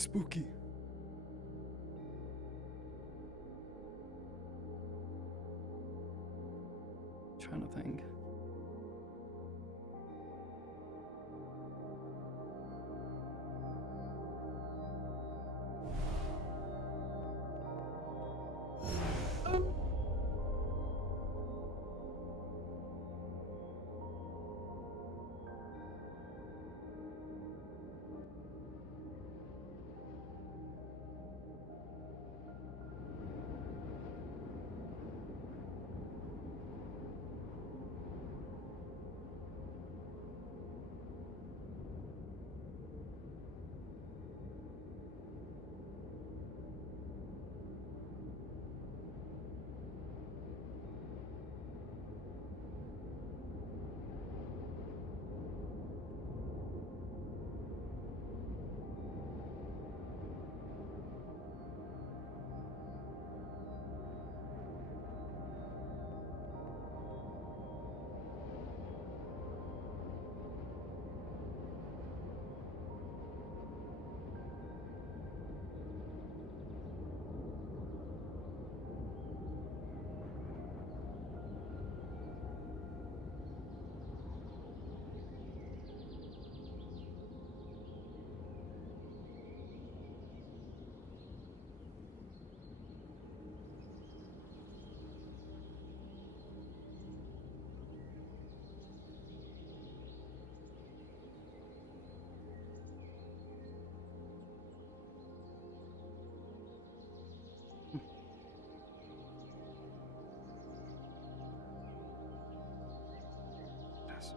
spooky. Trying to think. Yes.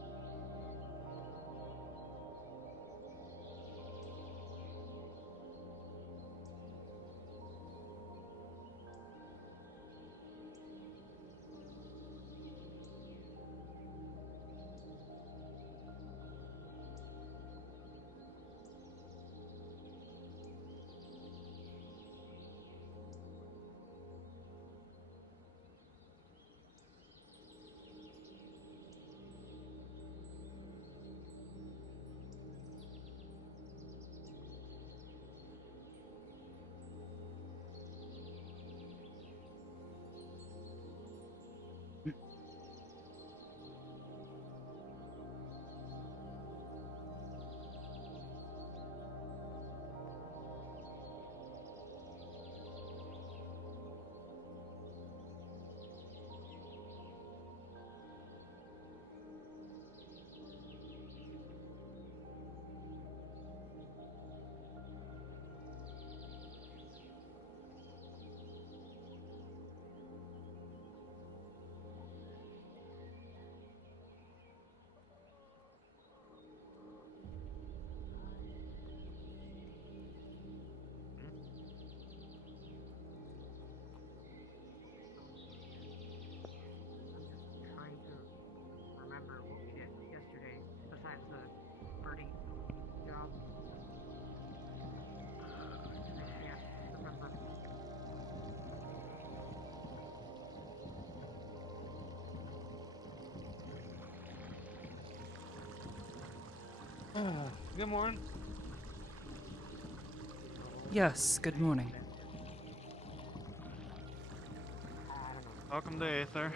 Trying to remember what we did yesterday besides the birdie job. I can't remember. Good morning. Yes, good morning. Welcome to Aether.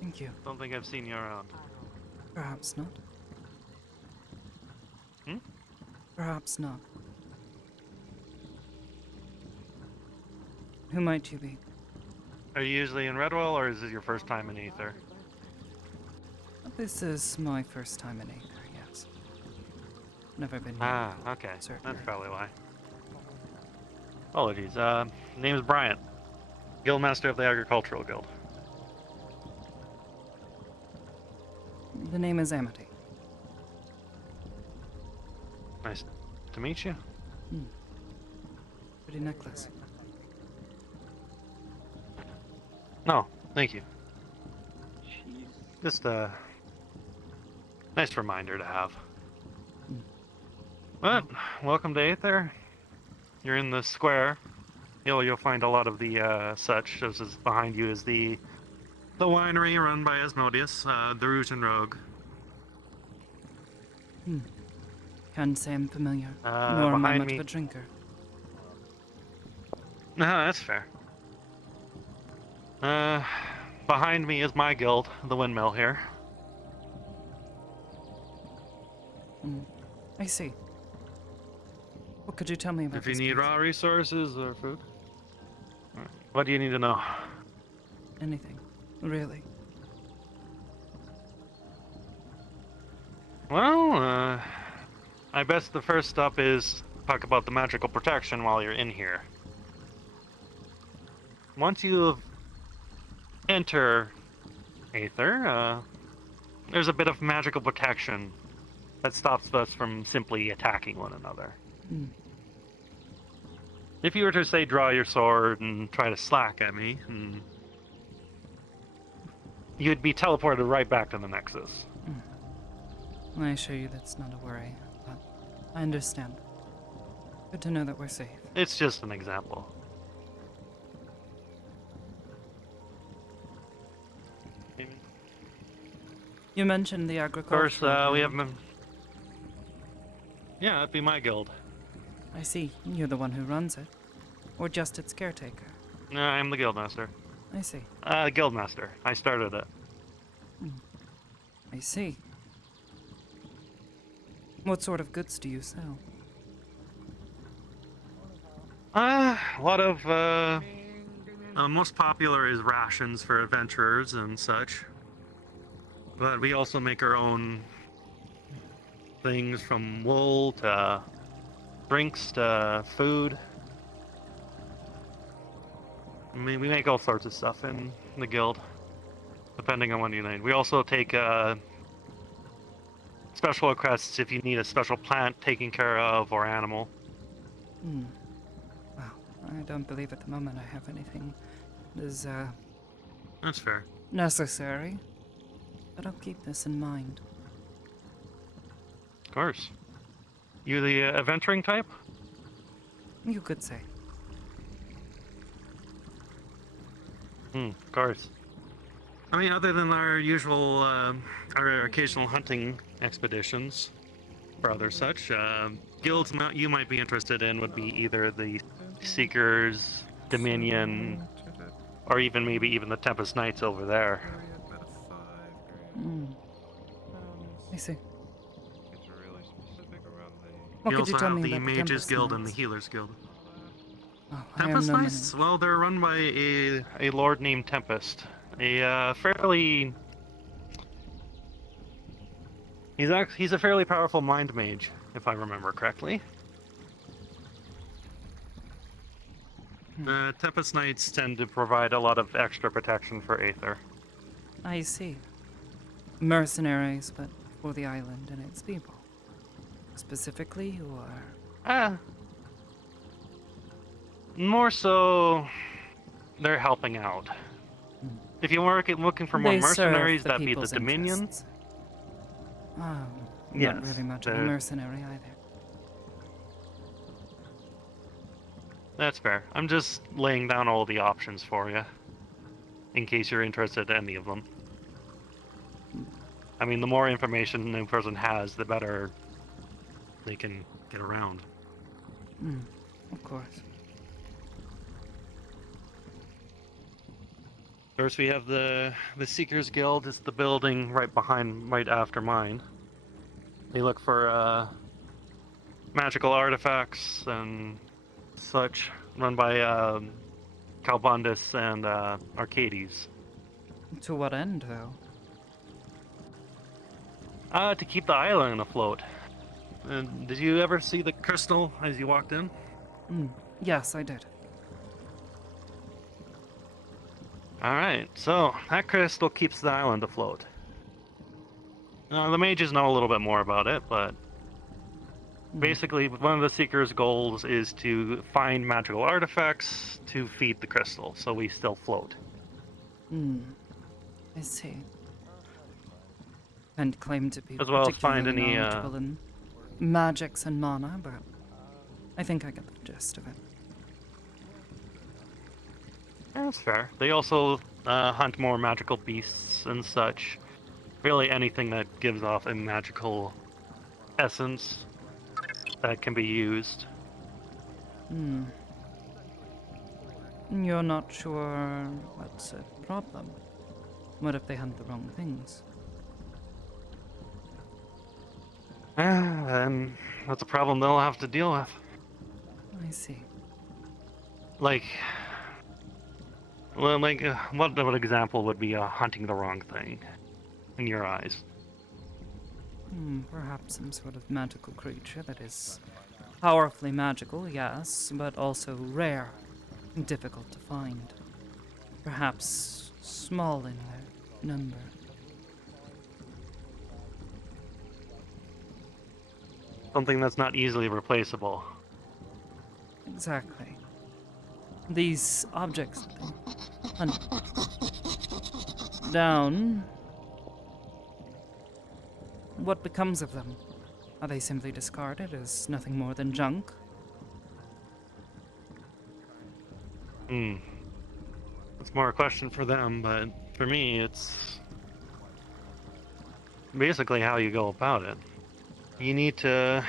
Thank you. Don't think I've seen you around. Perhaps not. Hmm? Perhaps not. Who might you be? Are you usually in Redwell, or is this your first time in Aether? This is my first time in Aether, yes. Never been here. Ah, okay. Certainly. That's probably why. Apologies. Name is Bryant. Guildmaster of the Agricultural Guild. The name is Amity. Nice to meet you. Pretty necklace. No, thank you. Just a nice reminder to have. But welcome to Aether. You're in the square. You'll find a lot of the such. As is behind you is the winery run by Asmodeus, the Rouge and Rogue. Can Can't say I'm familiar, nor am I behind much me. of a drinker. No, that's fair. Behind me is my guild, the windmill here. I see. What could you tell me about If you this need place? raw resources or food. What do you need to know? Anything, really. Well, I guess the first stop is talk about the magical protection while you're in here. Once you enter Aether, there's a bit of magical protection that stops us from simply attacking one another. If you were to, say, draw your sword and try to slack at me, you'd be teleported right back to the Nexus. I assure you that's not a worry, but I understand. Good to know that we're safe. It's just an example. You mentioned the Of agriculture. course, we have... Yeah, that'd be my guild. I see. You're the one who runs it. Or just its caretaker. No, I'm the guildmaster. I see. Guildmaster. I started it. I see. What sort of goods do you sell? A lot of, most popular is rations for adventurers and such. But we also make our own things from wool to drinks to food. I mean, we make all sorts of stuff in the guild, depending on what you need. We also take special requests if you need a special plant taken care of or animal. Well, I don't believe at the moment I have anything that is, That's fair. necessary. But I'll keep this in mind. Of course. You the adventuring type? You could say. Of course. I mean, other than our usual, our occasional hunting expeditions, or other such, guilds you might be interested in would be either the Seekers, Dominion, or even maybe even the Tempest Knights over there. I see. It's really specific around the... What You could you also tell have me the about the Mages Tempest Guild and the Knights? Healers Guild. Oh, I Tempest am no Knights? man. Well, they're run by a lord named Tempest. A fairly... He's a fairly powerful mind mage, if I remember correctly. The Tempest Knights tend to provide a lot of extra protection for Aether. I see. Mercenaries, but for the island and its people. Specifically, or... More so, they're helping out. If you were looking for more They serve mercenaries, the that'd be the people's Dominion. interests. Not Yes, really much of a mercenary either. That's fair. I'm just laying down all the options for you, in case you're interested in any of them. I mean, the more information a person has, the better they can get around. Of course. First, we have the Seekers Guild. It's the building right after mine. They look for magical artifacts and such, run by Calbundus and Arcades. To what end, though? To keep the island afloat. Did you ever see the crystal as you walked in? Yes, I did. Alright, so that crystal keeps the island afloat. The mages know a little bit more about it, but basically one of the Seekers' goals is to find magical artifacts to feed the crystal, so we still float. I see. And claim to be As well as find particularly any, knowledgeable in magics and mana, but I think I get the gist of it. Yeah, that's fair. They also hunt more magical beasts and such. Really anything that gives off a magical essence. that can be used. Hmm. You're not sure what's a problem? What if they hunt the wrong things? And that's a problem they'll have to deal with. I see. Like, well, like, what example would be hunting the wrong thing in your eyes? Perhaps some sort of magical creature that is powerfully magical, yes, but also rare and difficult to find. Perhaps small in their number. Something that's not easily replaceable. Exactly. These objects that they hunt down. What becomes of them? Are they simply discarded as nothing more than junk? It's more a question for them, but for me, it's basically how you go about it. You need to,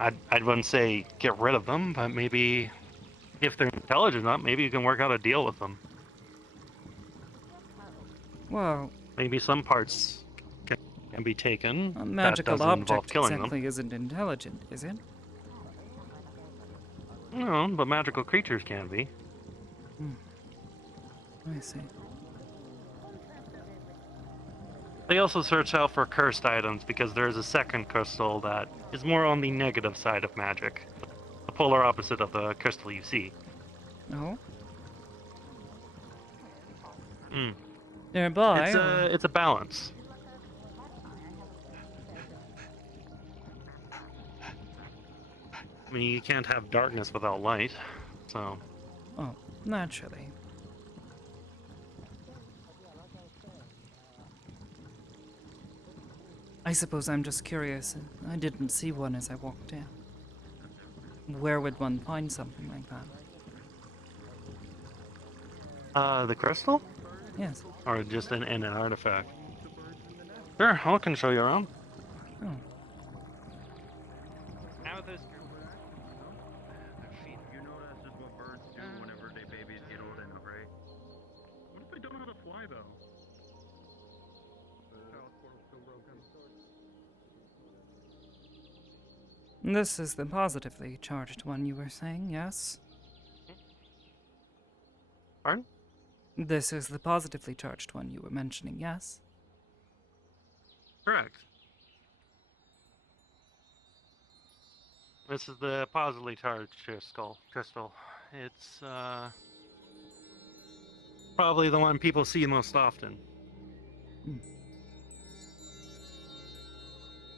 I wouldn't say get rid of them, but maybe if they're intelligent enough, maybe you can work out a deal with them. Well, Maybe some parts can be taken. a That magical doesn't involve object killing exactly isn't intelligent, is it? them. No, but magical creatures can be. I see. They also search out for cursed items because there is a second crystal that is more on the negative side of magic. The polar opposite of the crystal you see. No? Mm. Nearby? It's a balance. I mean, you can't have darkness without light, so... Oh, naturally. I suppose I'm just curious. I didn't see one as I walked in. Where would one find something like that? The crystal? Yes. Or just an artifact? Sure, I can show you around. Oh, Amethyst. You know that's just what birds do whenever they babies get old enough, right? What if they don't know how to fly, though? this is the positively charged one you were saying, yes? Pardon? This is the positively charged one you were mentioning, yes? Correct. This is the positively charged crystal. It's, probably the one people see most often.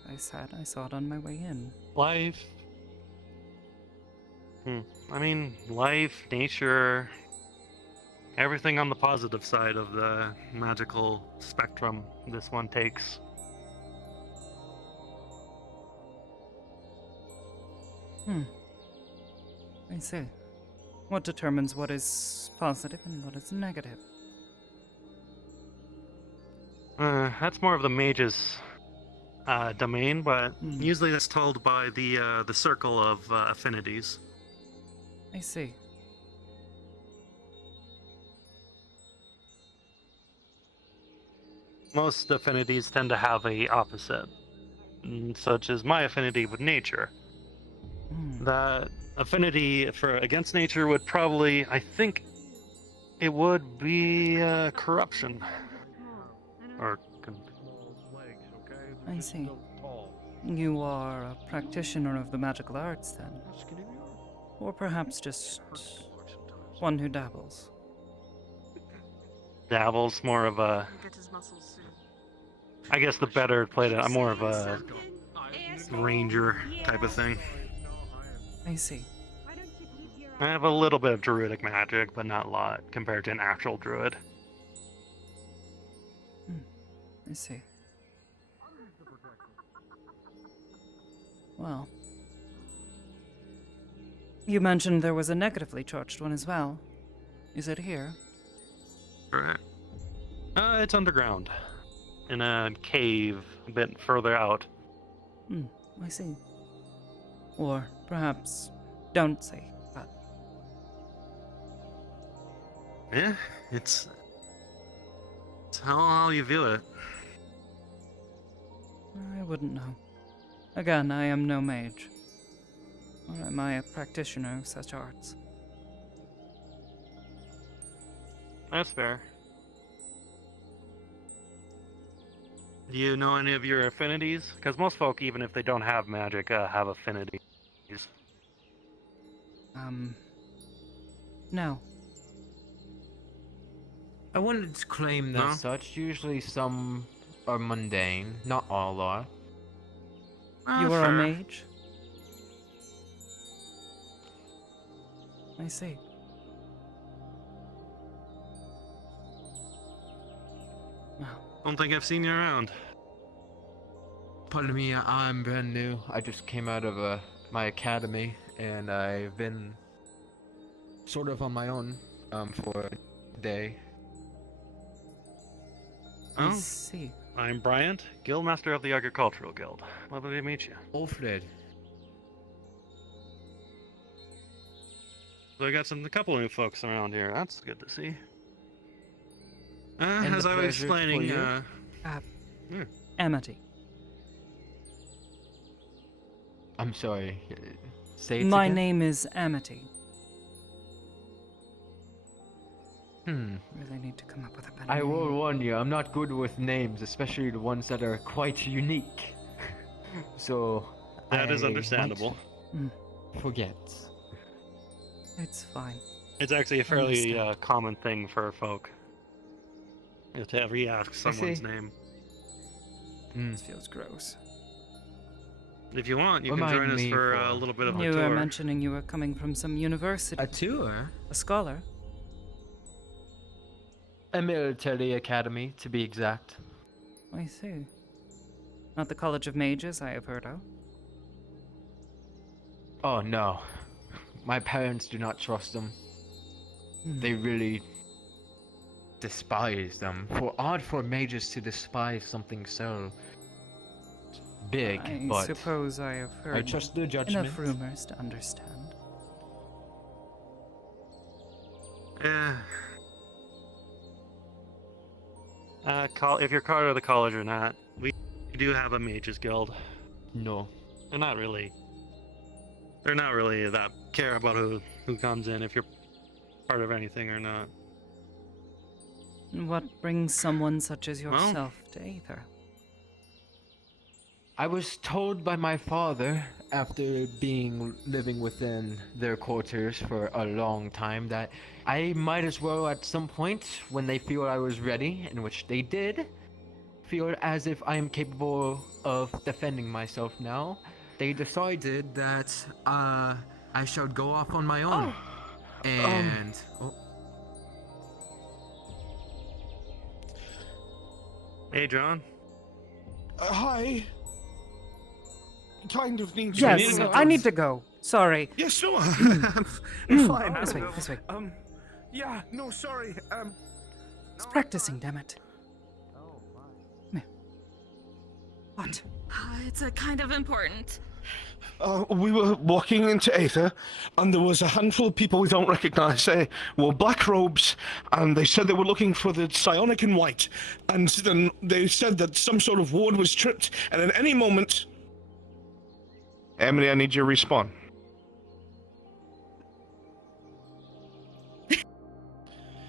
I saw it on my way in. Life. I mean, life, nature, everything on the positive side of the magical spectrum this one takes. I see. What determines what is positive and what is negative? That's more of the mage's domain, but Hmm. usually that's told by the circle of affinities. I see. Most affinities tend to have a opposite, such as my affinity with nature. That affinity for against nature would probably, I think, it would be corruption. Or I see. You are a practitioner of the magical arts, then? Or perhaps just one who dabbles? dabbles, more of a, Get his muscles soon. I guess the better play to, I'm more of a ranger type of thing. I see. I have a little bit of druidic magic, but not a lot compared to an actual druid. I see. Well. You mentioned there was a negatively charged one as well. Is it here? Correct. It's underground. In a cave a bit further out. I see. Or perhaps don't say that. Yeah, it's how you view it. I wouldn't know. Again, I am no mage. Or am I a practitioner of such arts? That's fair. Do you know any of your affinities? Because most folk, even if they don't have magic, have affinities. No. I wouldn't claim that No? such. Usually some are mundane, not all are. You are fair. a mage? I see. Well, Don't think I've seen you around. Pardon me, I'm brand new. I just came out of my academy, and I've been sort of on my own for a day. I Oh, see. I'm Bryant, Guildmaster of the Agricultural Guild. Lovely to meet you. Alfred. So I got a couple new folks around here. That's good to see. And As the I was pleasure for explaining, you. Amity. I'm sorry. Say it My again? name is Amity. Hmm. Really need to come up with a better I name. will warn you, I'm not good with names, especially the ones that are quite unique. So that is I understandable. Mm, might forget. it's fine. It's actually a fairly Understand. common thing for folk. To ever ask someone's see. name. This feels gross. If you want, you can Remind join us me for for a little bit of a You were tour. mentioning you were coming from some university. A tour? A scholar? A military academy, to be exact. I see. Not the College of Mages I have heard of. Oh no. My parents do not trust them. Hmm. They really despise them. Odd for mages to despise something so big, I but suppose I have heard I trust their judgment. enough rumors to understand. Yeah. If you're part of the college or not, we do have a mages guild. No. They're not really that care about who comes in, if you're part of anything or not. What brings someone such as Well- yourself to Aether? I was told by my father, after living within their quarters for a long time, that I might as well at some point, when they feel I was ready, in which they did, feel as if I am capable of defending myself now. They decided that I should go off on my own. And Hey, John. Hi. Kind of need Yes, I need to go. Sorry. Yes, sure. I'm fine. This way, this way. Yeah, no, sorry. It's practicing, damn it. Come here. What? It's kind of important. We were walking into Aether, and there was a handful of people we don't recognize. They wore black robes, and they said they were looking for the psionic in white. And then they said that some sort of ward was tripped, and at any moment... Emily, I need you to respawn.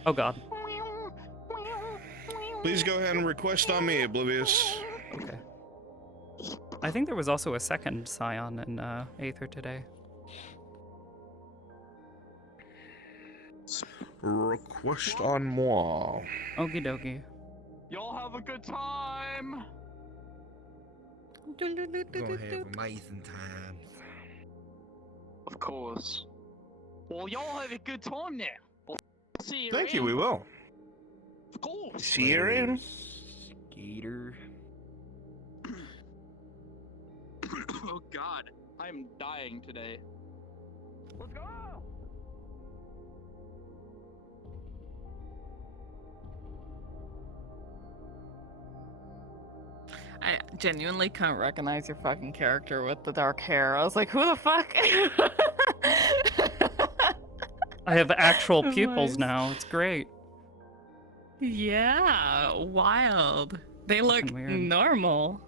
Oh god. Please go ahead and request on me, Oblivious. Okay. I think there was also a second Scion in Aether today. Request on moi. Okie dokie. Y'all have a good time. gonna have amazing times. Of course. Well, y'all have a good time now. We'll see you. Thank you, we will. Of course. See you in. Skeeter. Oh God, I'm dying today. Let's go. genuinely couldn't recognize your fucking character with the dark hair. I was like, who the fuck? I have actual It pupils was- now. It's great. Yeah, wild. They look Fucking weird. normal.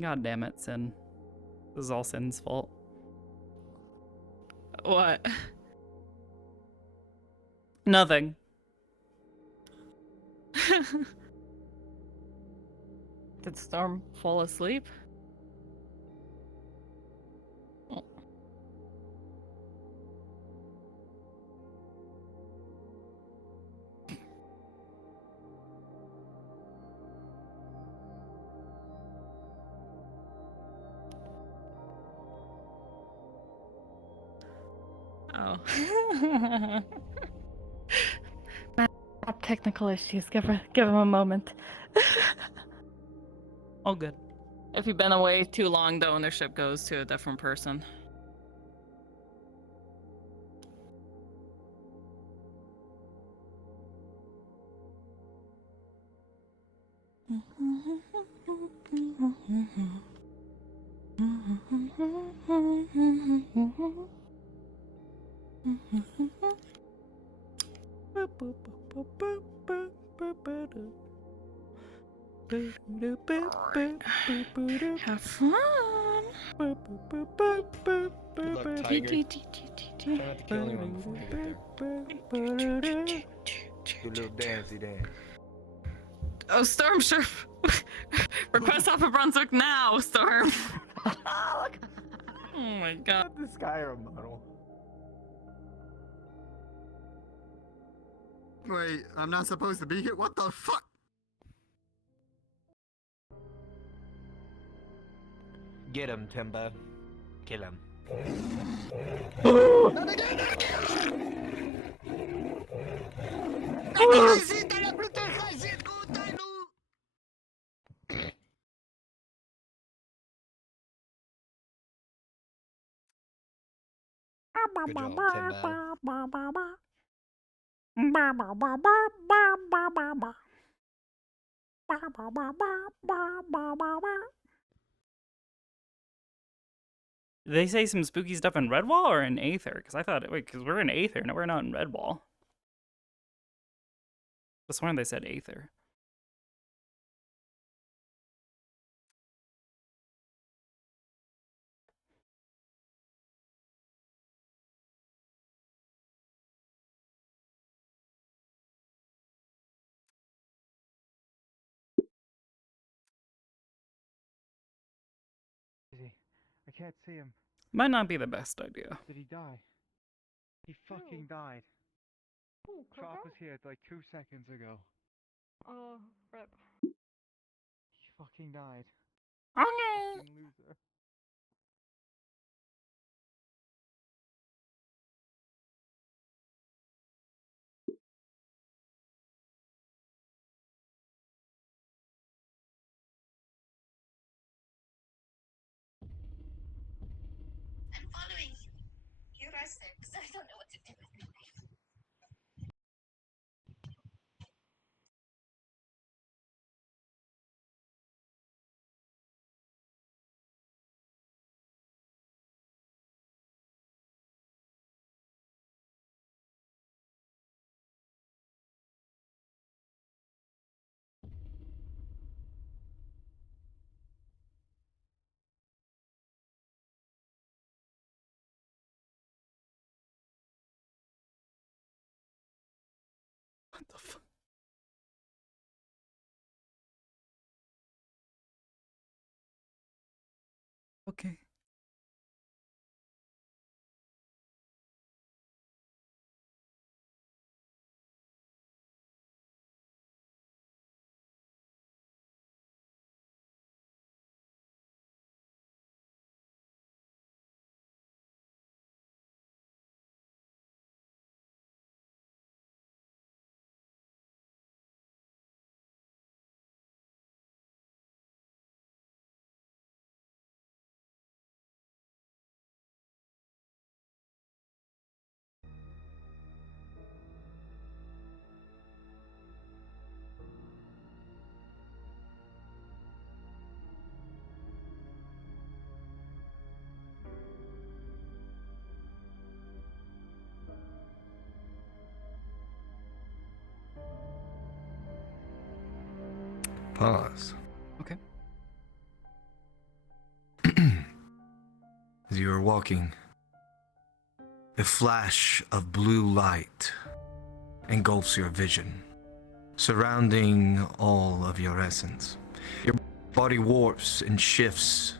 God damn it, Sin. This is all Sin's fault. What? Nothing. Did Storm fall asleep? Oh. Oh. Technical issues. Give him a moment. All good. If you've been away too long, the ownership goes to a different person. Have fun. Good luck, Tiger. Try not to kill anyone before you get there. Do a little dancey dance. Oh, Storm, sure. Request off of Brunswick now, Storm. Oh my god. The Skyrim model. Wait, I'm not supposed to be here? What the fuck? Get him, Timba. Kill him. Good job, Timba. Did they say some spooky stuff in Redwall or in Aether? Because I thought, wait, because we're in Aether, no, we're not in Redwall. I sworn they said Aether. I can't see him. Might not be the best idea. Did he die? He fucking died. Chop was here like 2 seconds ago. Oh, rip. He fucking died. Okay. Fucking loser. I'm following you. You rest there, because I don't know what to do with my life. What the fuck? Okay. Pause. Okay. As you are walking, a flash of blue light engulfs your vision, surrounding all of your essence. Your body warps and shifts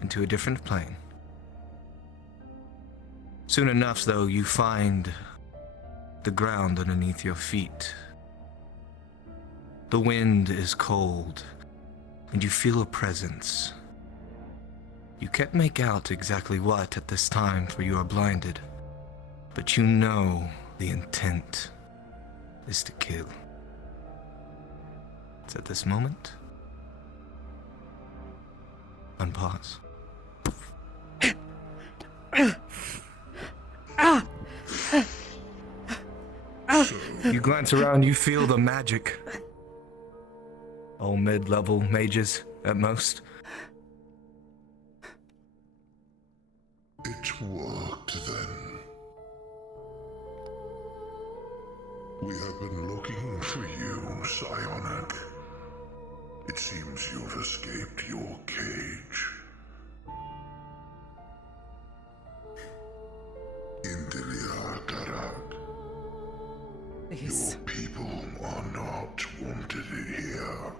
into a different plane. Soon enough, though, you find the ground underneath your feet. The wind is cold, and you feel a presence. You can't make out exactly what at this time, for you are blinded, but you know the intent is to kill. It's at this moment. Unpause. You glance around, you feel the magic. All mid-level mages, at most. It worked then. We have been looking for you, Psionic. It seems you've escaped your cage. Please. Your people are not wanted here.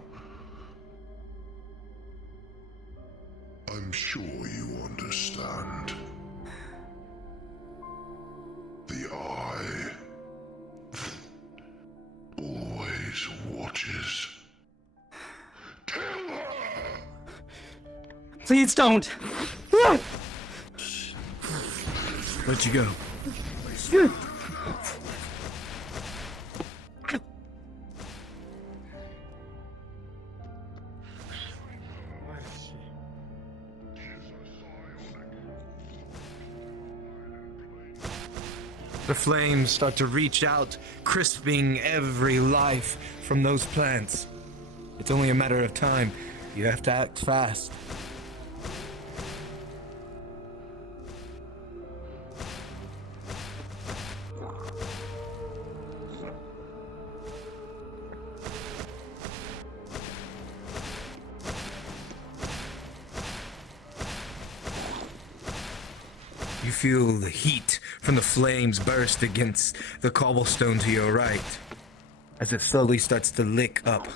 I'm sure you understand. The Eye always watches. Kill her! Please don't! Let you go. The flames start to reach out, crisping every life from those plants. It's only a matter of time. You have to act fast. You feel the heat from the flames burst against the cobblestone to your right, as it slowly starts to lick up.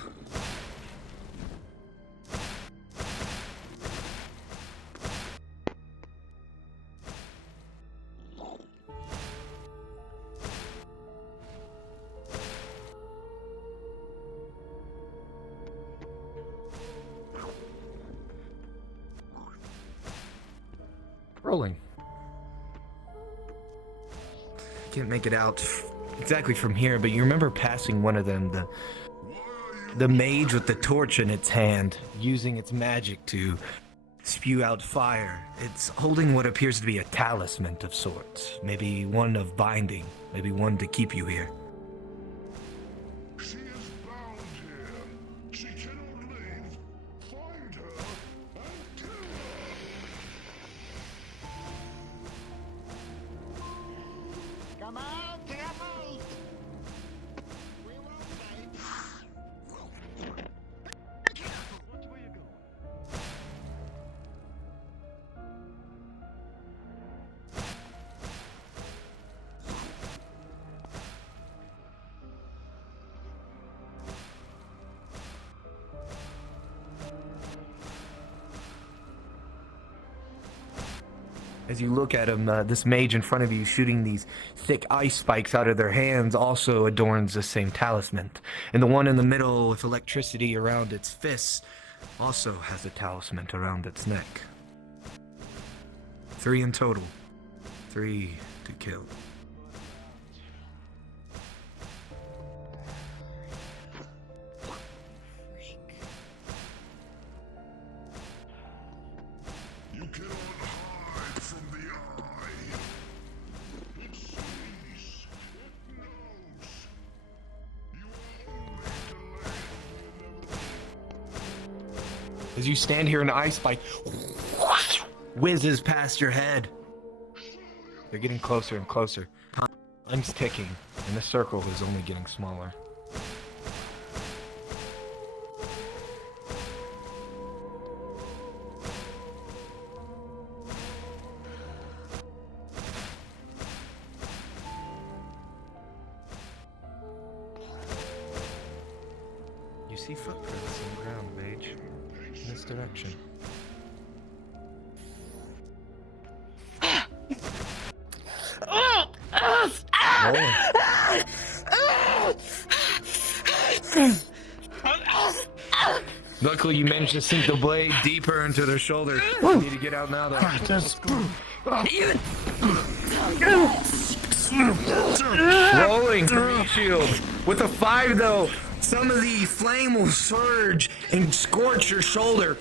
Rolling. Can't make it out exactly from here, but you remember passing one of them, the mage with the torch in its hand, using its magic to spew out fire. It's holding what appears to be a talisman of sorts, maybe one of binding, maybe one to keep you here. She is bound here. She cannot leave. Find her and kill her. Come on, careful! We won't wait. Which way you going? As you look at him, this mage in front of you shooting these thick ice spikes out of their hands also adorns the same talisman. And the one in the middle with electricity around its fists also has a talisman around its neck. 3 in total. 3 to kill. You cannot hide from the Eye. It sees. It knows. You are only delaying. As you stand here, an ice spike whizzes past your head. They're getting closer and closer. Time's ticking, and the circle is only getting smaller. see footprints on the ground, Mage. In this direction. Luckily, you managed to sink the blade deeper into their shoulder. You need to get out now, though. Rolling for each shield. With a 5, though, some of the flame will surge and scorch your shoulder.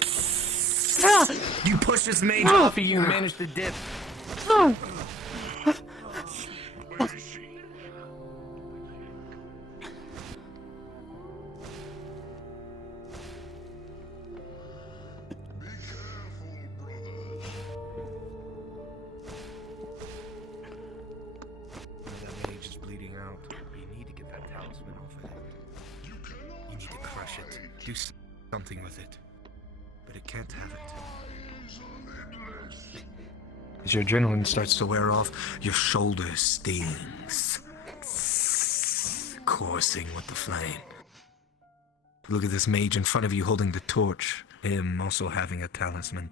You push this mage off of you and manage to dip. That mage is bleeding out. You need to get that talisman off of it. You need to crush it. Do something with it. But it can't have it. As your adrenaline starts to wear off, your shoulder stings, coursing with the flame. Look at this mage in front of you holding the torch, him also having a talisman.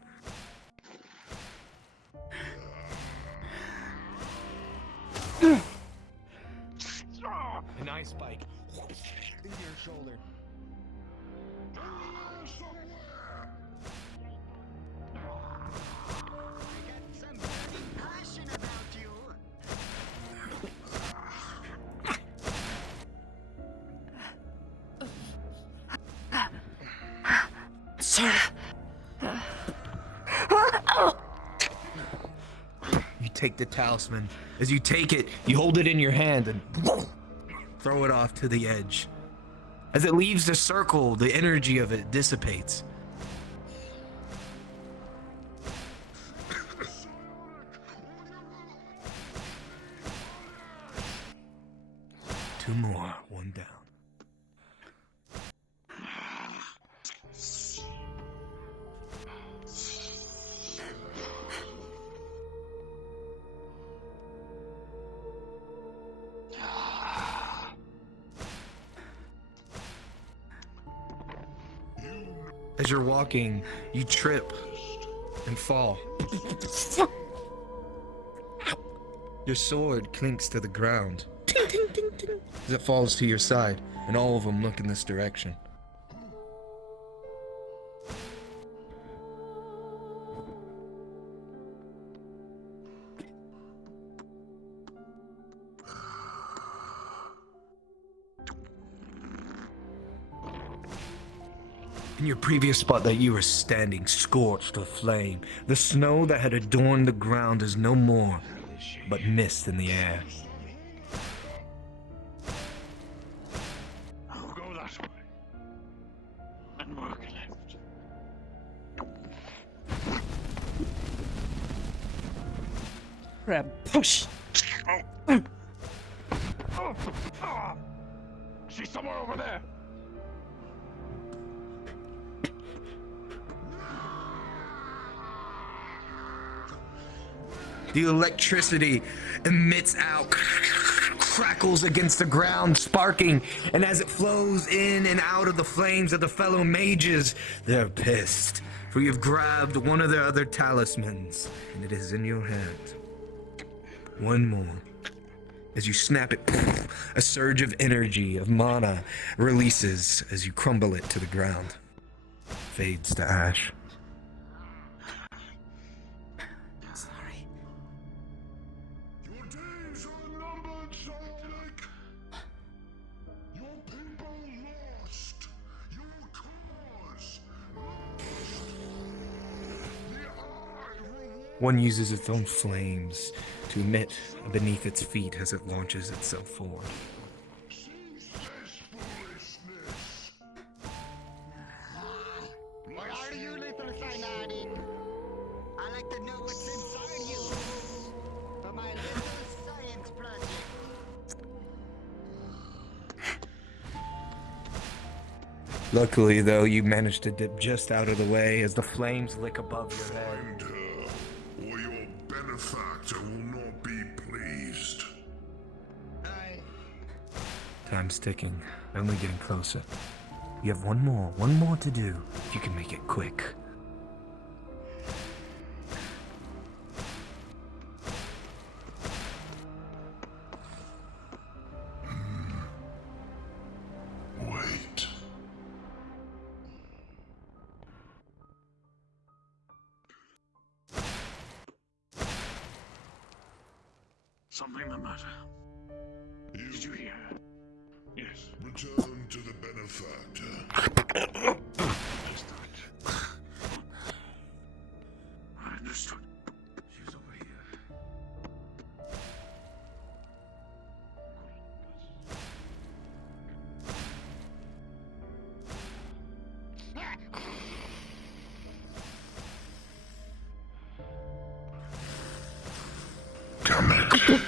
An ice spike into your shoulder. Sir. You take the talisman. As you take it, you hold it in your hand and throw it off to the edge. As it leaves the circle, the energy of it dissipates. Two more, one down. As you're walking, you trip and fall. Your sword clinks to the ground as it falls to your side, and all of them look in this direction. In your previous spot that you were standing, scorched with flame, the snow that had adorned the ground is no more, but mist in the air. I'll go that way. And work left. Grab, push. She's somewhere over there. The electricity emits out, crackles against the ground, sparking, and as it flows in and out of the flames of the fellow mages, they're pissed, for you've grabbed one of their other talismans, and it is in your hand. One more. As you snap it, a surge of energy, of mana, releases as you crumble it to the ground. Fades to ash. Your days are numbered, Psionic. Your people lost. Your cause lost. The Eye reward. One uses its own flames to emit beneath its feet as it launches itself forward. Cease this foolishness. What are you, little Psionic? I like to know what's inside you. For my little science project. Luckily, though, you managed to dip just out of the way as the flames lick above your head. Find her, or your benefactor will not be pleased. Time's ticking, only getting closer. You have one more to do. If you can make it quick. Wait. Something the matter? Did you hear? Yes. Return to the benefactor. I understood. She was over here. Damn it.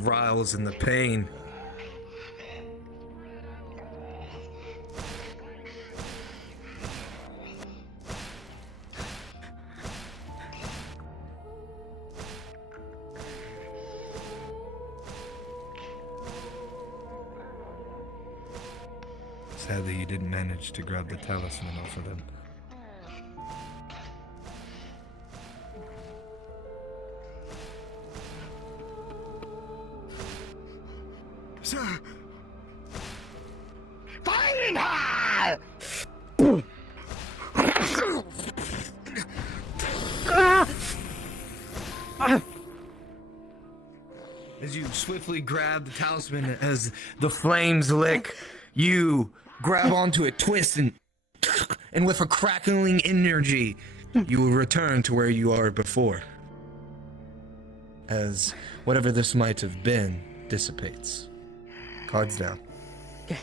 Riles in the pain. Sadly, you didn't manage to grab the talisman off of him. Sir! Fighting her! As you swiftly grab the talisman, as the flames lick, you grab onto it, twist, and with a crackling energy, you will return to where you are before. As whatever this might have been dissipates. Cards down. Okay.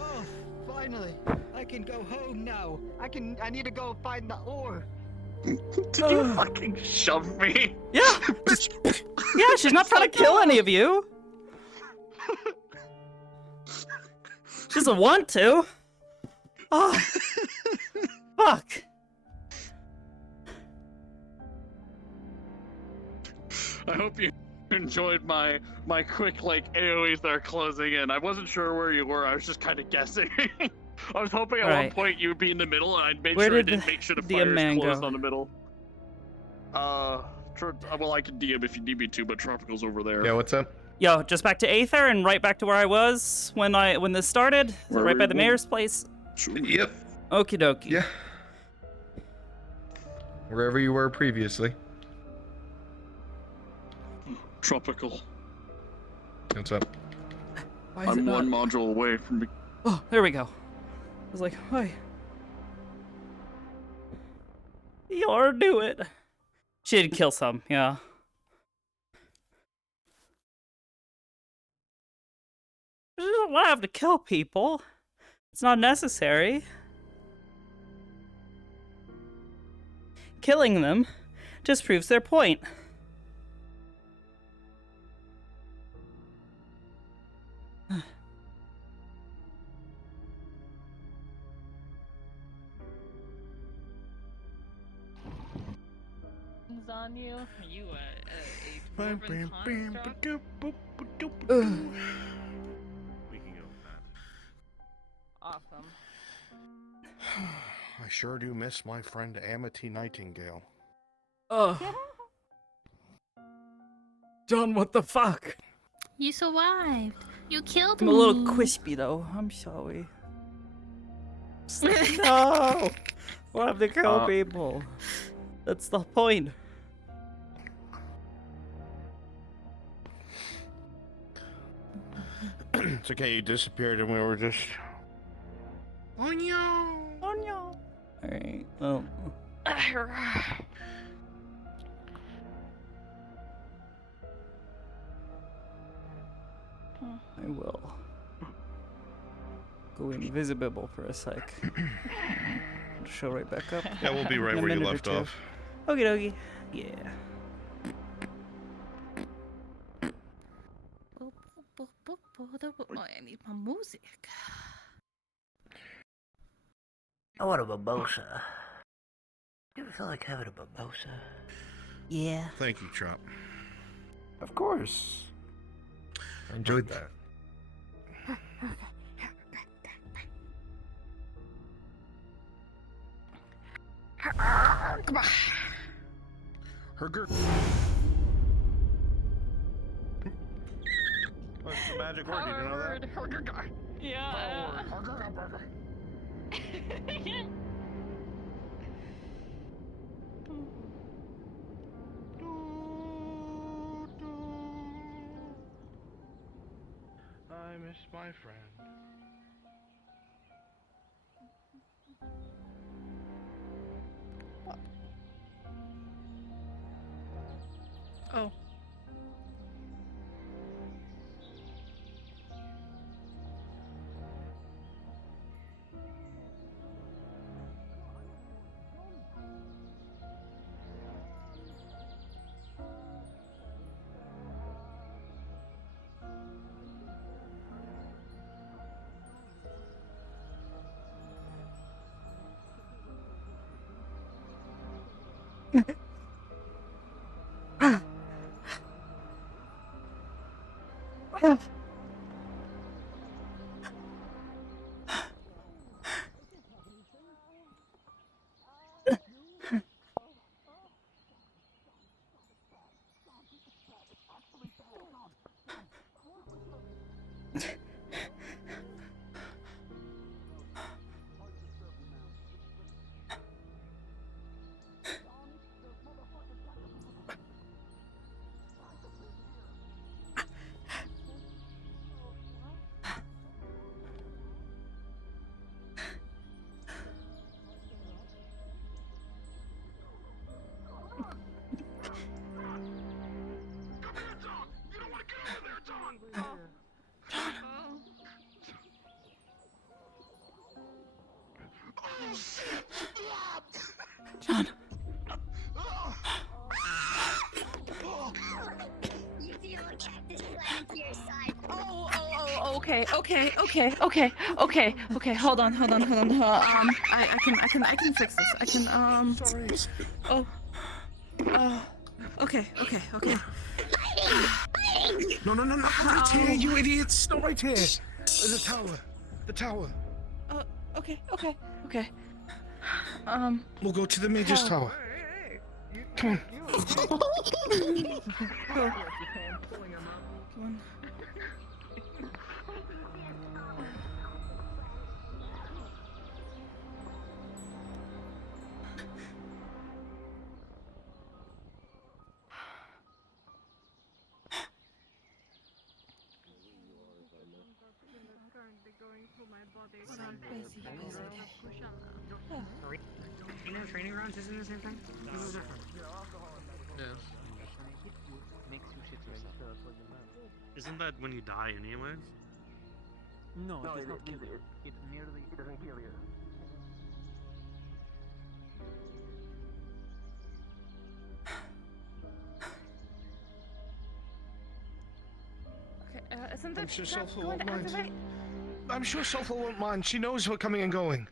Oh, finally! I can go home now. I need to go find the ore. Did you fucking shove me? Yeah. Yeah, she's not trying to kill any of you. She doesn't want to. Oh. Fuck. I hope you enjoyed my quick like AoEs that are closing in. I wasn't sure where you were. I was just kind of guessing. I was hoping at one Alright. point you would be in the middle, and I'd made Where sure I did didn't make sure the the fire is man closed go? on the middle. Well, I can DM if you need me to, but Tropical's over there. Yeah, what's up? Yo, just back to Aether and right back to where I was when this started. Is it right by the mayor's place? Yep. Okie dokie. Yeah. Wherever you were previously. Tropical. What's up? Why is I'm it not... one module away from. Oh, there we go. I was like, why? You'll do it. She did kill some, yeah. She doesn't want to have to kill people. It's not necessary. Killing them just proves their point. On you? Are you a dwarven construct? We can go with that. Awesome. I sure do miss my friend Amity Nightingale. Oh. John, what the fuck? You survived. You killed I'm me. a little crispy though. I'm sorry. No! We'll have to kill people. That's the point. It's okay, you disappeared and we were just... Oh no! Oh no! Alright, well... I will go invisible for a sec. Show right back up. Yeah, we'll be right In a where you minute or left two. off. Okie dokie. Yeah. Oh, I need my music. I want a mimosa. You ever feel like having a mimosa? Yeah. Thank you, Chop. Of course. I enjoyed that. Come on. Herger. What's the magic word? You didn't know that? Yeah. I miss my friend. Oh. John. You feel a cactus slam into your side. Okay. Hold on. I can fix this. I can. Sorry. Okay. No, right here, you idiots! No, right here. The tower. The tower. Okay. We'll go to the Mage's Tower. Come on. Come on. You know, training rounds isn't the same thing? This is different. Isn't that when you die anyways? No, it does not kill you. It merely doesn't kill you. Okay, isn't that I'm sure trap Sulfur going won't to mind. activate? I'm sure Sulfur won't mind. She knows we're coming and going.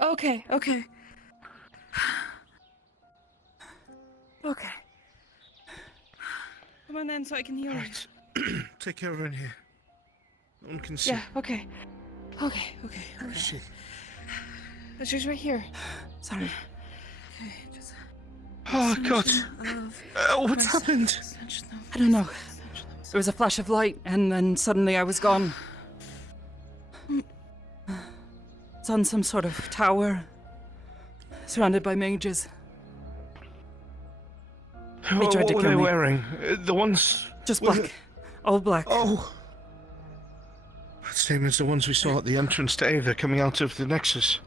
Okay. Okay. Come on then, so I can heal you. Right. Take care of her in here. No one can see. Yeah. Okay. Where is she? She's right here. Sorry. Okay, just. Oh, God. What's happened? I don't know. There was a flash of light, and then suddenly I was gone. It's on some sort of tower, surrounded by mages. They tried What to were kill they me. wearing? The ones... Just with black. All black. Oh! Same as the ones we saw at the entrance to Aether coming out of the Nexus.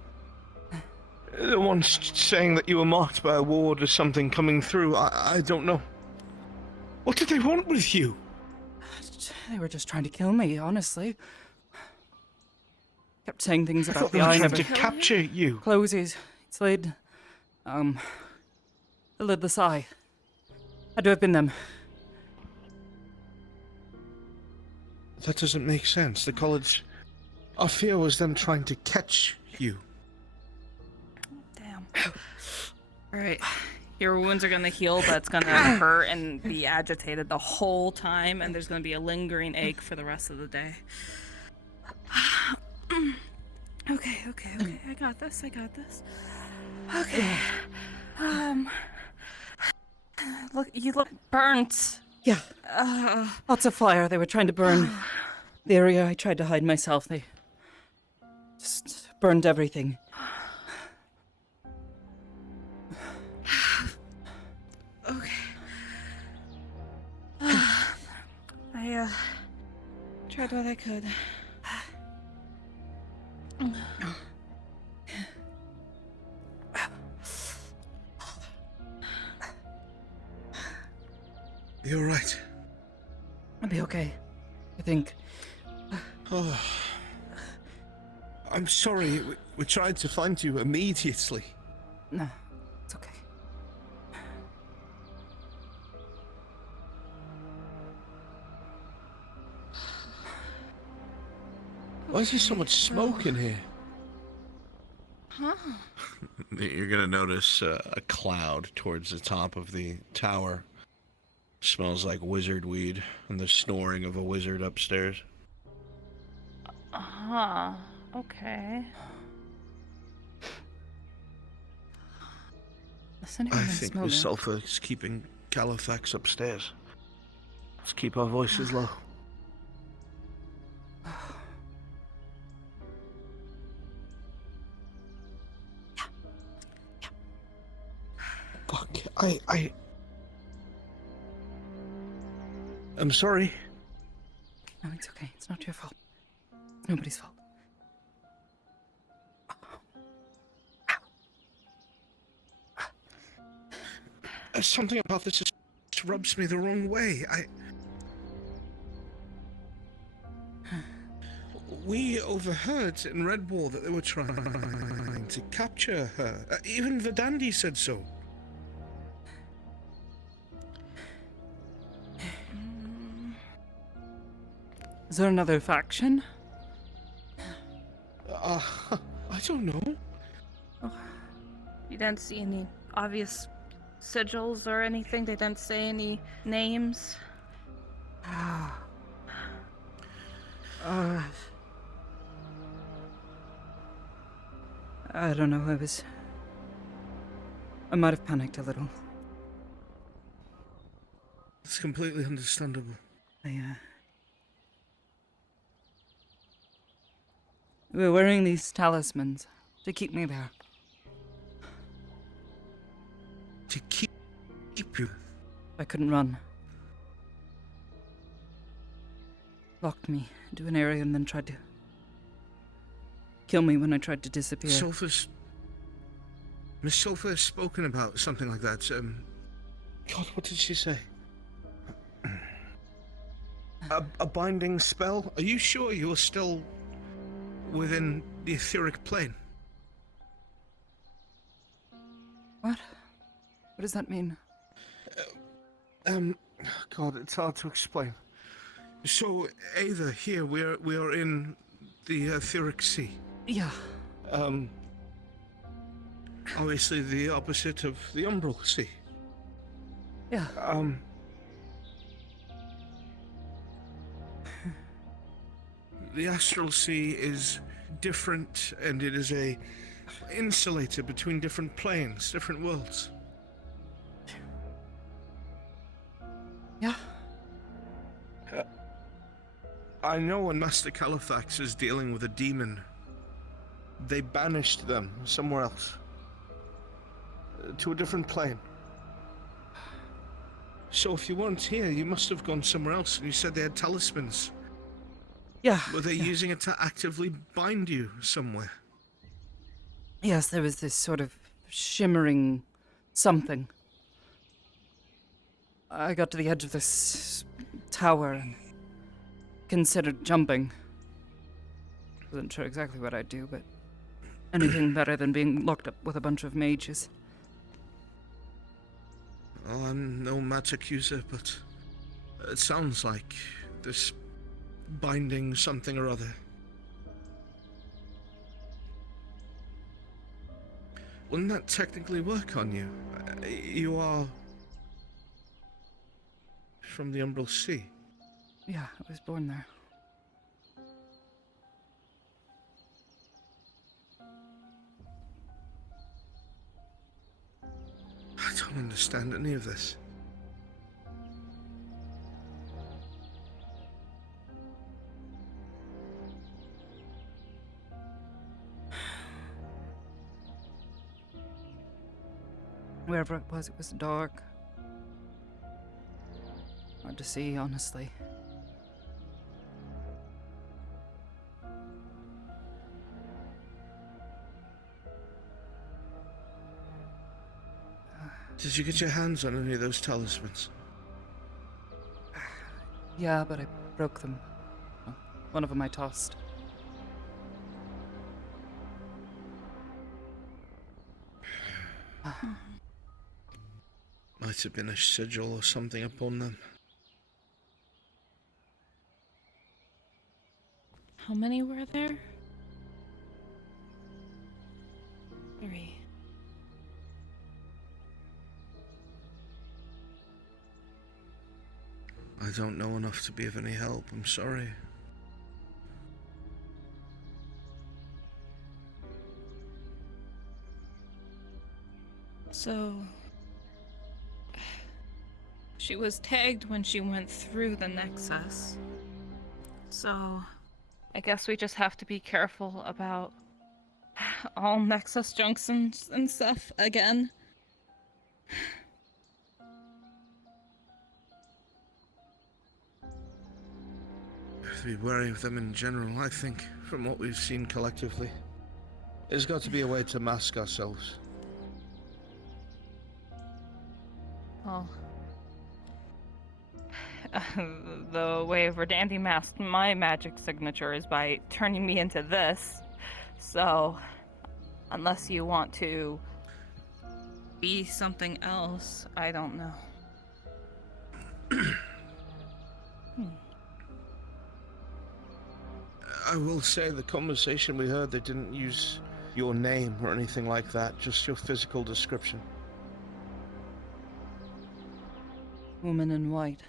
The ones saying that you were marked by a ward or something coming through. I don't know. What did they want with you? They were just trying to kill me, honestly. Kept saying things I about thought they the were eye trying never to capture you. closes. Its lid. The lidless eye. Had to have been them. That doesn't make sense. The college... Our fear was them trying to catch you. Damn. Alright. Your wounds are gonna heal, but it's gonna hurt and be agitated the whole time, and there's gonna be a lingering ache for the rest of the day. Okay. I got this. Okay. Look, you look burnt. Yeah. Lots of fire. They were trying to burn the area I tried to hide myself. They just burned everything. Okay. I tried what I could. You're right. I'll be okay, I think. Oh, I'm sorry. We tried to find you immediately. No, it's okay. Why is there so much smoke in here? Huh? You're gonna notice a cloud towards the top of the tower. Smells like wizard weed and the snoring of a wizard upstairs. Okay. Listen, I think the sulfur is keeping Califax upstairs. Let's keep our voices low. Fuck, I'm sorry. No, it's okay. It's not your fault. It's nobody's fault. Something about this just rubs me the wrong way. We overheard in Red Wall that they were trying to capture her. Even Verdandi said so. Is there another faction? I don't know. Oh. You didn't see any obvious sigils or anything? They didn't say any names? I don't know. I might have panicked a little. It's completely understandable. We were wearing these talismans to keep me there. To keep you? I couldn't run. Locked me into an area and then tried to kill me when I tried to disappear. Miss Sulphur has spoken about something like that. God, what did she say? A binding spell? Are you sure you are still within the etheric plane? What? What does that mean? God, it's hard to explain. So, Aether, here, we are in the etheric sea. Yeah. Obviously the opposite of the Umbral Sea. Yeah. The Astral Sea is different, and it is insulated between different planes, different worlds. Yeah. I know when Master Califax is dealing with a demon, they banished them somewhere else. To a different plane. So if you weren't here, you must have gone somewhere else, and you said they had talismans. Yeah. Were they using it to actively bind you somewhere? Yes, there was this sort of shimmering something. I got to the edge of this tower and considered jumping. Wasn't sure exactly what I'd do, but anything better than being locked up with a bunch of mages. Well, I'm no match accuser, but it sounds like this binding something or other. Wouldn't that technically work on you? You are from the Umbral Sea. Yeah, I was born there. I don't understand any of this. Wherever it was dark. Hard to see, honestly. Did you get your hands on any of those talismans? Yeah, but I broke them. Well, one of them I tossed. Might have been a sigil or something upon them. How many were there? 3. I don't know enough to be of any help, I'm sorry. So... she was tagged when she went through the Nexus. So... I guess we just have to be careful about all Nexus junctions and stuff again. We have to be wary of them in general, I think, from what we've seen collectively. There's got to be a way to mask ourselves. Well... the way Verdandi masked my magic signature is by turning me into this. So, unless you want to be something else, I don't know. I will say the conversation we heard, they didn't use your name or anything like that, just your physical description. Woman in white.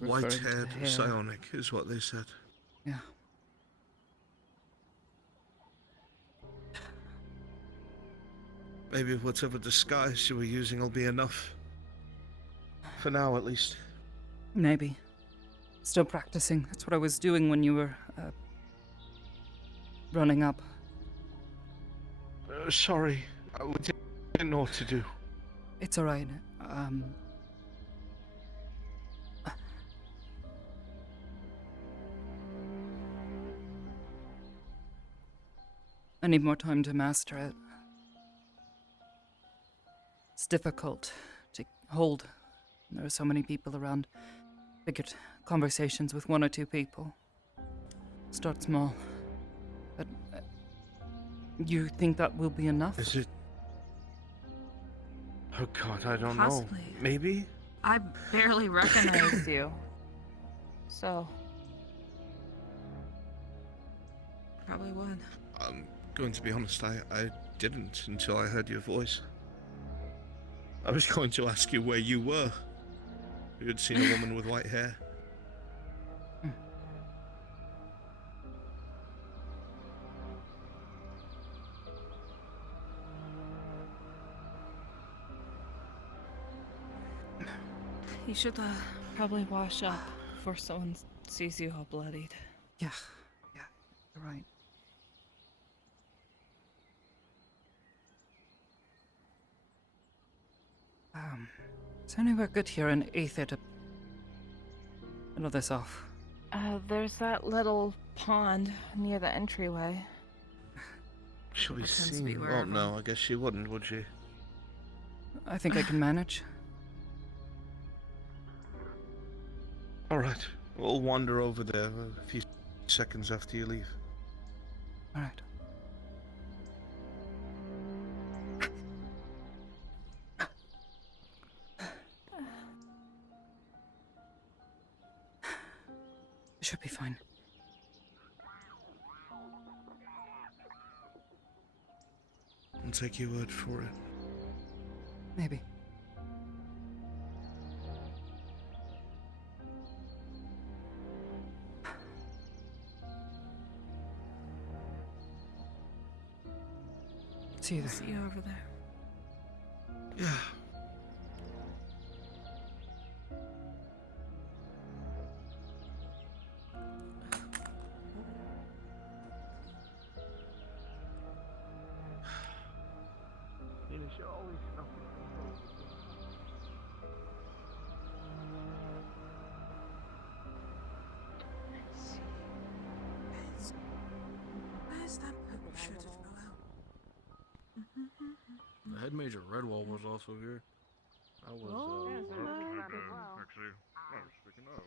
White-haired psionic is what they said. Yeah. Maybe whatever disguise you were using will be enough. For now, at least. Maybe. Still practicing. That's what I was doing when you were, running up. Sorry. I didn't know what to do. It's alright. I need more time to master it. It's difficult to hold. There are so many people around. Figured conversations with 1 or 2 people. Start small. But you think that will be enough? Is it? Oh God, I don't Possibly. know. Maybe? I barely recognized you. So... probably would. I'm going to be honest, I didn't until I heard your voice. I was going to ask you where you were. You had seen a woman with white hair. You should probably wash up before someone sees you all bloodied. Yeah, you're right. Is there anywhere good here in Aether to know this off? There's that little pond near the entryway. She'll be Pretends to seen. be Well, wherever. no, I guess she wouldn't, would she? I think I can manage. Alright, we'll wander over there a few seconds after you leave. Alright. Should be fine. I'll take your word for it. Maybe. See you there. See you over there. Yeah. You're always nothing. Where's that purple shirt fell out? The head major Redwall was also here. I was, Actually, speaking of.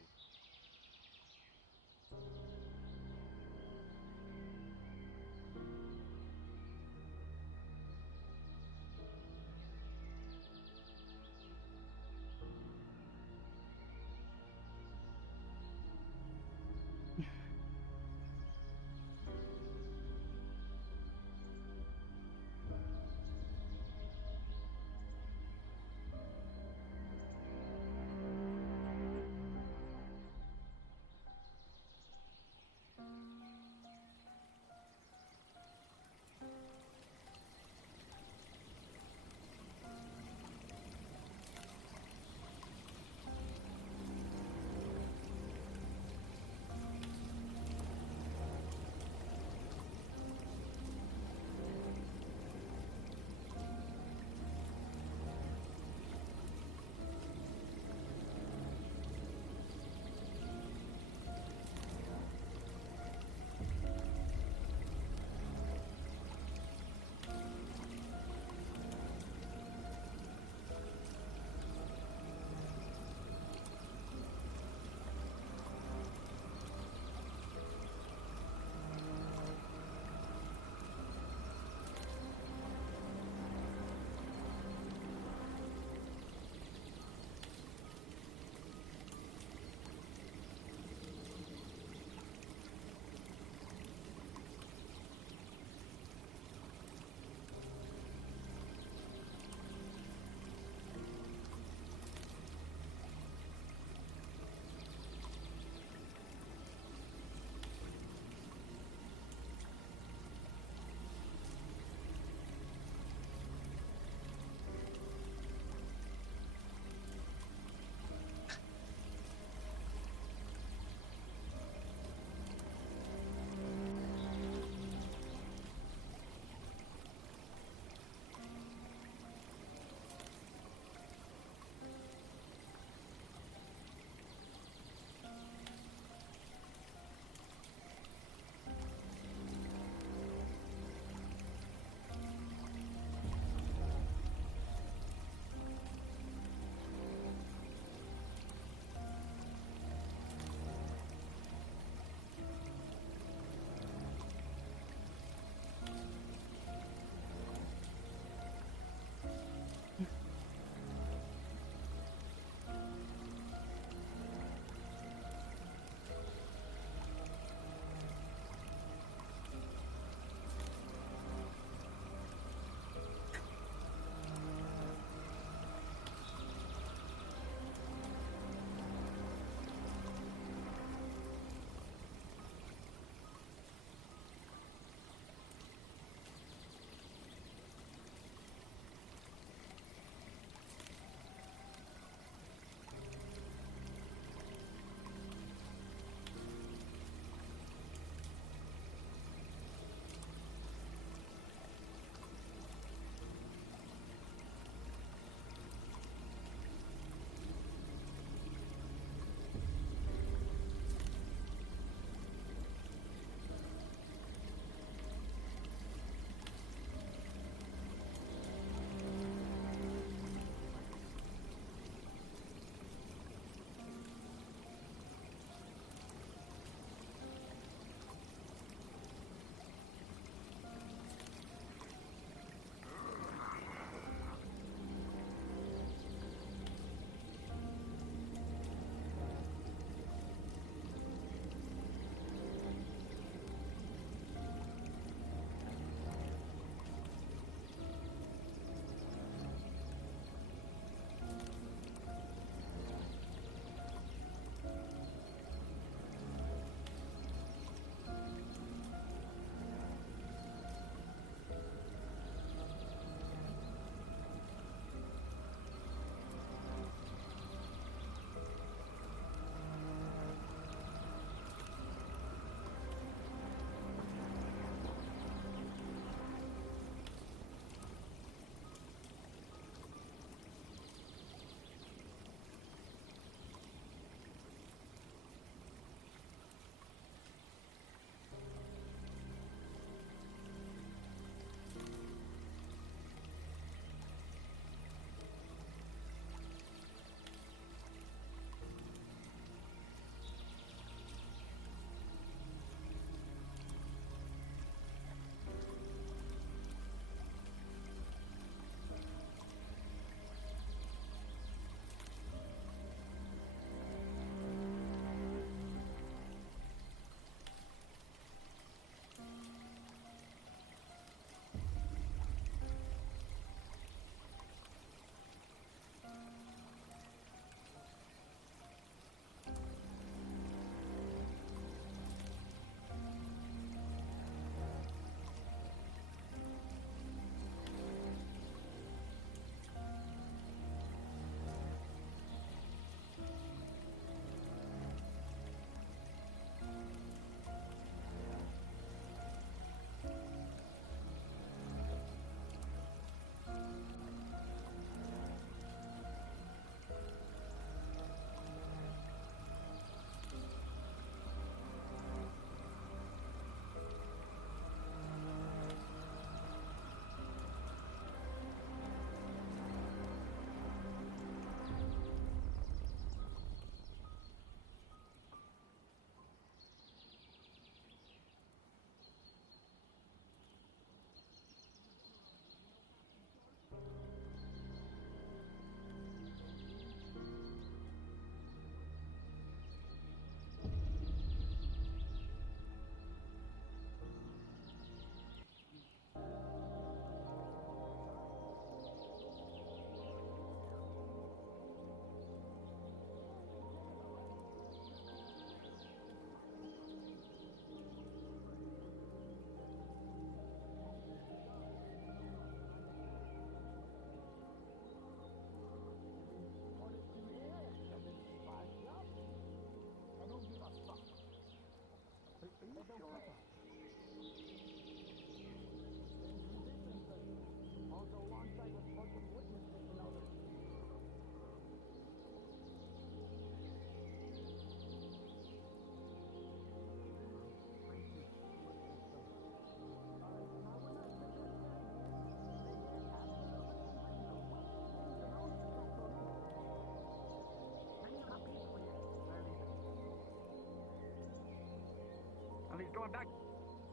going back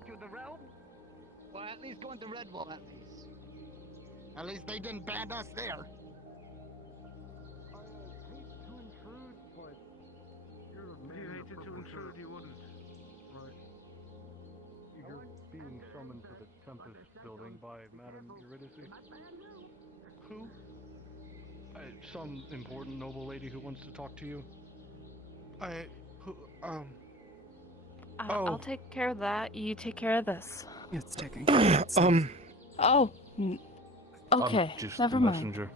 to the realm? Well, at least going to Redwall, at least. At least they didn't ban us there. I hate to intrude, but you're If you hated to intrude, you wouldn't. right. You're being summoned to the Tempest building by Madame Eurydice. Who? Some important noble lady who wants to talk to you. I'll take care of that. You take care of this. It's taking care of itself. Oh. Okay. I'm just Never the mind. messenger.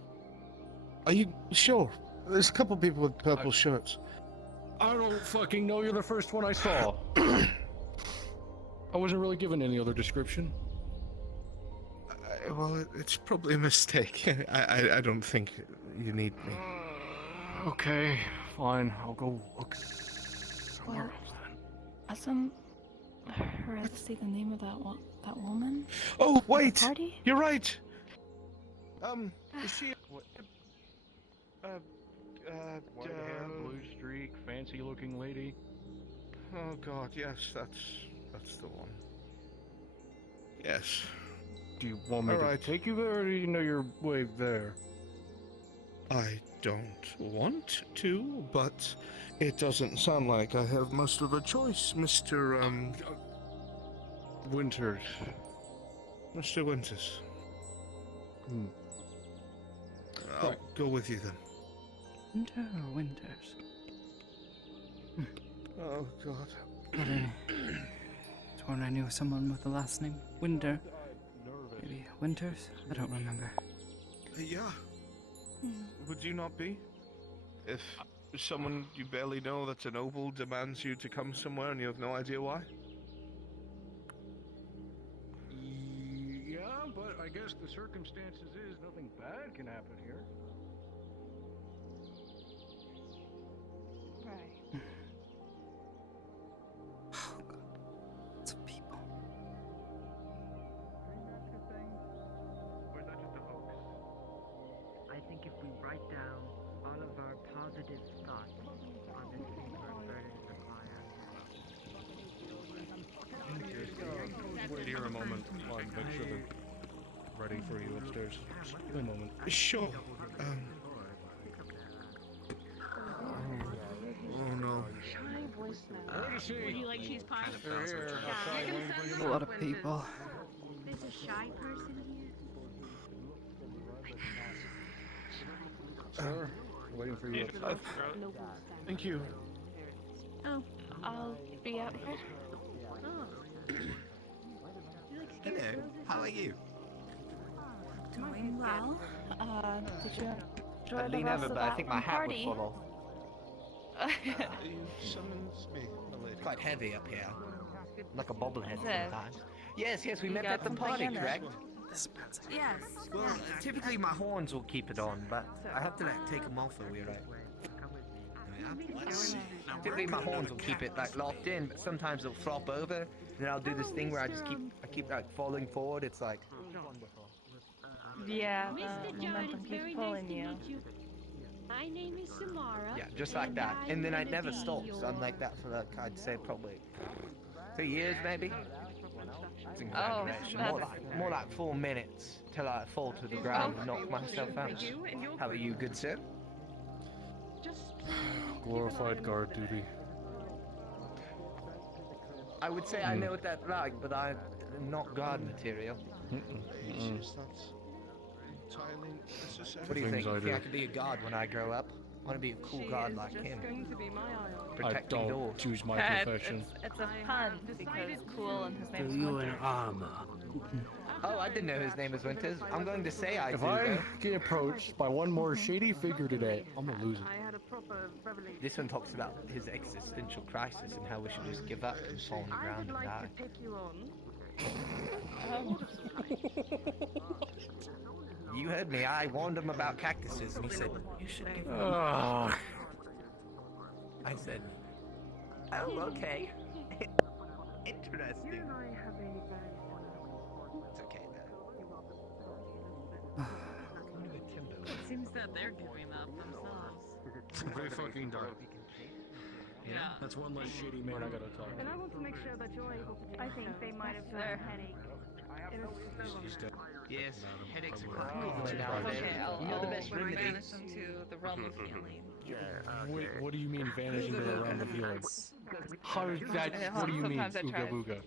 Are you sure? There's a couple people with purple shirts. I don't fucking know. You're the first one I saw. I wasn't really given any other description. Well, it's probably a mistake. I don't think you need me. Okay, fine. I'll go look somewhere Well, else hasn't then. read see the name of that woman? Oh, wait! Party? You're right! Is she... White hair, blue streak, fancy looking lady. Oh god, yes, that's the one. Yes. Do you want me to take you there, or do you know your way there? I don't want to, but it doesn't sound like I have much of a choice, Mr. Winters. Mr. Winters. I'll go with you then. Winter or Winters? Oh god. Sworn I knew someone with the last name Winter. Maybe Winters? I don't remember. Yeah. Would you not be? If someone you barely know that's a noble demands you to come somewhere and you have no idea why? Yeah, but I guess the circumstances is nothing bad can happen here. Right. Oh god. Lots of people. Or is that just a hoax? I think if we write down all of our positive thoughts on this paper and burn it in the fire. Wait here a moment while I make sure they're ready for you upstairs. Just give me a moment. Sure. Oh no. Would you like cheese pie? A lot of people. There's a shy person here. Sir, waiting for you upstairs. Thank you. Oh, I'll be out here. Hello, how are you? Doing well. Did you enjoy the Lean rest over, of but I that think my one hat would party? fall off. You summoned me, my lady. Quite heavy up here. Like a bobblehead Is it? sometimes. Yes, we You met got at the something party, in it? correct? Yes. Well, typically my horns will keep it on, but I have to like take them off for you, right? Typically my horns will keep it like locked in, but sometimes they'll flop over, and then I'll do this thing where I keep like falling forward. It's like Yeah, Mr. the momentum John, very keeps nice pulling to you. meet you. My name is Samara. yeah, just like that. And then I never stop. Your... So I'm like that for like I'd say probably 2 years maybe. It's an Oh, exaggeration. that's- More like 4 minutes till I fall to the ground and knock myself out. How about you, good sir? Just Glorified guard duty. I would say I know what that's like, but I'm not god material. Is that entirely necessary? What do you think? Things I You think I do. could be a god when I grow up? I want to be a cool god like him. to be my idol. I Protecting don't doors. choose my It's, profession. it's a pun because cool and his name's You in Winter. armor. Oh, I didn't know his name was Winters. I'm going to say I If do, I though. get approached by one more shady figure today, I'm gonna lose it. I had a proper revelation. This one talks about his existential crisis and how we should just give up and fall on the I ground would and die. like to take you on. You heard me. I warned him about cactuses, and he said, "You should give up." Ah, I said, "Oh, okay. Interesting." You and I have a very It's okay, It seems that they're giving up themselves. it's very fucking dark. You know? That's one less shitty man I gotta talk And I to. want to make sure that you're able to do I think they might have had a headache. She's dead. Yes, headaches are Okay, You know the best when I remedy? banish them to the realm of healing. Wait, what do you mean vanish into the realm of healing? How is that? Yeah, What do you mean, sometimes I try. ooga booga?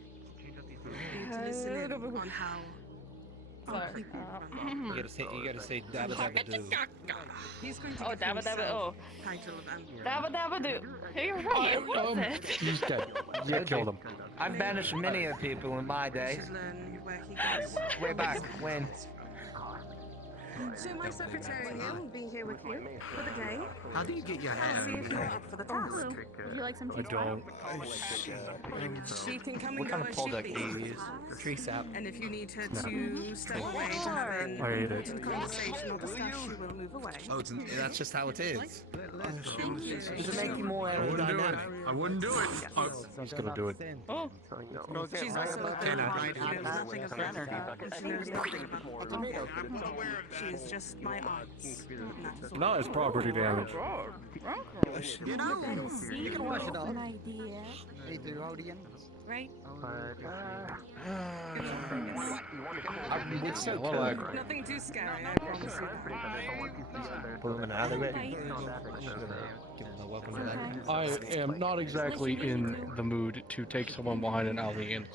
Listen in on how Sorry. You gotta say dabba dabba doo. he's going to Oh, give dabba dabba. himself Oh, title of Emperor. dabba dabba do. You're right. It was it. He's dead. You killed him. I've banished many of people in my You day. should learn where he goes. Way back when. So my secretary here will be here with you for the day. How do you get your I'll see hand? if you're up for the task. Would you like some I tea? don't. She can come What and kind go of as product she do you pleases. use? Tree sap. And if you need her to step away to have an I hate it. important conversation or discuss, she will move away. Oh, that's just how it is. Does it make you more I wouldn't do it. aerodynamic? I wouldn't do it. He's gonna do it. Oh, She's also a third party. She knows nothing about that. She knows nothing about the She is just my aunts. Not as property damage. You know, you can wash it off. An idea. Hey, the audience. Right? It's so Well, cool. Nothing too scary, I promise you. Put them in an alleyway. Give them a welcome to that. I am not exactly in the mood to take someone behind an alley and.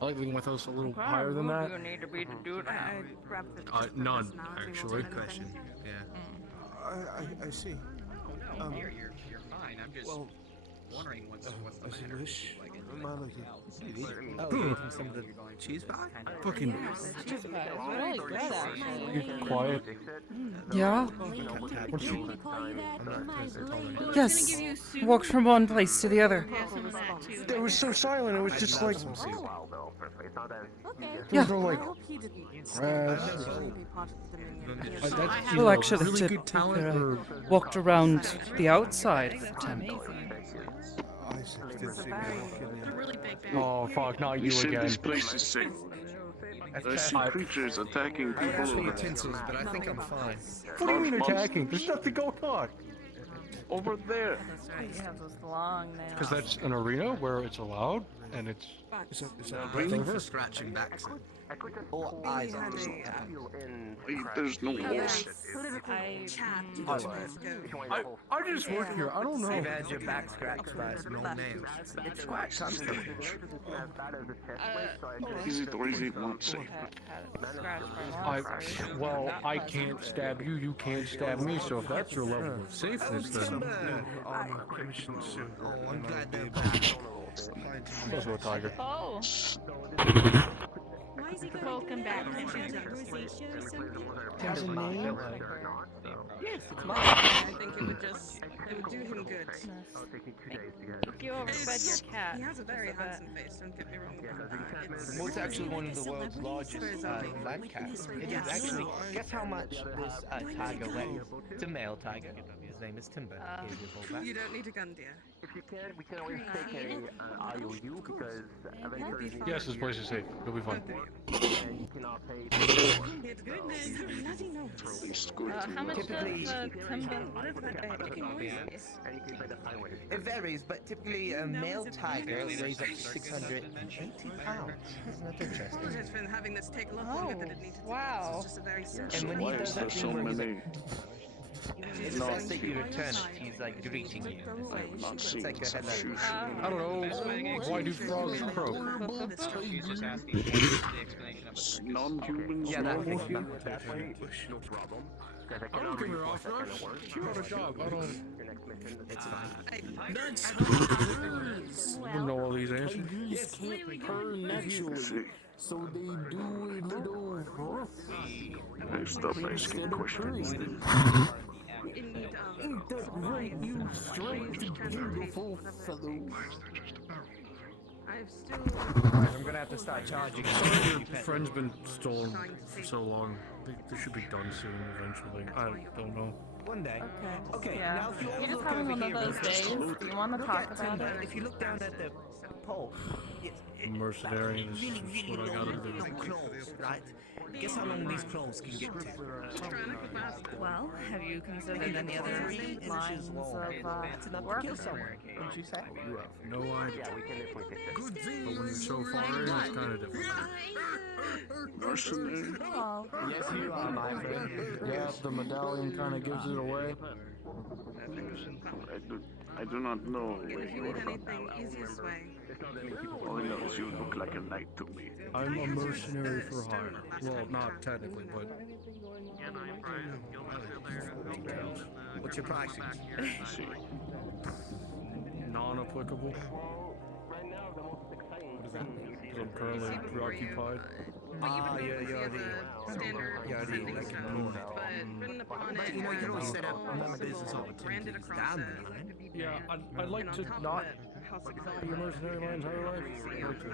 I like living with us a little higher than that. You need to be to do that. I grabbed the None, personality actually. more than Question. anything. Yeah. I see. You're fine. I'm just wondering what's the matter. Oh, you eating some of the cheese pie? Fucking. Cheese pie. It's really good, actually. You quiet. Yeah? What's she? Yes. Walked from one place to the other. It was so silent. It was just like. Yeah. There was no like. He didn't. Grass. Maybe part of the Dominion. That's Well, either actually, really to good be talent fair, or I walked around the outside of the temple. oh fuck, not you again. This place is safe. I see creatures attacking I asked for people utensils, but I think I'm fine. What do you mean attacking? There's nothing going on. over there. That's right. You have those long nails. Because that's an arena where it's allowed and it's. Breathing for scratching backs. All eyes on Wait, there's no walls. I just work here. I don't know. You've had your back scratched by some old nails. It's quite comfortable. Easy to easy won't say. I can't stab you. You can't stab me. So if that's your level of safeness, then. Oh, I'm glad they're back. Let's go, Tiger. Oh. Why is he going Welcome back. Was he show something? Has a name? Yes, it's mine. I think it would do him good. Took you over to bed your cat. He has a very handsome face, don't get me wrong about that. Well, it's actually one of the world's largest land cats. It is actually. Guess how much this tiger weighs? It's a male tiger. His name is Timber. Here's your bullback. You don't need a gun, dear. If you can, we can always take an IOU because eventually Yes, this place is safe. You'll be fine. and you cannot pay. It's good, man. Bloody no. How much does the timber? And you can pay the highway. It varies, but typically a male tiger weighs up to 680 pounds. Isn't that interesting? Apologies for having this take a lot longer than it needed to. Wow. It's just a very simple. And when he Why does is there that so thing where he's many? like, it's the best that you return it. He's like greeting you. Not It's seeing like a some hello. I don't know. Why do frogs croak? Non-humans Yeah, that normal? thing. That way, no problem. Because I I don't cannot give her report off, that Rush. kind of work. She wrote a job. I don't. Your next mission. It's fine. That's. We know all these answers. Yes, her naturally. So they do a little roughly. Hey, stop asking questions. Ain't that right, you strange, beautiful fellow? I've still. I'm gonna have to start charging. Sorry, your friend's been stolen for so long. They should be done soon, eventually. I don't know. One day. Okay. Yeah. Now if you all You're just look having over one of here, those days. You want to look talk at about Timber. it? If you look down at the Paul, Mercenary, this really, is really what I gotta long, do. long claws, right? Guess how long these claws can get to? Well, have you considered any other lines of work? Kill someone, wouldn't you say? You have no idea. Good thing. But when you're so far in, it's kind of difficult. Mercenary. Well, Yes, you are, my friend. Yeah, the medallion kind of gives it away. I do not know where If you you are need from. anything, easiest way. All I know is you look like a knight to me. I'm a mercenary for hire. Well, not technically, but What's your pricing? See, non-applicable. What does that mean? Because I'm currently preoccupied. You're the standard service stuff, but written upon it, You know, you can always set up symbol more business branded opportunities across down it. the line. Yeah, I'd like And to on top not of it, House be a Exalted. mercenary my entire life. I'd like to.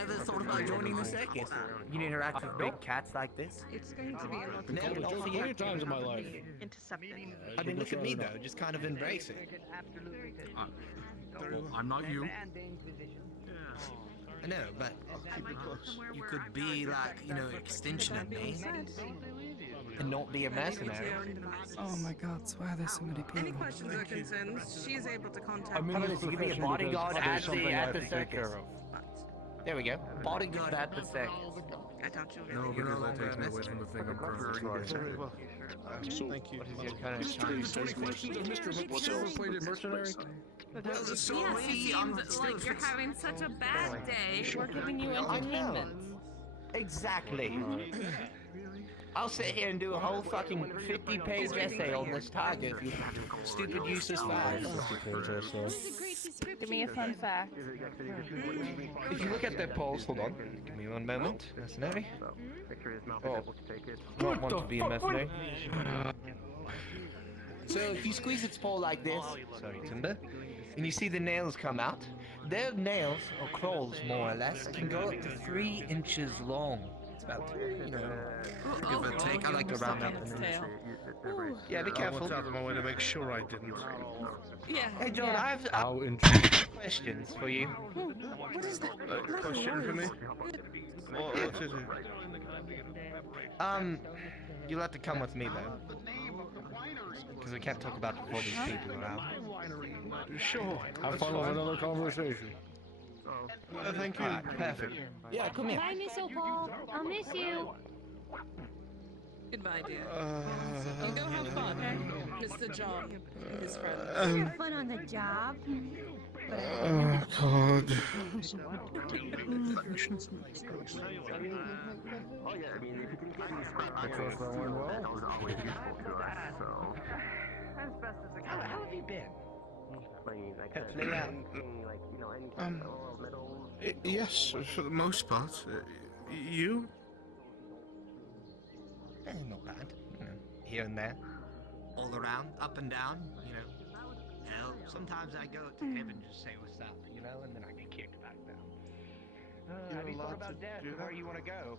Ever thought about joining the circus? You interact with big cats like this? It's going to be a lot No, I've not done for plenty you. of times in my life. intercepted. I mean, look at me though, just kind of embrace it. I'm not you. I know, but you could be like, you know, extension of me. And not be a mercenary. Oh my god, so why are there so many Any people? questions or concerns, she is able to contact I'm in How this about you could be a profession bodyguard because at there's the something I have to take circus? care of. There we go. Bodyguard at the circus. I doubt you'll No, because that takes me away from the thing I'm currently trying. Thank you. What is your kind of Mr. questions of Mr. Silver-plated mercenary? Well, the story, yes, it seems like you're having such a bad day. We're giving you entertainment. Exactly. I'll sit here and do a whole fucking 50-page essay on this tiger, you stupid useless fags. Give me a fun fact. If you look at their poles, hold on, give me one moment, mercenary. Oh, not want to be a mercenary. So if you squeeze its pole like this, sorry Timber, and you see the nails come out, their nails, or claws more or less, can go up to 3 inches long. It's about, you know, give or take. I like to round up the numbers. Yeah, be careful. I went out of my way to make sure I didn't. Yeah. Hey John, I have How intriguing. questions for you. What is that? Question for me? What is it? You'll have to come with me though. Because we can't talk about it before these people are out. Sure. Have fun with another conversation. Thank you. Alright, perfect. Yeah, come here. Bye, Miss Opal. I'll miss you. Goodbye, dear. You go have fun, Mr. John and his friends. Have fun on the job. Oh, God. How have you been? Hopefully, yeah. Yes, for the most part. You? Not bad. You know, here and there. All around, up and down, you know. Hell, sometimes I go up to heaven just say what's up, you know, and then I get kicked back down. Have you thought about death and where you want to go?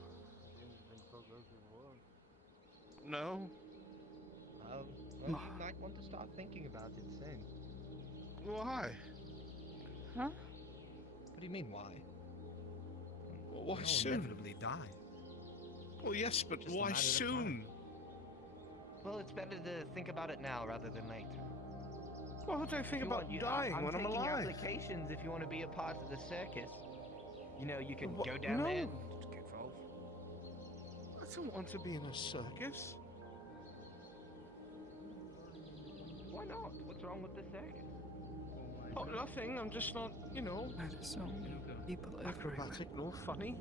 No. Well, you might want to start thinking about it soon. Why? Huh? What do you mean, why? Why We'll soon? inevitably die. Well, yes, but Just a why matter of soon? time. Well, it's better to think about it now rather than later. Why would I think about dying when I'm taking alive? applications if you want to be a part of the circus. You know, you can What? go down No. there and get involved. I don't want to be in a circus. Why not? What's wrong with the circus? Oh, nothing. I'm just not, you know, Why are there so many people everywhere? acrobatic nor funny.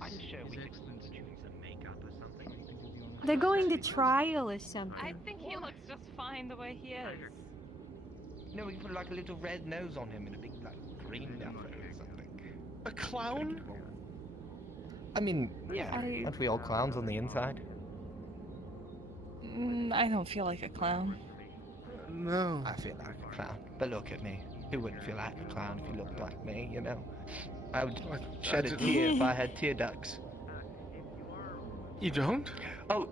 I'm sure we could put you in some makeup or something. They're going to trial or something. I think he looks just fine the way he is. No, we can put like a little red nose on him and a big like green afro or something. A clown? I mean, yeah, aren't we all clowns on the inside? I don't feel like a clown. No. I feel like a clown. But look at me. Who wouldn't feel like a clown if you looked like me, you know? I would shed a didn't- tear if I had tear ducts. You don't? Oh,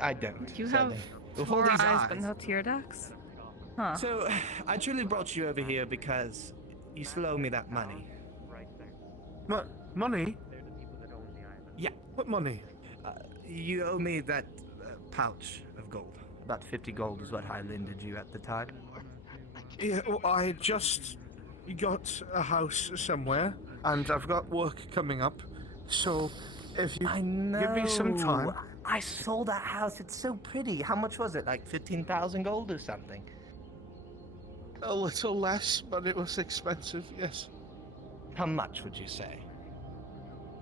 I don't. You sadly. have With all 4 these eyes but no tear ducts? Huh. So, I truly brought you over here because you still owe me that money. Money? Yeah. What money? You owe me that pouch of gold. About 50 gold is what I lended you at the time. Yeah, well, I just got a house somewhere, and I've got work coming up. So, if you give me some time. I sold that house. It's so pretty. How much was it? Like 15,000 gold or something? A little less, but it was expensive, yes. How much would you say?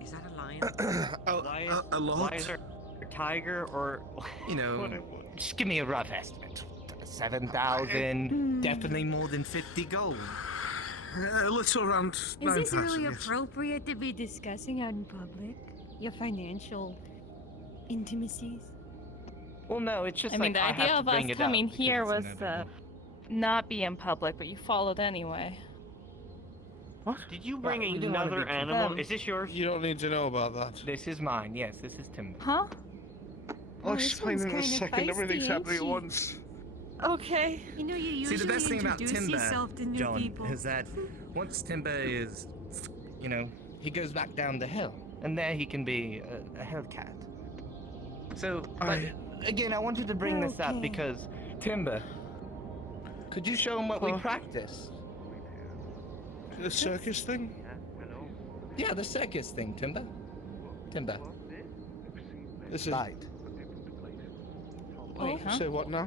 Is that a lion? A lot? Lion or tiger or... You know, just give me a rough estimate. 7,000, definitely more than 50 gold. A little around Is 9,000, this really yes. appropriate to be discussing out in public? Your financial intimacies? Well, no, it's just I mean, the I idea have of to us bring it coming up here because was it's inevitable. not be in public, but you followed anyway. What? Did you bring Well, we didn't wanna another be animal? them. Is this yours? You don't need to know about that. This is mine, yes, this is Timber. Huh? I'll this explain one's in a kinda second. Everything's feisty, happening ain't at she? once. Okay. You know, you See, usually the best thing about introduce Timber, yourself to new John, people. is that once Timber is, you know, he goes back down the hill, and there he can be a Hellcat. So, but again, I wanted to bring this up Okay. because Timber, could you show him what we practice? The circus thing? Yeah, the circus thing, Timber. Timber. This is... Right. Wait, huh? Say what now?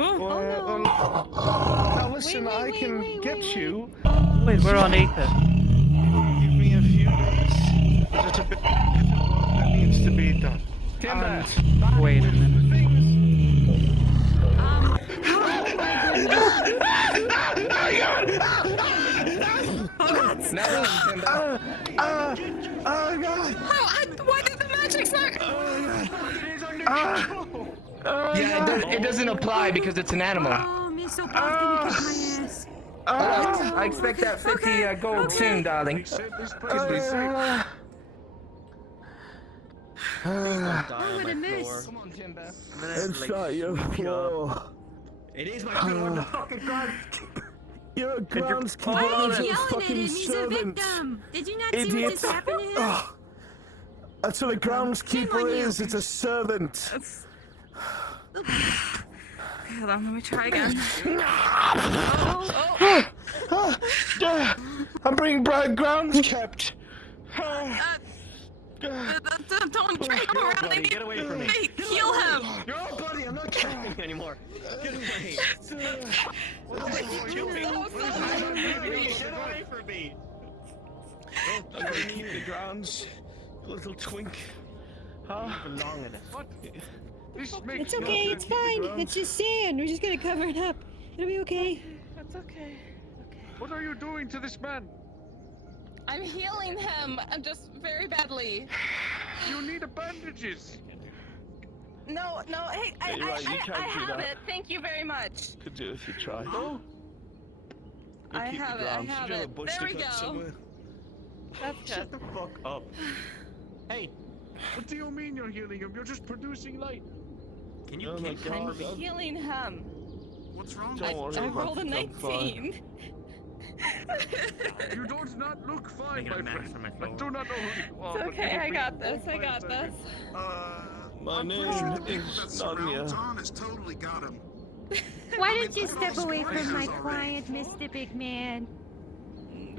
Oh, Now listen, I can get you. Wait, we're on Aether. Give me a few days. There's a bit that needs to be done. Timber. Wait a minute. Now run, Timber. Oh God! Why did the magic start? Yeah, it doesn't apply because it's an animal. Oh, Miss Opal's gonna kick my ass. Alright, I expect that 50 gold soon, darling. What a miss. Come on, Timber. It's not your floor. It is my floor, the fucking ground. You're a groundskeeper. Why are He's you a yelling at him? fucking He's a servant. victim. Did you not see what Idiot. just happened to him? Ugh. That's what a groundskeeper is. It's a servant. Hold on, let me try again. I'm bringing Brian grounds kept. Don't drag him around. Buddy, get away from me. Hey, heal him. You're all buddy. I'm not carrying you anymore. Get away. Get away from me. I'm gonna keep the grounds. You little twink. Huh? You belong in it. What? This makes It's okay, it's fine. It's just sand. We're just gonna cover it up. It'll be okay. That's okay. What are you doing to this man? I'm healing him. I'm just very badly. You need bandages. No, hey, You're right, you can't I do have that. it. Thank you very much. Could do if you tried. Oh, I have it. I have it. There we go. Somewhere. That's good. Shut the fuck up. Hey, what do you mean you're healing him? You're just producing light. can you Oh my kick God. I'm healing him. What's wrong? Don't worry I about rolled a it, I'm fine. 19. You don't not look fine, Making a my mess friend. of my I floor. do not know who you are. It's but okay, you I will got be this. I fine got second. this. My name is Nanya. It's totally got him. Why don't you step away from my client, Mr. Big Man?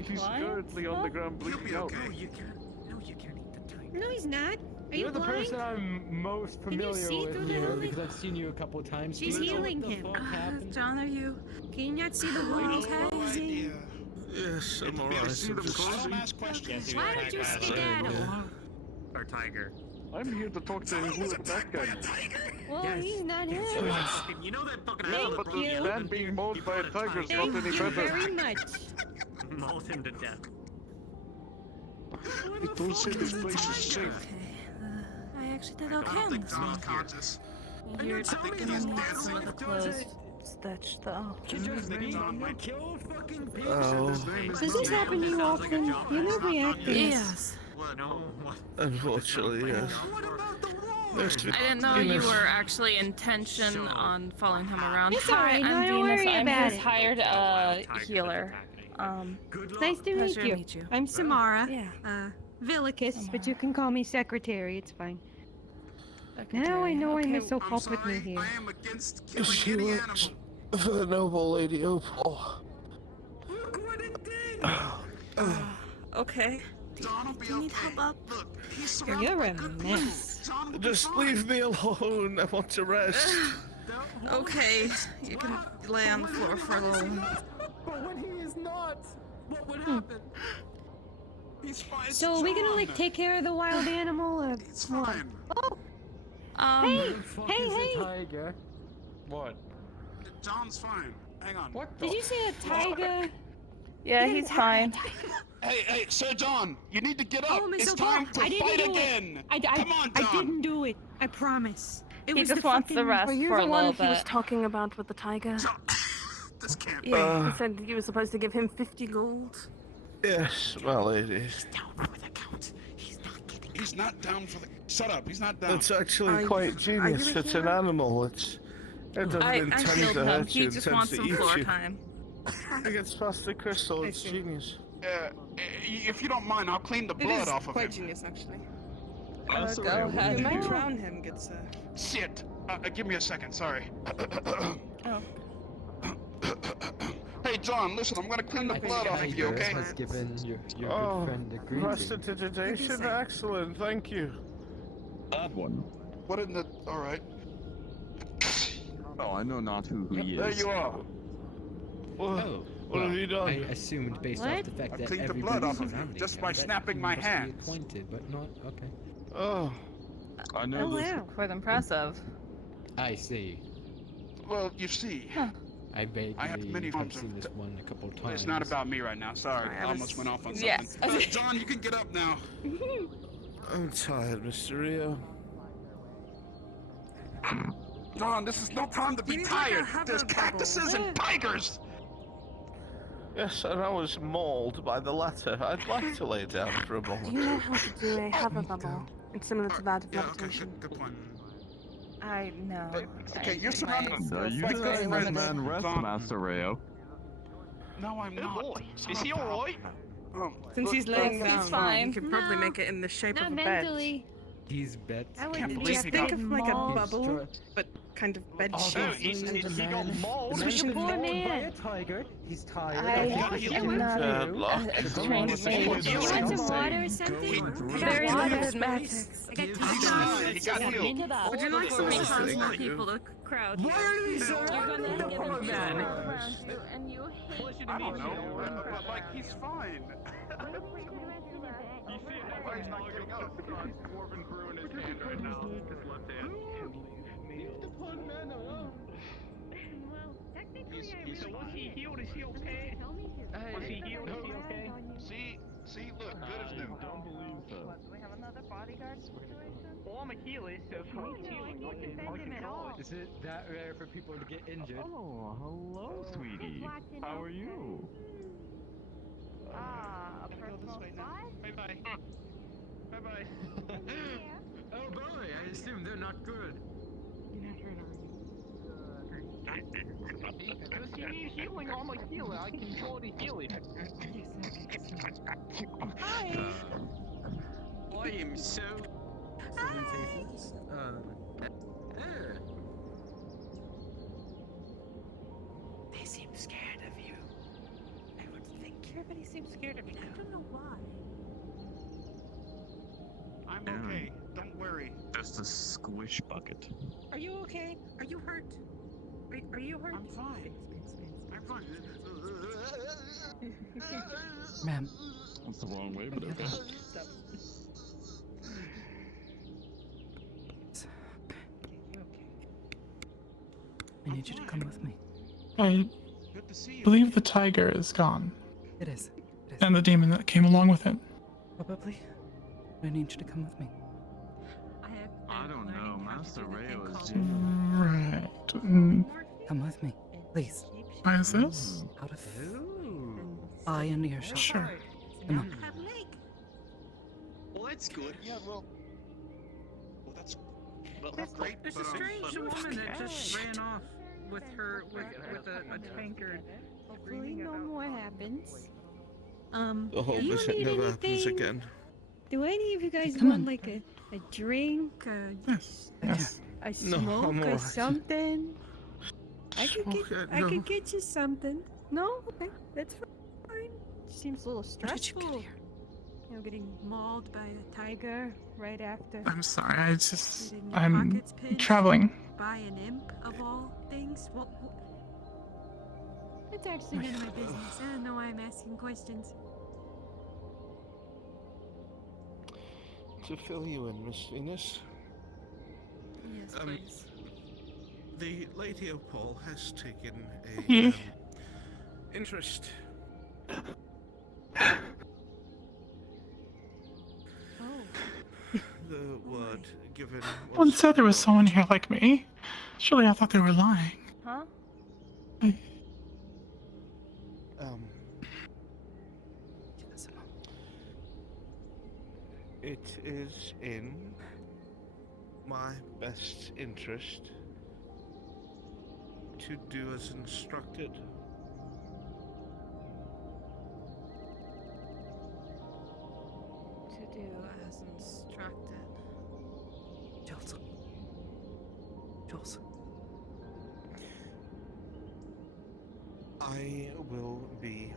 He's Client? currently on the ground He'll be bleeding out. okay. you can't. No, you can't eat the tiger. No, he's not. Are you You're the blind? person I'm most Can you familiar see with through the here helmet? because I've seen you a couple of times. She's Do you know healing what the him. fuck happened? John, are you? Can you not see the wounds closing? Yes, I'm Be able alright. to see them closing. Why don't you skedaddle? Or tiger. I'm here to talk to who is that guy. Well, he's not him. You know that fucking Thank But the you. man being mauled by a tiger is not Thank any you better. very much. mauled him to death. I don't say this place is safe. I actually did I don't okay. think Tommy's conscious. You're tell me he's dead. some of the clothes stitched though. Oh, Does this happen to you often? You're not reacting. Yes. What? No. What? unfortunately, yes. What about the wall? There's I didn't know you Venus. were actually intention on following him around. It's Hi, alright, I'm don't Venus. worry I'm about his it. hired healer. Nice to Pleasure to meet you. meet you. I'm Samara. Yeah. Villicus, but you can call me Secretary, it's fine. Now I Secretary, know I okay. miss Opal with me here. I am against killing She any works animal. for the noble Lady Opal. Look what it did! Okay. John will be Do you need okay. help up? Look, he's surrounded You're by a good mess. people. John will be Just fine. leave me alone. I want to rest. Okay, you can lay on the floor for a little. But when he is not, what would happen? He's fine. It's So are we gonna like John. take care of the wild animal or It's fine. Oh, Hey, hey! Tiger. What? John's fine. Hang on. What Did you say a tiger? Yeah, he's fine. Hey, Sir John, you need to get up. Oh, Mr. It's time Paul, to I didn't fight do it. again. Come on, I John. didn't do it. I promise. It He was just the wants to fucking- rest Were you for a the one little he was bit. talking about with the tiger? This can't be. Yeah, he said that you were supposed to give him 50 gold. Yes, my lady. He's not down for the. Shut up. He's not down. It's actually Are quite you genius. a It's an hero? animal. It doesn't I intend healed to him. hurt He you. It just intends wants to some eat floor you. time. It gets past the crystal. It's see. genius. If you don't mind, I'll clean the It blood is off of quite him. genius, actually. Go You ahead. might drown him, good sir. Shit. Give me a second. Sorry. Oh. Hey, John, listen. I'm gonna clean the blood off of you, okay? has given your Oh, good friend a greeting. prestidigitation. Excellent. Thank you. That one. What in the? All right. Oh, I know not who he There is. you are. What have you done? I assumed based off the fact I that cleaned the everybody blood off of you surrounding just him by that snapping he my must be hands. acquainted, but not okay. Oh. I know this. Quite impressive. I see. Well, you see, I vaguely I have many have forms of seen this one a couple times. it's not about me right now. Sorry, I almost went off on something. Yes. John, you can get up now. I'm tired, Mr. Rio. John, this is no time to be You need like a tired. hover There's cactuses and tigers. Yes, and I was mauled by the latter. I'd like to lay down for a Do you moment. know how to do a hover bubble? It's similar to that of Yeah, okay, levitation. good point. I know. Okay, you're surrounded My No, you skills just are got very red limited. man rest, John. Master Rayo. No, I'm not. Is he alright? Since he's laying He's down, fine. you could probably No. make it in the shape Not of a mentally. He's bet. I would Can't be believe Just he think got of like a mauled. bubble, but kind of bed shaped. He got mauled. He's a poor man. tiger. He's tired. I am not Luck. a trained mage. You want some water or something? Very I got limited water. magics. I got He tea. got healed. Would you like some because more people to crowd? Why are you so You're gonna get poor a man? And you hate I don't know, but like he's fine. Why he's not getting up? Dwarven brew in his hand right now. His left hand. Leave the poor man alone. So was he healed? Is he okay? Was he healed? Is he okay? See, look, good as new. Don't believe that. Do we have another bodyguard situation? Well, I'm a healer, so if he needs healing, I can call it. Is it that rare for people to get injured? Oh, hello, sweetie. How are you? Ah, a personal spy? Bye-bye. Bye-bye. Oh boy, I assume they're not good. Does he need healing? I'm a healer. I can totally heal him. Hi. I am so. They seem scared of you. I would think everybody seems scared of you. I don't know why. I'm okay. Don't worry. Just a squish bucket. Are you okay? Are you hurt? Are you hurt? I'm fine. I'm fine. Ma'am, That's the wrong way, but okay. Stop. I need you to come with me. I Good to see you. believe the tiger is gone, It is. and the demon that came along with it. Probably. I need you to come with me. I don't know. Master Rayo is. Right. Come with me, please. Why is this? Out of eye and earshot. Sure. Come on. Well, that's good. Yeah, well, that's There's a strange woman that just ran off with her with a tankard. Hopefully no more happens. I Do hope you this need never happens anything? again. Do any of you guys Come want on. like a drink, Yes. a No, smoke I'm or alright. something? I no. could get you something. No? Okay, that's fine. Seems a little stressful. You know, getting mauled by a tiger right after. I'm sorry, getting your I'm pockets pinched traveling. by an imp of all things. Well, it's actually none of my business. I don't know why I'm asking questions. To fill you in, Miss Venus, Yes, Um, please. the Lady Opal has taken a Yeah. interest. The word given One was said there was someone here like me. Surely I thought they were lying. Huh? It is in my best interest to do as instructed. To do as instructed. Jules. Jules. I will be,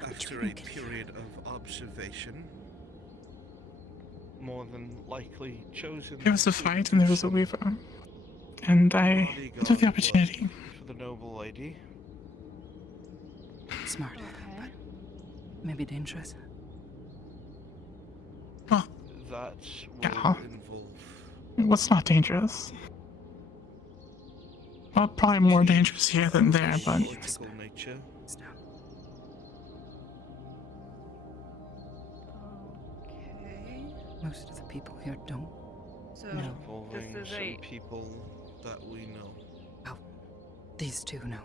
after a period of observation, more than likely chosen. There was a fight and there was a weaver. And I took the opportunity. For the noble lady. Smart, but maybe dangerous. Well, That will yeah. involve. What's not dangerous? Well, probably more dangerous here than there, but Political nature. Okay. Most of the people here don't. So No. Involving This is some a- people that we know. These two know.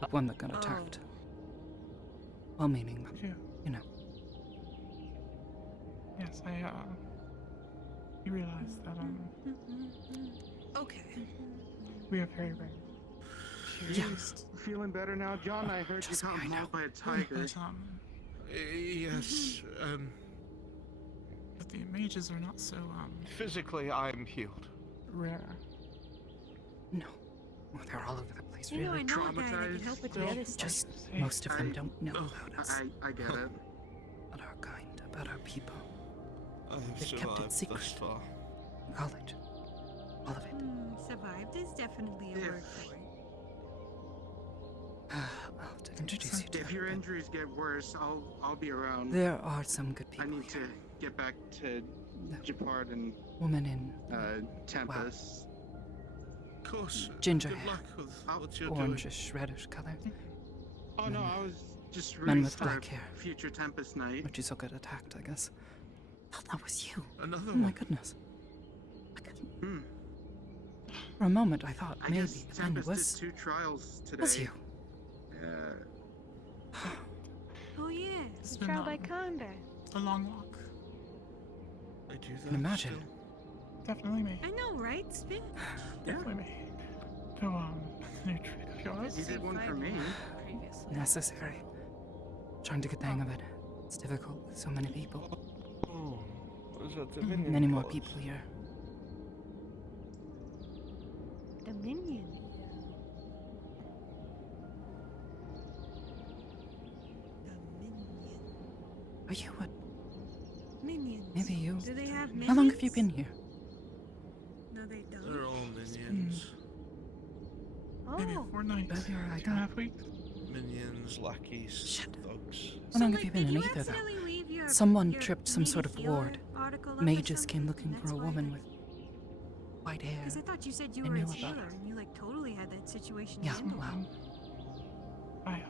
The one that got attacked. Well meaning, but, you know. yes, you realize that, Okay. we are very rare. Yes. Feeling better now, John? I heard you got mauled by a tiger. But, Yes, but the mages are not so, physically I'm healed. rare. No. Well, they're all over the place, You know, I really. know a guy that can help with the other stuff. Just most of them don't know about us. I get it. About our kind, about our people. I have They've kept it survived secret. thus far. College. All of it. Survived is definitely a word for it. I'll have to introduce you to If your injuries get worse, I'll be around. There are some good people I need to get back to Japard and woman in Tempest. Of course. Ginger Good hair. luck with what you're Orangish, reddish color. Oh no, I was just Men rooting with for black hair. future Tempest night. But you still got attacked, I guess. Thought that was you. Another Oh my one. goodness. I couldn't. For a moment, I thought I maybe, guess but then it Tempest was. did 2 trials today. Was you? Oh yeah, It's the been, trial by combat. a long walk. I do that. Can imagine. Definitely me. I know, right? Spin. Definitely me. So, new trick of yours? He did one for me. Necessary. Trying to get the hang of it. It's difficult with so many people. Oh, was that the minion Many more college? people here. Dominion. Are you what? Minions. Maybe you. Do they have minions? How long have you been here? No, they don't. They're all minions. Maybe Oh. 4 nights. Earlier I 2.5 weeks. Minions, lackeys, thugs. How long have you been in Aether, though? accidentally leave your- Someone your tripped some sort of native healer ward. article up or Mages came something? looking for a woman with white hair. Because I thought you said you I were knew its about healer, her. and you like totally had that situation Yeah, handled. well, I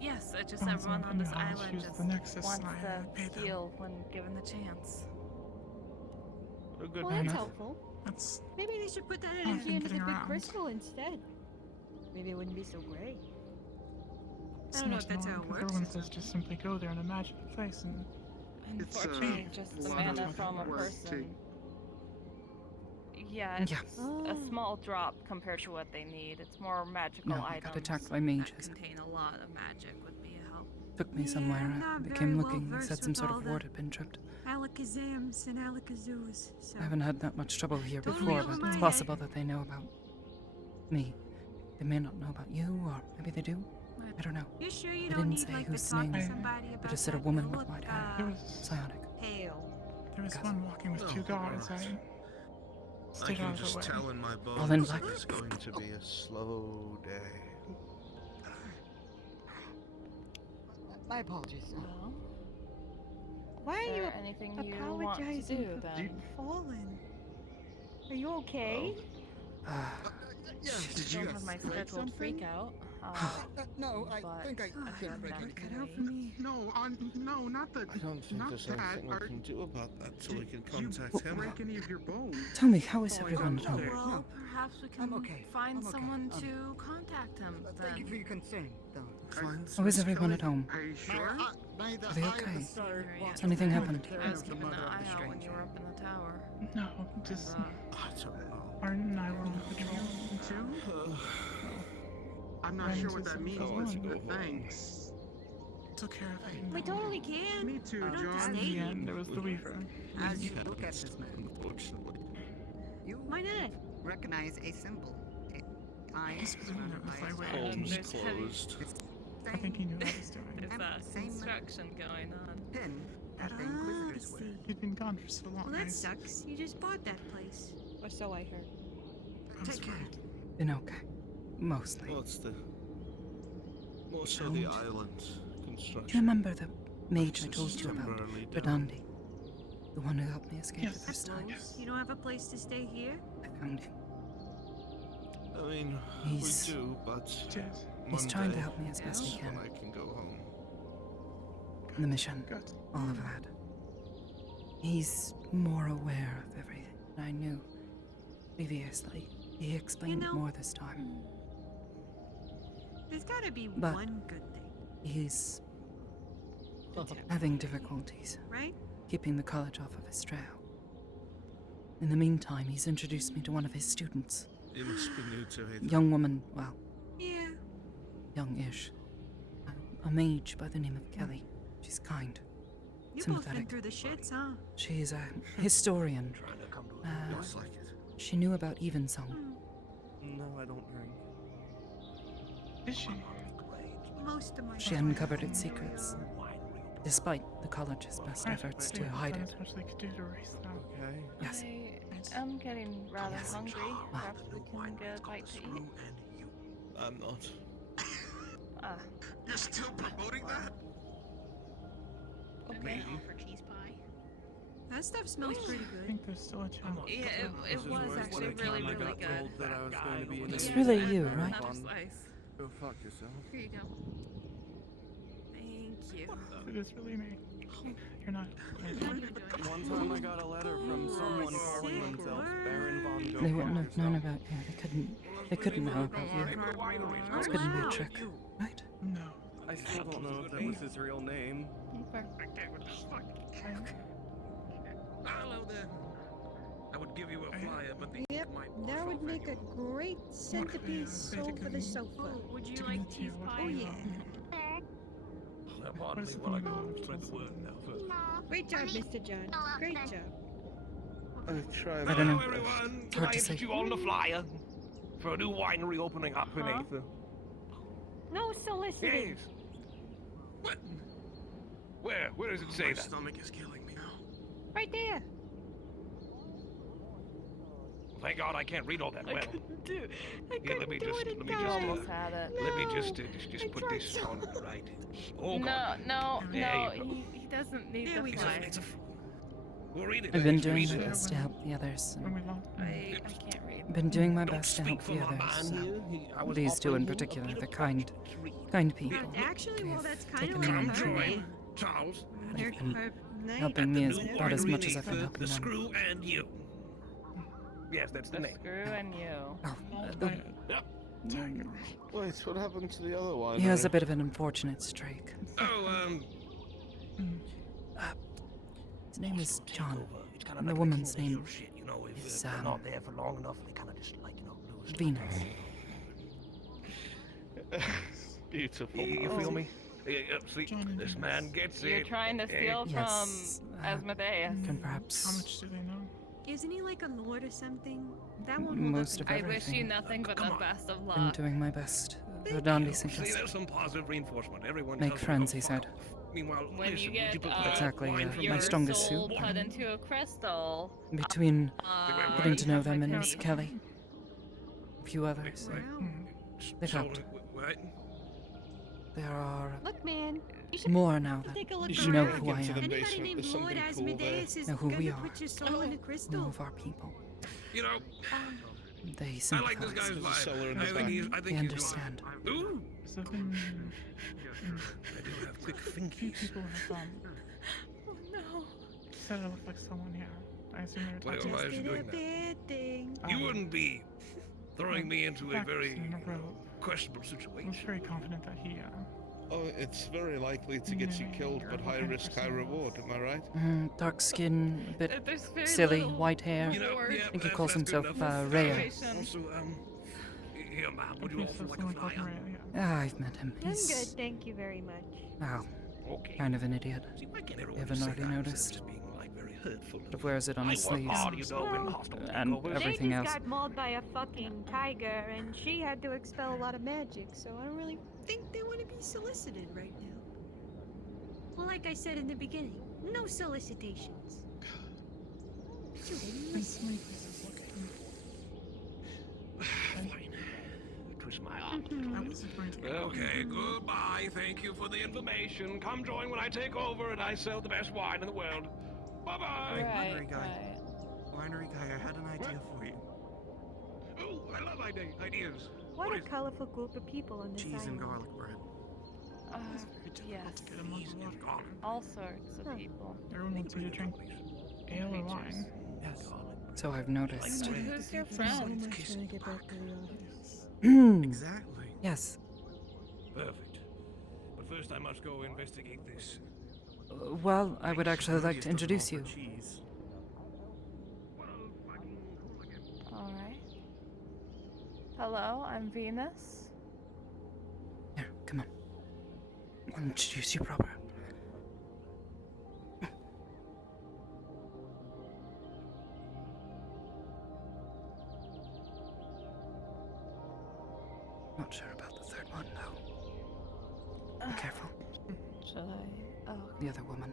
Yes, I just found everyone on this someone who island used just the Nexus Wants and I to paid them. steal when given the chance. A good Well, that's enough. helpful. That's Maybe they should put that I've energy been into the getting big around. crystal instead. Maybe it wouldn't be so great. I so don't know much if that's how annoying it 'cause works. everyone says just simply go there and imagine a place and Unfortunately, just the mana from a person. Yeah, it's a small drop compared to what they need. It's more magical No, I items. got attacked by mages. Contain a lot of magic would be a help. Took me somewhere. I became looking. They said some sort of ward had been tripped. Alakazams and Alakazoos. So. I haven't had that much trouble here Totally before, over but my it's head. possible that they know about me. They may not know about you, or maybe they do. I don't know. You sure you They don't didn't need say like whose to talk name. to somebody They about just said a that? woman You with look, white hair. There was Psionic. pale. there was one walking with two guards. I I stayed can out of the just way. tell in my All in bones black. that it's going to be a slow day. My apologies. Well, Why is are you there anything you want to apologizing do for then? falling? Are you okay? Yes, I don't have my scheduled freak out. no, I but think I feel think that Get out way. for me. No, no, not that. I don't think not there's that. anything I can do about that till we can contact him. Break any of your bones? Tell me, how is everyone at home? Well, perhaps we can okay. find I'm okay. someone to contact him Thank you then. for your concern, though. How is everyone at home? Are you sure? Are they okay? Has anything happened? I was keeping an eye out when you were up in the tower. No, just I don't know. Arden and I were on patrol. Too? I'm not sure what that means, but thanks. Took care of it. We totally can. Me too, We don't have to John. stay In the here. end, there was the Weaver. As you look at this man, Unfortunately. you Why not? recognize a symbol. I He's familiar with my way. Home's there's heavy- closed. I think he knew what he was doing. There's that Same construction going on. pin at the I Inquisitor's see. wear. He'd been gone for so long. Well, that I- sucks. You just bought that place. Or so I heard. I'm Take care. surprised. Been okay. Mostly. Well, it's the more so the island construction. Do you remember the mage I It's told just you about? temporarily down. Redandi. The one who helped me escape Yes. the first time. You don't have a place to stay here? I found him. I mean, He's- we do, but Cheers. He's trying to Monday help me as best he is when can. I can go home. The mission. Good. All of that. He's more aware of everything than I knew previously. He explained it more this time. There's gotta be But- one good thing, He's having difficulties right? keeping the college off of his trail. In the meantime, he's introduced me to one of his students. You must be new to it. Young woman, well, Yeah. young-ish. A mage by the name of Kelly. She's kind, You've both been sympathetic. through the shits, huh? She's a historian. Looks like it. She knew about Evensong. No, I don't drink. Is she? Most of my She uncovered its secrets, despite the college's best efforts to hide it. As much as they could do to erase them. Okay. Yes. I am getting rather Yes. hungry. Perhaps we can get a bite to eat. I'm not. You're still promoting that? Okay. offer cheese pie. That stuff smells pretty I good. think there's still a chance. Yeah, it was actually really, really good. That I was going to be in It's the really Navy you, Marathon. right? Another slice. Go fuck yourself. Here you go. Thank you. It is really me. You're not. One time I got a letter from someone calling themselves Baron von Go They wouldn't Fuck have known Yourself. about you. They couldn't know about you. This couldn't be a trick, right? No. I still don't know if that was his real name. Okay. Hello there. I would give you a flyer, but the Yep, that would make a great centerpiece sold for the sofa. Would you like cheese pie? Oh yeah. What is the thing about Great job, Mr. John. Great job. I try I don't know. everyone. It's hard to say. you on the flyer for a new winery opening up in Aether? No soliciting. Yes. What? Where does it say My that? stomach is killing me now. Right there. Thank God I can't read all that well. Do. I Here, let me just Almost had it. let me just put this on right. Oh No, God. no, There no. you go. He doesn't need There the we go. flyer. We'll read it. I've been Read doing it. my best to help the others. When we lost. I can't read. I've been doing my Don't best to speak help for the my others. man So. here. I was These two in offering him a particular, bit they're of kind bite to read. people. Actually, well, that's kind Taken of me like on her. training. Charles, Her, been her night. helping me as, new about as winery much in as I've been Aether, helping the them. Screw and you. Yes, that's the name. Screw and you. Oh, Tiger. Wait, what happened to the other one? he has a bit of an unfortunate streak. Oh, His name is John, It's kind of and the like woman's king of name this shit, you know, if is, they're not there for long enough, they kind of just like, you know, lose. Venus. Beautiful. You feel me? See, this man gets You're it. trying to steal Yes, from Asmodeus. Can perhaps How much do they know? Isn't he like a lord or something? That won't hold most up of in I court. wish you nothing but the best of I'm luck. doing my best. Rodandi See, suggested. there's some positive reinforcement. Everyone Make tells me, friends, "Oh, he fuck said. off." Meanwhile, When listen, you would get you prefer Exactly, wine my from your strongest soul suit. put into a crystal. Between getting to know from them a and Miss Canadian. Kelly, a few others, they've helped. There are Look, man. You should more now take a look that you know around. who I am. Anybody named Lord Asmodeus is Know who we gonna are. put your soul in a crystal. Know of our people. You know, They I like sympathize. this guy's vibe. I think he's They understand. Ooh! So then, I do have quick few finkies. people have Oh no. said I look like someone here. I assume they were Why talking am I Did a doing that? bad thing. You wouldn't be throwing me into a wrapped very in a robe. questionable I was situation. very confident that he, Oh, it's very likely to get you killed, but high risk, high reward. Am I right? Dark skin, a bit There's very silly, little white hair. You know, yeah, I think he that's- calls that's good himself enough. Rhea. Also, here, ma'am, would you Yes, also that's like a someone called flyer? Maria, yeah. I've met him. I'm He's good, thank you very much. well, Okay. kind of an idiot. See, why can't You everyone haven't just say already that instead of noticed. just being, like, very hurtful? But wears it on his I work sleeves. hard, you know, in hospital And takeovers. everything They else. just got mauled by a fucking tiger, and she had to expel a lot of magic, so I don't really think they want to be solicited right now. Like I said in the beginning, no solicitations. Fine. Twist my arm. I wasn't going to get Okay, goodbye. Thank you for the information. Come join when I take over and I sell the best wine in the world. Bye-bye. Right, right. Winery guy, I had an idea for you. Oh, I love ideas. What a colorful group of people on this Cheese and island. garlic bread. Yes. get a mug of water. All sorts of people. Everyone wants you to drink ale or wine. So I've noticed. Who's your friend? Exactly. Yes. Perfect. But first I must go investigate this. Well, I would actually like to introduce you. Alright. Hello, I'm Venus. Here, come on. I'll introduce you proper. Not sure about the third one, though. Be careful. Should I? Oh. The other woman.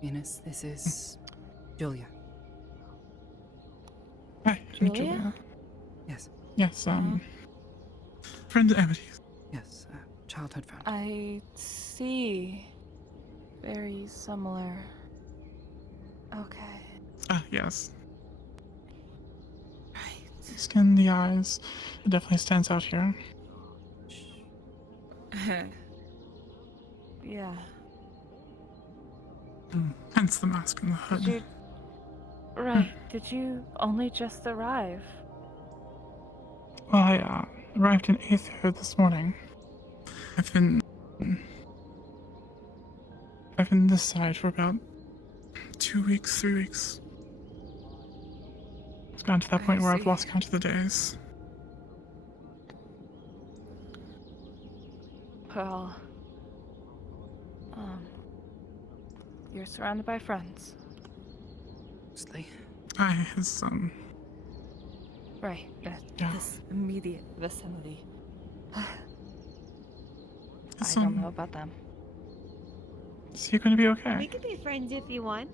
Venus, this is Julia. Hi, I'm Julia? Julia. Yes, Yes, friend Amity. yes, childhood friend. I see. Very similar. Okay. Ah, yes. Right. Skin, the eyes. It definitely stands out here. Yeah. Hence the mask and the hood. Did you... Right. Did you only just arrive? Well, I arrived in Aether this morning. I've been this side for about 2 weeks, 3 weeks. It's gotten to that point where I've see. lost count of the days. Well, you're surrounded by friends. Mostly. His Right. Yeah. This immediate vicinity. I His, don't know about them. Is he going to be okay? We could be friends if you want.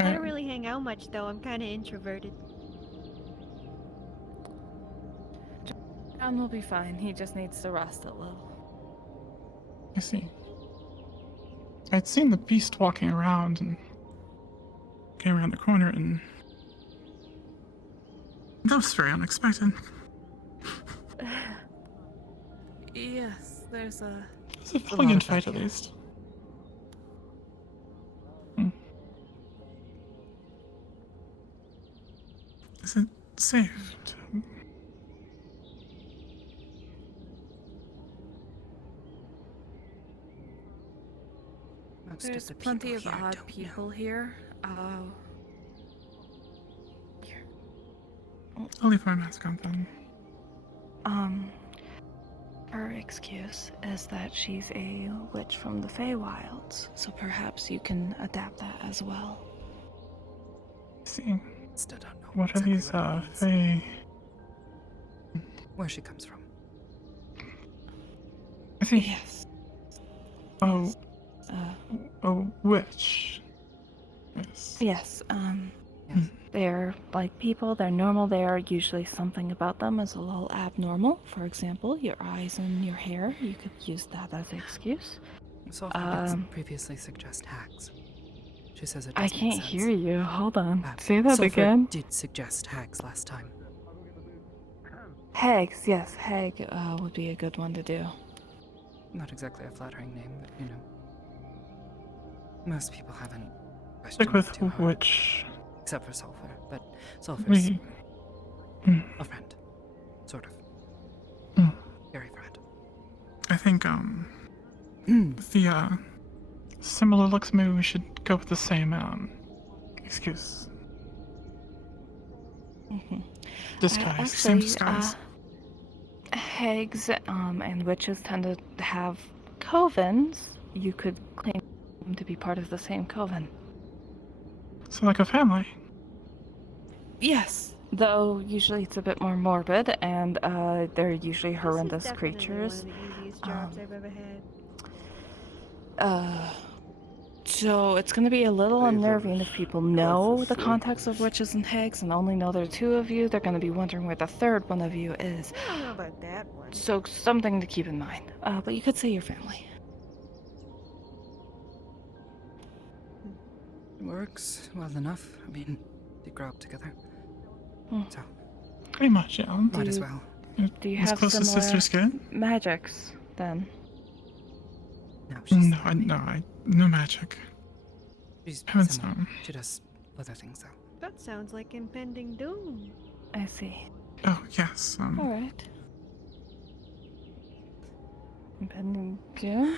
I don't really hang out much, though. I'm kind of introverted. John will be fine. He just needs to rest a little. I see. I'd seen the beast walking around and came around the corner, and that was very unexpected. Yes, there's a... It's a valiant fight, at least. Is it safe to... There's of the plenty people of here odd don't people here. I'll leave my mask on then. Her excuse is that she's a witch from the Feywilds, so perhaps you can adapt that as well. See, Still don't know what are exactly these, what it means. Fey? Where she comes from. I think. Yes. Oh. A witch. Yes. Yes, Yes. they're like people, they're normal, they're usually something about them is a little abnormal. For example, your eyes and your hair, you could use that as an excuse. Sulfur did previously suggest hags. She says it does I make can't sense. hear you, hold on. Say that Sulfur again. did suggest hags last time. Hags, yes, hag would be a good one to do. Not exactly a flattering name, but you know. Most people haven't questioned Stick with it too hard. witch. Except for Sulfur, but Sulfur's a friend. Sort of. Very friend. I think, the, similar looks, maybe we should go with the same, excuse. Disguise, same disguise. Hags and witches tend to have covens. You could claim them to be part of the same coven. So like a family. Yes, though usually it's a bit more morbid, and they're usually horrendous creatures. One of the easiest jobs I've ever had. So it's going to be a little unnerving if people know the context of witches and hags and only know there are two of you. They're going to be wondering where the third one of you is. I don't know about that one. So something to keep in mind. But you could say your family. Works well enough. I mean, they grow up together. So. Pretty much, yeah. Might as well. Do you As have close as similar sisters get? magics then? No, no magic. She's Haven't similar. some. She does other things though. That sounds like impending doom. I see. Oh, yes, Alright. Impending doom?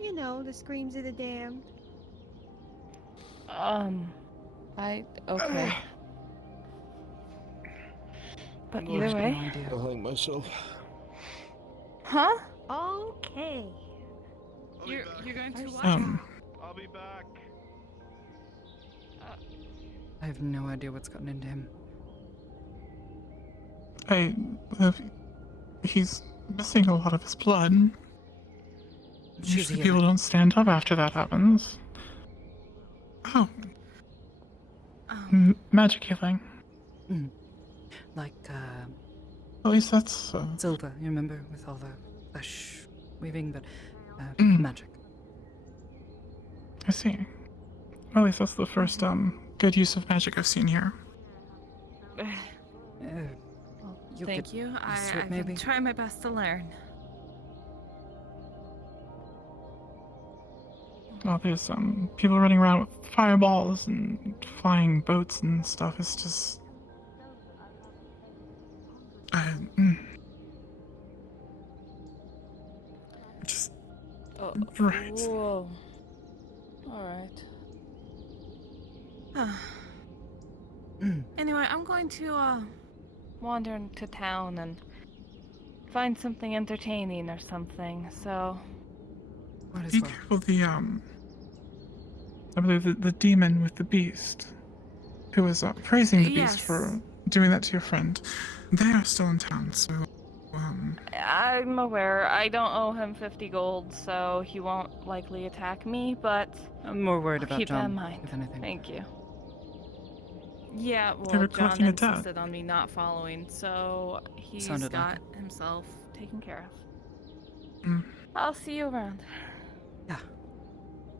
You know, the screams of the damned. Okay. But either Lost way. no idea. I hang myself. Huh? Okay. You're going to what? I'll be back. I have no idea what's gotten into him. He's missing a lot of his blood. She's Usually healing. people don't stand up after that happens. Oh. Magic healing. Like, At least that's, Silva, you remember? With all the flesh weaving, but, magic. I see. Well, at least that's the first, good use of magic I've seen here. You Thank could you. use I it, maybe. will try my best to learn. Well, there's, people running around with fireballs and flying boats and stuff. It's just... Just... Right. Whoa. Alright. Anyway, I'm going to wander into town and find something entertaining or something, so... Be careful, I believe the demon with the beast, who was praising the beast for doing that to your friend, they are still in town, so, I'm aware. I don't owe him 50 gold, so he won't likely attack me, but... I'm more worried I'll about keep that in John, mind. if anything. Thank you. Yeah, They were well, John collecting a debt. insisted on me not following, so he's Sounded like got himself taken care of. I'll see you around. Yeah.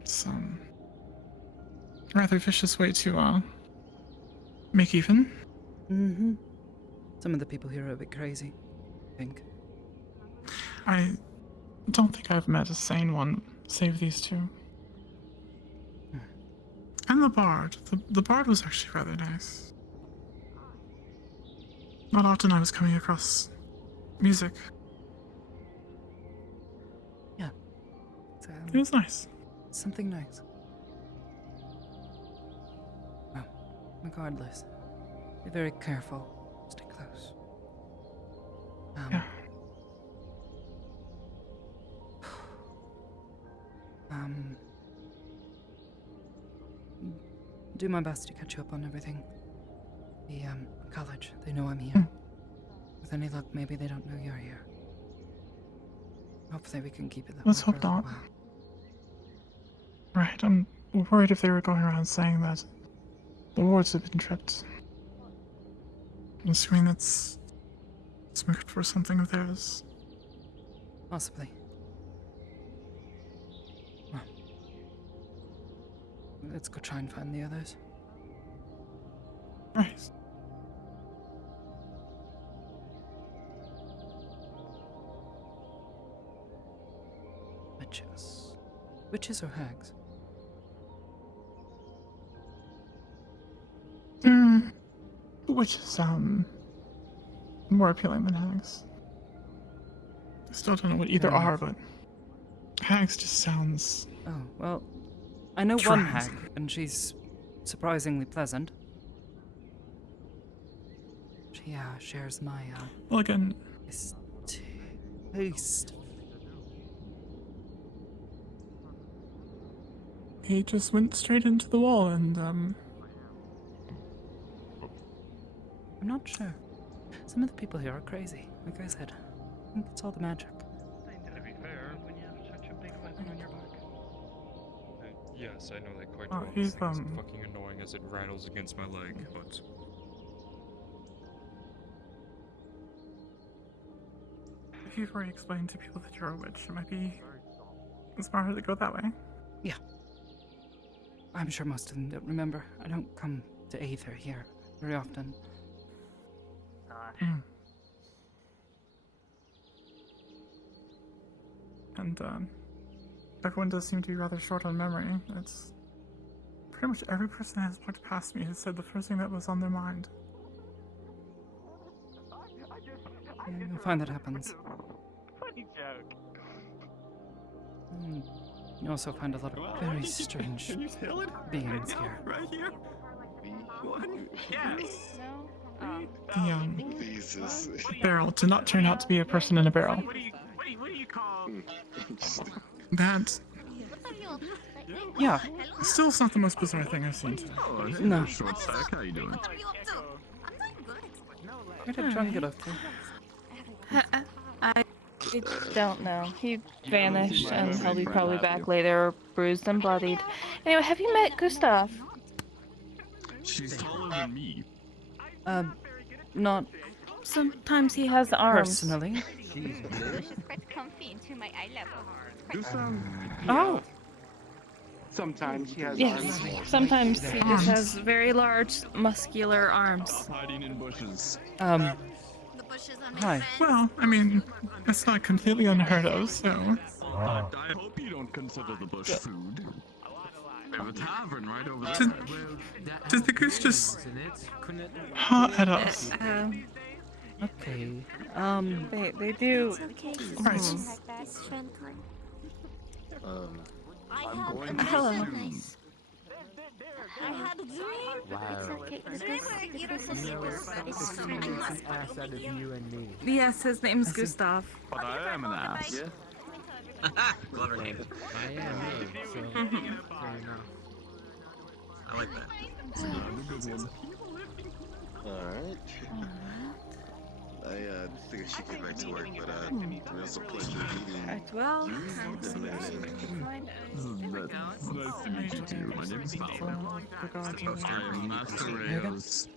It's, rather vicious way to, make even. Mm-hmm. Some of the people here are a bit crazy, I think. I don't think I've met a sane one, save these two. And the bard. The bard was actually rather nice. Not often I was coming across music. Yeah. It was nice. Something nice. Well, regardless, be very careful. Stay close. Yeah. Do my best to catch you up on everything. The college, they know I'm here. With any luck, maybe they don't know you're here. Hopefully we can keep it that Let's way hope for a little not. while. Right, I'm worried if they were going around saying that the wards have been tripped. I'm assuming that's smoked for something of theirs. Possibly. Well, let's go try and find the others. Right. Witches. Witches or hags? Which is, more appealing than hags. I still don't know what either Fair are, enough. but hags just sounds... Oh, well, I know one Trans. hag, and she's surprisingly pleasant. She, shares my, Well, again... taste. He just went straight into the wall and, I'm not sure. Some of the people here are crazy. Like I said, I think it's all the magic. To be fair, when you have such a big weapon on your back. Yes, I know that quite Oh, well. he's, This thing is fucking annoying as it rattles against my leg, but... if you've already explained to people that you're a witch, it might be smarter to go that way. Yeah. I'm sure most of them don't remember. I don't come to Aether here very often. And, everyone does seem to be rather short on memory. It's... pretty much every person that has walked past me has said the first thing that was on their mind. I find that happens. Funny joke. You also find a lot of very strange beings here. Right here? Yes. The, barrel did not turn out to be a person in a barrel. What do you call? That... yeah. Still, it's not the most bizarre thing I've seen today. Oh, hey No. there, short stack. How you doing? Where did John get off to? I don't know. He vanished, and he'll be probably back later, bruised and bloodied. Anyway, have you met Gustav? She's taller than me. Not Sometimes he has arms. personally. Quite comfy into my eye level. Oh. Sometimes he has Yes, sometimes he just has very large, muscular arms. Hiding in bushes. Hi. Well, I mean, that's not completely unheard of, so... I hope you don't consider the bush food. We have a tavern right over there. Did the goose just... ha at us? Okay. They do. Right. I'm going to Hello. assume. I had a dream. Wow. Ass out of you and me. Yes, his name's Gustav. But I am an ass. Clever name. I am me, so you know. I like that. It's a good one. Alright. I think I should get back to work, but it was a pleasure meeting Right, well, you. That's nice to meet you too. My name is Val. I am Master Rayo's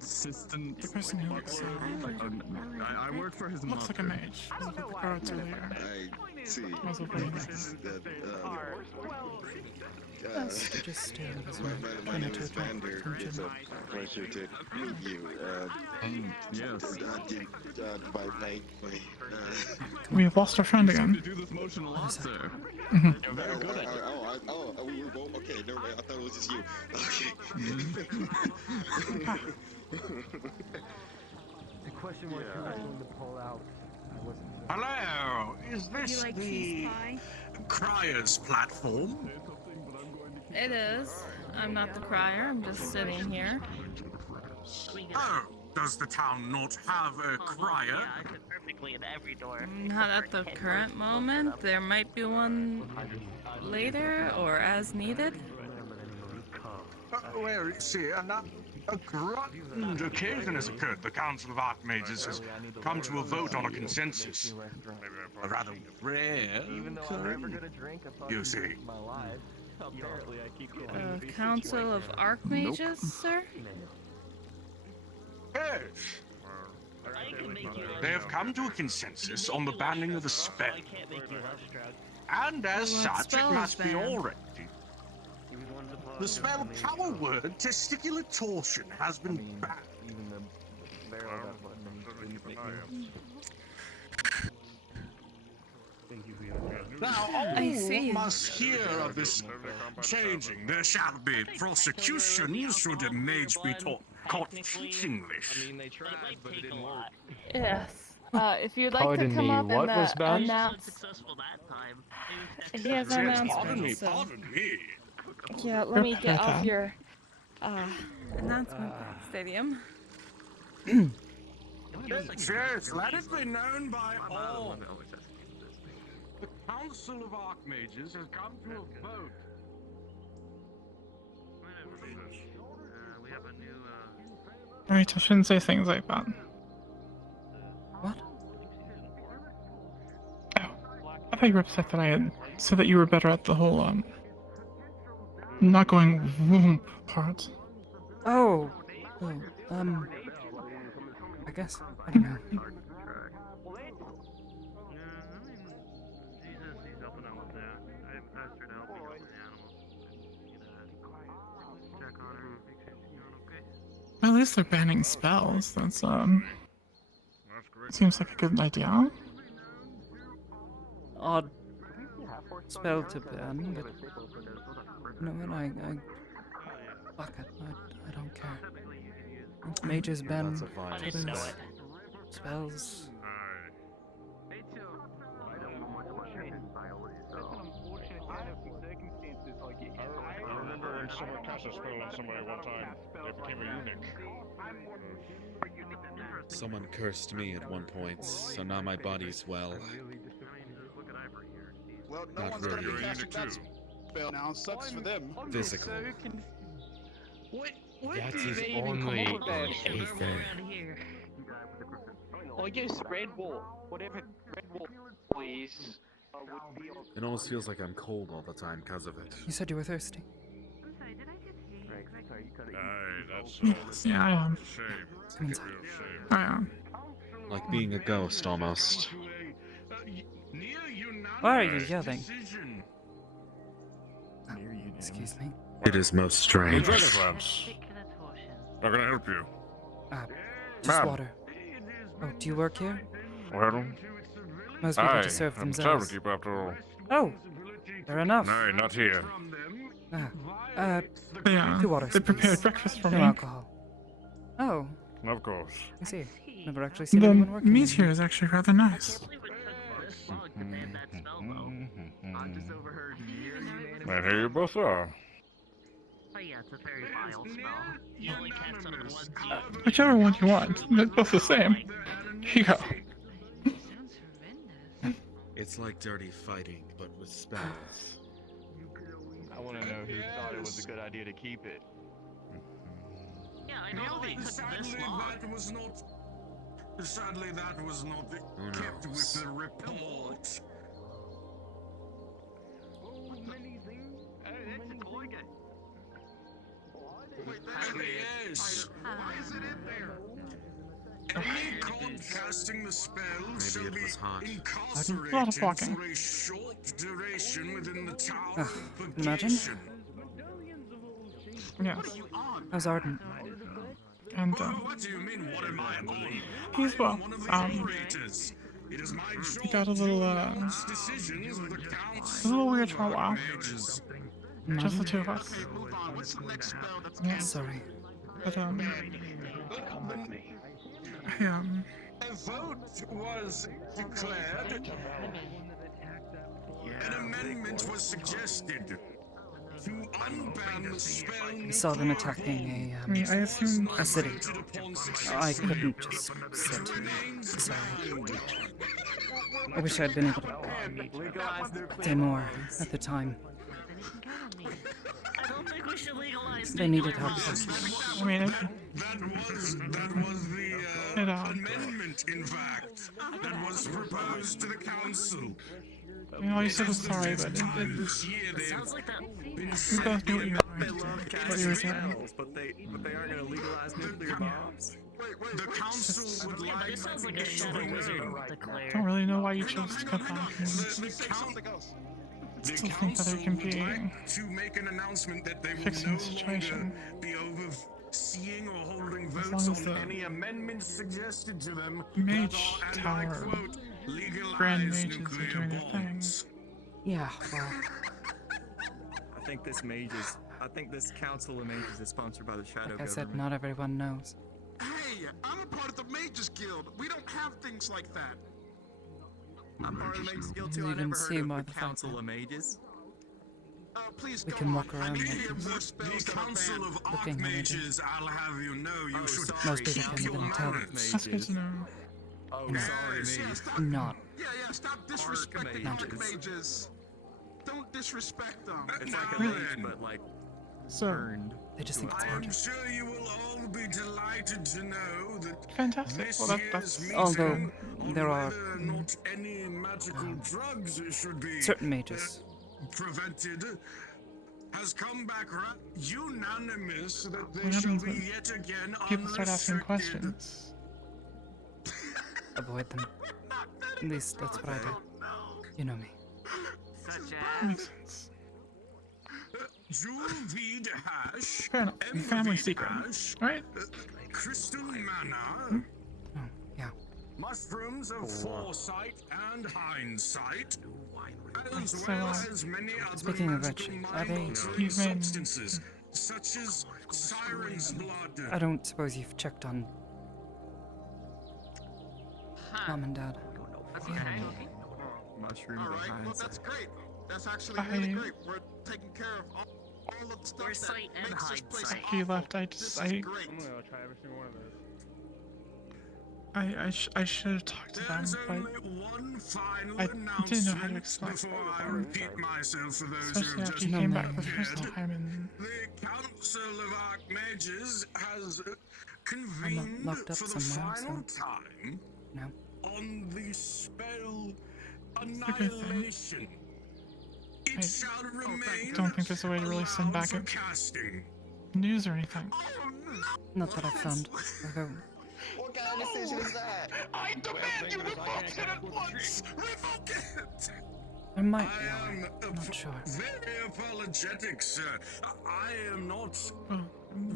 assistant. The person who looks, I work for his mother. looks like a mage. Was with the guards earlier. I see. Also very nice. Just stay with us. My name is Vander. It's a pleasure to meet you. Yes. By night, We have lost our friend again. You do this motion a lot, sir. Mhm. You're very good at it. we were both okay. Never mind. I thought it was just you. Okay. The question was who was going to pull out. I wasn't. Hello, is You this like the cheese pie? Crier's platform? It is. I'm not the crier, I'm just sitting here. Oh, does the town not have a crier? Not at the current moment. There might be one later or as needed. Well, see, a grand occasion has occurred. The Council of Archmages has come to a vote on a consensus. A rather rare occurrence, you see. Council of Archmages, sir? Yes. They have come to a consensus on the banning of a spell. And as such, it must be already. The spell Power Word Testicular Torsion has been banned. Now, all must hear of this changing. There shall be prosecution should a mage be caught teaching this. Yes. If you'd like to come up and announce... He has an announcement, so... Pardon me. Yeah, let me get off your announcement stadium. Yes, let it be known by all. The Council of Archmages has come to a vote. Alright, I shouldn't say things like that. What? Oh, I thought you were upset that I had said that you were better at the whole, not going whoomp part. Oh. I guess. I don't know. Well, at least they're banning spells. That's, seems like a good idea. Odd spell to ban, but you know what, fuck it, I don't care. Once mages ban others spells. I remember when someone cast a spell on somebody one time, they became a eunuch. Someone cursed me at one point, so now my body's well. Well, no Not one's gonna really. be casting that spell now. Sucks for them. Physical. That is only Aether. I guess Red Wall, whatever Red Wall please. It almost feels like I'm cold all the time because of it. You said you were thirsty. Yeah, I am. Come inside. I am. Like being a ghost, almost. Why are you yelling? Excuse me. It is most strange. How can I help you? Just water. Oh, do you work here? Well, Most people just serve I'm themselves. tavern keeper after all. Oh, fair enough. No, not here. Yeah, 2 waters. they prepared please. breakfast for no me. alcohol. Oh, Of course. I see. Never actually seen The anyone working. meat here is actually rather nice. And here you both are. Whichever one you want, they're both the same. Here you go. It's like dirty fighting, but with spells. I want to know who thought it was a good idea to keep it. Yeah, I know they sadly that was not. Sadly, that was not kept with the report. Yes. Why is it in there? Any caught casting the spell shall be incarcerated for a short duration within the town of Imagine. purgation. Yes. How's Arden? And, What do you mean, what am I on? he's well. One of the operators. It is my job He got a little, decisions of the it was a council. little weird for a while. Mages. Just the two of us. Yeah. Sorry. But, I, A vote was declared. An amendment was suggested to unban the spell. I saw them attacking I mean, I assume a city. I couldn't just sit. Sorry. I wish I'd been able to say more at the time. I don't think we should legalize They needed help. I mean, That was the amendment, in fact, that was proposed to the council. you know, you said was sorry, but This year they've Sounds like that. we both knew what you were saying. But they aren't gonna legalize nuclear bombs. The council would like This sounds like a shadow wizard I declared. don't really know why you chose to cut back. the still think that there can be to make an announcement that they will fixing no the situation. longer be overseeing or holding As votes long as on the any amendments suggested to them. mage that are, and I tower, quote, grand legalize mages are nuclear doing their thing. bombs. Yeah, well, I think this council of mages is sponsored by the shadow like I government. said, not everyone knows. Hey, I'm a part of the Mages Guild. We don't have things like that. I'm part of the mages guild too. You I can never see heard by of the the fact council that of mages. Please we go can on. walk I around need to like hear this. more spells The that are council banned. of Looking at it. archmages, I'll have you know, you Oh, should sorry, Most people keep can't your even tell. manners. That's good to know. Oh, No. sorry, Yes, me. Not. Yeah, stop disrespecting Archmages. archmages. Don't disrespect them. It's Now like a mage, then, but like So, earned. They just think it's I am hard. sure you will all be delighted to know that fantastic. this Well, that's year's Although meeting on there are whether or not any magical drugs should be certain mages. prevented has come back unanimous that what they shall happens be when yet again people start asking unrestricted. questions. Avoid them. At least that's what I do. You know me. Such That makes sense. Jewel Vide hash, Fair enough. Family secret. hash, Alright? crystal mana, Oh, yeah. mushrooms of foresight and hindsight, as So, well as many other speaking of which, magical are they mind-altering even- substances, such as siren's blood. I don't suppose you've checked on Mom and Dad. Mushrooms All right, behind well, that's great. That's actually I- really great. We're taking care of all of the stuff that Foresight and makes this place hindsight. He awful. left. I This just, is I, great. I'm gonna try every single one of those. I should have talked to them, There's but only one final I didn't know how to announcement explain before I repeat myself for those especially who have after just you came back the appeared. first time and The Council of Archmages has I'm convened locked up for the somewhere, final so time no. on the spell a good thing. Annihilation. It I shall remain don't think there's a way to really send allowed back for a casting. news or anything. Not that I've found. Although What kind of decision is that? I demand you revoke it at once! Revoke it! there might I be a am way. I'm not sure. very apologetic, sir. I am not Well,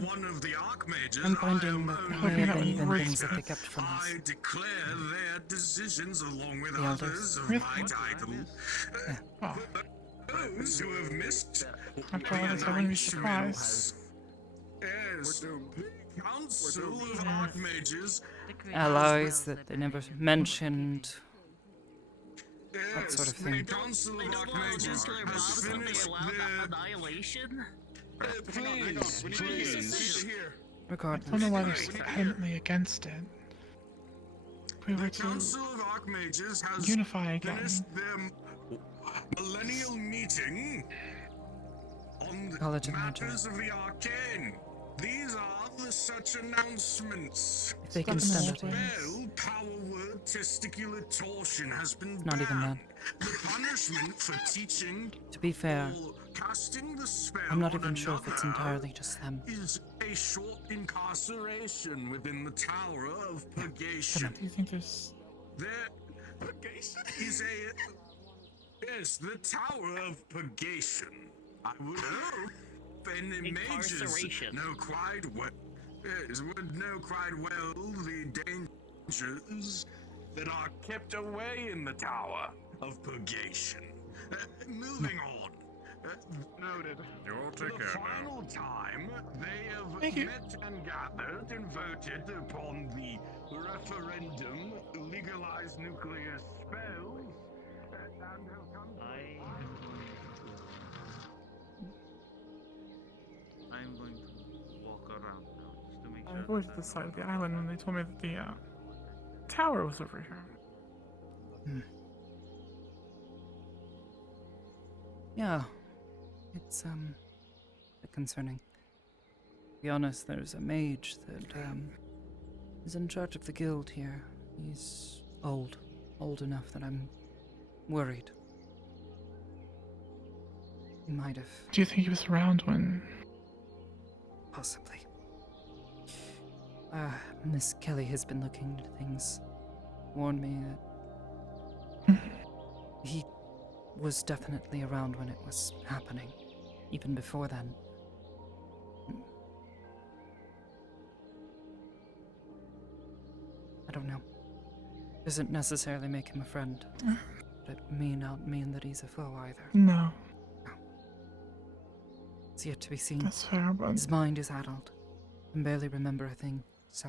one of the Archmages. I'm finding that there may have been even Wait, things that they kept from us. I declare their decisions along with The elders. others of Really? my title. oh, Those who have missed after all this, I wouldn't be surprised. Yes, the Council of Archmages. Allies that they never mentioned. That sort of The thing. Council of Nuclear Archmages bombs has would be finished allowed their annihilation? please. I Regardless. don't know why they're so adamantly against it. If we were The to Council of Archmages has unify again, finished their millennial meeting on the College of Magi. matters of the arcane. These are the such announcements. If they can stand it. Spell power word testicular torsion has been Not even banned. that. The punishment for teaching To be fair, or casting the spell I'm not on even sure if it's another entirely just them. is a short incarceration within the Tower of Purgation. do you think there's There is a yes, the Tower of Purgation. I would hope any mages Incarceration. know quite well. Yes, would know quite well the dangers that are kept away in the Tower of Purgation. Moving on. Noted. You'll For take the care final time, they have Thank you. met and gathered and voted upon the referendum legalize nuclear spells and have come to avoided this side of the island when they told me that the tower was over here. Yeah, it's a bit concerning. To be honest, there's a mage that is in charge of the guild here. He's old enough that I'm worried. He might have. Do you think he was around when? Possibly. Miss Kelly has been looking into things. Warned me that he was definitely around when it was happening, even before then. I don't know. Doesn't necessarily make him a friend, but it may not mean that he's a foe either. No. It's yet to be seen. That's fair, but his mind is addled. Can barely remember a thing, so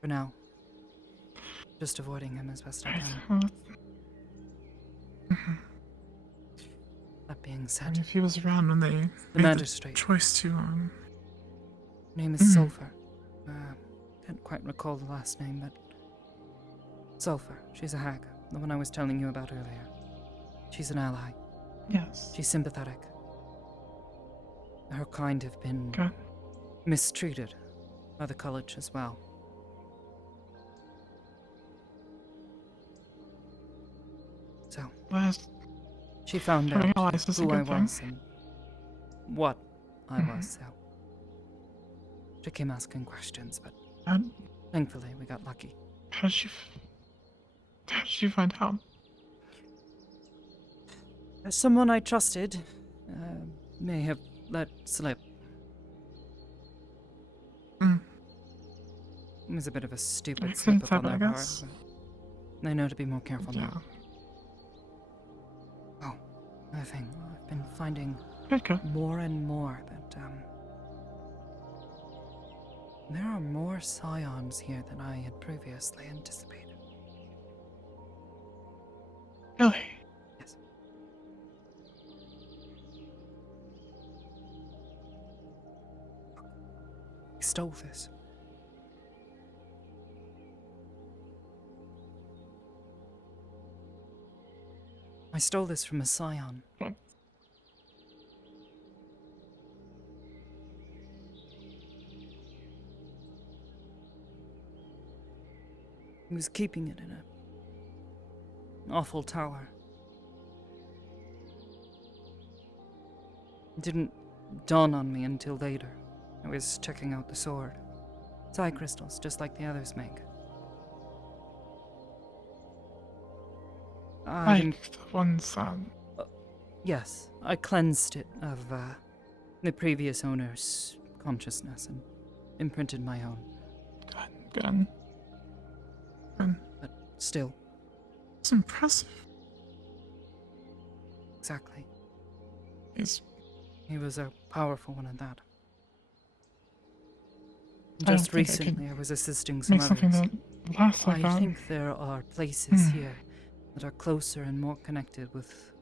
for now, just avoiding him as best I can. That being said, if he was around when they the made magistrate. the choice to Name is Sulfur. Can't quite recall the last name, but Sulfur. She's a hag, the one I was telling you about earlier. She's an ally. Yes. She's sympathetic. Her kind have been mistreated by the college as well. So, she found out who I was and what I was, so she came asking questions, but thankfully we got lucky. How did you find out? Someone I trusted may have let slip. It was a bit of a stupid slip up on their part. They know to be more careful now. Oh, another thing. I've been finding more and more that there are more scions here than I had previously anticipated. Really? Yes. I stole this. I stole this from a scion. What? He was keeping it in an awful tower. It didn't dawn on me until later. I was checking out the sword. It's eye crystals, just like the others make. Like the ones, Yes, I cleansed it of the previous owner's consciousness and imprinted my own. Good. But still. It's impressive. Exactly. He was a powerful one at that. I don't Just think I recently, could I was assisting some make something others. that lasts like I that. think there are places here that are closer and more connected with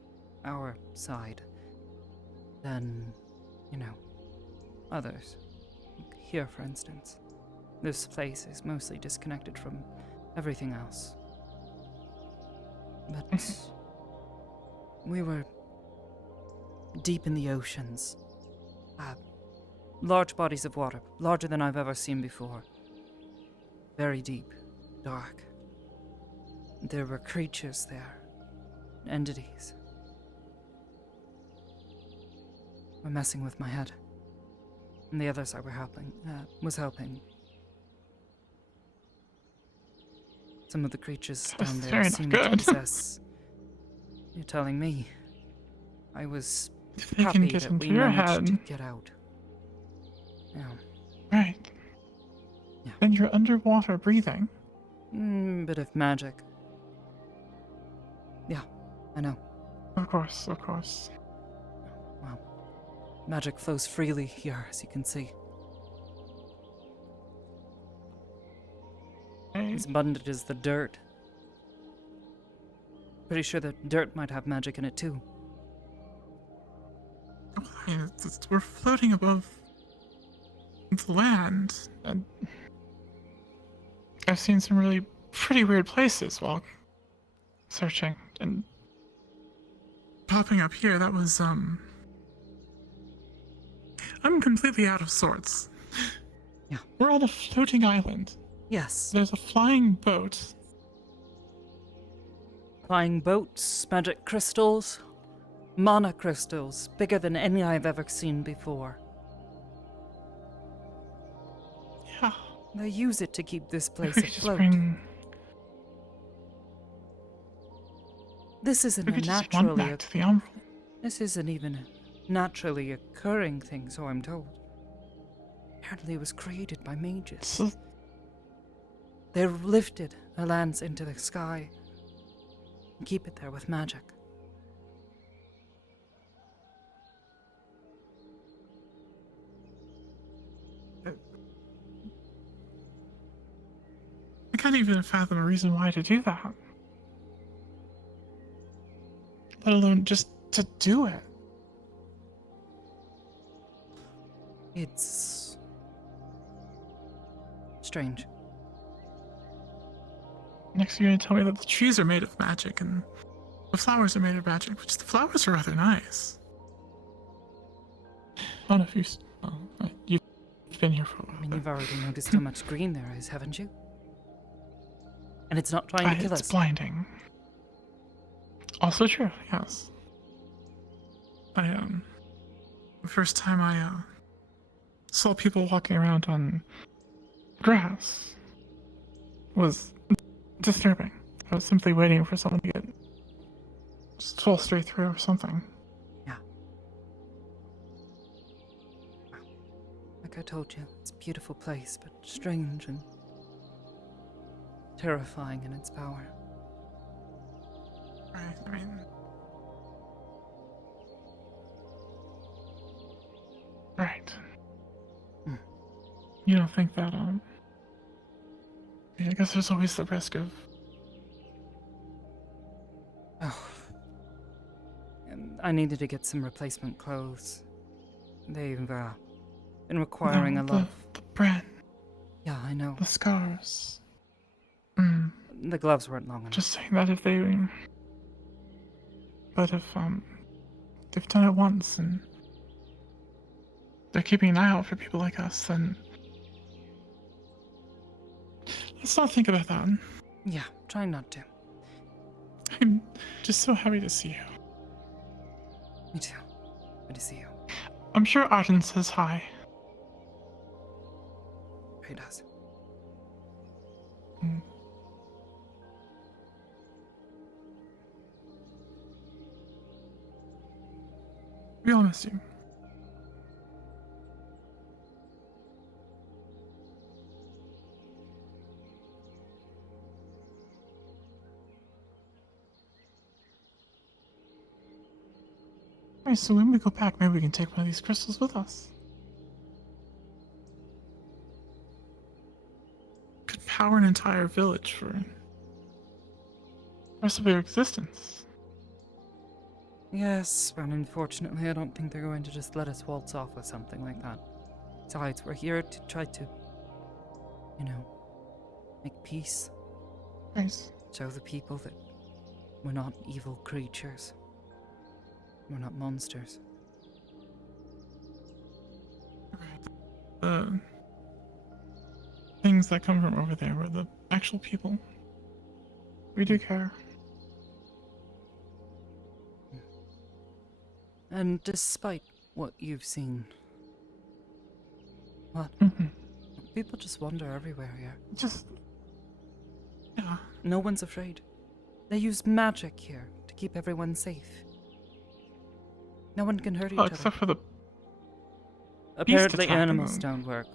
our side than, others. Here, for instance. This place is mostly disconnected from everything else. But we were deep in the oceans. Large bodies of water, larger than I've ever seen before. Very deep, dark. There were creatures there, entities. Were messing with my head. And the others I was helping. Some of the creatures down there seemed to possess. You're telling me. I was They can happy get that into we your managed to head. get out. Yeah. Right. Yeah. Then you're underwater breathing. Bit of magic. Yeah, I know. Of course, of course. Wow. Magic flows freely here, as you can see. As abundant as the dirt. Pretty sure that dirt might have magic in it too. We're floating above the land, and I've seen some really pretty weird places while searching, and popping up here, that was, I'm completely out of sorts. Yeah. We're on a floating island. Yes. There's a flying boat. Flying boats, magic crystals, mana crystals, bigger than any I've ever seen before. Yeah. They use it to keep this place We could just afloat. This isn't we a could just run naturally back to the Umbral. This isn't even a naturally occurring thing, so I'm told. Apparently it was created by mages. They lifted a lance into the sky and keep it there with magic. I can't even fathom a reason why to do that. Let alone just to do it. It's strange. Next you're gonna tell me that the trees are made of magic and the flowers are made of magic, which the flowers are rather nice. I don't know if you've been here for a while. I mean, you've already noticed how much green there is, haven't you? And it's not trying to kill us. It's blinding. Also true, yes. The first time I saw people walking around on grass was disturbing. I was simply waiting for someone to get just fall straight through or something. Yeah. Like I told you, it's a beautiful place, but strange and terrifying in its power. Right, I mean... Right. You don't think that, I guess there's always the risk of... Oh. And I needed to get some replacement clothes. They've, been requiring a lot. The brand. Yeah, I know. The scars. The gloves weren't long enough. Just saying that if they... But if, they've done it once and they're keeping an eye out for people like us, then let's not think about that. Yeah, try not to. I'm just so happy to see you. Me too. Good to see you. I'm sure Arden says hi. He does. We all miss you. Alright, so when we go back, maybe we can take one of these crystals with us. Could power an entire village for the rest of their existence. Yes, but unfortunately I don't think they're going to just let us waltz off with something like that. Besides, we're here to try to, make peace. Nice. Show the people that we're not evil creatures. We're not monsters. The things that come from over there were the actual people. We do care. And despite what you've seen, what? People just wander everywhere here. Yeah. No one's afraid. They use magic here to keep everyone safe. No one can hurt each other. Except for the Apparently attacking animals them. don't work.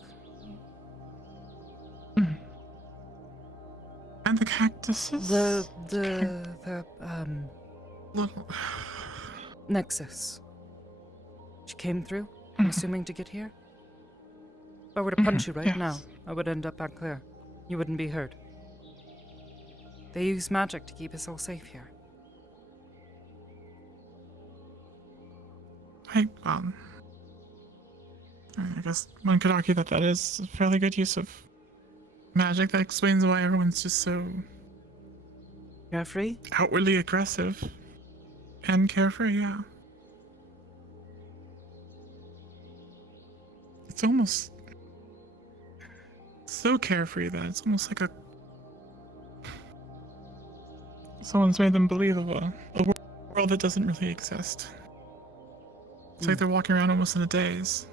And the cactuses? The Nexus. She came through, I'm assuming, to get here? If I were to punch you right now, I would end up back there. You wouldn't be hurt. They use magic to keep us all safe here. I guess one could argue that that is a fairly good use of magic that explains why everyone's just so Carefree? outwardly aggressive and carefree. Yeah, it's almost so carefree that it's almost like someone's made them believe of a world that doesn't really exist. It's like they're walking around almost in a daze.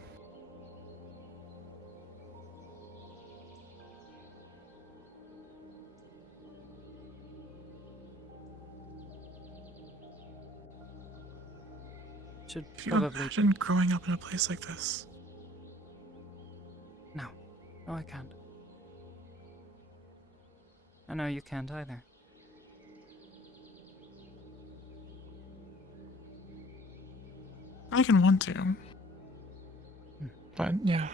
Should Can you probably. imagine growing up in a place like this? No. No, I can't. I know you can't either. I can want to. But, yeah.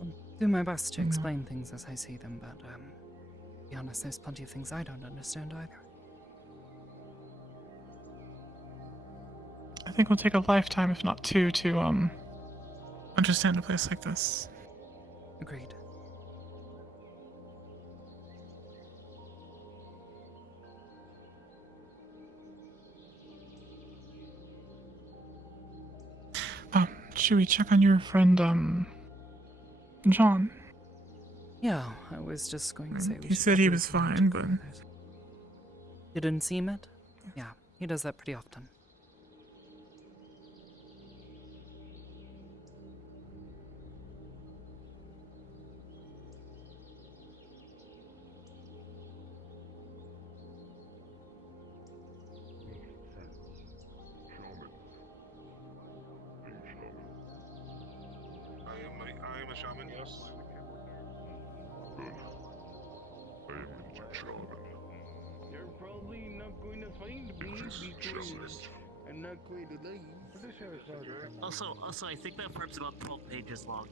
I'll do my best to explain things as I see them, but, to be honest, there's plenty of things I don't understand either. I think it'll take a lifetime, if not two, to, understand a place like this. Agreed. Should we check on your friend, John? Yeah, I was just going to say. He said he was fine, but you didn't see him it? Yeah, he does that pretty often. I am a shaman, yes. I am indeed shaman. You're probably not going to find me because I'm not quite alive. Also, I think that prep's about 12 pages long.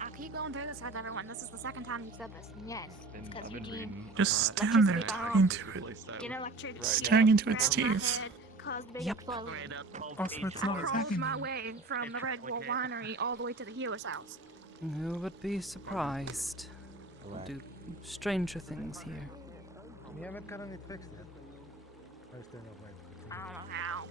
I'll keep going through this with everyone. This is the second time you've said this. And yes, it's because Eugene. just stand there talking to it. Get electricity. Staring into its teeth. Caused big Yep. explosion. Also, it's not I crawled attacking my you. way from the Red Bull Winery all the way to the healer's house. Who would be surprised? We'll do stranger things here. We haven't got any fixed yet. I don't know how.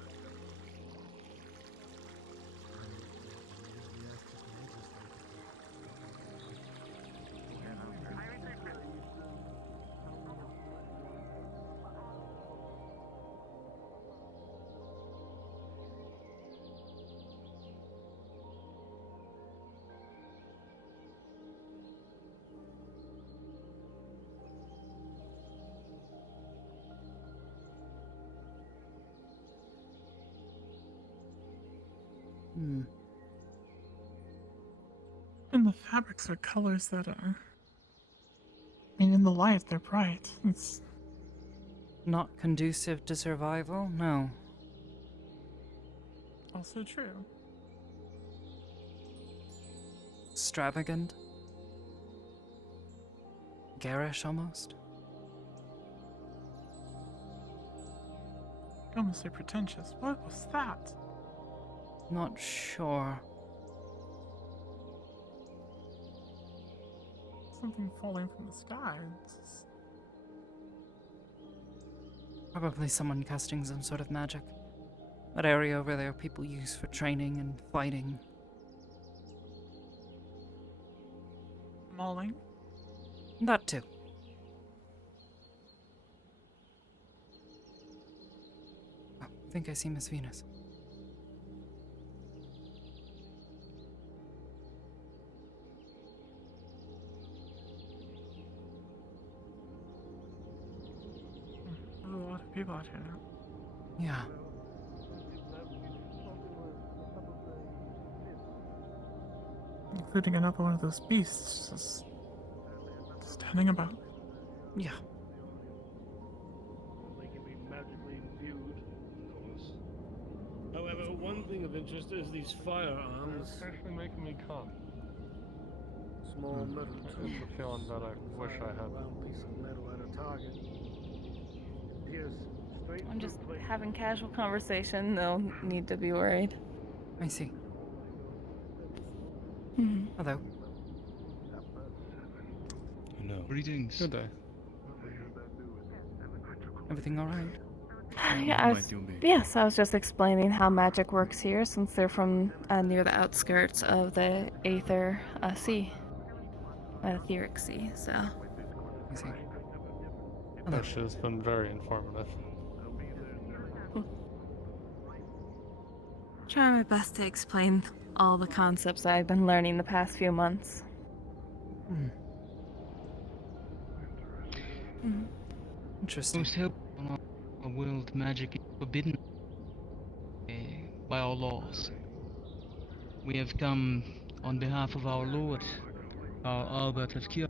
And the fabrics are colors that are. I mean, in the light, they're bright. It's not conducive to survival? No. also true. Extravagant? Garish almost? I almost say pretentious. What was that? Not sure. Something falling from the sky. Probably someone casting some sort of magic. That area over there people use for training and fighting. Mauling? That too. Oh, I think I see Miss Venus. There's a lot of people out here now. Yeah. Including another one of those beasts just standing about. Yeah. They can be magically imbued. However, one thing of interest is these firearms. It's actually making me calm. Small metal tube. It's a feeling that I wish I had. Round piece of metal at a target. I'm just having casual conversation. They'll need to be worried. I see. Hmm. Hello. No. Greetings. Good day. Everything alright? Yes, I was just explaining how magic works here, since they're from near the outskirts of the Aether Sea, Etheric Sea. So. I see. Actually, it's been very informative. Trying my best to explain all the concepts I've been learning the past few months. Interesting. Most help on our world, magic is forbidden by our laws. We have come on behalf of our Lord, our Albert of Cure,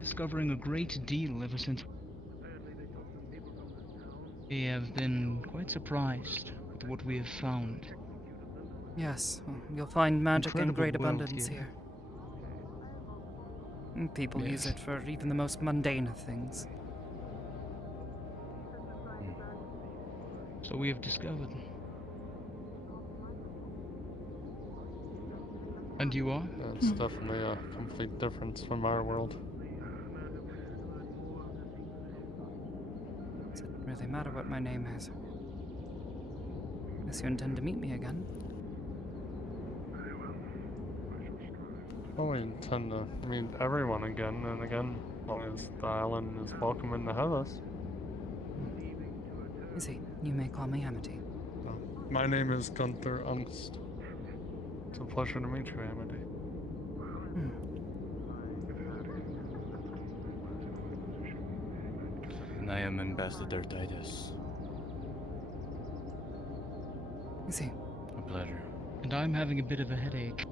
discovering a great deal ever since. We have been quite surprised with what we have found. Yes, well, you'll find magic in Incredible great world abundance here. here. And people use it for even the most mundane of things. So we have discovered. And you are? It's definitely a complete difference from our world. Does it really matter what my name is? Guess you intend to meet me again. Well, we intend to meet everyone again and again, as long as the island is welcoming to have us. Is he? You may call me Amity. My name is Gunther Angst. It's a pleasure to meet you, Amity. And I am Ambassador Titus. Is he? A pleasure. And I'm having a bit of a headache.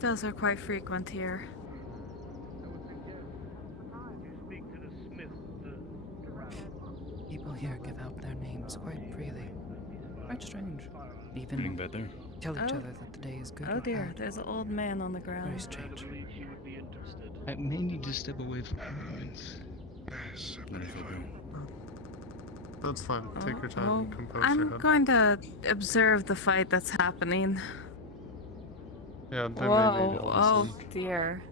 Those are quite frequent here. People here give out their names quite freely. Quite strange. Even Feeling better? tell each other that the day is good. Oh or dear, bad. there's an old man on the ground. Very strange. I may need to step away for a moment. That's fine. Take your time and compose your I'm head. going to observe the fight that's happening. Yeah, they may need Whoa, to oh listen. dear.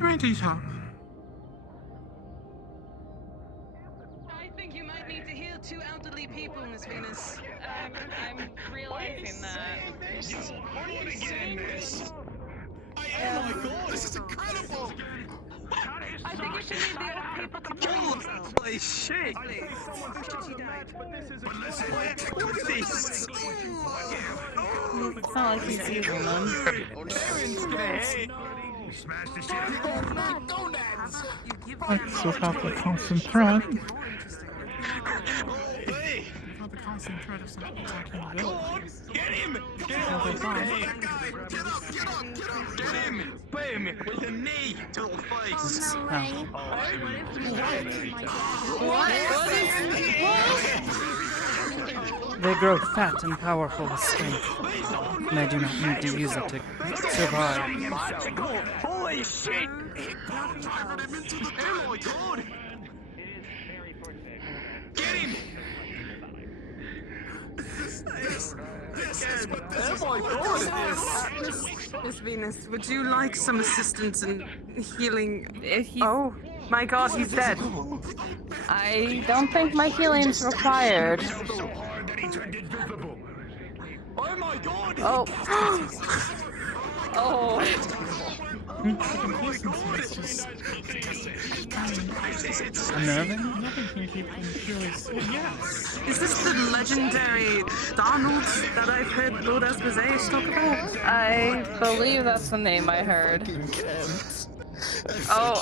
Ready, Tom? I think you might need to heal 2 elderly people, Miss Venus. I'm realizing that. Oh my god, this is incredible! I think you should leave the old people to kill themselves. Holy shit! What is this? It's not like he's using them. Like, without the constant threat. Without the constant threat of something attacking the village. Get him! Get him! Boom! With a knee to the face! They grow fat and powerful with strength, and I do not need to use it to survive. Holy shit! Oh my god! Get him! Oh my god! Miss Venus, would you like some assistance in healing? Oh my god, he's dead. I don't think my healing's required. Oh my god! Oh. Oh. Unnerving? Nothing can keep them purely safe. Yes. Is this the legendary Donald that I've heard Lord Asmodeus talk about? I believe that's the name I heard. Oh.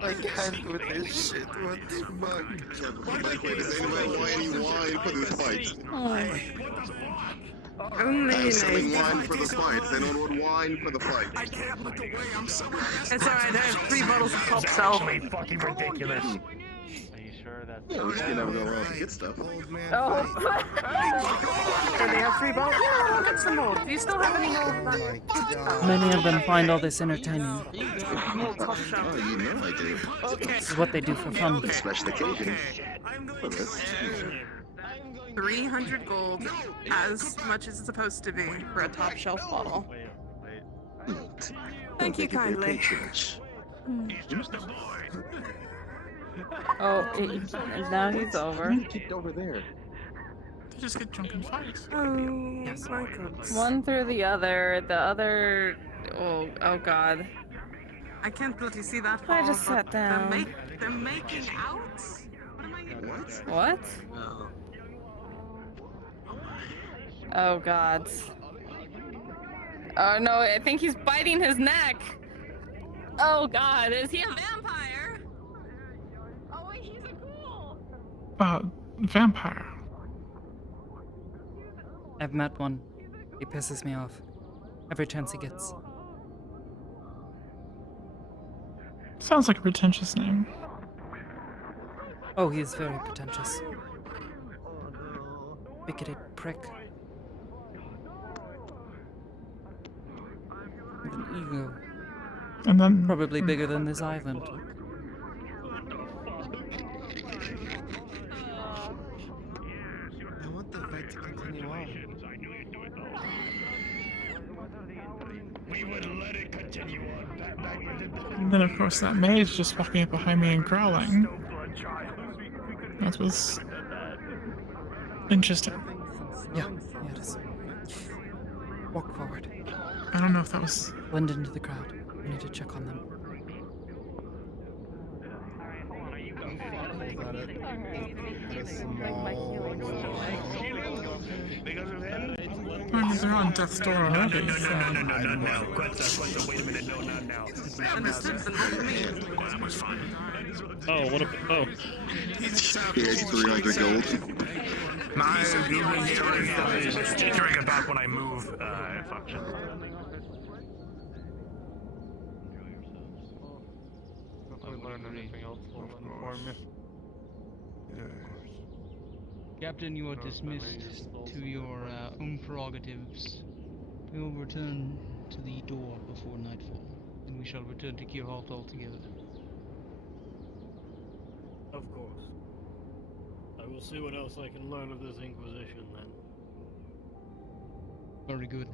I can't with this shit. What the fuck? Like, does anybody want any wine for this fight? Only I'm selling in wine for the fight. Does anyone want wine for the fight? I can't look away. I'm so It's alright, I have 3 bottles of top shelf. fucking ridiculous. Yeah, we should never go wrong with good stuff. Oh. And they have 3 bottles? Yeah, I'll get some more. Do you still have any more of that? Many of them find all this entertaining. More top shelf. Oh, you know I do. This is what they do for fun. Special occasions. I'm going to 300 gold, as much as it's supposed to be for a top shelf bottle. Thank you kindly. Oh, now he's over. Kicked over there. They just get drunk and fight. Oh my goodness. One through the other. The other. Oh god. I can't bloody see that far. I just sat down. They're making out? What am I getting? What? Oh god. Oh no, I think he's biting his neck. Oh god, is he a vampire? Oh wait, he's a ghoul. Vampire. I've met one. He pisses me off. Every chance he gets. Sounds like a pretentious name. Oh, he is very pretentious. Bigoted prick. With an ego. And then Probably bigger than this island. I want the fight to continue on. We would let it continue on. And then, of course, that maid's just walking up behind me and growling. That was interesting. Yeah, it is. Walk forward. I don't know if that was... Blend into the crowd. We need to check on them. I mean, they're on death's door already, so... No. Wait a minute, no, not now. Oh, what a... Oh. Here's 300 gold. Tinkering about when I move function. Captain, you are dismissed to your own prerogatives. We will return to the door before nightfall, and we shall return to Gearhalt altogether. Of course. I will see what else I can learn of this Inquisition then. Very good.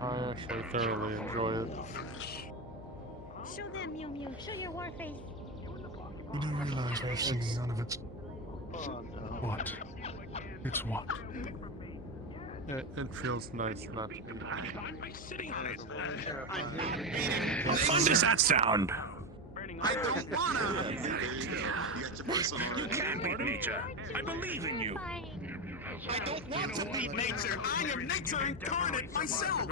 I actually thoroughly enjoy it. Show them, Mew Mew. Show your war face. You do realize I've seen none of it. What? It's what? It feels nice not to be. How fun does that sound? I don't wanna! You can beat nature. I believe in you. I don't want to beat nature! I am nature incarnate myself!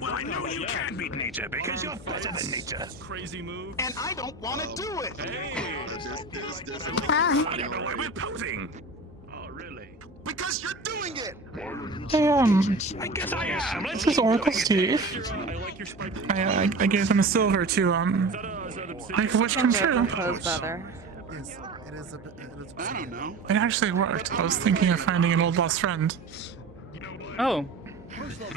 Well, I know you can beat nature because you're better than nature. Crazy move. And I don't want to do it! I don't know why we're posing. Oh, really? Because you're doing it! Hey, I guess I am. this is Oracle Steve. I like your spike. I gave him a silver to, make a wish come true. Yes, it is a bit... I don't know. It actually worked. I was thinking of finding an old lost friend. Oh.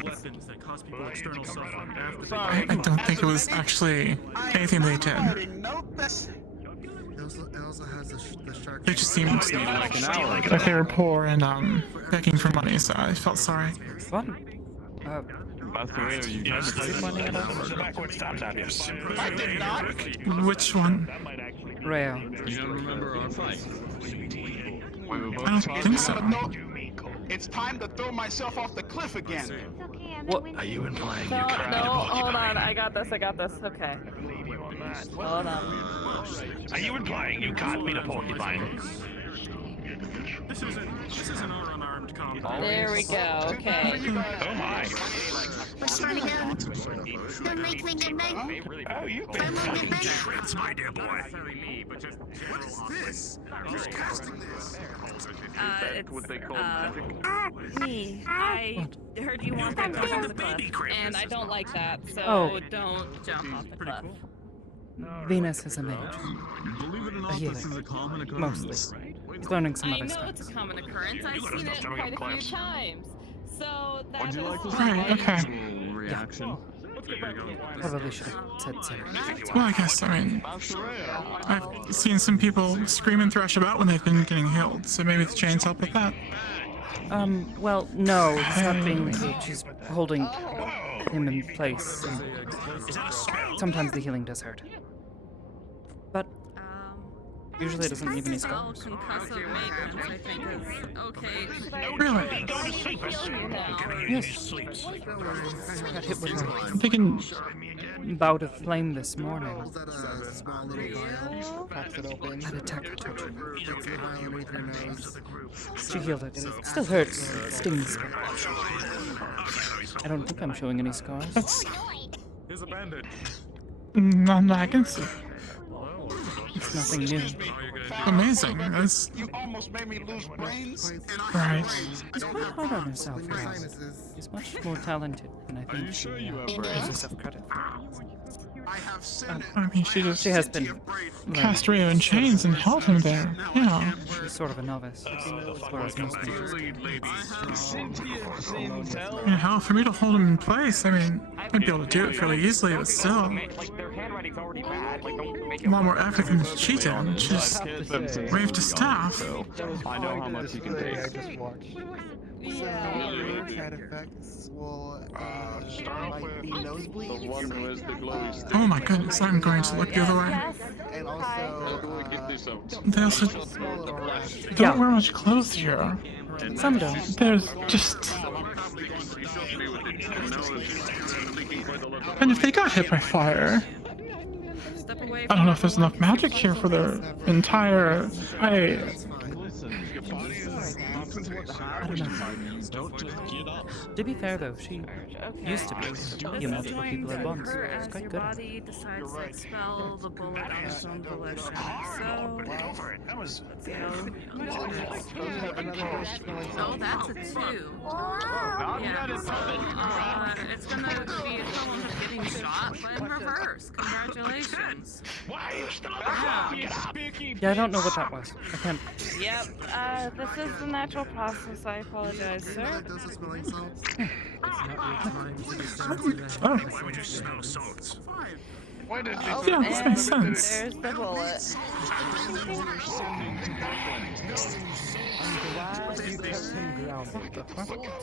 Weapons that cause people external suffering after I don't think it was actually anything they did. It also has the shark... They just seemed like they were poor and, begging for money, so I felt sorry. What? You just money and backwards times obvious. I did not! Which one? Rayo. You don't remember our fight? I don't think so. No, it's time to throw myself off the cliff again. What? Are you implying No, you cried a hold on. porcupine? I got this. Okay. Hold on. Are you implying you can't beat a porcupine? This isn't our unarmed combat. There we go. Okay. Oh my. What's wrong with you? Don't make me get back. Oh, you've been fucking tricked, my dear boy. What is this? Who's casting this? Me. I heard you want to go off the cliff, and I don't like that, so Oh. don't jump off the cliff. Venus is a mage. Believe it or A not, healer. this is a common Mostly. occurrence. He's learning some I other know stuff. it's a common occurrence. I've seen it quite a few times. So that is Right, okay. Reaction. Probably should have said something. Well, I guess, I mean, I've seen some people scream and thrash about when they've been getting healed, so maybe the chains help with that. Well, no, he's not being healed. She's holding him in place, and sometimes the healing does hurt. But usually it doesn't leave any scars. Concussive maintenance, I think, is okay. Really? Yes. Got hit with I'm thinking bout of flame this morning. That attacked her touch. She healed it. It still hurts. It stings. I don't think I'm showing any scars. That's Here's a bandage. none that I can see. It's nothing new. Amazing. That's You almost made me lose brains. right. She's quite hard on herself now. She's much more talented than I think she gives herself credit for. I mean, she just She has been cast Rio in chains and held him there. Yeah. She's sort of a novice, whereas most mages. I mean, hell, for me to hold him in place, I mean, I'd be able to do it fairly easily, but still. A lot more effort than she did. She just waved a staff. I know how much you can take. I just watched. Side effects will might be nosebleeds. Oh my goodness, I'm going to look the other way. And also, They also don't wear much clothes here. Some don't. There's just... And if they got hit by fire... I don't know if there's enough magic here for their entire... I don't know. To be fair though, she used to be able to heal multiple people at once. It's quite good. Body decides to expel the bullet on its own volition. So, let's go. Oh, that's a 2. Yeah, so, it's gonna be equivalent of getting shot, but in reverse. Congratulations. Yeah, I don't know what that was. I can't. Yep, this is the natural process. I apologize, sir. Oh. Yeah, this makes sense. There's the bullet.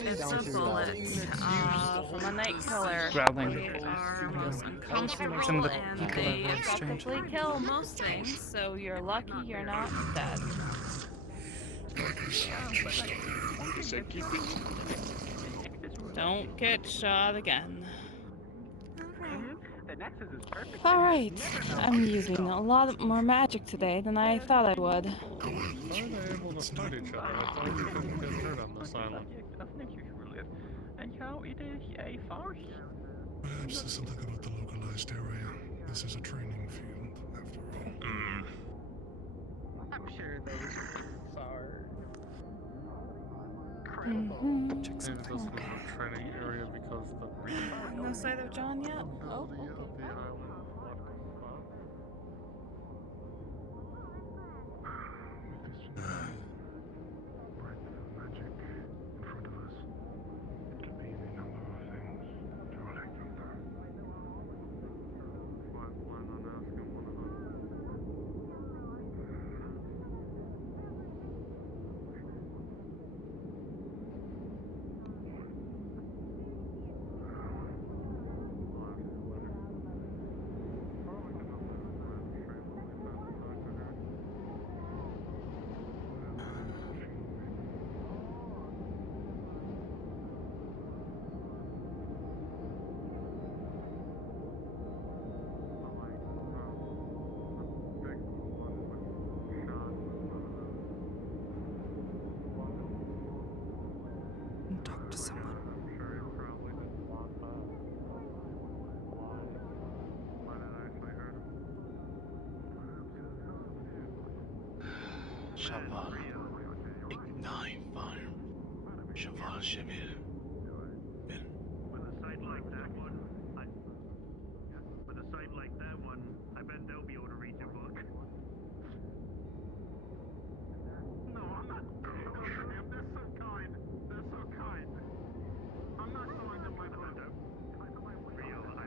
It's a bullet from a night killer. Growling. They are most uncomfortable Some of the and people they are very strange. effectively kill most things, so you're lucky you're not dead. Don't get shot again. Alright, I'm using a lot more magic today than I thought I would. How are they able to fight each other? I thought you couldn't get hurt on this island. Perhaps there's something about the localized area. This is a training field, after all. I'm sure those are. Maybe this was a training area because the... No sight of John yet? Oh, okay. Talk to someone. Shaval, ignite fire. Shaval Shemir. With a site like that one, I bet they'll be able to read your book. No, I'm not. They're so kind. They're so kind. I'm not throwing them my letter. Rio, I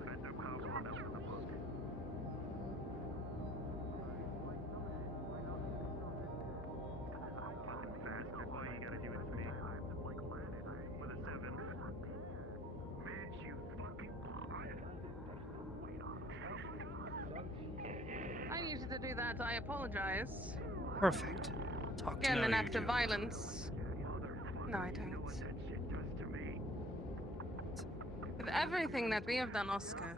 to do that, I apologize. Perfect. Talk to Again, me. an act of violence. No, I don't. With everything that we have done, Oscar,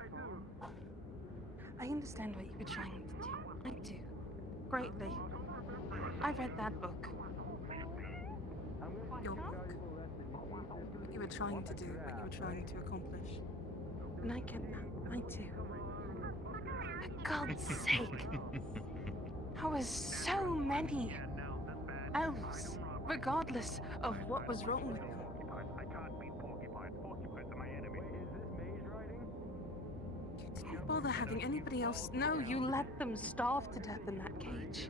I understand what you were trying to do. I do. Greatly. I read that book. Your book. What you were trying to do, what you were trying to accomplish. And I get that. I do. For God's sake. How was so many elves, regardless of what was wrong with them. You didn't bother having anybody else know. You let them starve to death in that cage.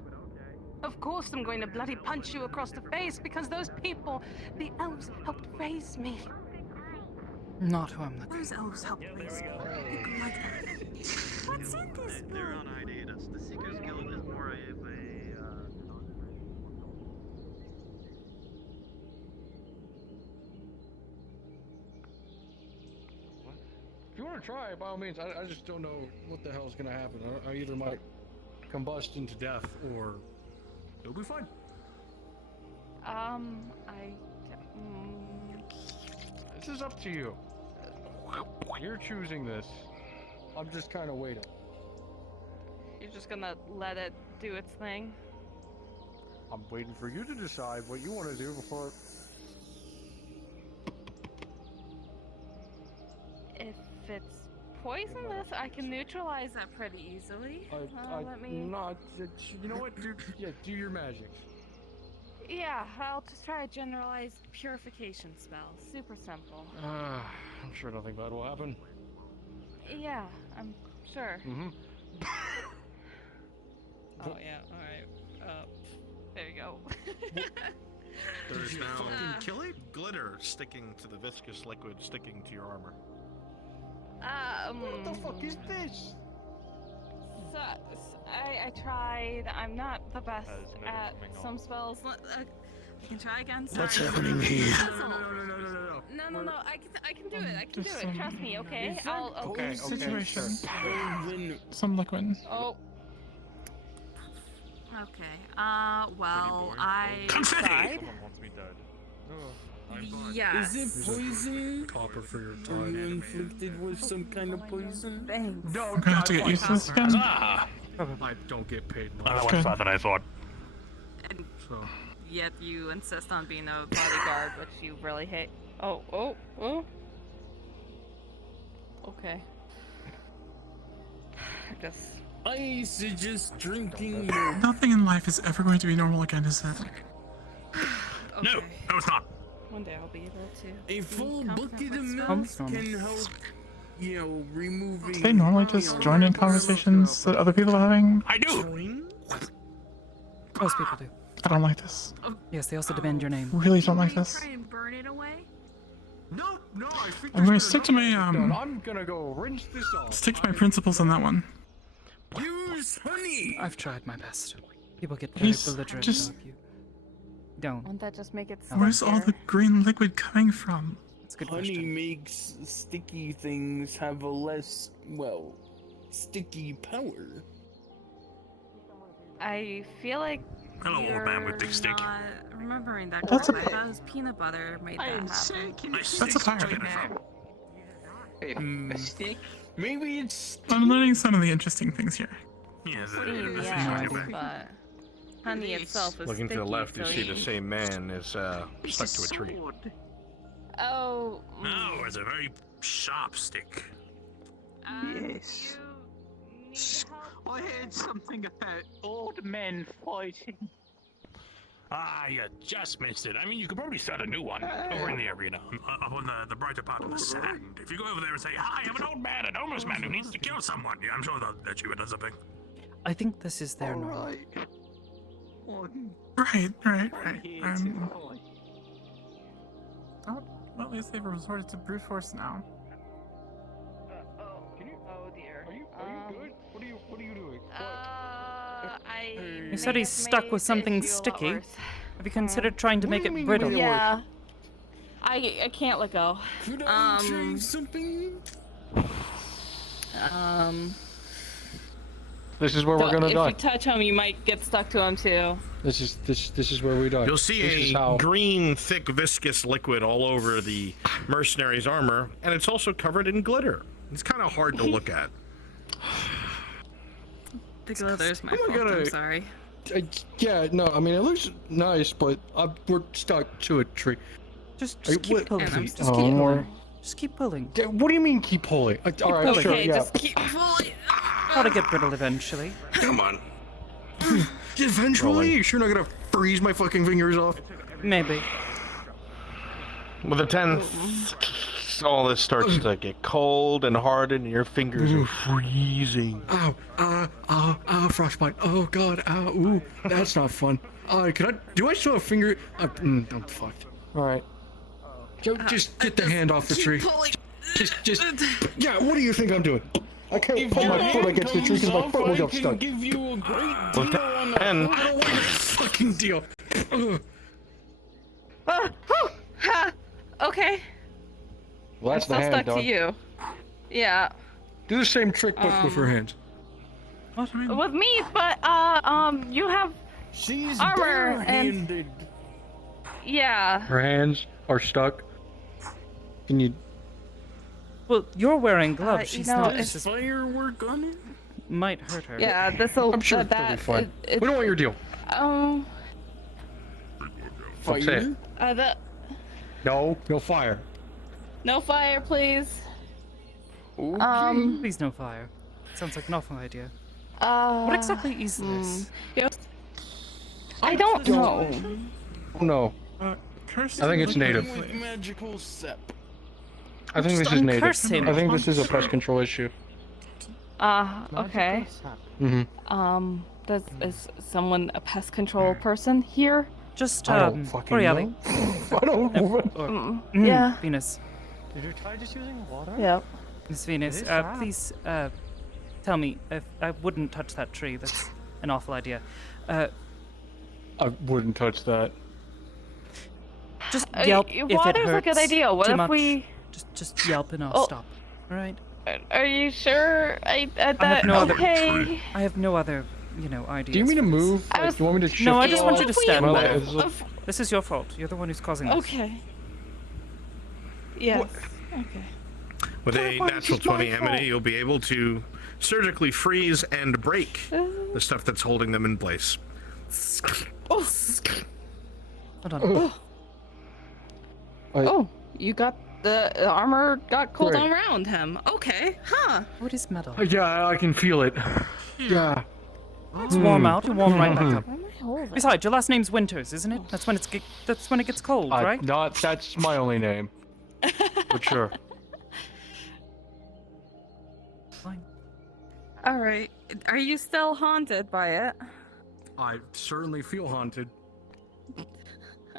Of course I'm going to bloody punch you across the face because those people, the elves, helped raise me. Not who I'm looking Those elves helped raise me. People like that. What's in this book? They're on hiatus. The Seekers Guild is more of a If you want to try, by all means. I just don't know what the hell is going to happen. I either might combust into death or it'll be fun. This is up to you. You're choosing this. I'm just kind of waiting. You're just gonna let it do its thing? I'm waiting for you to decide what you want to do before. If it's poisonous, I can neutralize that pretty easily. Let me... Not. You know what? Do your magic. Yeah, I'll just try a generalized purification spell. Super simple. I'm sure nothing bad will happen. Yeah, I'm sure. Mm-hmm. Oh yeah, alright. There you go. There's now fucking glitter sticking to the viscous liquid sticking to your armor. What the fuck is this? So, I tried. I'm not the best at some spells. I can try again. Sorry. What's happening here? No. I can do it. I can do it. Trust me, okay? I'll. Okay. Situation. Sure. Some liquid. Oh. Okay. Well, I tried. Someone wants me dead. Yes. Is it poison? Copper for your Are you inflicted with some kind of poison? Thanks. No, I'm gonna have to get used to this again. I don't get paid much. That was far than I thought. And So. yet you insist on being a bodyguard, which you really hate. Oh. Okay. I suggest drinking Nothing in life is ever going to be normal again, is it? No, it's not. One day I'll be able to. a full bucket of milk Comes from- can help, removing. Do they normally just join in conversations that other people are having? I do. Most people do. I don't like this. Yes, they also demand your name. Really don't like this. Try and burn it away? No, I think I'm going to stick to my I'm gonna go rinse this off. stick to my principles on that one. Use honey. I've tried my best. People get very Please, belligerent just- if you don't. Won't that just make it Where's all the green liquid coming from? That's a good Honey question. makes sticky things have a less, sticky power. I feel like Hello, old man with big stick. not remembering that That's correctly. a- I thought it was peanut butter made that happen. That's a pirate. Stick? Maybe it's. I'm learning some of the interesting things here. Yeah, Steam, the yes, but honey itself is Looking to the sticky, left, you so see the same man is stuck to a tree. Oh. No, it's a very sharp stick. Yes. I heard something about old men fighting. Ah, you just missed it. I mean, you could probably start a new one over in the arena, up on the brighter part of the sand. If you go over there and say, "Hi, I'm an old man, an homeless man who needs to kill someone," yeah, I'm sure they'll let you in or something. I think this is their norm. Right. Well, at least they've resorted to brute force now. Oh dear. Are you good? What are you doing? You said he's stuck with something sticky. Have you considered trying to make it brittle? Yeah. I can't let go. Could I try something? This is where we're gonna If die. you touch him, you might get stuck to him too. This is where we die. You'll see a green, thick, viscous liquid all over the mercenary's armor, and it's also covered in glitter. It's kind of hard to look at. The glitter is my Oh my fault. God, I'm sorry. Yeah, no, I mean, it looks nice, but we're stuck to a tree. Just keep pulling. Just Just keep pulling. Just keep pulling. What do you mean keep pulling? All right, sure, Okay, yeah. just keep pulling. Gotta get brittle eventually. Come on. Eventually? You're sure not gonna freeze my fucking fingers off? Maybe. With the 10th, all this starts to get cold and hardened, and your fingers are freezing. Ow, frostbite. Oh god, ow, ooh, that's not fun. Do I still have finger? I'm fucked. All right. Just get the hand off the tree. Yeah, what do you think I'm doing? I can't put my foot against the tree because my foot will get stuck. Give you a great With the 10, I don't want your fucking deal. Okay. Well, that's the I'm still hand stuck done. to you. Yeah. Do the same trick, but with her hands. With me, but you have armor and yeah. Her hands are stuck. Can you? Well, you're wearing gloves. you She's know, not. it's- This Firework on it? might hurt her. Yeah, this'll. I'm sure it'll be fine. We don't want your deal. What's it? No fire. No fire, please. Please no fire. Sounds like an awful idea. What exactly is this? I don't know. Oh no. I think it's native. Magical sep. I think this is Just native. uncurse him. I think this is a pest control issue. Okay. Is someone a pest control person here? Just I don't fucking Boreali. know. I don't. Yeah. Venus. Did you try just using water? Yeah. Miss Venus, please tell me if I wouldn't touch that tree. That's an awful idea. I wouldn't touch that. Just yelp if it Water's hurts a good idea. What too if much. we? Just yelp and I'll stop. All right. Are you sure? I have no okay. other. I have no other, ideas. Do you mean to for this. move? Like, do you want me to shift? No, I just want you to stand Well, there. it's- This is your fault. You're the one who's causing this. Okay. Yes. Okay. With a natural 20 Amity, you'll be able to surgically freeze and break the stuff that's holding them in place. Oh. Hold on. Oh, you got the armor got cold Right. around him. Okay. Huh. What is metal? Yeah, I can feel it. Yeah. It's warm out. You warm right back Mhm. up. Besides, your last name's Winters, isn't it? That's when that's when it gets cold, right? Not. That's my only name. But sure. Fine. All right. Are you still haunted by it? I certainly feel haunted.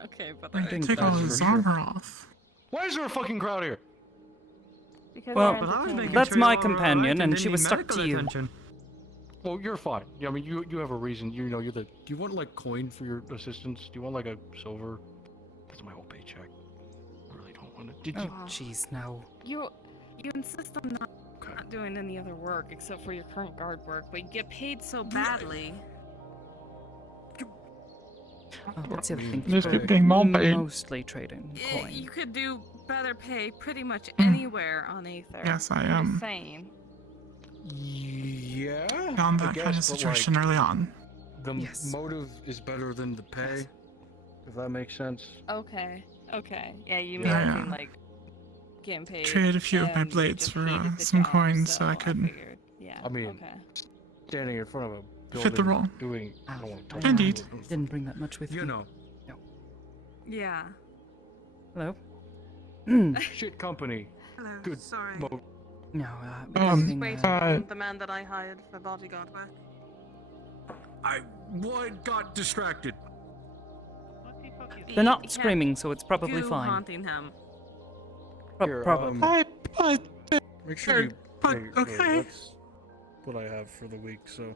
Okay, but Take all his armor off. Why is there a fucking crowd here? Because Well, we're entertaining. that's my companion, and she was stuck to you. Well, you're fine. Yeah, I mean, you have a reason. You're the. Do you want like coin for your assistance? Do you want like a silver? That's my whole paycheck. I really don't want it. Did you? Oh, jeez, no. You insist on not doing any other work except for your current guard work, but you get paid so badly. Oh, that's the other thing. Just People keep getting more paid. mostly trading coin. You could do better pay pretty much anywhere on Aether. Yes, I I'm am. just saying. Yeah. Found I that kind guess, of but, situation like, early on. The motive is better than the pay. If that makes sense. Okay. Okay. Yeah, you Yeah, mean yeah. like getting paid. Traded a few of my and blades just for hated the some job, coins so I could Yeah. I mean, Okay. standing in front of a building Fit the role. doing. I don't want to touch Indeed. it. Didn't bring that much with You me. know. Yeah. Hello? Shit company. Hello. Good. Sorry. No, Waiting uh, for the man that I hired for bodyguard work. Got distracted. They're not screaming, so it's probably Goo fine. haunting him. Probably. Make sure you. but, hey, okay. That's what I have for the week. So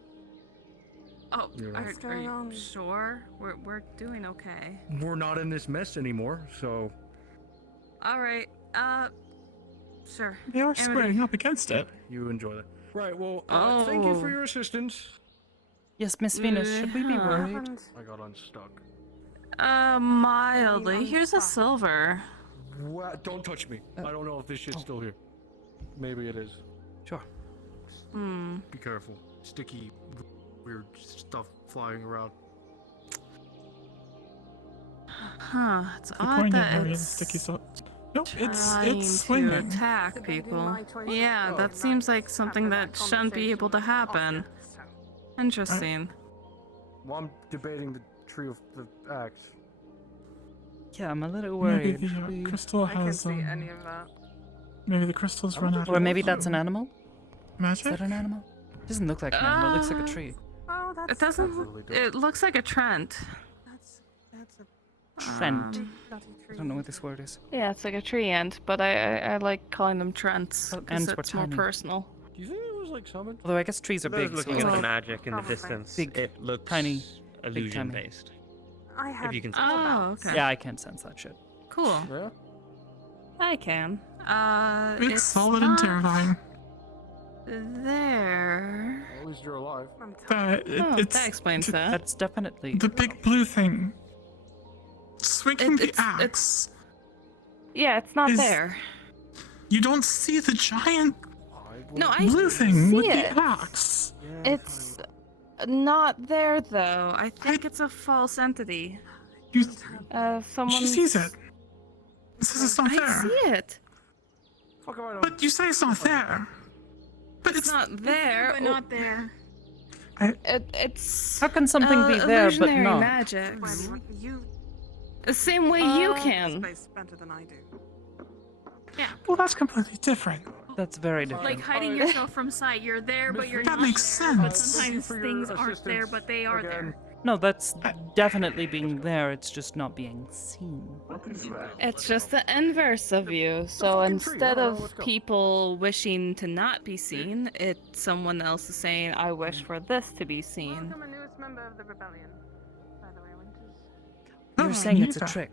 Oh, You know. are you sure? We're doing okay. we're not in this mess anymore. So All right. Sure. They are Amity. squaring up against it. you enjoy that. Right, well, thank you for your assistance. Yes, Miss Venus, should we be Yeah. worried? I got unstuck. Mildly. Here's a silver. What? Don't touch me. I don't know if this shit's still here. Maybe it is. Sure. Be careful. Sticky, weird stuff flying around. Huh. It's The odd point that area, it's sticky so. Nope, trying it's to swinging. attack people. Yeah, that seems like something that shouldn't be able to happen. Interesting. Well, I'm debating the tree of the axe. Yeah, I'm a little Maybe worried. the crystal I can't has. see any of that. Maybe the crystal's run out. Or maybe that's an animal? Magic? Is that an animal? It doesn't look like an animal, it looks like a tree. Oh, that's. It doesn't. It looks like a Trent. That's a. Trent. I don't know what this word is. Yeah, it's like a tree ant, but I like calling them Trents Oh, because ants were it's more tiny. personal. Do you think it was like summoned? Although I guess trees are big, so Looking it's at the like magic in the Probably. distance, Big, it looks tiny, illusion tiny. based. I had. If you can see Oh, okay. Yeah, I can't sense that shit. Cool. Yeah. I can. Big, It's solid, and not terrifying. There. At least you're alive. That explains that. That's definitely The big blue thing. Swinging the It's- axe. Yeah, it's not Is- there. You don't see the giant No, I blue thing see with it. the axe. It's not there though. I think it's a false entity. You, someone. she sees it. It says it's not I there. see it. But you say it's not there. But It's not there. But not there. It's. How can something be there but illusionary not? magic. You. The same way you can. Space better than I do. Well, that's completely different. That's very different. Like hiding yourself from sight. You're there, but you're That not makes there. But sense. sometimes things aren't there, but they are there. No, that's definitely being there, it's just not being seen. It's just the inverse of you. So instead of people wishing to not be seen, it's someone else is saying, I wish for this to be seen. Welcome a newest member of the rebellion. By the way, Winters. You're saying it's a trick.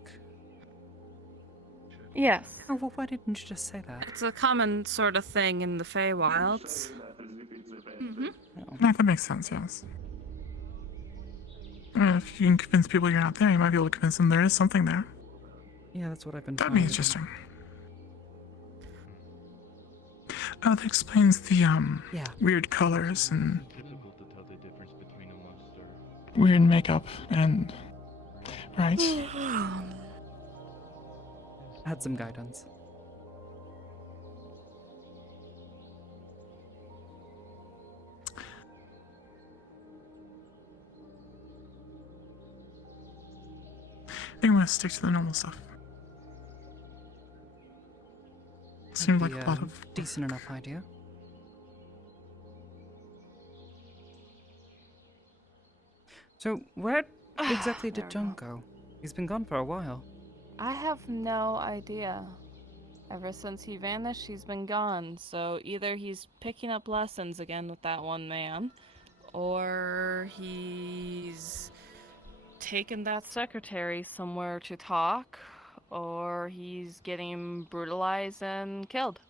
Yes. Oh, well, why didn't you just say that? It's a common sort of thing in the Feywilds. Yeah, that makes sense, yes. If you can convince people you're not there, you might be able to convince them there is something there. Yeah, that's what I've been That'd trying be to do. interesting. Oh, that explains the weird colors and weird makeup and right. Had some guidance. I think I'm gonna stick to the normal stuff. Seemed like Be, a lot of decent enough idea. So, where exactly did John go? He's been gone for a while. I have no idea. Ever since he vanished, he's been gone. So either he's picking up lessons again with that one man, or he's taken that secretary somewhere to talk, or he's getting brutalized and killed.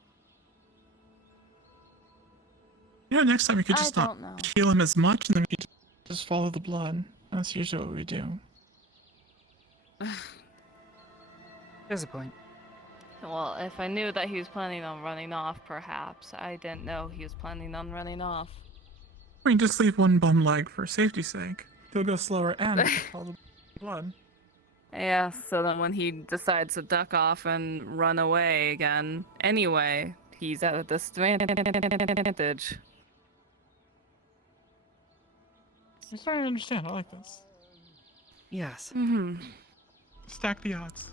You know, next time we could I just don't not know. heal him as much, and then we could just follow the blood. That's usually what we do. There's a point. Well, if I knew that he was planning on running off, perhaps. I didn't know he was planning on running off. We can just leave one bum leg for safety's sake. He'll go slower and follow the blood. Yeah, so then when he decides to duck off and run away again, anyway, he's at a disadvantage. I'm starting to understand. I like this. Yes. Mm-hmm. Stack the odds.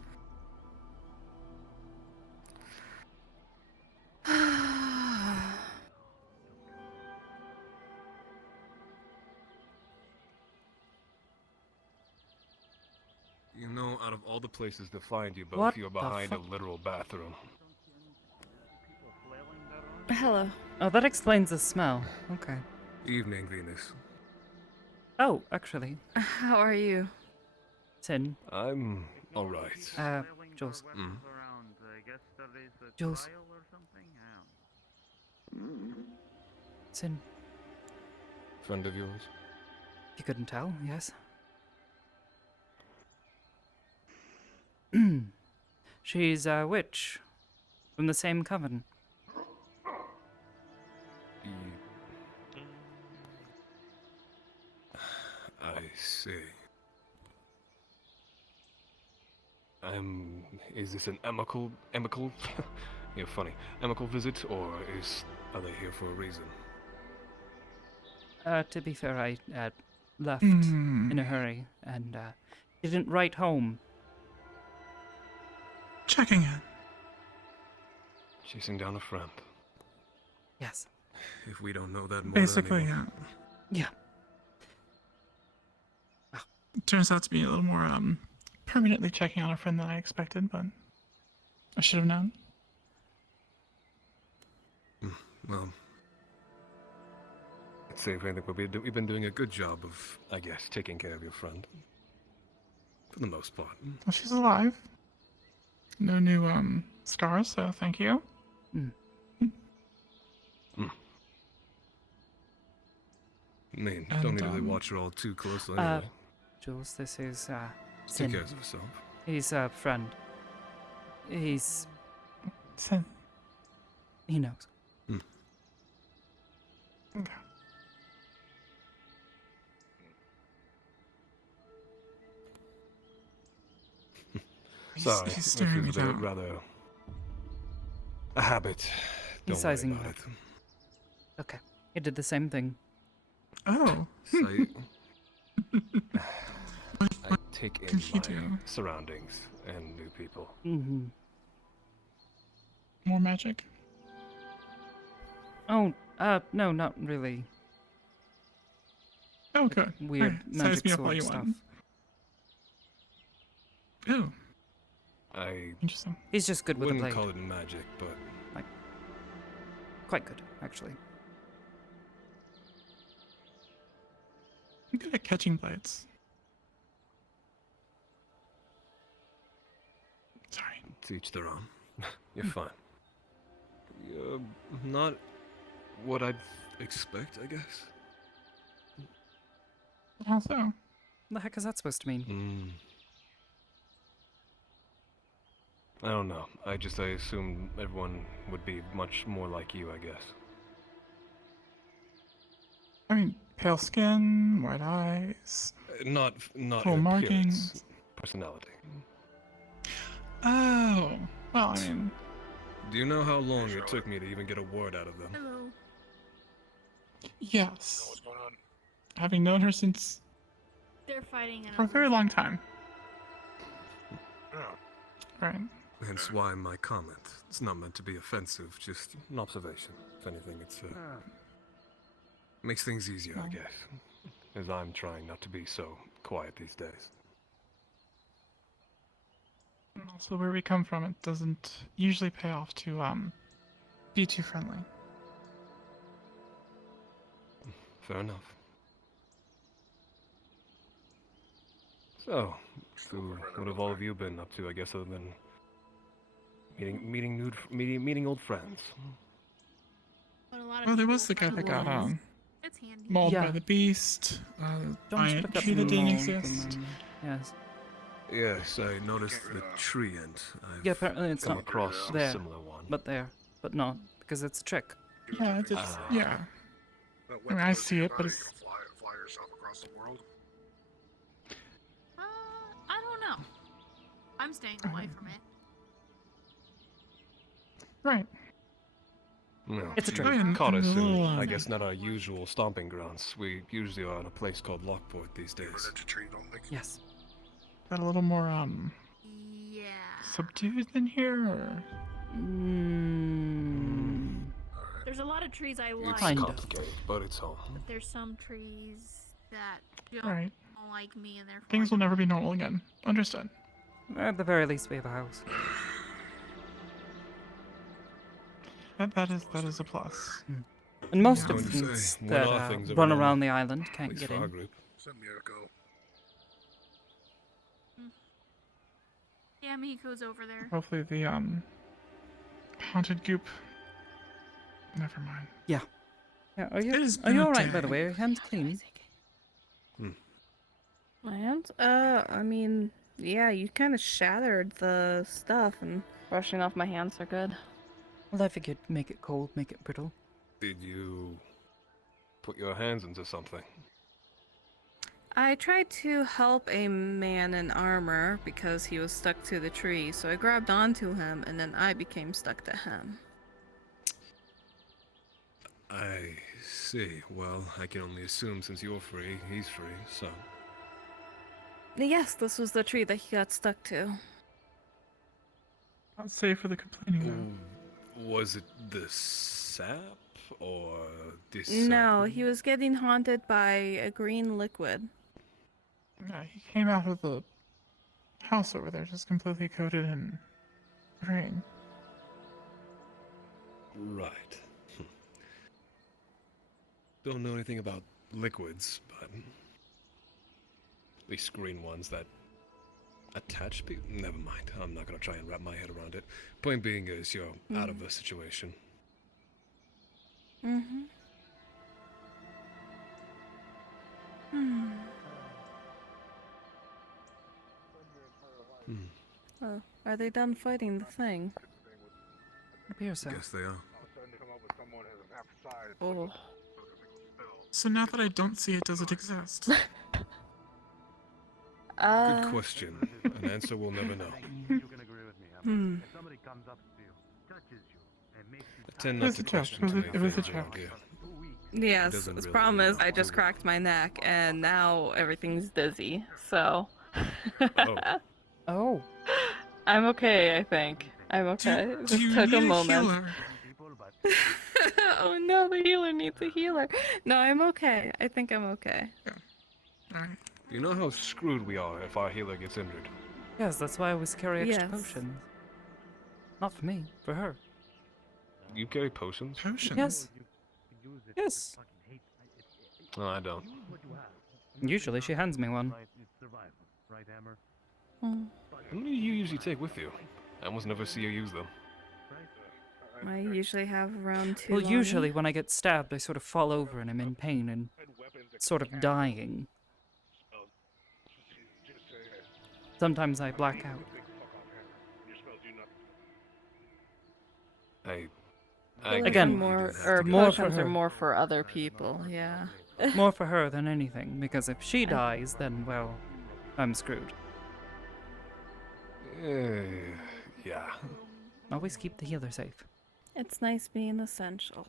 You know, out of all the places to find you both, What you're the behind a fuck? literal bathroom. Hello. Oh, that explains the smell. Okay. Evening, Venus. Oh, actually. How are you? Tin. I'm alright. Jules. Mm. Jules. Sin. Friend of yours? You couldn't tell, yes. She's a witch from the same coven. I see. Is this an amicable, you're funny, amicable visit, or are they here for a reason? To be fair, I left in a hurry and didn't write home. Checking in. Chasing down a friend. Yes. If we don't know that more Basically, than anyone. Yeah. It turns out to be a little more permanently checking on a friend than I expected, but I should have known. Well, I'd say if anything, we've been doing a good job of, I guess, taking care of your friend. For the most part. Well, she's alive. No new scars, so thank you. I mean, don't need to really watch her all too closely anyway. Jules, this is She Sin. cares of herself. He's a friend. He's... Sin. He knows. Okay. Sorry, he's this staring is me down. rather a habit. He's Don't sizing worry you about up. Okay. He did the same thing. Oh. I take in my surroundings and new people. Mm-hmm. More magic? Oh, no, not really. Oh, good. Weird Hey, size magic me up all sword you stuff. want. Ooh. Interesting. He's just good with the wouldn't blade. call it magic, but Like, quite good, actually. I'm good at catching blades. Sorry. to each their own. You're fine. You're not what I'd expect, I guess. How so? The heck is that supposed to mean? I don't know. I assumed everyone would be much more like you, I guess. I mean, pale skin, white eyes. Not full appearance, markings. personality. Oh, well, I mean, Do you know how long it took me to even get a word out of them? Hello. yes. Having known her since They're fighting for a very long time. Right. Hence why my comment. It's not meant to be offensive, just an observation. If anything, it's makes things easier, I guess. As I'm trying not to be so quiet these days. And also, where we come from, it doesn't usually pay off to be too friendly. Fair enough. So, what have all of you been up to, I guess, other than meeting old friends? Well, there was the guy that got It's handy. mauled by the beast. Giant tree that didn't exist. Yes. Yes, I noticed the tree, and I've Yeah, apparently it's come not across there, a similar one. but there, but not, because it's a trick. Yeah, it's yeah. I mean, I see it, but it's Fly yourself across the world. I don't know. I'm staying away from it. right. No, It's a she trick. caught us in, little, I guess, not our usual stomping grounds. We usually are in a place called Lockport these days. Yes. Got a little more Yeah. subdued than here, or There's a lot of trees I like. It's complicated, but it's home. But there's some trees that don't Right. like me, and therefore things will never be normal again. Understood. At the very least, we have a house. That is a plus. And most I of would the things say, that one of our things that run we're around not- the island at can't least get for our in. group. Send me a go. Yeah, Miko's over there. Hopefully the haunted goop. Never mind. Yeah. Yeah, are you, It has are been you a alright, by the day. way? Are your hands clean? My hands? I mean, yeah, you kind of shattered the stuff, and brushing off my hands are good. Well, I figured make it cold, make it brittle. Did you put your hands into something? I tried to help a man in armor because he was stuck to the tree, so I grabbed onto him, and then I became stuck to him. I see. Well, I can only assume since you're free, he's free, so... Yes, this was the tree that he got stuck to. Not safe for the complaining though. Was it the sap, or this... No, he was getting haunted by a green liquid. Yeah, he came out of the house over there, just completely coated in rain. Right. Don't know anything about liquids, but... At least green ones that attach people? Never mind, I'm not gonna try and wrap my head around it. Point being is, you're out of a situation. Mm-hmm. Oh, are they done fighting the thing? Appears so. Guess they are. Oh. So now that I don't see it, does it exist? Good question. An answer we'll never know. I tend not to question too many things around here. Yes, the problem is I just cracked my neck and now everything's dizzy, so... Oh. I'm okay, I think. I'm okay. It Do just you took need a moment. healer? Oh no, the healer needs a healer. No, I'm okay. I think I'm okay. Alright. You know how screwed we are if our healer gets injured? Yes, that's why I always carry extra Yes. potions. Not for me, for her. You carry potions? Potions? Yes. Yes. No, I don't. Usually she hands me one. How many do you usually take with you? I almost never see you use them. I usually have around 2 Well, on usually me. when I get stabbed, I sort of fall over and I'm in pain and sort of dying. Sometimes I black out. Again, more for potions are her. more for other people, yeah. More for her than anything, because if she dies, then, well, I'm screwed. Yeah. Always keep the healer safe. It's nice being essential.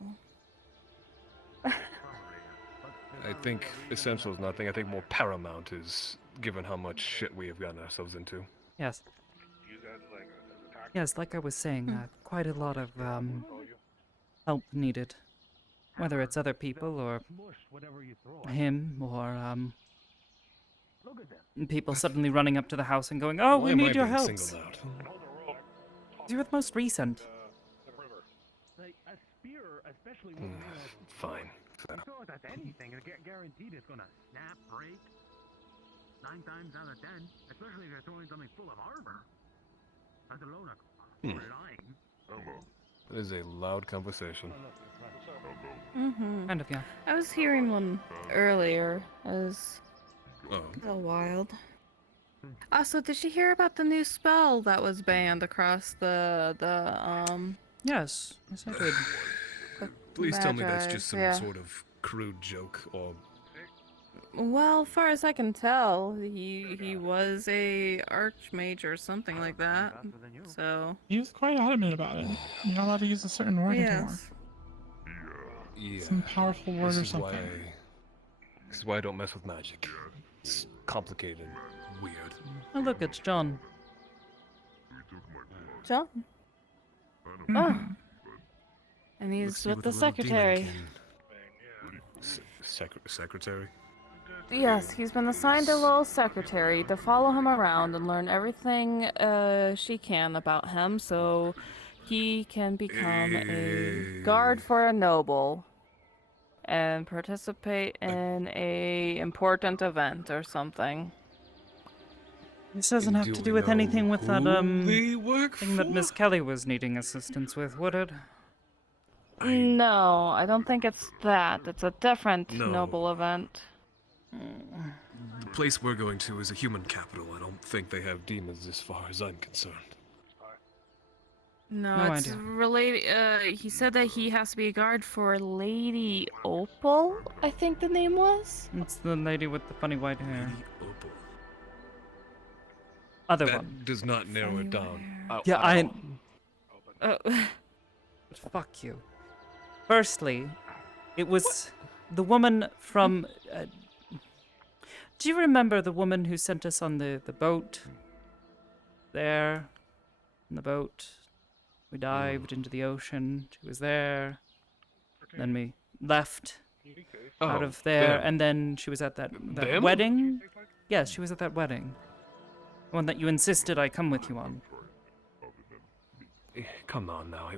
I think essential is nothing. I think more paramount is given how much shit we have gotten ourselves into. Yes. Yes, like I was saying, quite a lot of help needed. Whether it's other people or him or people suddenly running up to the house and going, "Oh, Why we am I need your being help." singled out? You're the most recent. Fine. Anything guaranteed it's gonna snap, break. 9 times out of 10, especially if you're throwing something full of armor. That's alone a line. That is a loud conversation. Mm-hmm. Kind of, yeah. I was hearing one earlier. It was Oh. a little wild. Also, did you hear about the new spell that was banned across the Yes, yes I did. Please tell me that's Magi, just some yeah. sort of crude joke, or... Well, as far as I can tell, he was a archmage or something like that. So He was quite adamant about it. You're not allowed to use a certain word anymore. yes. Yeah. Some powerful word This or is why something. This is why I don't mess with magic. It's complicated, weird. Oh, look, it's John. John. Mm-hmm. Oh. And he's Looks you with the a little demon secretary. king. Secretary? Yes, he's been assigned a little secretary to follow him around and learn everything she can about him so he can become a guard for a noble and participate in a important event or something. This doesn't have to do with anything with that, they work thing that Miss Kelly was needing assistance with, would it? No, I don't think it's that. It's a different No. noble event. The place we're going to is a human capital. I don't think they have demons as far as I'm concerned. No, No it's idea. related. He said that he has to be a guard for Lady Opal, I think the name was. It's the lady with the funny white hair. Opal. Other That one. does not narrow it down. Yeah, at all. Fuck you. Firstly, it was the woman from. Do you remember the woman who sent us on the boat? There, in the boat, we dived into the ocean. She was there. Then we left out of there, and then she was at that Them? wedding. Yes, she was at that wedding. The one that you insisted I come with you on. Come on now.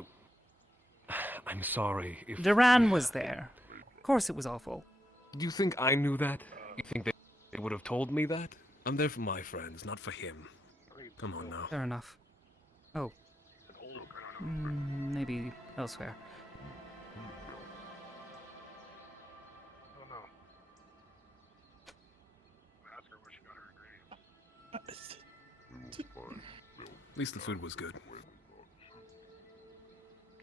I'm sorry. If Duran was there. Of course it was awful. Do you think I knew that? You think they would have told me that? I'm there for my friends, not for him. Come on now. Fair enough. Oh. Maybe elsewhere. At least the food was good.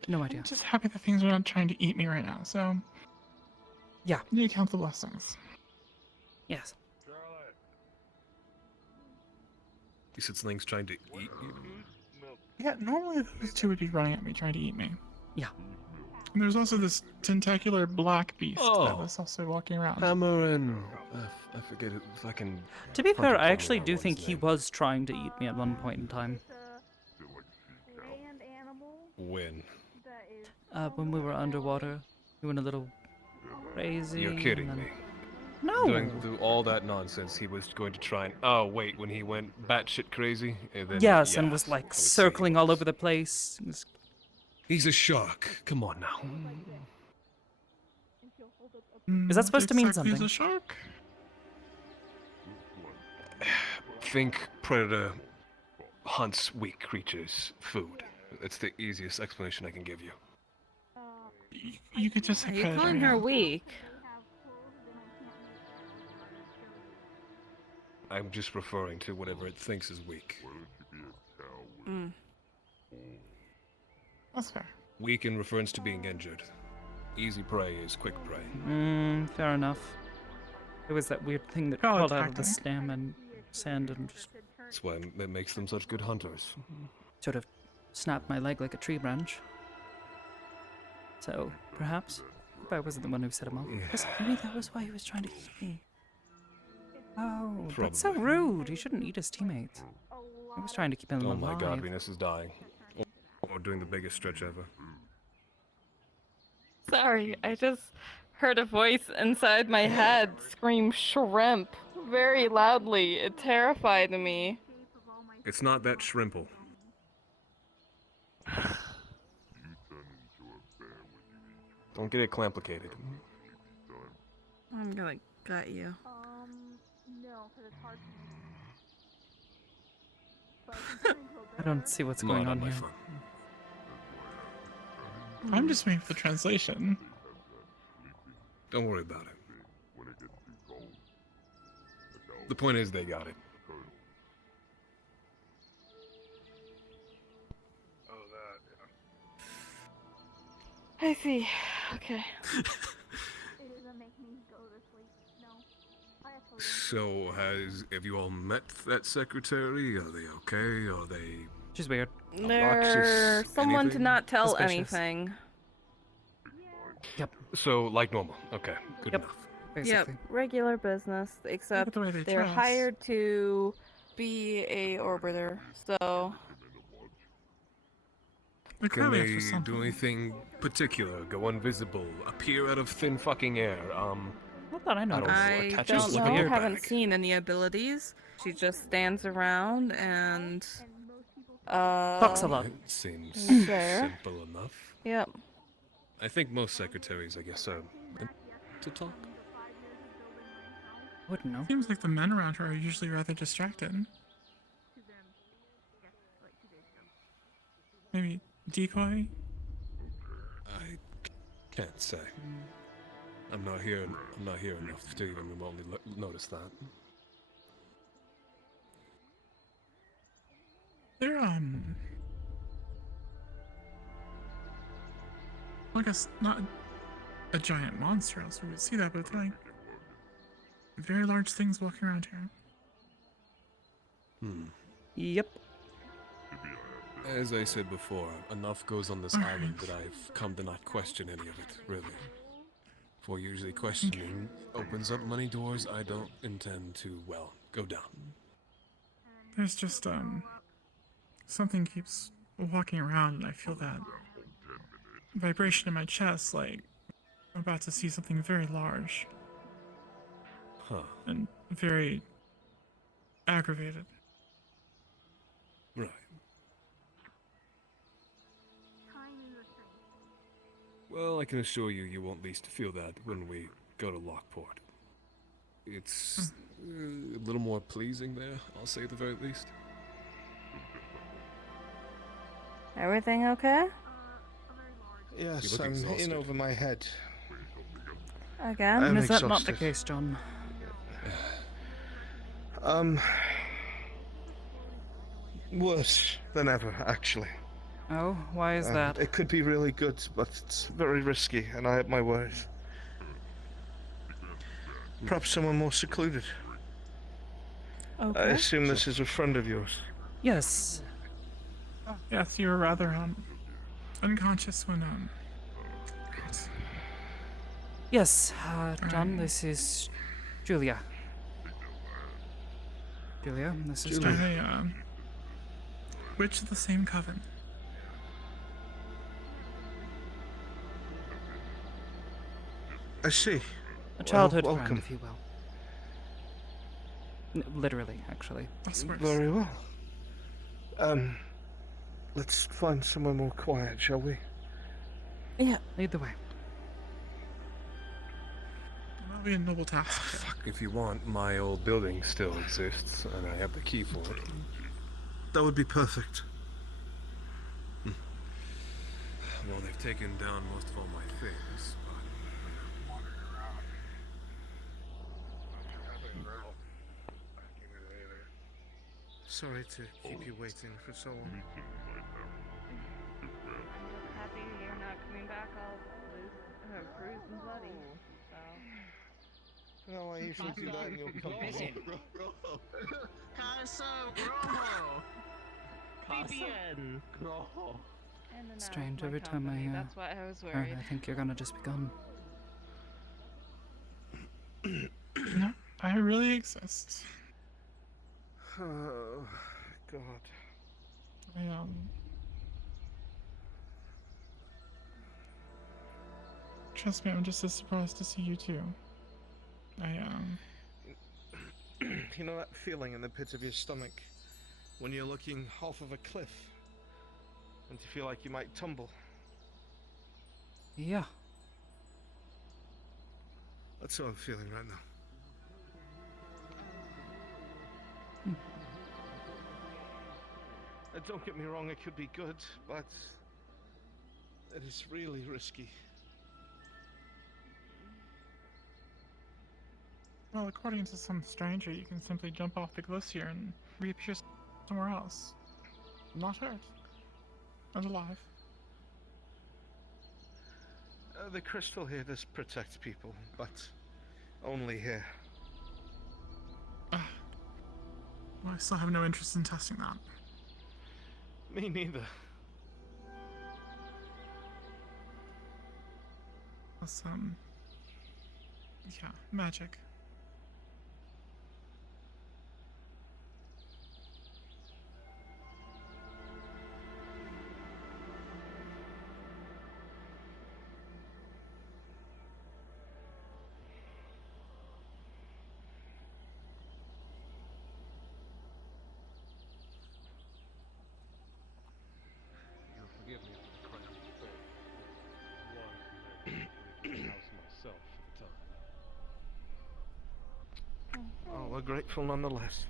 No idea. I'm just happy that things are not trying to eat me right now, so... Yeah. You count the blessings. Yes. You said something's trying to eat you? Yeah, normally those two would be running at me, trying to eat me. Yeah. And there's also this tentacular black beast that Oh. was also walking around. Hammer and... I forget it. If I can... To be fair, I actually do one's think he name. was trying to eat me at one point in time. When? When we were underwater, we went a little crazy. You're kidding and then- me. No. Through all that nonsense, he was going to try and... Oh, wait, when he went batshit crazy? And then, Yes, and yeah, was I like see. circling all over the place. It was- He's a shark. Come on now. Is that supposed to mean Exactly as something? a shark? Think predator hunts weak creatures' food. It's the easiest explanation I can give you. You could just say Are you predator, calling yeah. her weak? I'm just referring to whatever it thinks is weak. That's fair. Weak in reference to being injured. Easy prey is quick prey. Fair enough. It was that weird thing that Call it crawled out of the tactic. stem and sand and just That's why it makes them such good hunters. sort of snapped my leg like a tree branch. So, perhaps, if I wasn't the one who set him off. Yes, maybe that was why he was trying to eat me. Oh, that's so rude. He shouldn't eat his teammates. He was trying to keep him Oh alive. my god, Venus is dying. Or doing the biggest stretch ever. Sorry, I just heard a voice inside my head scream shrimp very loudly. It terrified me. It's not that shrimple. Don't get it complicated. I'm gonna gut you. No, because it's hard I don't see what's going on here. I'm just waiting for the translation. Don't worry about it. The point is they got it. I see. Okay. So, have you all met that secretary? Are they okay? Are they... She's weird. They're Obnoxious? someone to Anything? not tell Suspicious. anything. Yep. So, like normal. Okay, good Yep. enough. Yep, regular business, except the way they they're dress. hired to be a orbiter, so... They're Can clearly they after something. do anything particular? Go invisible? Appear out of thin fucking air? Not that I know. I don't know. I Attach don't us know, like a haven't airbag. seen any abilities. She just stands around and... Talks a lot. It seems Fair. simple enough. Yep. I think most secretaries, I guess, are meant to talk. Wouldn't know. Seems like the men around her are usually rather distracted. Maybe decoy? I Can't say. I'm not here enough to even remotely notice that. They're, I guess not a giant monster, else we would see that, but they're like very large things walking around here. Yep. As I said before, enough goes on this island that I've come to not question any of it, really. For usually questioning opens up many doors I don't intend to, well, go down. There's just, something keeps walking around, and I feel that vibration in my chest, like I'm about to see something very large. And very aggravated. Right. Well, I can assure you, you won't least feel that when we go to Lockport. It's a little more pleasing there, I'll say at the very least. Everything okay? Yes, I'm in over my head. Again? Is that not the case, John? Worse than ever, actually. Oh, why is that? It could be really good, but it's very risky, and I have my worries. Perhaps someone more secluded. Okay. I assume this is a friend of yours. Yes. Yes, you were rather, unconscious when, Yes, John, this is Julia. Julia, this is John. Hey, which of the same coven? I see. A childhood welcome. friend, if you will. Literally, actually. Very well. Let's find somewhere more quiet, shall we? Yeah, lead the way. That'll be a noble task. Fuck, if you want, my old building still exists, and I have the key for it. That would be perfect. Well, they've taken down most of all my things, Sorry to keep you waiting for so long. Happy you're not coming back all bruised and bloody. So. No, I usually do that in your company. VPN. Strange, every time I, That's why I was worried. I think you're gonna just be gone. No, I really exist. Oh, God. I, trust me, I'm just as surprised to see you too. You know that feeling in the pit of your stomach when you're looking off of a cliff and you feel like you might tumble? Yeah. That's how I'm feeling right now. Don't get me wrong, it could be good, but it is really risky. Well, according to some stranger, you can simply jump off the glacier and reappear somewhere else. Not hurt. And alive. The crystal here does protect people, but only here. Well, I still have no interest in testing that. Me neither. That's, yeah, magic. Forgive me for the crime of faith. Was in the house myself at the time. Oh, we're grateful nonetheless.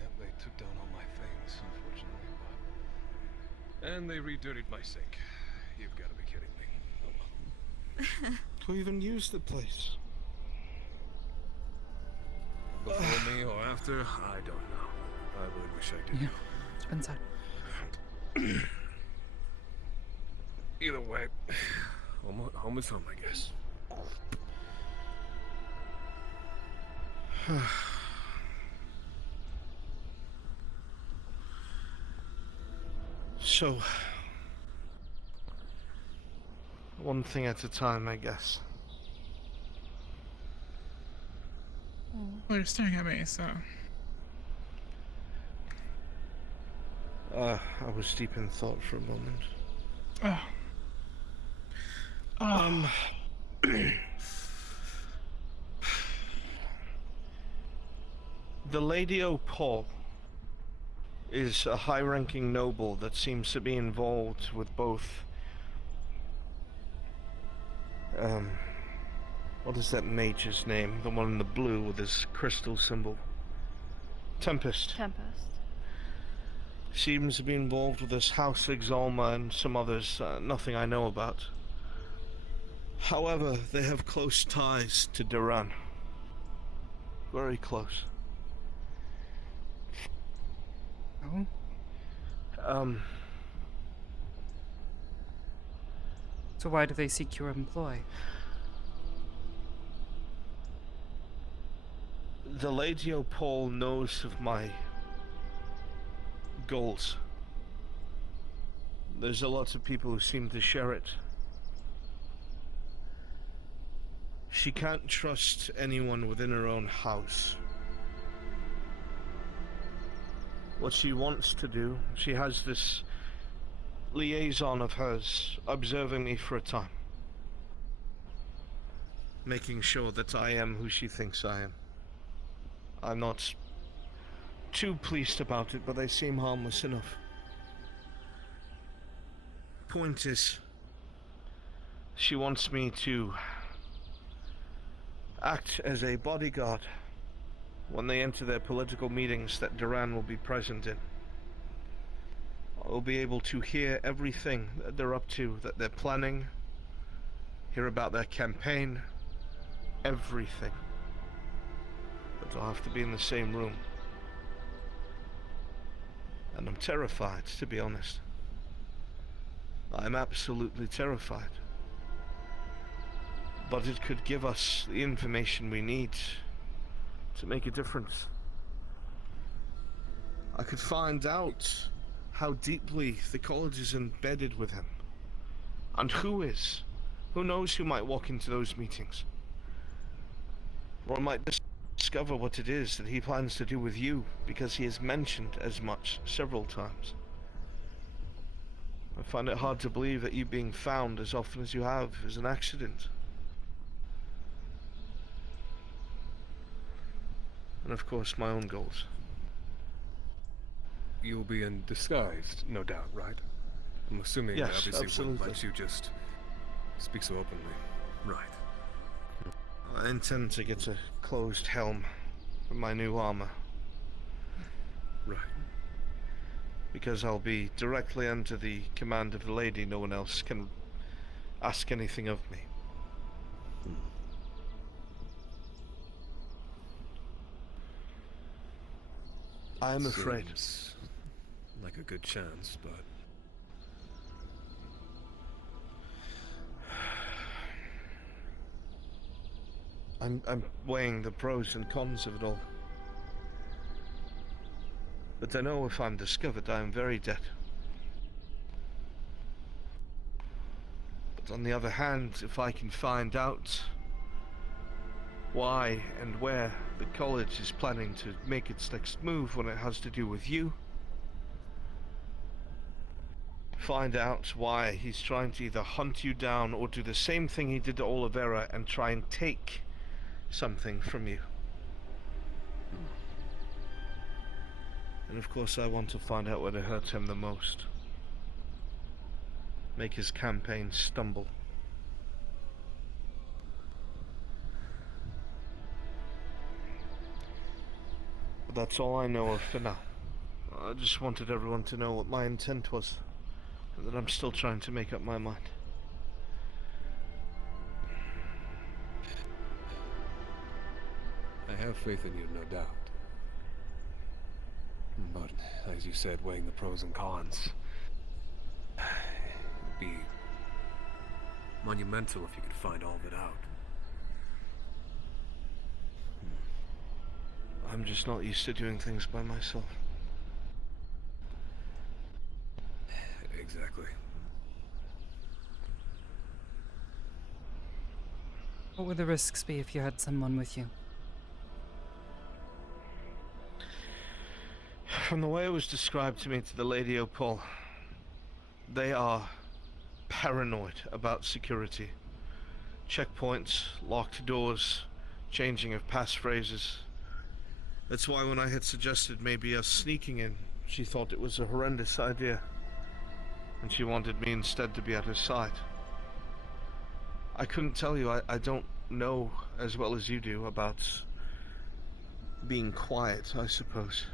Yep, they took down all my things, unfortunately, And they redirtied my sink. You've got to be kidding me. Oh well. Who even used the place? Before me or after, I don't know. I really wish I did. Yeah, it's been said. Either way, home is home, I guess. So, one thing at a time, I guess. Well, you're staring at me, so. I was deep in thought for a moment. The Lady O'Paul is a high-ranking noble that seems to be involved with both, what is that mage's name? The one in the blue with his crystal symbol. Tempest. Seems to be involved with this House Exalma and some others, nothing I know about. However, they have close ties to Duran. Very close. Oh? So why do they seek your employ? The Lady O'Paul knows of my goals. There's a lot of people who seem to share it. She can't trust anyone within her own house. What she wants to do, she has this liaison of hers observing me for a time. Making sure that I am who she thinks I am. I'm not too pleased about it, but they seem harmless enough. Point is, she wants me to act as a bodyguard when they enter their political meetings that Duran will be present in. I'll be able to hear everything that they're up to, that they're planning, hear about their campaign, everything. But I'll have to be in the same room. And I'm terrified, to be honest. I'm absolutely terrified. But it could give us the information we need to make a difference. I could find out how deeply the college is embedded with him. And who is. Who knows who might walk into those meetings? Or I might discover what it is that he plans to do with you, because he has mentioned as much several times. I find it hard to believe that you being found as often as you have is an accident. And of course, my own goals. You'll be in disguise, no doubt, right? I'm assuming Yes, obviously absolutely. wouldn't let you just speak so openly. Right. I intend to get a closed helm for my new armor. Right. Because I'll be directly under the command of the lady, no one else can ask anything of me. I am afraid. Seems like a good chance, but I'm weighing the pros and cons of it all. But I know if I'm discovered, I am very dead. But on the other hand, if I can find out why and where the college is planning to make its next move when it has to do with you, find out why he's trying to either hunt you down or do the same thing he did to Olivera and try and take something from you. And of course I want to find out where to hurt him the most. Make his campaign stumble. But that's all I know of for now. I just wanted everyone to know what my intent was. that I'm still trying to make up my mind. I have faith in you, no doubt. But, as you said, weighing the pros and cons, it would be monumental if you could find all of it out. I'm just not used to doing things by myself. Exactly. What would the risks be if you had someone with you? From the way it was described to me to the Lady Opal, they are paranoid about security. Checkpoints, locked doors, changing of passphrases. That's why when I had suggested maybe us sneaking in, she thought it was a horrendous idea. And she wanted me instead to be at her side. I couldn't tell you, I don't know as well as you do about being quiet, I suppose.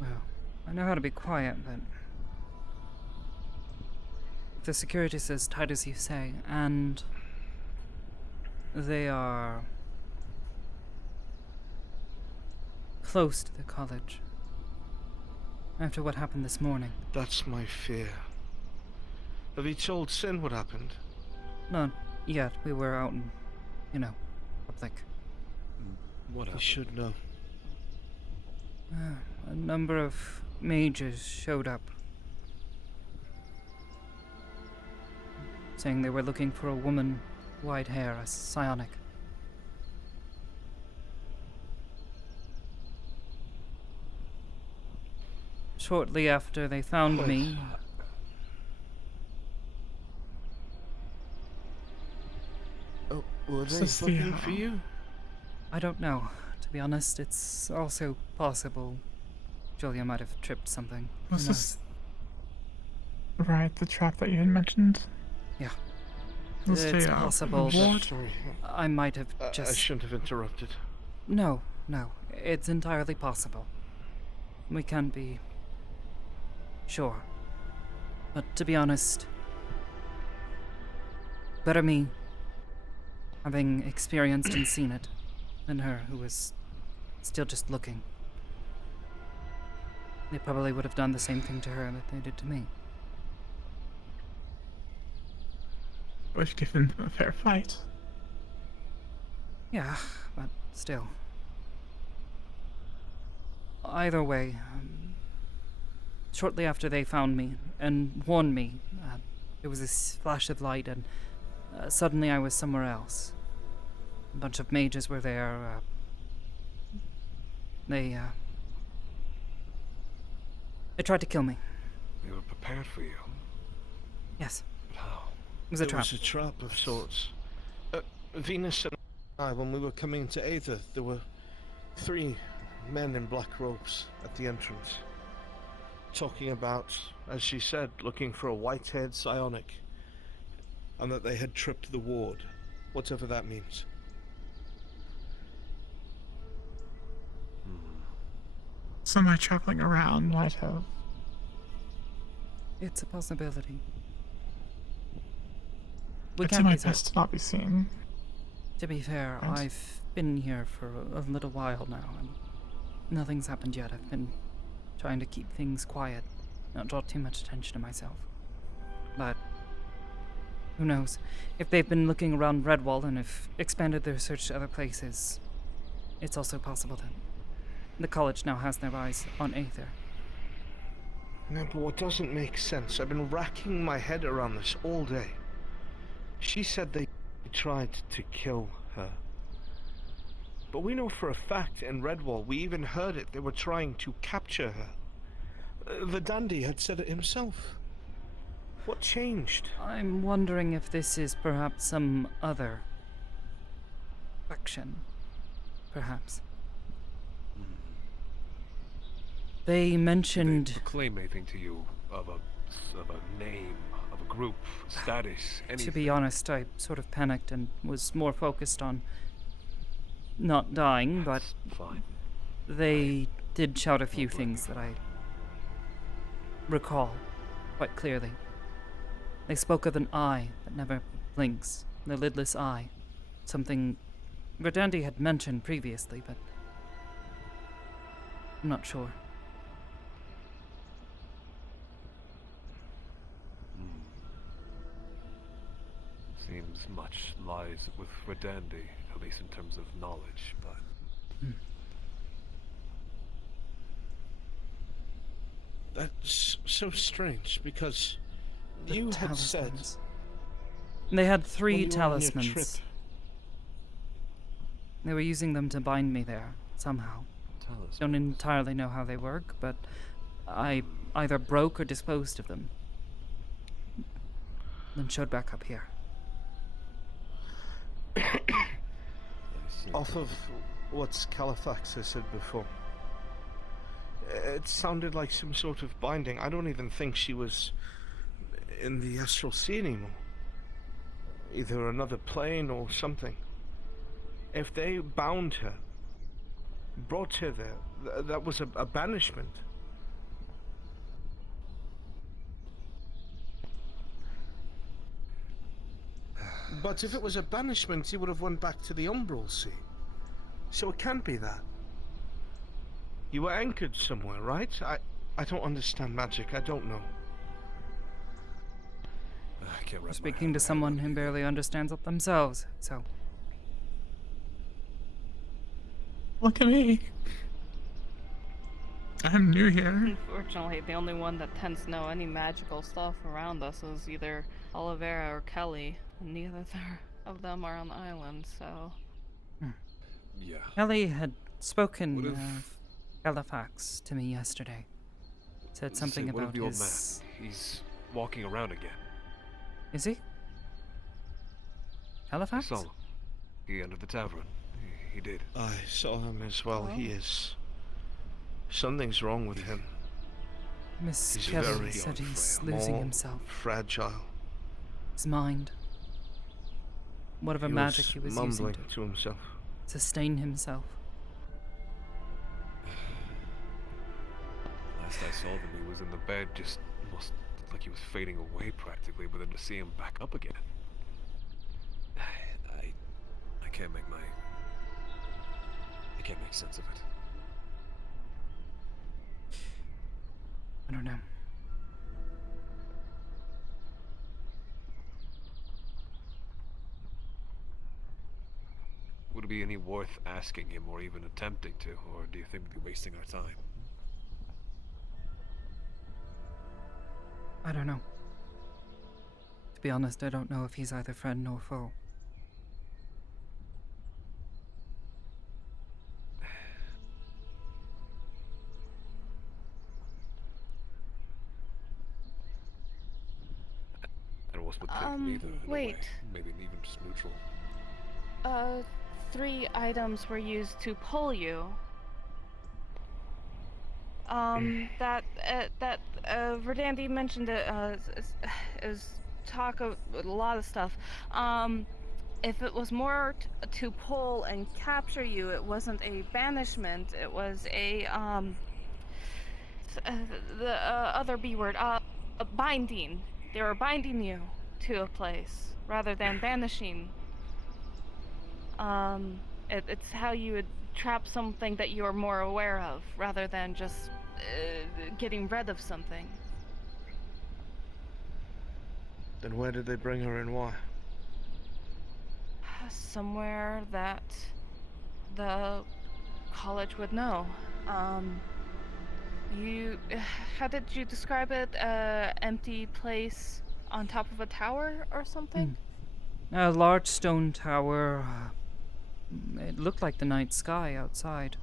Well, I know how to be quiet, but if the security's as tight as you say, and they are close to the college, after what happened this morning. That's my fear. Have you told Sin what happened? Not yet. We were out in, public. What happened? You should know. A number of mages showed up, saying they were looking for a woman, white hair, a psionic. Shortly after they found me, were they looking for you? I don't know. To be honest, it's also possible Julia might have tripped something. Was this right, the trap that you had mentioned? Yeah. Was It's the, possible reward? that I might have just... I shouldn't have interrupted. No. It's entirely possible. We can't be sure. But to be honest, better me, having experienced and seen it, than her, who was still just looking. They probably would have done the same thing to her that they did to me. Was given a fair fight. Yeah, but still. Either way, shortly after they found me and warned me, there was this flash of light and suddenly I was somewhere else. A bunch of mages were there. They tried to kill me. They were prepared for you. Yes. How? It was a trap. It was a trap of sorts. Venus and I, when we were coming to Aether, there were 3 men in black robes at the entrance, talking about, as she said, looking for a white-haired psionic, and that they had tripped the ward, whatever that means. Somebody traveling around might have. It's a possibility. We It's can't my be certain. best to not be seen. To be fair, Right. I've been here for a little while now, and nothing's happened yet. I've been trying to keep things quiet, not draw too much attention to myself. But who knows? If they've been looking around Redwall and have expanded their search to other places, it's also possible that the college now has their eyes on Aether. No, but what doesn't make sense, I've been racking my head around this all day. She said they tried to kill her. But we know for a fact in Redwall, we even heard it, they were trying to capture her. The dandy had said it himself. What changed? I'm wondering if this is perhaps some other faction. Perhaps. They mentioned... Did they proclaim anything to you of a name, of a group, status, anything? To be honest, I sort of panicked and was more focused on not dying, but fine. they did shout a few things that I recall quite clearly. They spoke of an eye that never blinks, the lidless eye. Something Verdandi had mentioned previously, but I'm not sure. Seems much lies with Verdandi, at least in terms of knowledge, but... That's so strange, because you had said... They had 3 when you were on your talismans. trip. They were using them to bind me there, somehow. Don't entirely know how they work, but I either broke or disposed of them. Then showed back up here. Off of what Califax has said before, it sounded like some sort of binding. I don't even think she was in the astral sea anymore. Either another plane or something. If they bound her, brought her there, that was a banishment. But if it was a banishment, he would have went back to the Umbral Sea. So it can't be that. You were anchored somewhere, right? I don't understand magic. I don't know. I can't wrap my Speaking head to around someone who barely understands it themselves, so... Look at me. I'm new here. Unfortunately, the only one that tends to know any magical stuff around us is either Olivera or Kelly. And neither of them are on the island, so... Yeah. Kelly had spoken of Halifax to me yesterday. Said something Say, what about of the old his... man? He's walking around again. Is he? Halifax? I saw him. He entered the tavern. He did. I saw him as well. Oh. He is... Something's wrong with him. Miss He's Kelly very said he's frail, losing more himself. Fragile. His mind. Whatever He magic was he was mumbling using to himself. sustain himself. Last I saw him, he was in the bed, just almost like he was fading away practically, but then to see him back up again. I can't make sense of it. I don't know. Would it be any worth asking him or even attempting to, or do you think we'd be wasting our time? I don't know. To be honest, I don't know if he's either friend nor foe. And was would think neither in a way. wait. Maybe even just neutral. 3 items were used to pull you. Verdandi mentioned it, it was talk of a lot of stuff. If it was more to pull and capture you, it wasn't a banishment, it was a, other B word, a binding. They were binding you to a place, rather than banishing. It's how you would trap something that you're more aware of, rather than just getting rid of something. Then where did they bring her and why? Somewhere that the college would know. How did you describe it? Empty place on top of a tower or something? A large stone tower. It looked like the night sky outside.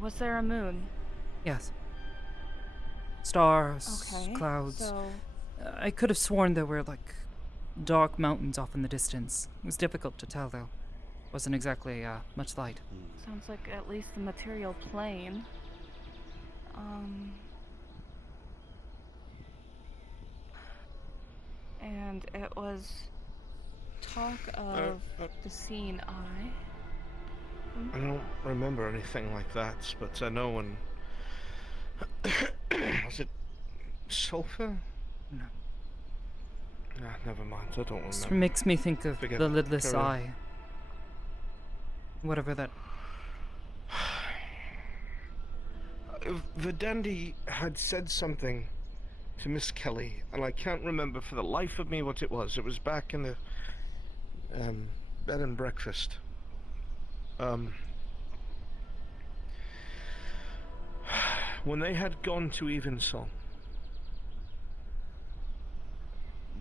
Was there a moon? Yes. Stars, Okay, clouds. so... I could have sworn there were, like, dark mountains off in the distance. It was difficult to tell, though. Wasn't exactly, much light. Sounds like at least the material plane. And it was talk of the seen eye. I don't remember anything like that, but I know when Has it sulfur? No. Nah, never mind. I don't This remember. makes me think of Forget the it. lidless Carry on. eye. Whatever that. Verdandi had said something to Miss Kelly, and I can't remember for the life of me what it was. It was back in the bed and breakfast. When they had gone to Evensong,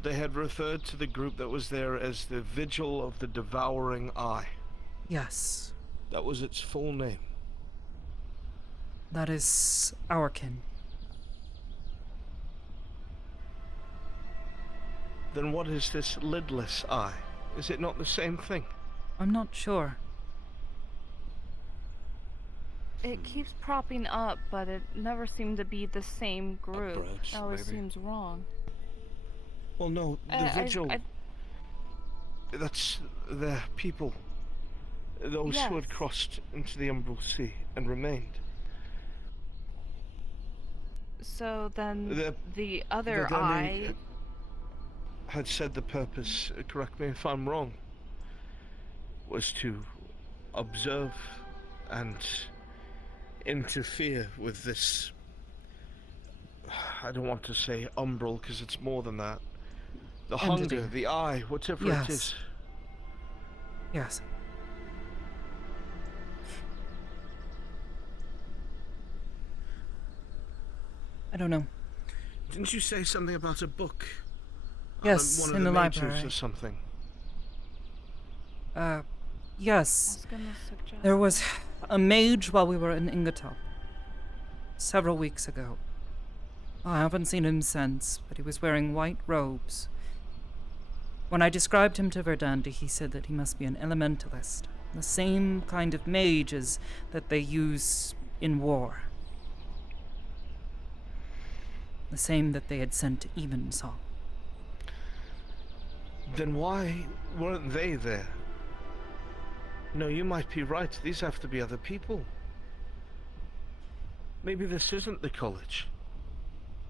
they had referred to the group that was there as the Vigil of the Devouring Eye. Yes. That was its full name. That is our kin. Then what is this lidless eye? Is it not the same thing? I'm not sure. It keeps propping up, but it never seemed to be the same group. branch, It always maybe? seems wrong. Well, no, the Vigil. That's the people. Those who had Yes. crossed into the Umbral Sea and remained. So then the other Verdandi eye... had said the purpose, correct me if I'm wrong, was to observe and interfere with this, I don't want to say umbral because it's more than that, the Entity. hunger, the eye, whatever Yes. it is. Yes. I don't know. Didn't you say something about a book? Yes, One of in the the mages library. or something. Yes. gonna suggest There was a mage while we were in Ingatop. Several weeks ago. I haven't seen him since, but he was wearing white robes. When I described him to Verdandi, he said that he must be an elementalist. The same kind of mage as that they use in war. The same that they had sent to Evensong. Then why weren't they there? No, you might be right. These have to be other people. Maybe this isn't the college.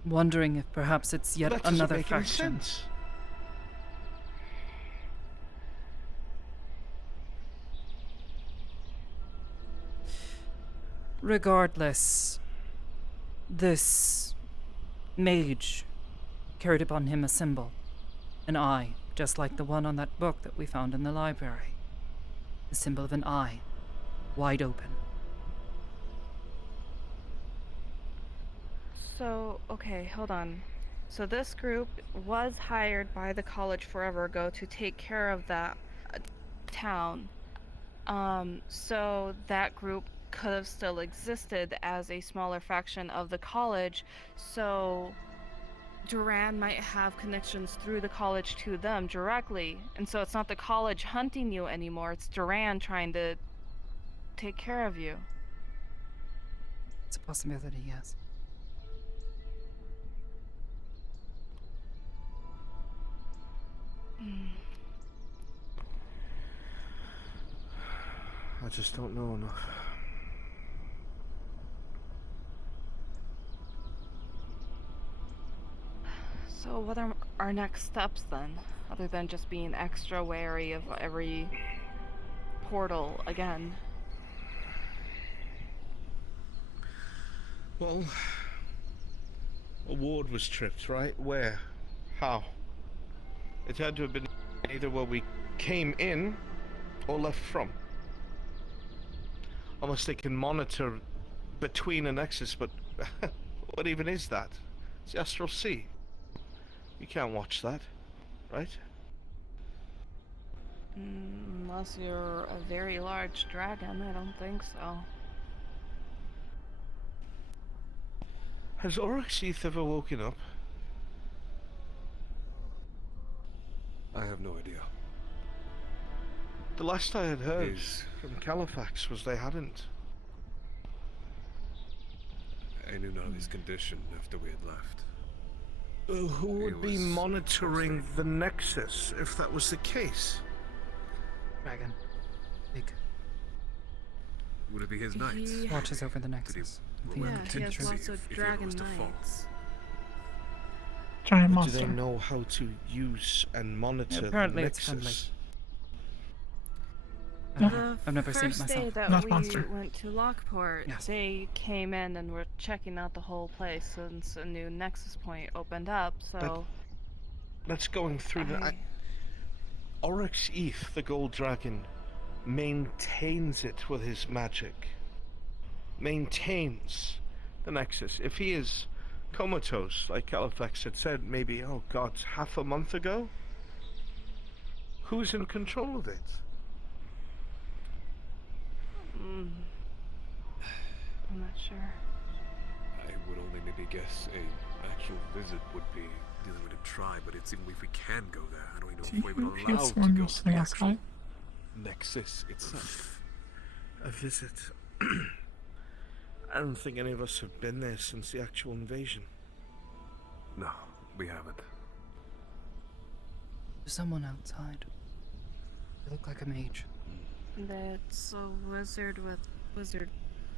Wondering if perhaps it's yet That doesn't another make any fraction. sense. Regardless, this mage carried upon him a symbol, an eye, just like the one on that book that we found in the library. The symbol of an eye, wide open. So, okay, hold on. So this group was hired by the college forever ago to take care of that town. So that group could have still existed as a smaller faction of the college, so Duran might have connections through the college to them directly, and so it's not the college hunting you anymore, it's Duran trying to take care of you. It's a possibility, yes. I just don't know enough. So what are our next steps then, other than just being extra wary of every portal again? Well, a ward was tripped, right? Where? How? It had to have been either where we came in or left from. Unless they can monitor between a nexus, but what even is that? It's the Astral Sea. You can't watch that, right? Unless you're a very large dragon, I don't think so. Has Oryx ever woken up? I have no idea. The last I had heard from Califax was they hadn't. I knew none of his condition after we had left. Who would He be was monitoring the Nexus if that was the case? Dragon. Big. Would it be his knights? Watches over the Nexus. The Yeah, Amity he has tree. lots of if he dragon was to fall. knights. Giant But monster. do they know how to use and monitor apparently the it's friendly. Nexus? I've never seen it First day myself. that Not we monster. went to Lockport, Yes. they came in and were checking out the whole place since a new Nexus point opened up, so... That's going through the... Oryx Eth, the gold dragon, maintains it with his magic. Maintains the Nexus. If he is comatose, like Califax had said, maybe, oh god, half a month ago? Who's in control of it? I'm not sure. I would only maybe guess a actual visit would be the only way to try, but it's even if we can go there, I don't even know if we're even allowed to go to the actual Nexus itself. A visit. I don't think any of us have been there since the actual invasion. No, we haven't. There's someone outside. They look like a mage. That's a wizard with wizard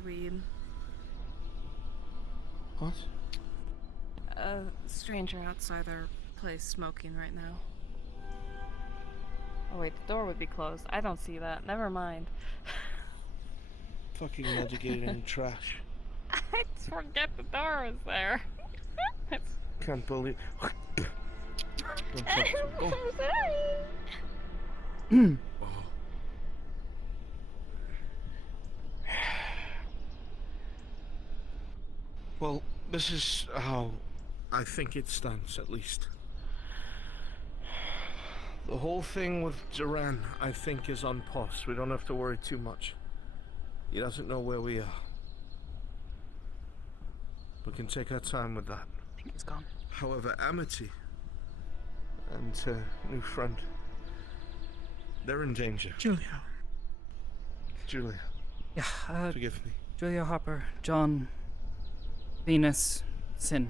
weed. What? A stranger outside our place smoking right now. Oh wait, the door would be closed. I don't see that. Never mind. Fucking medicating trash. I just forget the door was there. Can't believe... Don't talk to me. I'm sorry. Well, this is how I think it stands, at least. The whole thing with Duran, I think, is on pause. We don't have to worry too much. He doesn't know where we are. We can take our time with that. I think he's gone. However, Amity and her new friend, they're in danger. Julia. Julia. Yeah, forgive me. Julia Harper, John, Venus, Sin.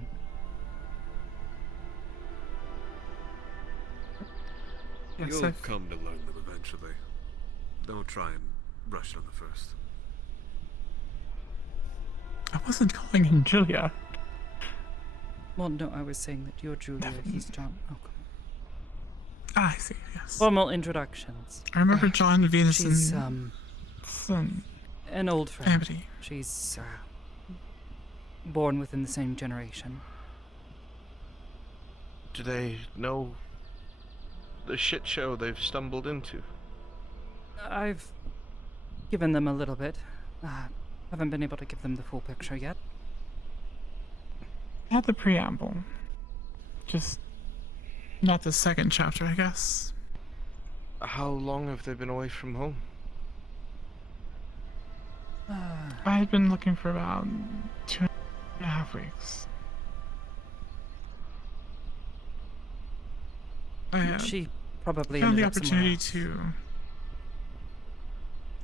Yes, You'll I've- come to learn them eventually. Don't try and rush it on the first. I wasn't calling him Julia. Well, no, I was saying that you're Julia, he's John. Oh, come on. Ah, I see, yes. Formal introductions. I remember John, Venus, She's, and... Sun. an old friend. Amity. She's, born within the same generation. Do they know the shit show they've stumbled into? I've given them a little bit. Haven't been able to give them the full picture yet. Not the preamble. Just not the second chapter, I guess. How long have they been away from home? I had been looking for about 2.5 weeks. I She probably found the ended up somewhere opportunity else. to...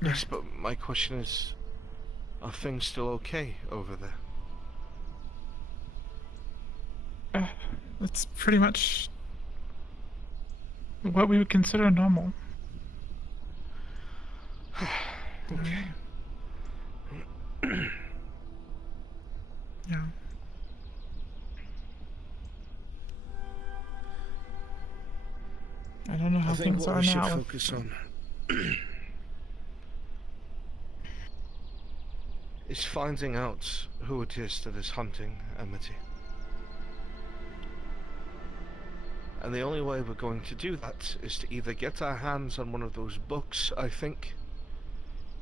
Yes, but my question is, are things still okay over there? It's pretty much what we would consider normal. Okay. Yeah. I don't know how I think things what are we should now. focus on is finding out who it is that is hunting Amity. And the only way we're going to do that is to either get our hands on one of those books, I think,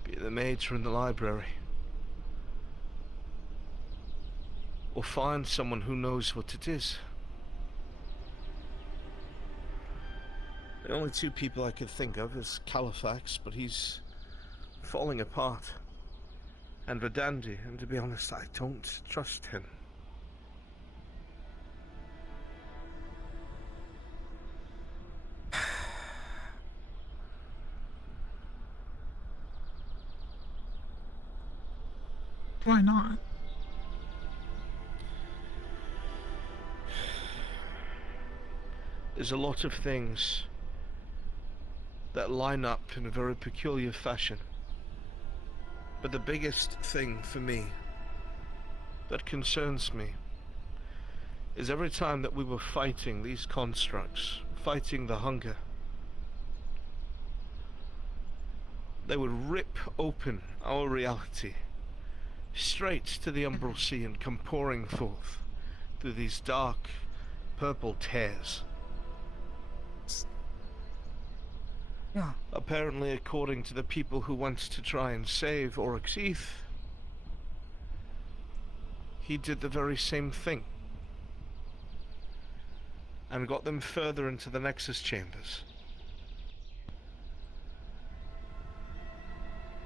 be it the maids or in the library, or find someone who knows what it is. The only two people I could think of is Califax, but he's falling apart. And Verdandi, and to be honest, I don't trust him. Why not? There's a lot of things that line up in a very peculiar fashion. But the biggest thing for me that concerns me is every time that we were fighting these constructs, fighting the hunger, they would rip open our reality straight to the Umbral Sea and come pouring forth through these dark, purple tears. Yeah. Apparently, according to the people who went to try and save Oryx Eth, he did the very same thing and got them further into the Nexus chambers.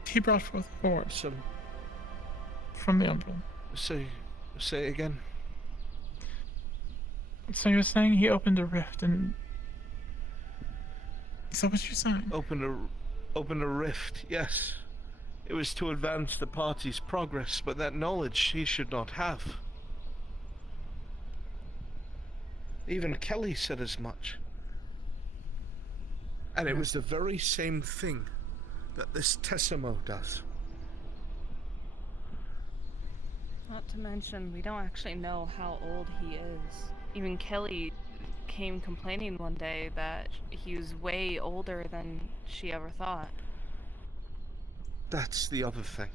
He brought forth orbs from the Umbral. Say again. So you're saying he opened a rift and... Is that what you're saying? Opened a rift, yes. It was to advance the party's progress, but that knowledge he should not have. Even Kelly said as much. And it was the very same thing that this Tessimo does. Not to mention, we don't actually know how old he is. Even Kelly came complaining one day that he was way older than she ever thought. That's the other thing.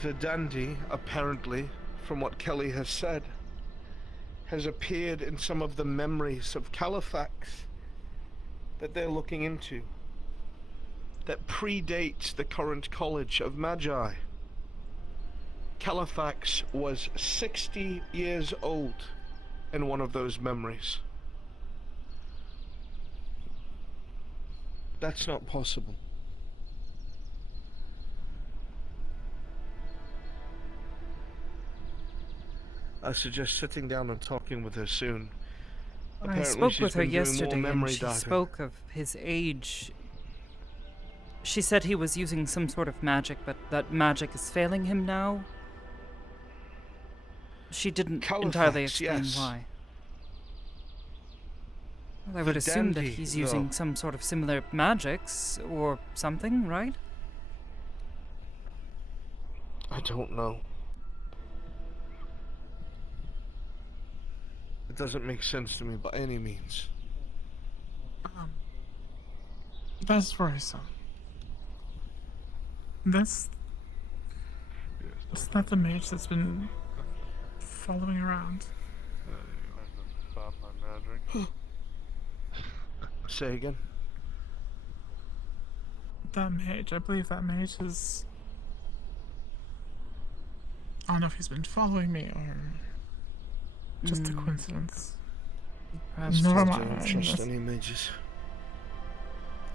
Verdandi, apparently, from what Kelly has said, has appeared in some of the memories of Califax that they're looking into, that predates the current College of Magi. Califax was 60 years old in one of those memories. That's not possible. I suggest sitting down and talking with her soon. I spoke with her yesterday and she spoke of his age. She said he was using some sort of magic, but that magic is failing him now. She didn't entirely explain why. Well, I would assume that he's using some sort of similar magics or something, right? I don't know. It doesn't make sense to me by any means. That's worrisome. That's not the mage that's been following around. Say again? That mage, I believe that mage is... I don't know if he's been following me or just a coincidence. Perhaps Never I mind. don't trust any mages.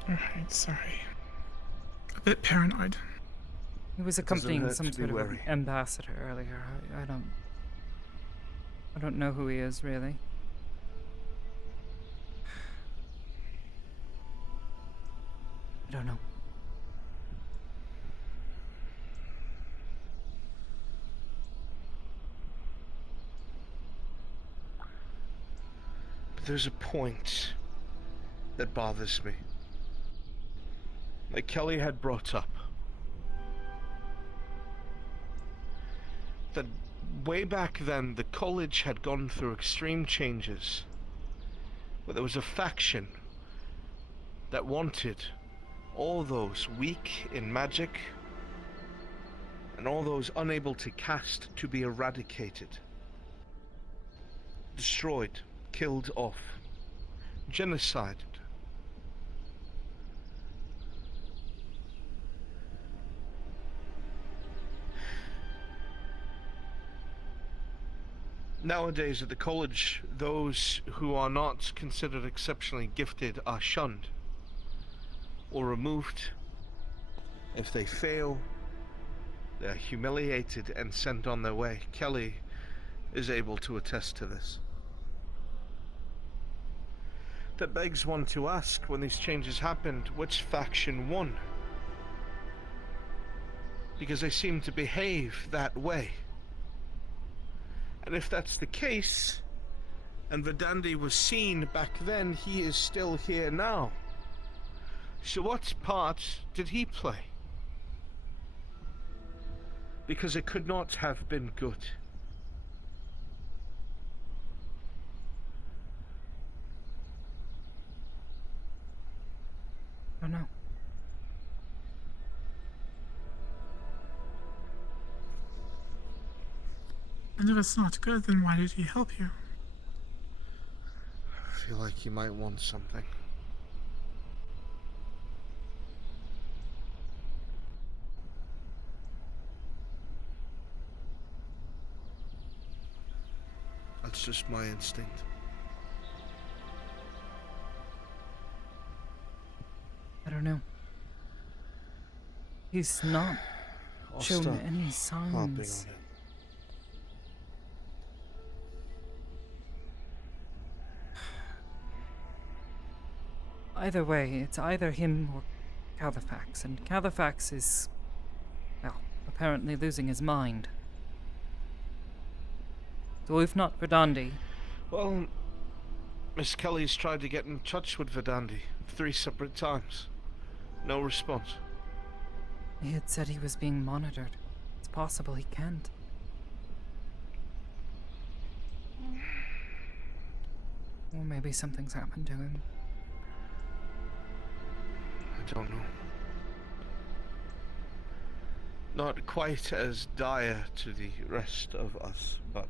Alright, sorry. A bit paranoid. He was accompanying some sort of ambassador earlier. I don't know who he is, really. I don't know. But there's a point that bothers me. Like Kelly had brought up. That way back then, the college had gone through extreme changes. Where there was a faction that wanted all those weak in magic and all those unable to cast to be eradicated. Destroyed, killed off, genocided. Nowadays at the college, those who are not considered exceptionally gifted are shunned or removed. If they fail, they're humiliated and sent on their way. Kelly is able to attest to this. That begs one to ask, when these changes happened, which faction won? Because they seem to behave that way. And if that's the case, and Verdandi was seen back then, he is still here now. So what part did he play? because it could not have been good. I don't know. And if it's not good, then why did he help you? I feel like he might want something. That's just my instinct. I don't know. He's not I'll shown stop any harping on signs. it. Either way, it's either him or Califax, and Califax is, well, apparently losing his mind. So if not Verdandi... Well, Miss Kelly's tried to get in touch with Verdandi 3 separate times. No response. He had said he was being monitored. It's possible he can't. Or maybe something's happened to him. I don't know. Not quite as dire to the rest of us, but...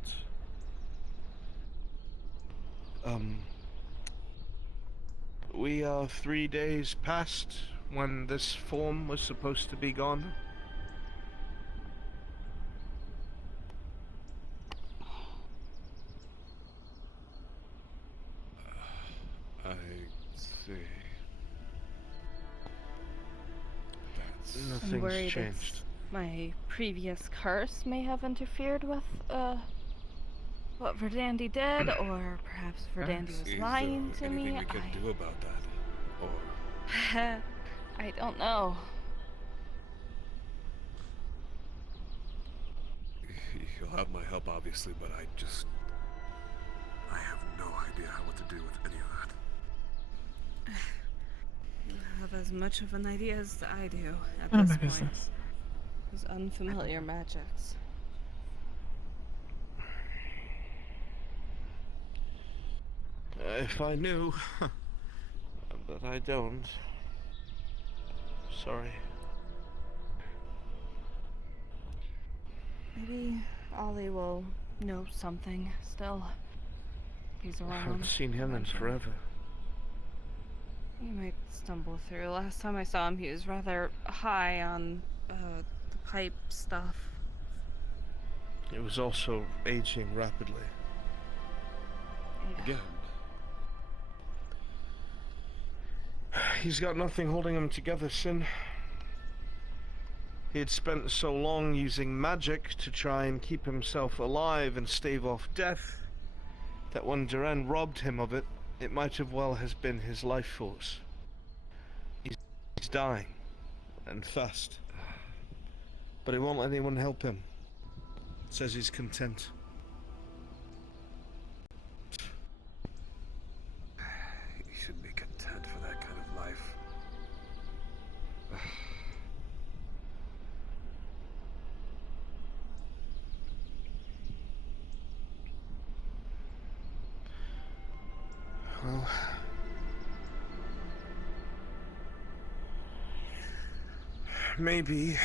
we are 3 days past when this form was supposed to be gone. I see. I'm Nothing's worried changed. my previous curse may have interfered with, what Verdandi did, or perhaps Verdandi was Is lying there to me. anything we can do about that? Or... I don't know. You'll have my help, obviously, but I have no idea what to do with any of that. You have as much of an idea as I do at None of this my point. business. Those unfamiliar magics. If I knew, but I don't. Sorry. Maybe Ollie will know something still. He's around. I haven't seen him in forever. He might stumble through. Last time I saw him, he was rather high on the pipe stuff. It was also aging rapidly. Yeah. Again. He's got nothing holding him together, Sin. He had spent so long using magic to try and keep himself alive and stave off death, that when Duran robbed him of it, it might have well has been his life force. He's dying, and fast. But he won't let anyone help him. Says he's content. You should be content for that kind of life. Well... maybe...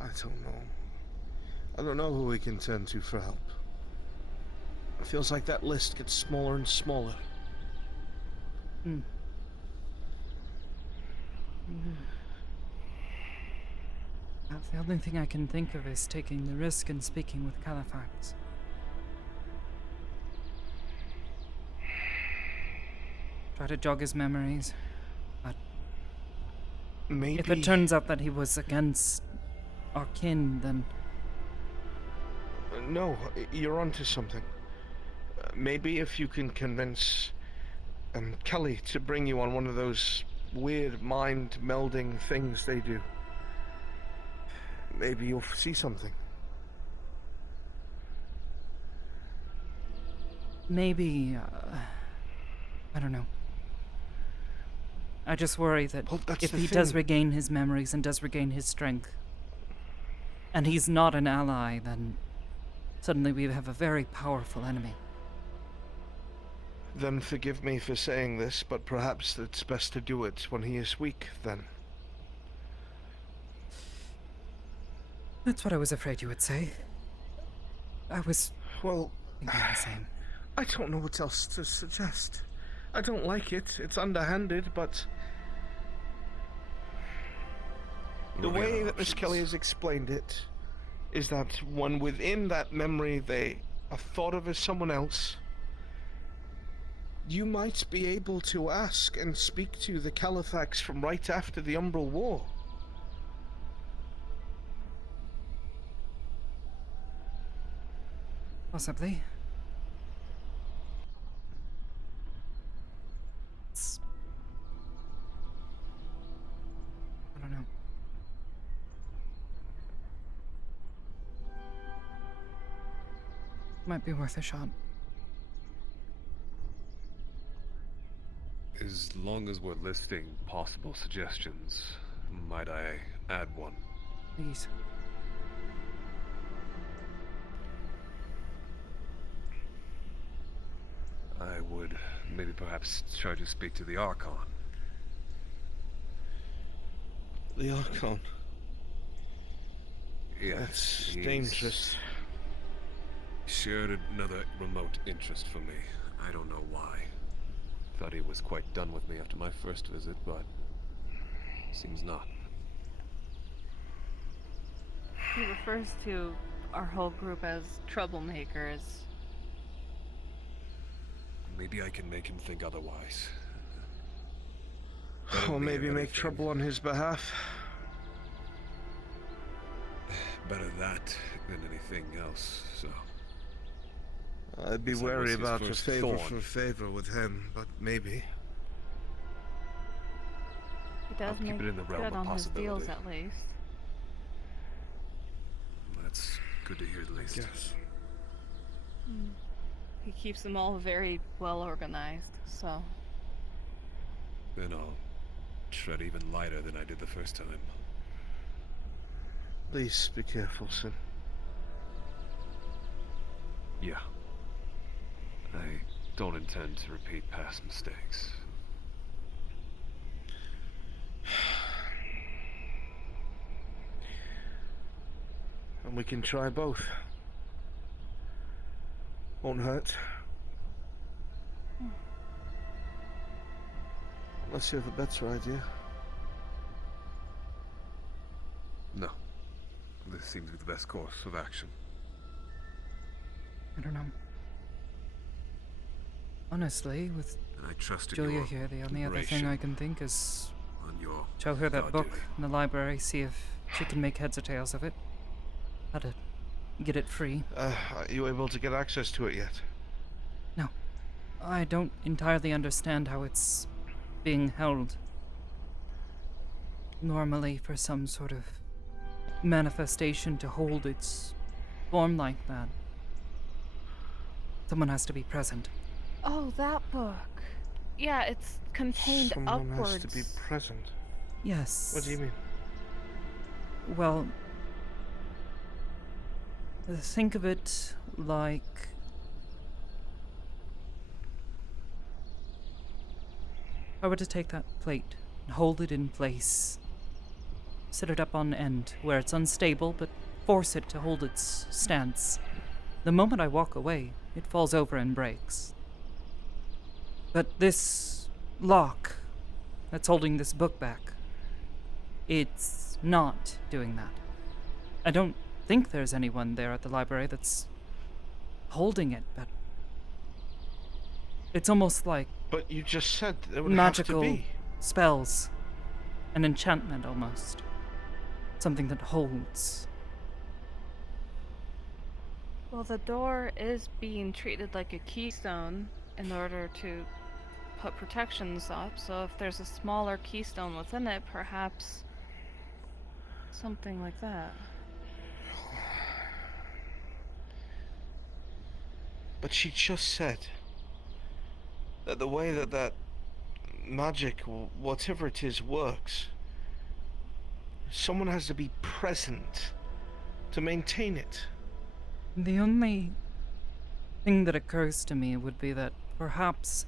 I don't know. I don't know who we can turn to for help. It feels like that list gets smaller and smaller. The only thing I can think of is taking the risk and speaking with Califax. Try to jog his memories. But maybe... if it turns out that he was against our kin, then... No, you're onto something. Maybe if you can convince Kelly to bring you on one of those weird mind-melding things they do. Maybe you'll see something. Maybe, I don't know. I just worry that Well, that's if the he does thing. regain his memories and does regain his strength, and he's not an ally, then suddenly we have a very powerful enemy. Then forgive me for saying this, but perhaps it's best to do it when he is weak, then. That's what I was afraid you would say. I was... Well, thinking the same. I don't know what else to suggest. I don't like it. It's underhanded, but... The What are the way other that Miss Kelly options? has explained it is that when within that memory they are thought of as someone else, you might be able to ask and speak to the Califax from right after the Umbral War. Possibly. I don't know. Might be worth a shot. As long as we're listing possible suggestions, might I add one? Please. I would maybe perhaps try to speak to the Archon. The Archon? Yes, That's he's dangerous. shared another remote interest for me. I don't know why. Thought he was quite done with me after my first visit, but seems not. He refers to our whole group as troublemakers. Maybe I can make him think otherwise. Or maybe make trouble on his behalf. Better that than anything else, so... I'd be Guess I wary was his about a first favor thorn. for a favor with him, but maybe. He does I'll keep make it in the realm good of on his deals possibility. at least. That's good to hear at least. Yes. He keeps them all very well organized, so... Then I'll tread even lighter than I did the first time. Please be careful, Sin. Yeah. I don't intend to repeat past mistakes. And we can try both. Won't hurt. Unless you have a better idea. No. This seems to be the best course of action. I don't know. Honestly, with And I trust in Julia your here, the only other thing liberation I can think is on your show her that God book duty. in the library, see if she can make heads or tails of it. How to get it free. Are you able to get access to it yet? No. I don't entirely understand how it's being held. Normally, for some sort of manifestation to hold its form like that, someone has to be present. Oh, that book. Yeah, it's contained Someone upwards. has to be present. Yes. What do you mean? Well, think of it like... If I were to take that plate and hold it in place, set it up on end where it's unstable, but force it to hold its stance. The moment I walk away, it falls over and breaks. But this lock that's holding this book back, it's not doing that. I don't think there's anyone there at the library that's holding it, but it's almost like But you just said there would magical have to be. spells, an enchantment almost, something that holds. Well, the door is being treated like a keystone in order to put protections up, so if there's a smaller keystone within it, perhaps something like that. But she just said that the way that magic, whatever it is, works, someone has to be present to maintain it. The only thing that occurs to me would be that perhaps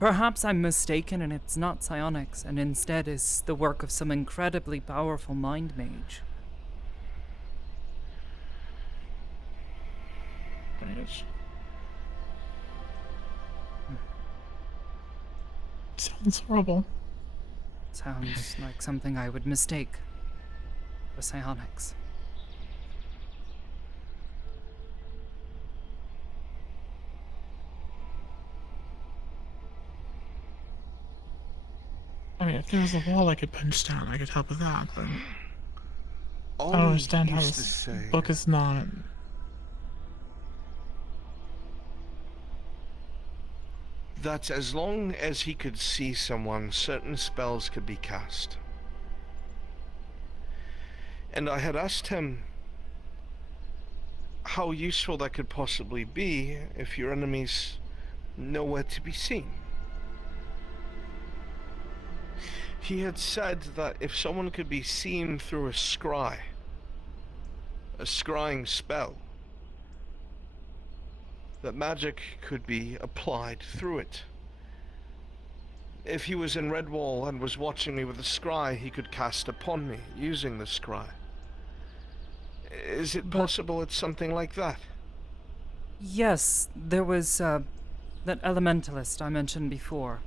I'm mistaken and it's not psionics, and instead is the work of some incredibly powerful mind mage. Right. Sounds horrible. Sounds like something I would mistake for psionics. I mean, if there was a wall I could punch down, I could help with that, but All I don't he understand how used to this say- book is not. That as long as he could see someone, certain spells could be cast. And I had asked him how useful that could possibly be if your enemy's nowhere to be seen. He had said that if someone could be seen through a scrying spell, that magic could be applied through it. If he was in Redwall and was watching me with a scry, he could cast upon me using the scry. Is it possible it's something like that? Yes, there was that elementalist I mentioned before.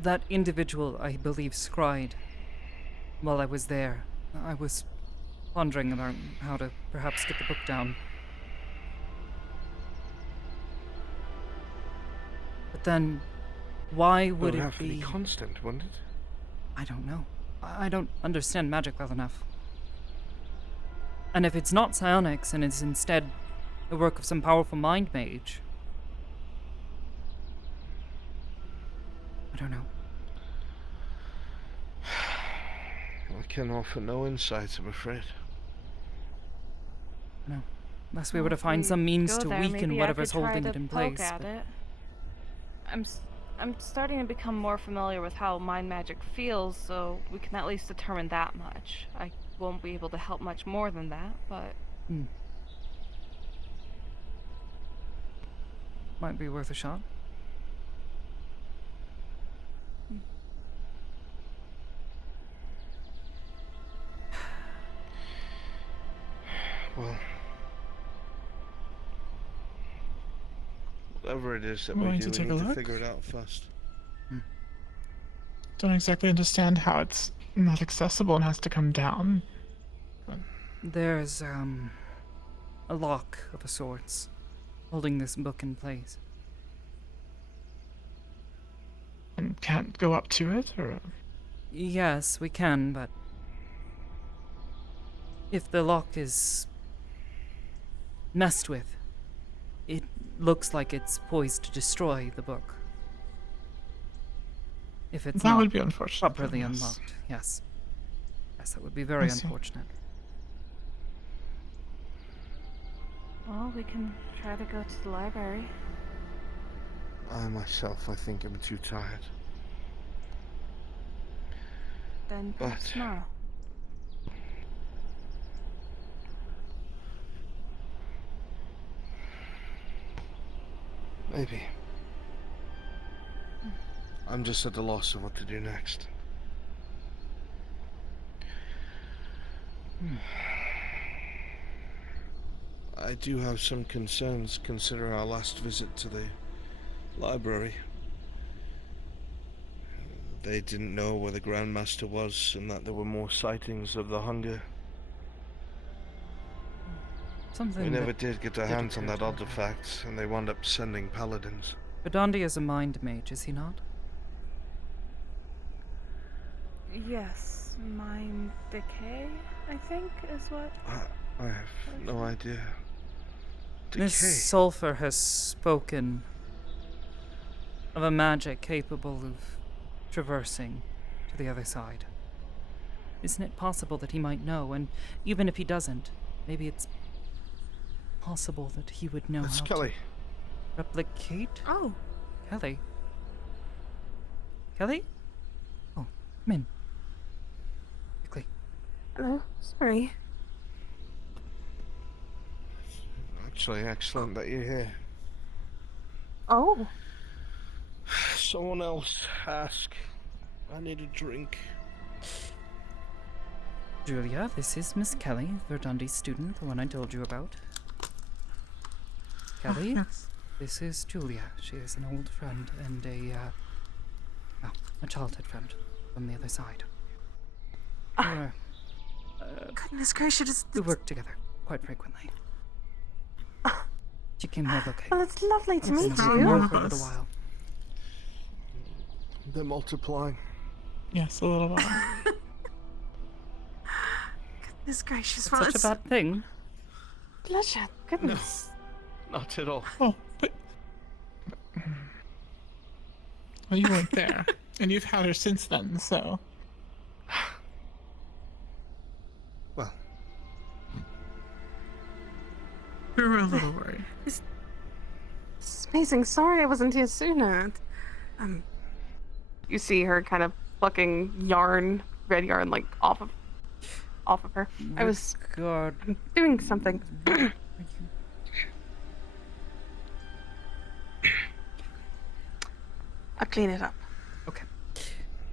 That individual, I believe, scried while I was there. I was pondering about how to perhaps get the book down. But then, why would It would it have to be be constant, wouldn't it? I don't know. I don't understand magic well enough. And if it's not psionics and is instead the work of some powerful mind mage, I don't know. I can offer no insights, I'm afraid. No. Unless we were to find some means to weaken whatever's holding it in place. At it. I'm starting to become more familiar with how mind magic feels, so we can at least determine that much. I won't be able to help much more than that, but... Might be worth a shot. Well, whatever it is that I'm we going do, to we take a need to look. figure it out first. Don't exactly understand how it's not accessible and has to come down. There's, a lock of sorts holding this book in place. And can't go up to it, or? Yes, we can, but if the lock is messed with, it looks like it's poised to destroy the book. If it's That not would be unfortunate, properly yes. unlocked, yes. Yes, that would be very I see. unfortunate. Well, we can try to go to the library. I myself, I think I'm too tired. Then perhaps But- tomorrow. Maybe. I'm just at a loss of what to do next. I do have some concerns considering our last visit to the library. They didn't know where the Grandmaster was and that there were more sightings of the hunger. Something We never that did get our did hands on occur that to me. artifact, and they wound up sending paladins. Badandi is a mind mage, is he not? Yes, mind decay, I think, is what... I have no idea. Miss Sulphur has spoken of a magic capable of traversing to the other side. Isn't it possible that he might know, and even if he doesn't, maybe it's possible that he would know It's how Kelly. Replicate? Oh. Kelly? Kelly? Oh, come in. Quickly. Hello. Sorry. Actually, excellent that you're here. Oh. Someone else ask. I need a drink. Julia, this is Miss Kelly, Verdundi's student, the one I told you about. Kelly, yes. This is Julia. She is an old friend and a childhood friend from the other side. Goodness gracious. We work together quite frequently. She came here looking. Well, it's lovely to meet For a you. little while. They're multiplying. Yes, a little while. Goodness gracious. It's Well, such a bad thing. Pleasure. Goodness. Not at all. Oh, but... Well, you weren't there. And you've had her since then, so... Well... We were a little worried. It's amazing. Sorry I wasn't here sooner. You see her kind of plucking yarn, red yarn, like off of her. I was doing something. I'll clean it up. Okay.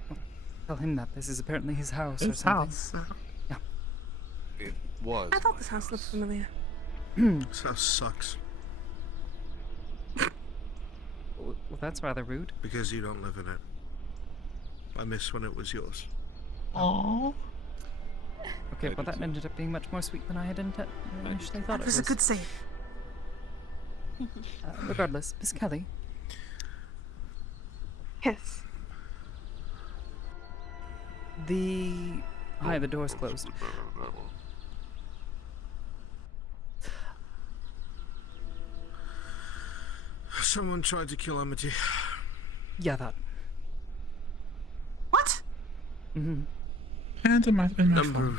Well, tell him that this is apparently his house or His something. house. Yeah. It was. I thought this house looked familiar. This house sucks. Well, that's rather rude. Because you don't live in it. I miss when it was yours. Aww. Okay, well that ended up being much more sweet than I had initially thought it was. That was a good save. Regardless, Miss Kelly. Yes. Hi, the door's closed. Someone tried to kill Amity. Yeah, that. What? Mm-hmm. And it might have been my fault.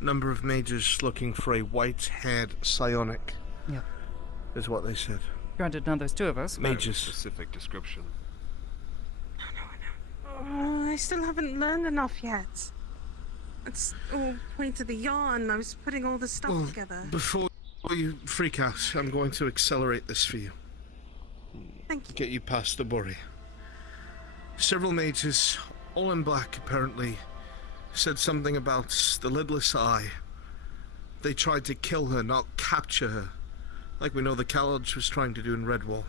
Number of mages looking for a white-haired psionic. Yeah. Is what they said. Granted, now there's two of us. Mages. Specific description. Oh, I still haven't learned enough yet. It's all point of the yarn. I was putting all the stuff together. Before you freak out, I'm going to accelerate this for you. Thank you. Get you past the worry. Several mages, all in black apparently, said something about the lidless eye. They tried to kill her, not capture her. Like we know the college was trying to do in Redwall.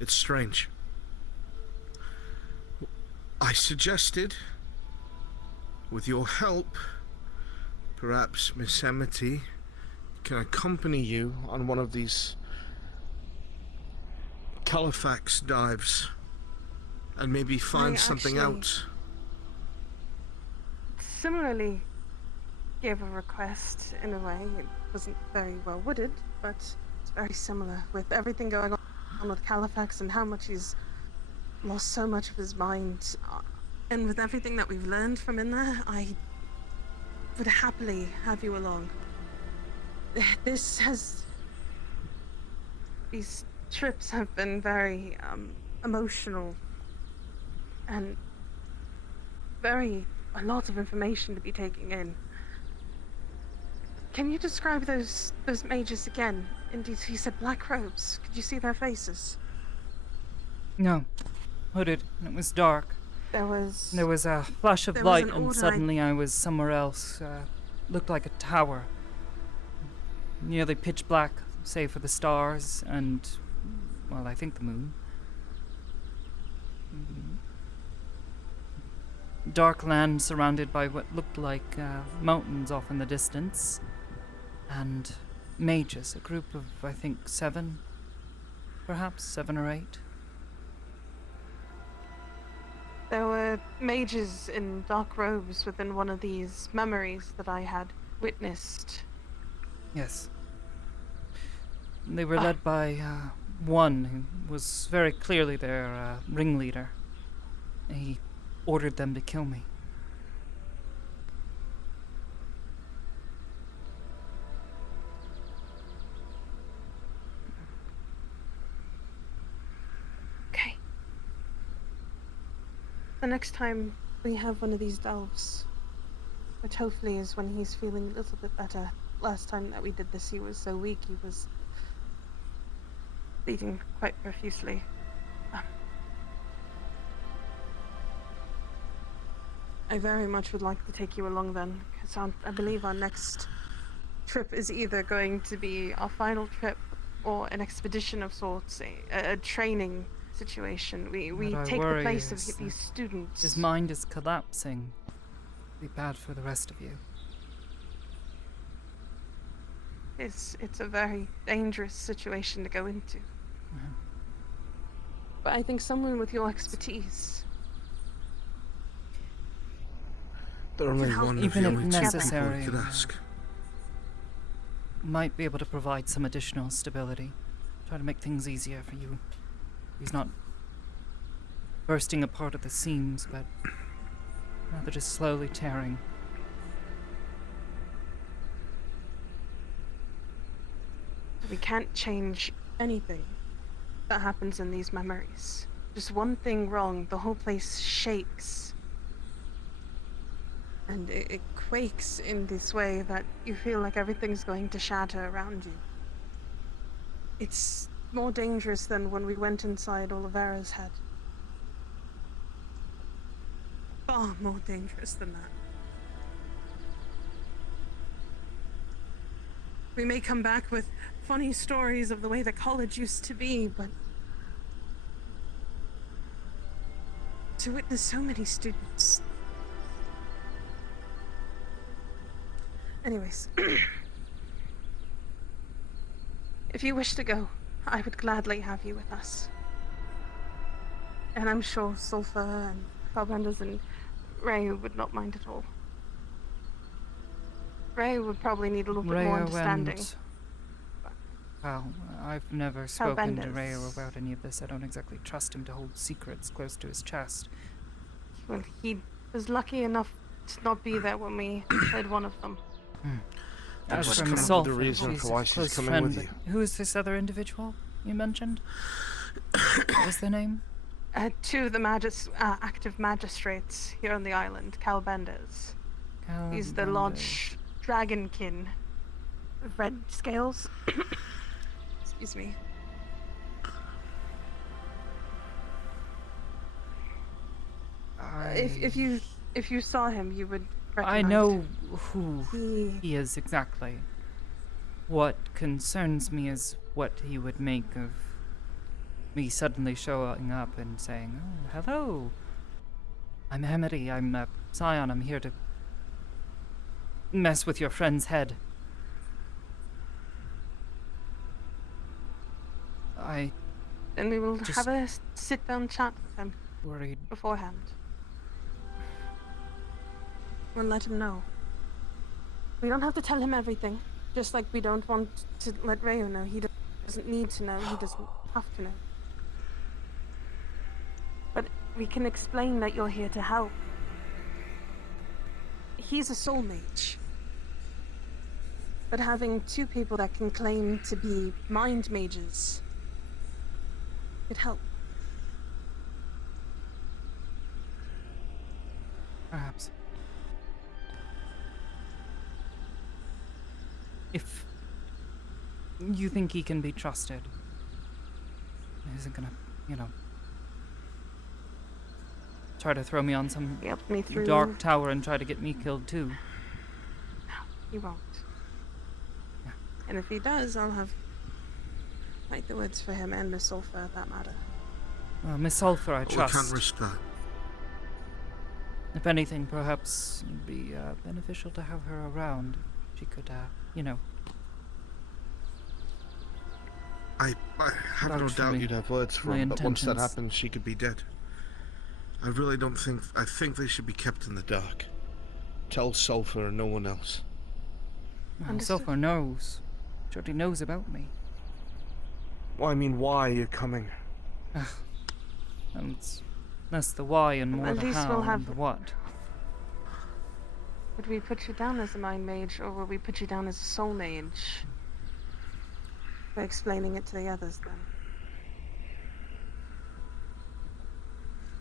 It's strange. I suggested, with your help, perhaps Miss Amity can accompany you on one of these Califax dives and maybe find something out. Similarly gave a request in a way. It wasn't very well wooded, but it's very similar with everything going on with Califax and how much he's lost so much of his mind. And with everything that we've learned from in there, I would happily have you along. These trips have been very emotional and a lot of information to be taking in. Can you describe those mages again? Indeed, you said black robes. Could you see their faces? No. Hooded. And it was dark. There was a flash of there was light, an and order suddenly I was somewhere else. Looked like a tower. Nearly pitch black, save for the stars and, well, I think the moon. Dark land surrounded by what looked like mountains off in the distance. And mages, a group of, I think, 7. Perhaps 7 or 8. There were mages in dark robes within one of these memories that I had witnessed. Yes. They were led by one who was very clearly their ringleader. He ordered them to kill me. the next time we have one of these delves, which hopefully is when he's feeling a little bit better. Last time that we did this, he was so weak, he was bleeding quite profusely. I very much would like to take you along then, because I believe our next trip is either going to be our final trip or an expedition of sorts, a training situation. We What I take the worry place of is these students. his mind is collapsing. Be bad for the rest of you. It's a very dangerous situation to go into. But I think someone with your expertise. There are only one even of if the only two necessary, people we could ask. Might be able to provide some additional stability. Try to make things easier for you. He's not bursting apart at the seams, but rather just slowly tearing. We can't change anything that happens in these memories. Just one thing wrong, the whole place shakes. And it quakes in this way that you feel like everything's going to shatter around you. It's more dangerous than when we went inside Olivera's head. Far more dangerous than that. We may come back with funny stories of the way the college used to be, but to witness so many students. Anyways, if you wish to go, I would gladly have you with us. And I'm sure Sulfur and Carbendas and Ray would not mind at all. Ray would probably need a little bit more understanding. Well, I've never spoken to Carbendas. Rayo about any of this. I don't exactly trust him to hold secrets close to his chest. Well, he was lucky enough to not be there when we heard one of them. As just for come Miss up with Sulfur, the reason she's for why a she's close coming friend, with but you. who is this other individual you mentioned? What was their name? Two of the active magistrates here on the island, Calbendas. He's the Lodge Dragonkin. Red scales. Excuse me. If you saw him, you would recognize I know him. who he is exactly. What concerns me is what he would make of me suddenly showing up and saying, "Oh, hello. I'm Amity. I'm a Scion. I'm here to mess with your friend's head." Then we will have a sit-down chat with him. Worried beforehand. We'll let him know. We don't have to tell him everything, just like we don't want to let Rayo know. He doesn't need to know. He doesn't have to know. But we can explain that you're here to help. He's a soul mage. But having two people that can claim to be mind mages could help. Perhaps. If you think he can be trusted, he isn't gonna, try to throw me on some dark tower and try to get me killed too. No, he won't. Yeah. And if he does, I'll have fight the woods for him and Miss Sulfur at that matter. Well, Miss Sulfur, I trust. We can't risk that. If anything, perhaps it'd be beneficial to have her around. She could, I have no doubt you'd have words for him, but once that happens, she could be dead. I really don't think... I think they should be kept in the dark. Tell Sulfur and no one else. Well, Sulfur knows. She already knows about me. Well, I mean, why you're coming. That's the why and more the how and the what. Would we put you down as a mind mage, or will we put you down as a soul mage? By explaining it to the others, then.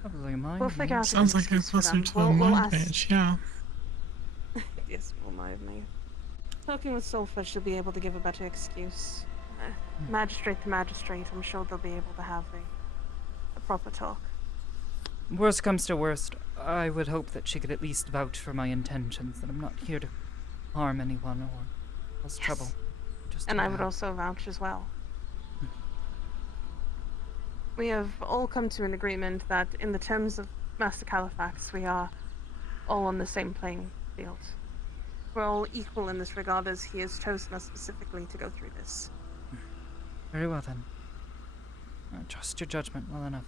Probably a mind We'll figure mage. out Sounds an like excuse it's for closer them. to a We'll mind ask. mage, yeah. Yes, we'll mind me. Talking with Sulfur should be able to give a better excuse. Magistrate to magistrate, I'm sure they'll be able to have a proper talk. Worst comes to worst, I would hope that she could at least vouch for my intentions, that I'm not here to harm anyone or cause trouble. Just And to I would have- also vouch as well. We have all come to an agreement that in the terms of Master Califax, we are all on the same playing field. We're all equal in this regard as he has chosen us specifically to go through this. Very well then. I trust your judgment well enough.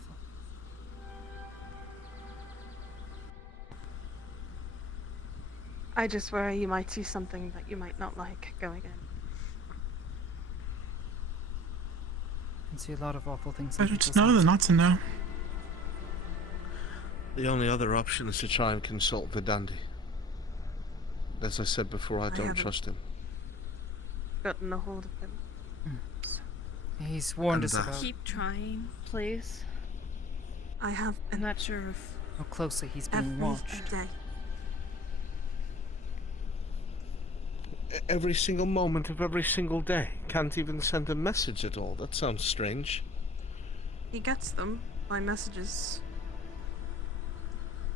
I just worry you might see something that you might not like going in. I can see a lot of awful things. Better to know than not to know. The only other option is to try and consult Vedandi. As I said before, I don't haven't trust him. Gotten a hold of him. He's warned And us about Keep trying, please. I have been. I'm not sure if how closely he's being Every watched. day. Every single moment of every single day. Can't even send a message at all. That sounds strange. He gets them by messages.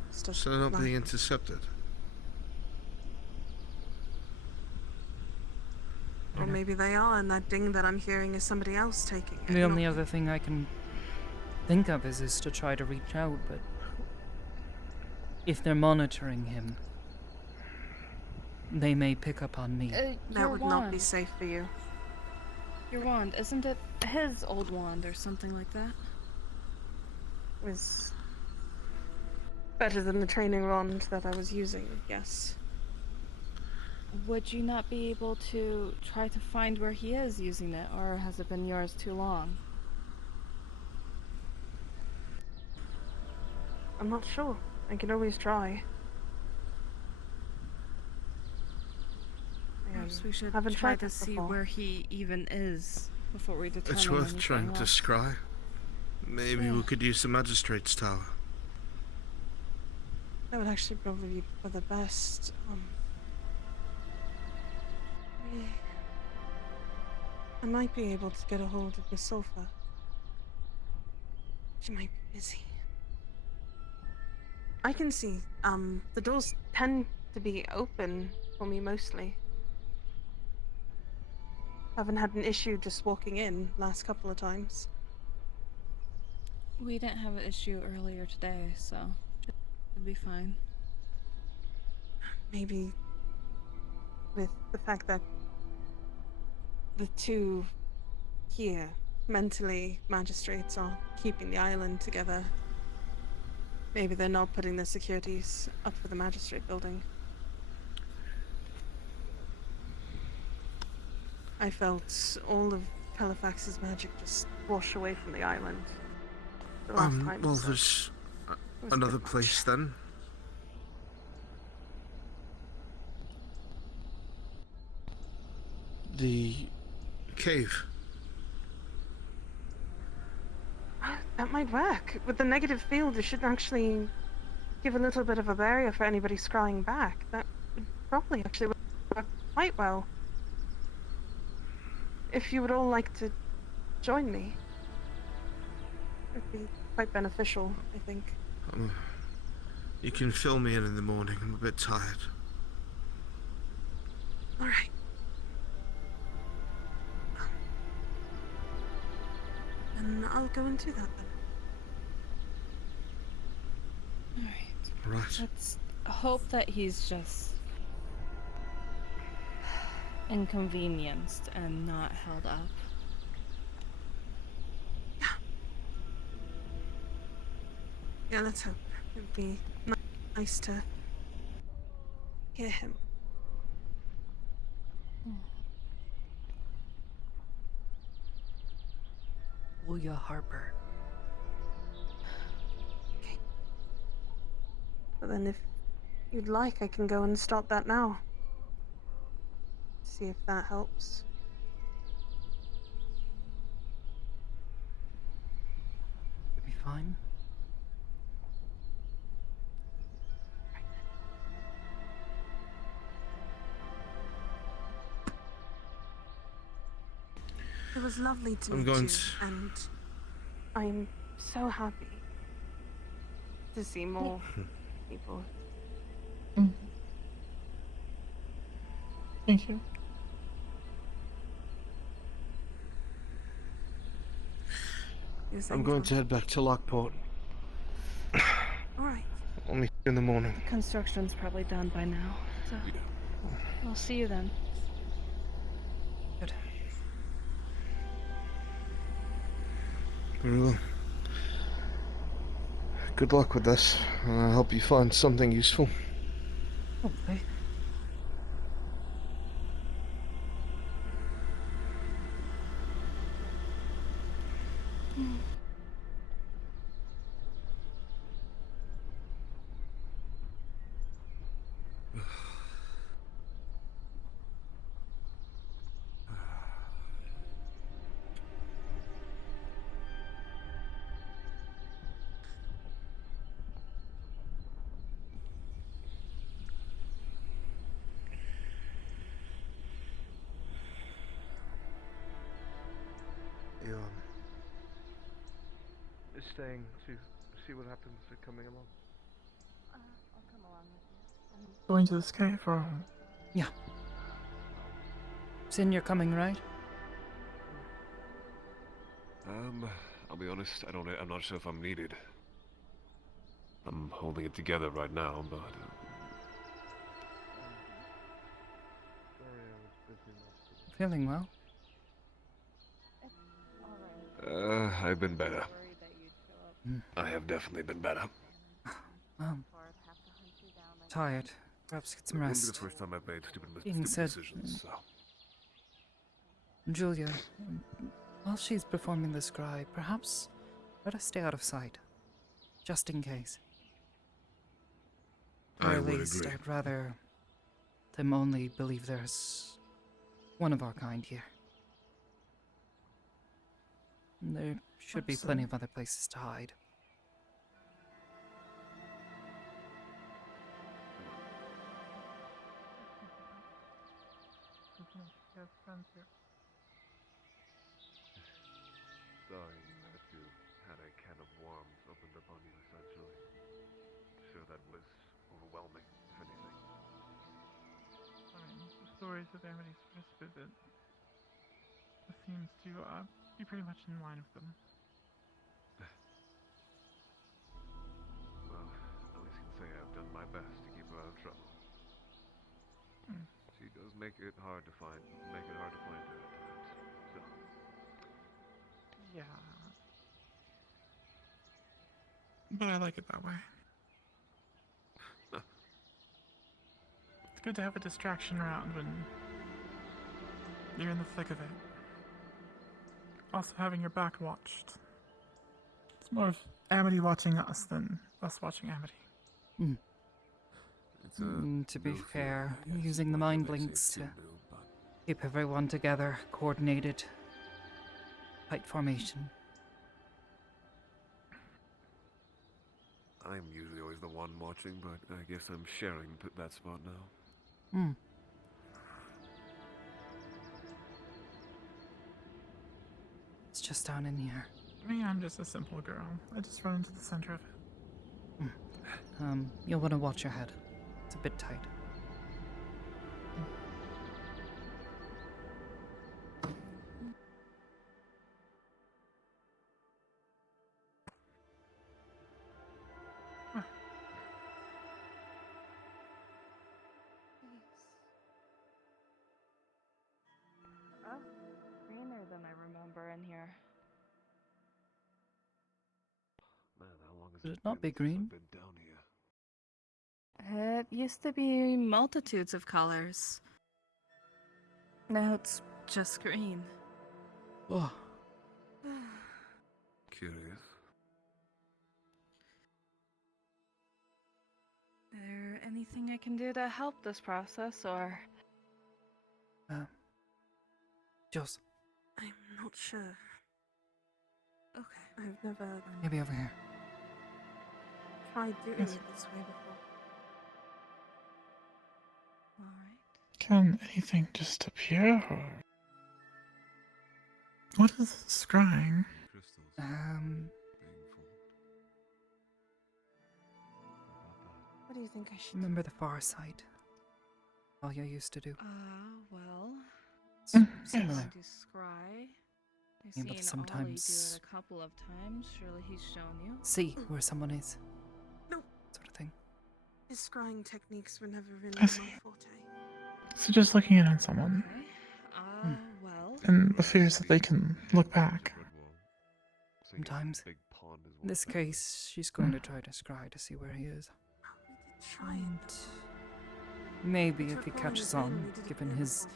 Stuff So they're not like- being intercepted. Or maybe they are, and that ding that I'm hearing is somebody else taking it. The only other thing I can think of is to try to reach out, but if they're monitoring him, they may pick up on me. That would not be safe for you. Your wand, isn't it his old wand or something like that? Was better than the training wand that I was using, yes. Would you not be able to try to find where he is using it, or has it been yours too long? I'm not sure. I can always try. Perhaps we should haven't try tried to this see before. where he even is before we determine It's worth anything trying to else. scry. Maybe we could use the Magistrate's Tower. That would actually probably be for the best. I might be able to get a hold of the Sulfur. She might be busy. I can see, the doors tend to be open for me mostly. Haven't had an issue just walking in last couple of times. We didn't have an issue earlier today, so it'd be fine. Maybe with the fact that the two here, mentally magistrates, are keeping the island together. Maybe they're not putting the securities up for the magistrate building. I felt all of Halifax's magic just wash away from the island. The last time. Well, so there's it was a another bit much. place then. The cave. That might work. With the negative field, it should actually give a little bit of a barrier for anybody scrying back. That would probably actually work quite well. If you would all like to join me, it'd be quite beneficial, I think. You can fill me in the morning. I'm a bit tired. All right. And I'll go and do that then. Alright. Right. Let's hope that he's just inconvenienced and not held up. Yeah, let's hope. It'd be nice to hear him. Julia Harper. But then if you'd like, I can go and start that now. See if that helps. It'll be fine. It was lovely to I'm meet going you, to... and I'm so happy to see more people. Thank you. I'm going to head back to Lockport. Alright. Only in the morning. The construction's probably done by now, so we'll see you then. Good. Very well. Good luck with this, and I'll help you find something useful. Hopefully. Eon is staying to see what happens to coming along. I'll come along with you. Going to this cave, or... Yeah. Sin, you're coming, right? I'll be honest, I'm not sure if I'm needed. I'm holding it together right now, but... Feeling well? I've been better. I have definitely been better. Tired. Perhaps get some It wouldn't rest. be the first time I've made stupid Being said, decisions, so... Julia, while she's performing the scribe, perhaps let us stay out of sight. Just in case. Or I at would least agree. I'd rather them only believe there's one of our kind here. There should be plenty of other places to hide. Sorry that you had a can of worms opened upon you, essentially. Sure that was overwhelming, if anything. I mean, the stories of Amity's first visit seems to be pretty much in line with them. Well, at least can say I've done my best to keep her out of trouble. She does make it hard to find her at times, so... Yeah. But I like it that way. It's good to have a distraction around when you're in the thick of it. Also having your back watched. It's more of Amity watching us than us watching Amity. To be fair, using the mind links to keep everyone together, coordinated, tight formation. I'm usually always the one watching, but I guess I'm sharing that spot now. It's just down in here. Me, I'm just a simple girl. I just run into the center of it. You'll want to watch your head. It's a bit tight. Oh, greener than I remember in here. Man, how long has Should it not be green? I've been down here? It used to be multitudes of colors. Now it's just green. Oh. Curious. There anything I can do to help this process, or? Jules. I'm not sure. Okay, I've never Maybe over here. tried doing it this way before. Alright. Can anything just appear, or...? What is scrying? What do you think I should Remember the far side? All you used to do. Well. Similar. To scry. I've Yeah, but seen Ollie do sometimes it a couple of times. Surely he's shown you. see where someone is. No. Sort of thing. His scrying techniques were never really I my see. forte. So just looking in on someone, Well. and the fears that they can look back. Sometimes. In this case, she's going to try to scry to see where he is. And maybe if he catches on, given his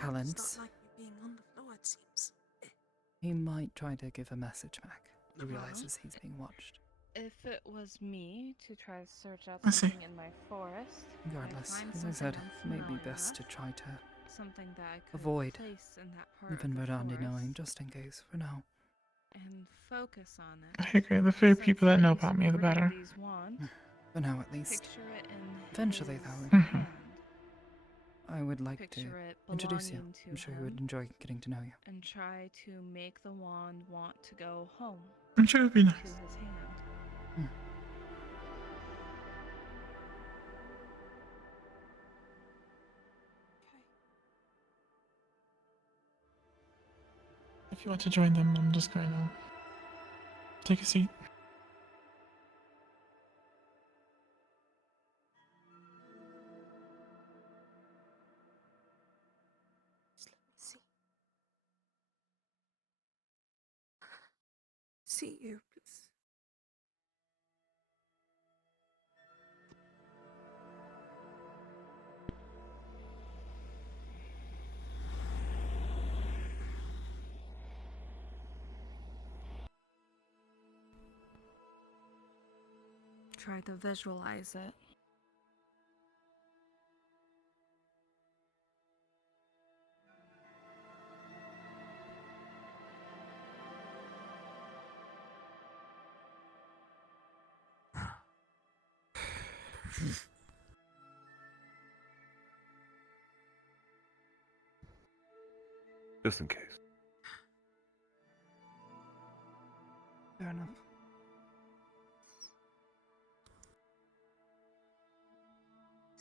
talents, he might try to give a message back. He realizes he's being watched. If it was me to try to search out I see. something in my forest, Regardless, I'd find as I said, something maybe unfamiliar best to enough, try to something that I could avoid place in that part even of the Verdandi forest, knowing, just in case, for now. and focus on it. I agree. The fewer people that know Since about me, the better. Verdandi's wand, For now, at least. picture it in Eventually, his though, hand. I would like to Picture it introduce you. belonging to I'm sure you him, would enjoy getting to know you. and try to make the wand want to go home. I'm sure it would be nice. To his hand. If you want to join them, I'm just going to take a seat. See you, please. Try to visualize it. Just in case. Fair enough.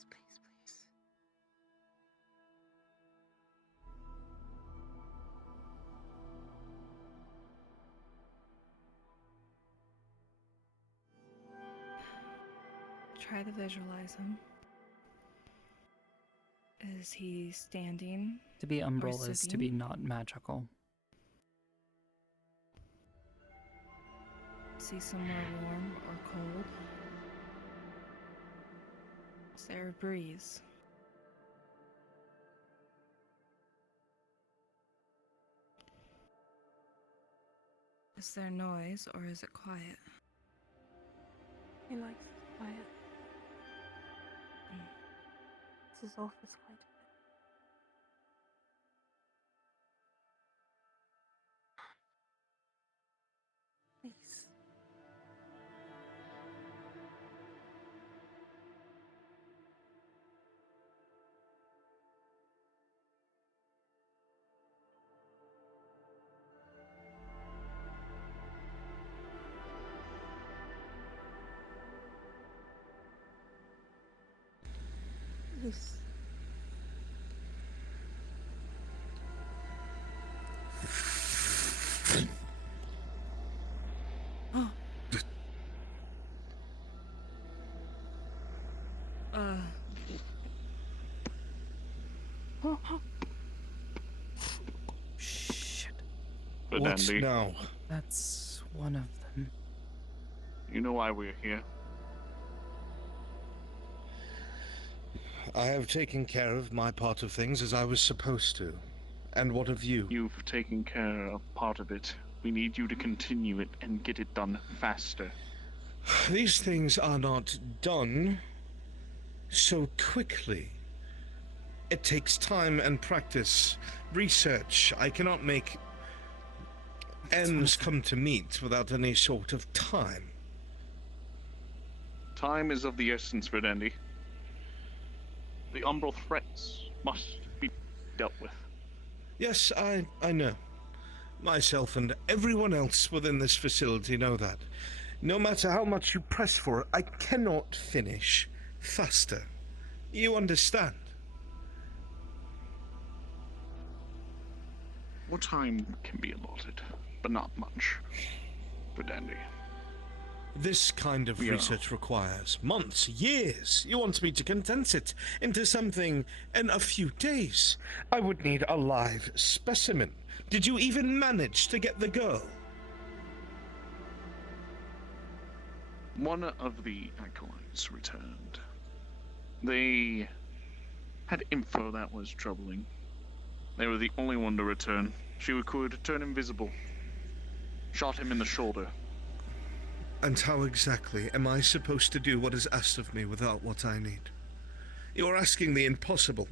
Please. Try to visualize him. Is he standing? To be or umbral is to sitting? be not magical. Is he somewhere warm or cold? Is there a breeze? Is there noise or is it quiet? He likes it quiet. This is office quite a bit. Please. Please. Shit. But What Andy, now? That's one of them. you know why we're here. I have taken care of my part of things as I was supposed to. And what of you? You've taken care of part of it. We need you to continue it and get it done faster. These things are not done so quickly. It takes time and practice, research. I cannot make ends come to meet without any sort of time. Time is of the essence, Verdandi. The umbral threats must be dealt with. Yes, I know. Myself and everyone else within this facility know that. No matter how much you press for it, I cannot finish faster. You understand? More time can be allotted, but not much. For Dandy. This kind of research requires months, years. You want me to condense it into something in a few days. I would need a live specimen. Did you even manage to get the girl? One of the acolytes returned. They had info that was troubling. They were the only one to return. She could turn invisible. Shot him in the shoulder. And how exactly am I supposed to do what is asked of me without what I need? You're asking the impossible.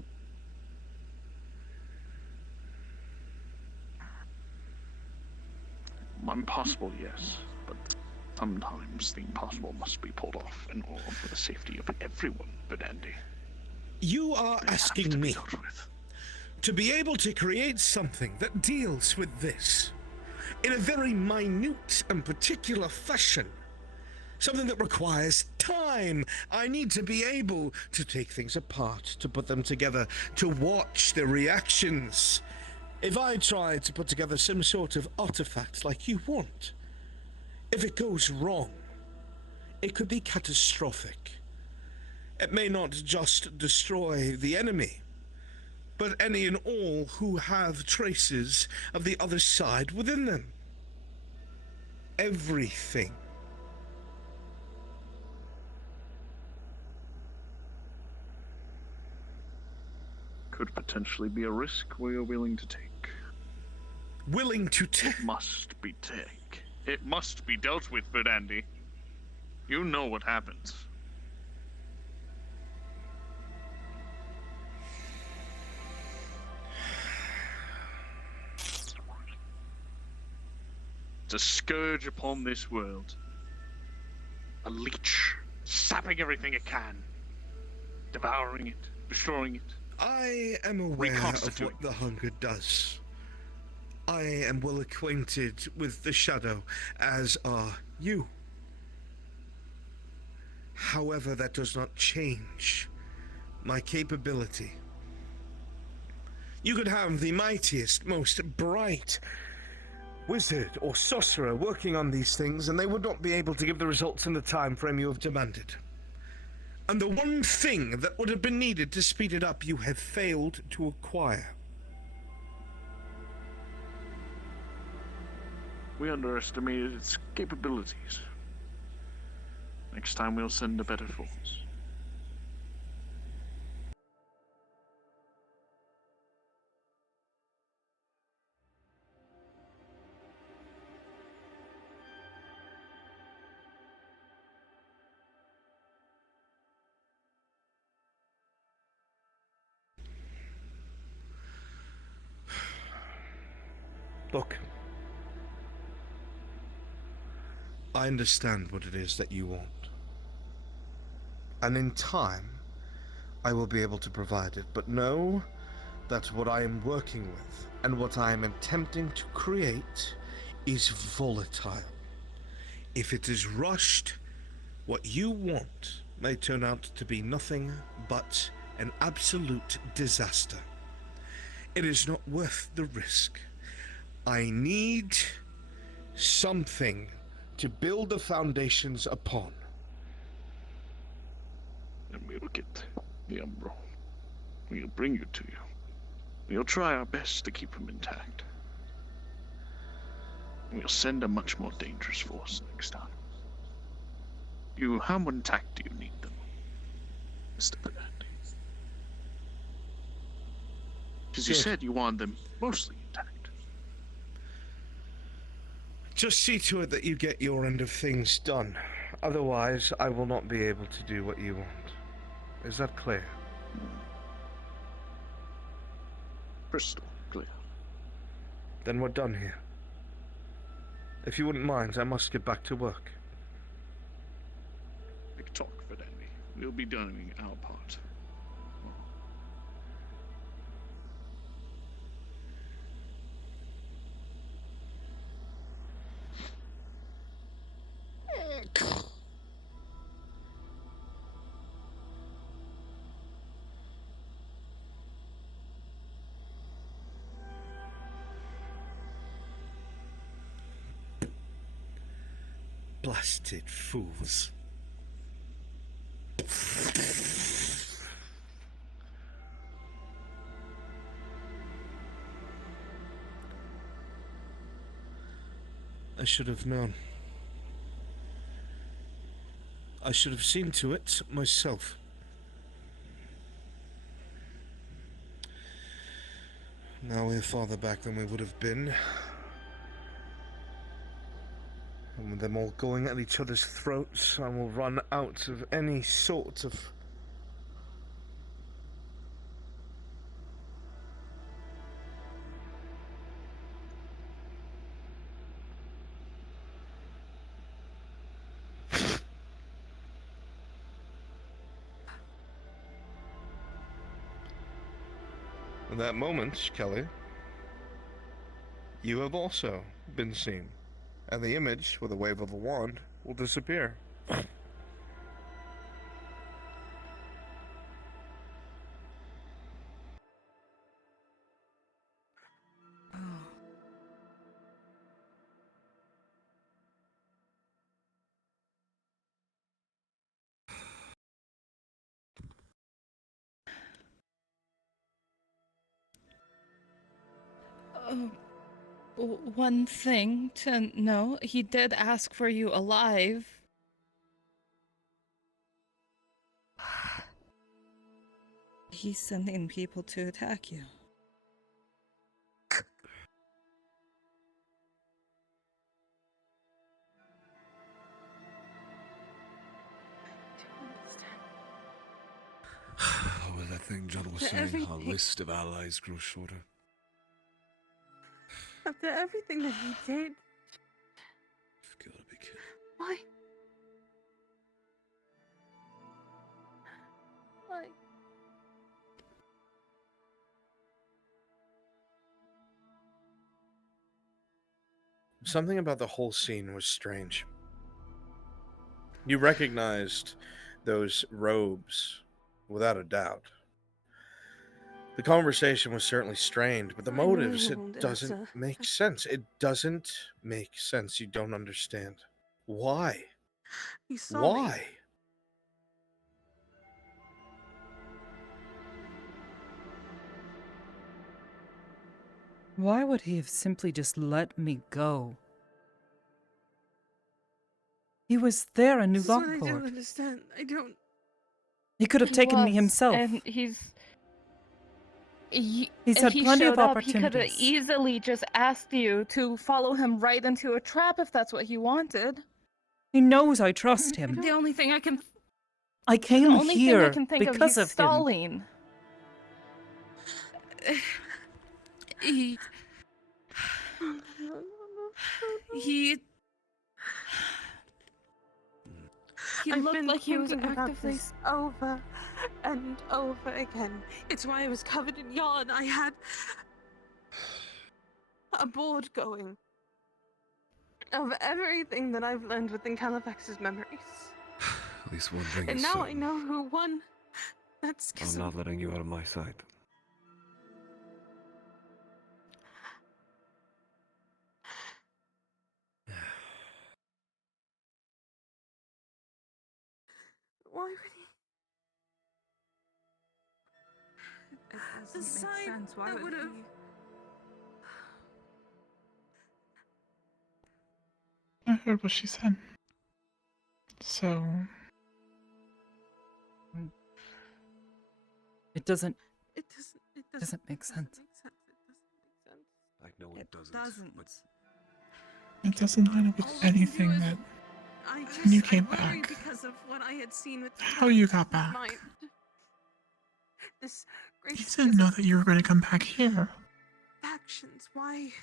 Impossible, yes, but sometimes the impossible must be pulled off in order for the safety of everyone, Andy. You are asking me to be able to create something that deals with this in a very minute and particular fashion. Something that requires time. I need to be able to take things apart, to put them together, to watch the reactions. If I try to put together some sort of artifact like you want, if it goes wrong, it could be catastrophic. It may not just destroy the enemy, but any and all who have traces of the other side within them. Everything. Could potentially be a risk we are willing to take. Willing to take? It must be taken. It must be dealt with, Andy. You know what happens. It's a scourge upon this world. A leech, sapping everything it can. Devouring it, destroying it. I am aware of what the hunger does. I am well acquainted with the shadow, as are you. However, that does not change my capability. You could have the mightiest, most bright wizard or sorcerer working on these things, and they would not be able to give the results in the time frame you have demanded. And the one thing that would have been needed to speed it up, you have failed to acquire. We underestimated its capabilities. Next time we'll send a better force. Look. I understand what it is that you want. And in time, I will be able to provide it. But know that what I am working with and what I am attempting to create is volatile. If it is rushed, what you want may turn out to be nothing but an absolute disaster. It is not worth the risk. I need something to build the foundations upon. And we'll get the Umbral. We'll bring it to you. We'll try our best to keep them intact. We'll send a much more dangerous force next time. How intact do you need them, Mr. Andy? Because you said you want them mostly intact. Just see to it that you get your end of things done. Otherwise, I will not be able to do what you want. Is that clear? Crystal clear. Then we're done here. If you wouldn't mind, I must get back to work. Big talk, Andy. We'll be doing our part. Blasted fools. I should have known. I should have seen to it myself. Now we're farther back than we would have been. And with them all going at each other's throats, I will run out of any sort of... In that moment, Kelly, you have also been seen, and the image, with a wave of a wand, will disappear. One thing to know, he did ask for you alive. He's sending people to attack you. What was that thing John was saying? Our list of allies grew shorter. After everything that he did. You've got to be kidding. Why? Why? Something about the whole scene was strange. You recognized those robes, without a doubt. The conversation was certainly strained, but the motives, it doesn't make sense. It doesn't make sense. You don't understand. Why? You saw Why? me. Why would he have simply just let me go? He was there in New That's what I don't Lockport. understand. I don't. He could have taken me himself. And he's He's if had he plenty of showed up, he could have opportunities. easily just asked you to follow him right into a trap if that's what he wanted. He knows I trust him. The only thing I can I came the only here thing I can think because of, of he's him. stalling. He. He I've looked been like he was thinking about actively this over and over again. It's why I was covered in yarn. I had a board going of everything that I've learned within Califax's memories. At least one thing And is now I certain. know who won. That's I'm because not letting you out of my sight. why would he? It The doesn't make side sense. Why that would would've- he? I heard what she said. So, It doesn't It doesn't make sense. I know it doesn't. But it doesn't line up with anything that when you came back, because of what I had seen with how you got back. This You gracious didn't know that you were going to come back here. factions. Why?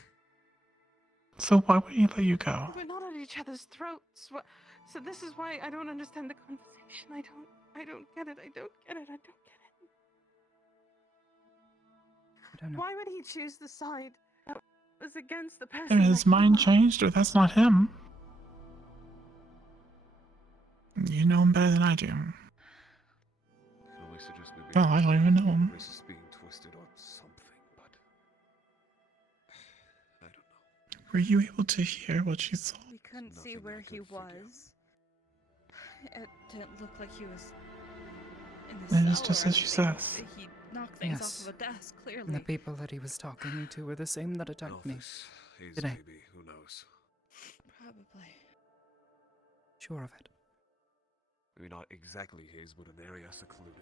So why would he let you go? We're not at each other's throats. So this is why I don't understand the conversation. I don't get it. I don't get it. I don't know. Why would he choose the side that was against the person? Either his mind changed or that's not him. You know him better than I do. can only suggest maybe Well, I don't even know him. This is being twisted or something, but I don't know. Were you able to hear what she saw? We couldn't didn't see Nothing I where he could figure. was. It didn't look like he was in It the is cell just or as she anything. says. He knocked things Yes. off of a desk, And the clearly. people that he was talking to were the same that attacked me. Elvis, Hayes, Today. maybe. Who knows? Probably. Sure of it. Maybe not exactly Hayes, but an area secluded.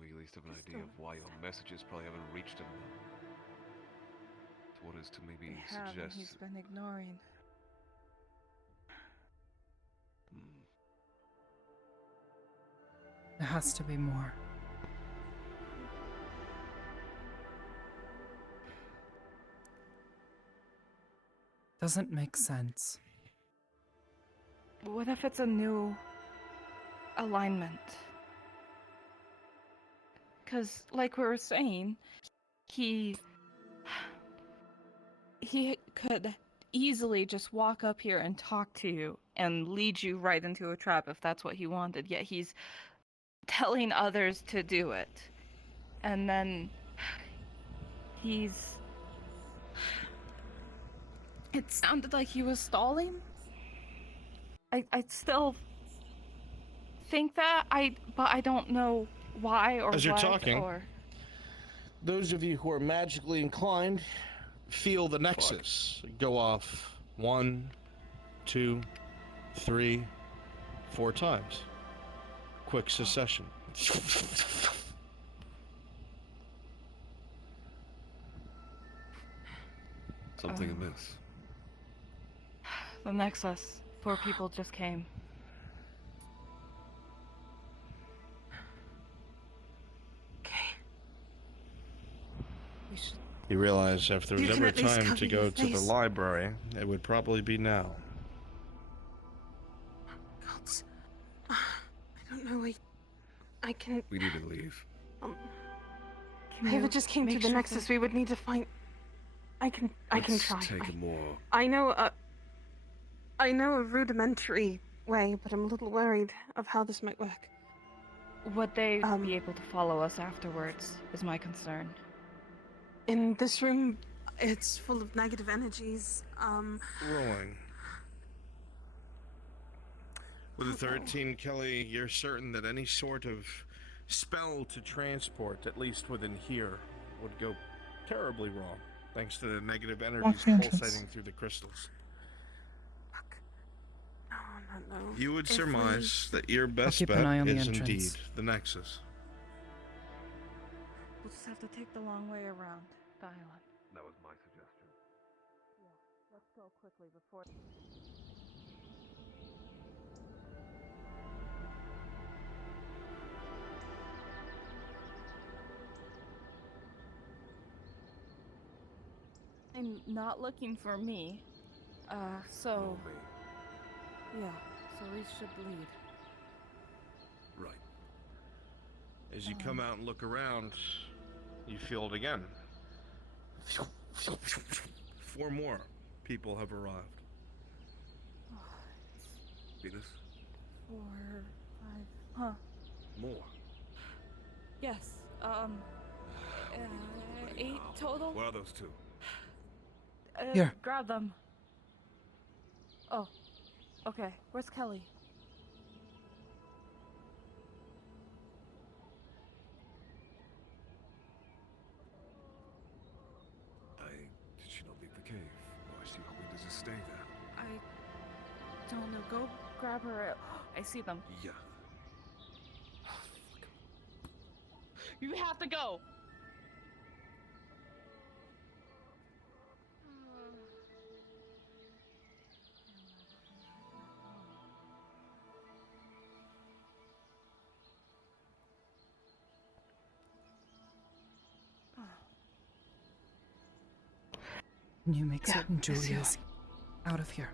We at least have an idea of why your messages probably haven't reached him. So what is to maybe They have, and suggest... he's been ignoring. There has to be more. Doesn't make sense. What if it's a new alignment? Because, like we were saying, he could easily just walk up here and talk to you and lead you right into a trap if that's what he wanted, yet he's telling others to do it. And then it sounded like he was stalling. I still think that, but I don't know why or As you're what, talking, or... those of you who are magically inclined feel the nexus go off 1, 2, 3, 4 times. Quick succession. Something amiss. The Nexus. 4 people just came. We should... You realize if there was You can ever at least time cover to your go to the face. library, it would probably be now. Gods. I don't know. I can. We need to leave. If it just came through the Nexus, we would need to find. I can try. Take a more... I know a rudimentary way, but I'm a little worried of how this might work. Would they be able to follow us afterwards, is my concern. In this room, it's full of negative energies. Rolling. With a 13, Kelly, you're certain that any sort of spell to transport, at least within here, would go terribly wrong, thanks to the negative energies the entrance. pulsating through the crystals. No. You would If surmise that your best keep an bet eye on the is entrance. indeed the Nexus. We'll just have to take the long way around the island. That was my suggestion. Yeah, let's go quickly before... I'm not looking for me. So... Yeah, so we should lead. Right. As you come out and look around, you feel it again. 4 more people have arrived. Venus? 4, 5... Huh. More. Yes, 8 total? Where are those 2? Here. Grab them. Oh, okay. Where's Kelly? Did she not leave the cave? Or is she hoping to just stay there? I don't know. Go grab her. I see them. Yeah. You have to go. Can you make certain I see Julia's out of here?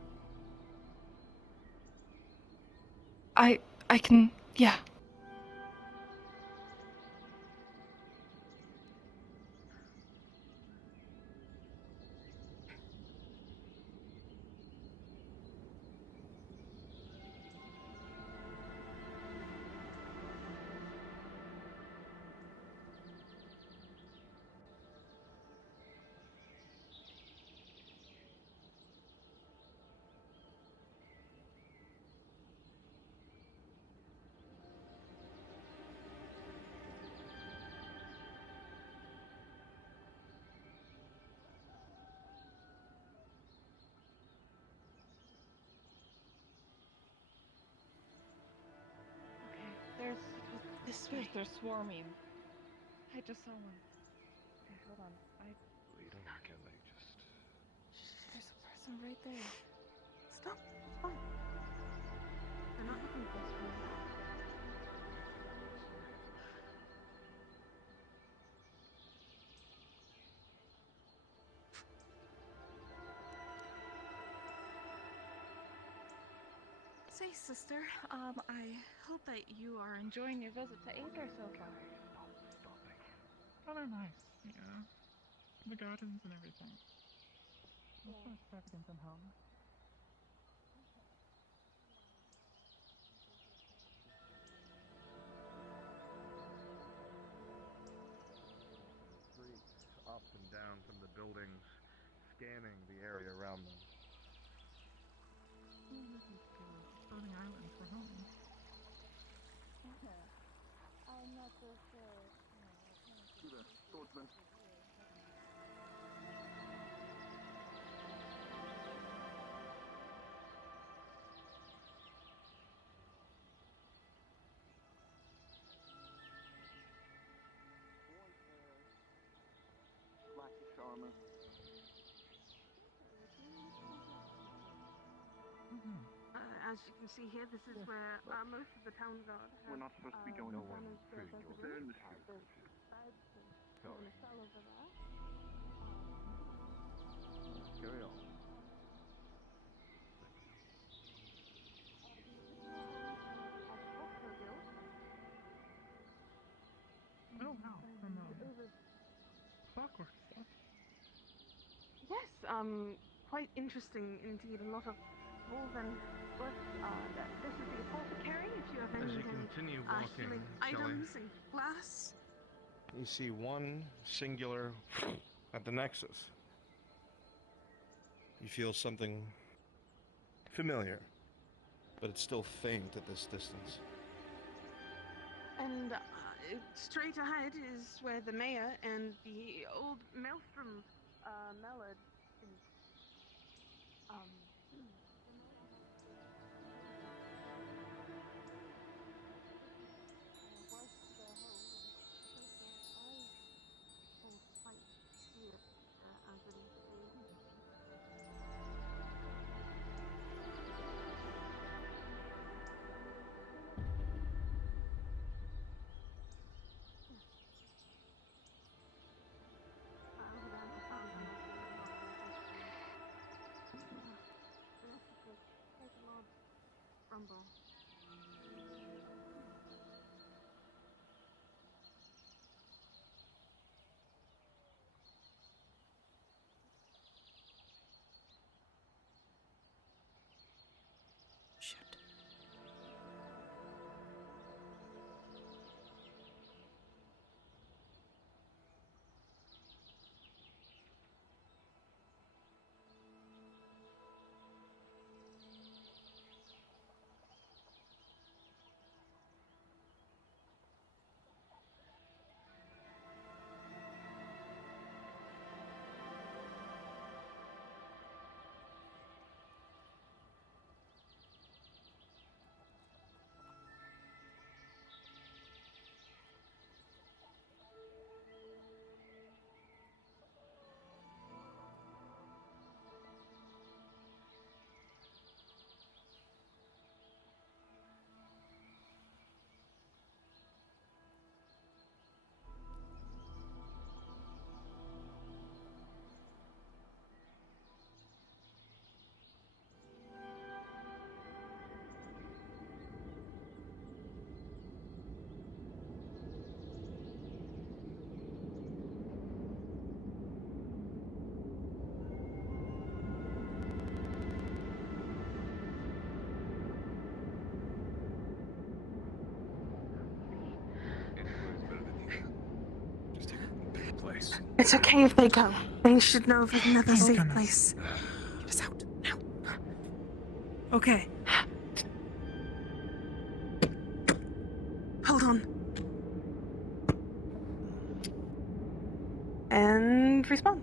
I can, yeah. They're swarming. I just saw one. Okay, hold on. You don't get like just. There's a person right there. Stop. It's fine. They're not looking for us from the back. Say, sister, I hope that you are enjoying your visit to Aether so far. Oh, they're nice. Yeah. The gardens and everything. It's so extravagant and home. Streets up and down from the buildings, scanning the area around them. Oh, look, these floating islands for home. I'm not so sure. To the swordsman. Blackish armor. As you can see here, this is where most of the town guard have. We're not supposed to be going no over one is their through residence. your There's beds and a cell over there. Carry on. Oh, wow. From clockwork stuff. Yes, quite interesting indeed. A lot of woven work. This is the apothecary. If you ever As you need any continue walking, healing Kelly, items and glass. you see one singular at the nexus. You feel something familiar, but it's still faint at this distance. And straight ahead is where the mayor and the old Maelstrom Mallard is. Rumble. Shit. Place. It's okay if they go. They should know of another safe place. Get us out now. Okay. Hold on. And respawn.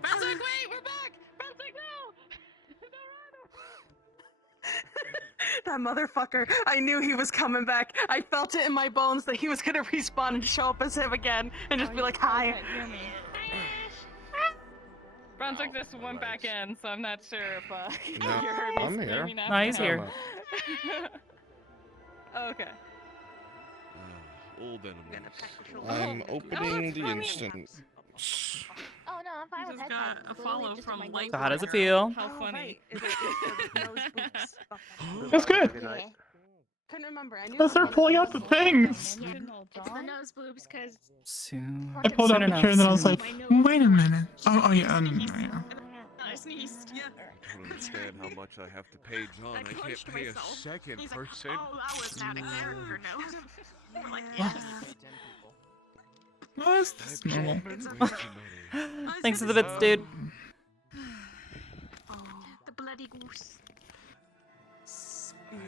Frantic, wait! We're back! Frantic, no! No, run! That motherfucker. I knew he was coming back. I felt it in my bones that he was gonna respawn and show up as him again and just be like, hi. Hear me. Brunswick just went back in, so I'm not sure if No, you heard me I'm here. screaming after No, he's him. here. Okay. Old animals. I'm opening the instant. Oh no, I'm fine with Just that. got a follow from Light. So how does it feel? How funny. That's good. Couldn't remember. I knew Let's start pulling out the things. It's the nose boobs because Soon. I pulled out the chair and then I was like, wait a minute. Oh yeah, yeah. I sneezed. Yeah. I don't understand how much I have to pay John. I can't punched pay myself. a second He's person. like, oh, that was out of character nose. We're like, yeah. No, that's normal. Thanks for the bits, dude. Oh, the bloody goose.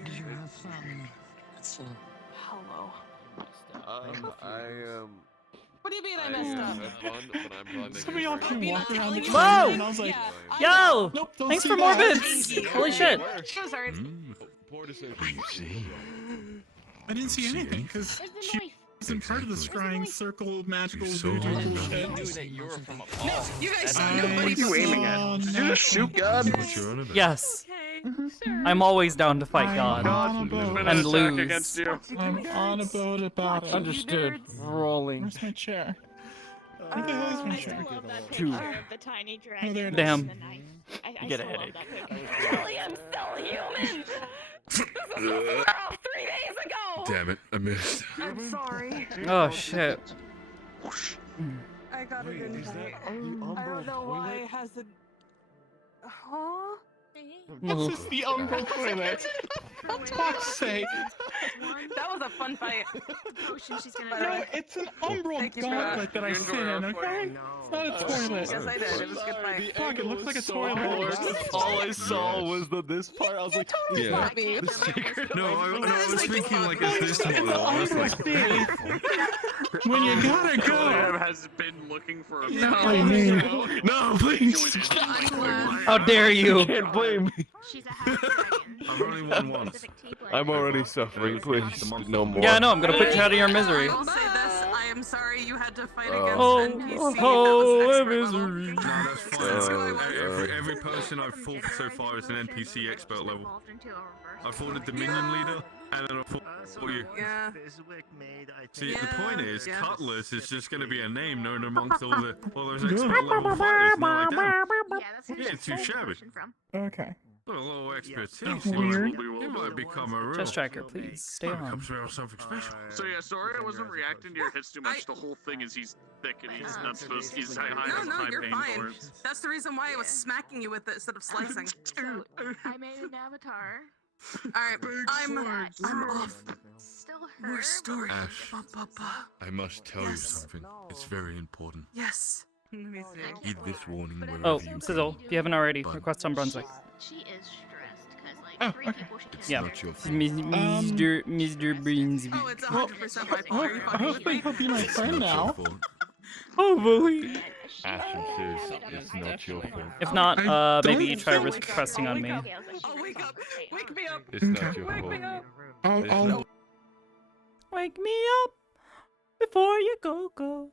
Did you have fun? Hello. What do you mean I messed up? Somebody else can walk around the Whoa! and I was like, Yo! nope, don't Thanks see for more that. bits! Holy shit! Sorry. I didn't see anything because she wasn't part of the scrying circle magical voodoo bullshit. No, you guys saw I nobody. What are you aiming at? saw Did you just shoot God? nothing. Yes. I'm always down to fight God. And lose. I'm on a boat about it. Understood. Rolling. Where's my chair? Where the hell is my chair? Two. The tiny Oh, dragon. there it is. Damn. I Get a still love headache. that picture. Kelly, I'm still human! This was off 3 days ago! Damn it, I missed. I'm sorry. Oh shit. I got it in tight. I don't know why it has a. Huh? This is the Umbral toilet. For fuck's sake. That was a fun fight. Potion she's gonna No, it's an Umbral Thank you for that. gauntlet that I sit in, okay? It's not a toilet. Yes, I did. It was a good fight. Fuck, it looks like a toilet. All I saw was this part. I was like, Yeah. the secret. No, I was thinking like it's this model. I was like, When you gotta go. has been looking for a I mean, no, please. How dare you? Can't blame me. She's a half dragon. I've only won once. I'm already suffering. Please, no more. Yeah, I know. I'm gonna put you out of your misery. I will say this. I am sorry you had to fight against Oh, NPC. oh, that was expert misery. level. No, that's fine. Every person I've fought so far is an NPC expert level. I fought a Dominion leader, and then I fought you. Yeah. See, the Yeah, point is, yeah. Cutlass is just going to be a name known amongst all those expert level fighters. And they're like, damn, Yeah, that's where yeah, she it's too stole the shabby. potion from. Okay. A little expertise. That's You weird. might become a real. Chest tracker, please stay on. Becomes real something special. So yeah, sorry I wasn't reacting to your hits too much. The whole thing is he's thick and he's not supposed. He's high. No, you're pain fine. tolerance. That's the reason why I was smacking you with it instead of slicing. So, I made an avatar. Alright, I'm off. Still More her. story. Ash, I must tell you something. It's very important. Yes. Let me see. Heed this warning wherever Oh, you Sizzle, if you haven't already, But- request on Brunswick. She is stressed because like Oh, 3 okay. people she killed. Yeah. not your fault. Mr. Brinsby. Oh, it's 100% my fault. Are you I fucking hope with me? he'll be my friend now. Oh boy. Ash insists it's not your fault. If not, I maybe don't you try think- requesting on me. Oh, wake up! Wake me up! It's not your Wake me fault. up! I'll Wake me up before you go.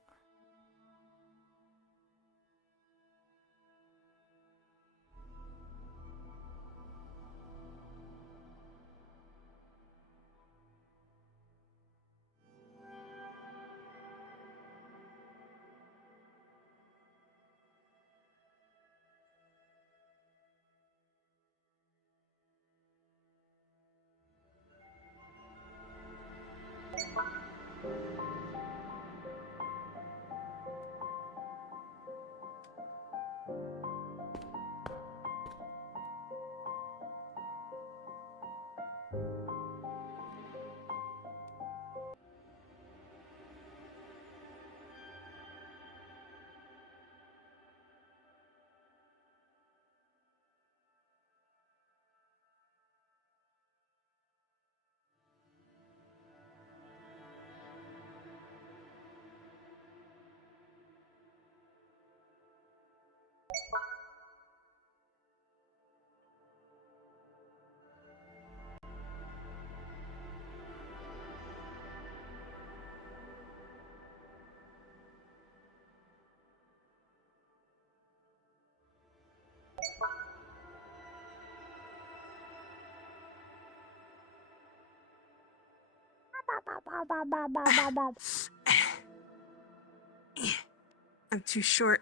I'm too short.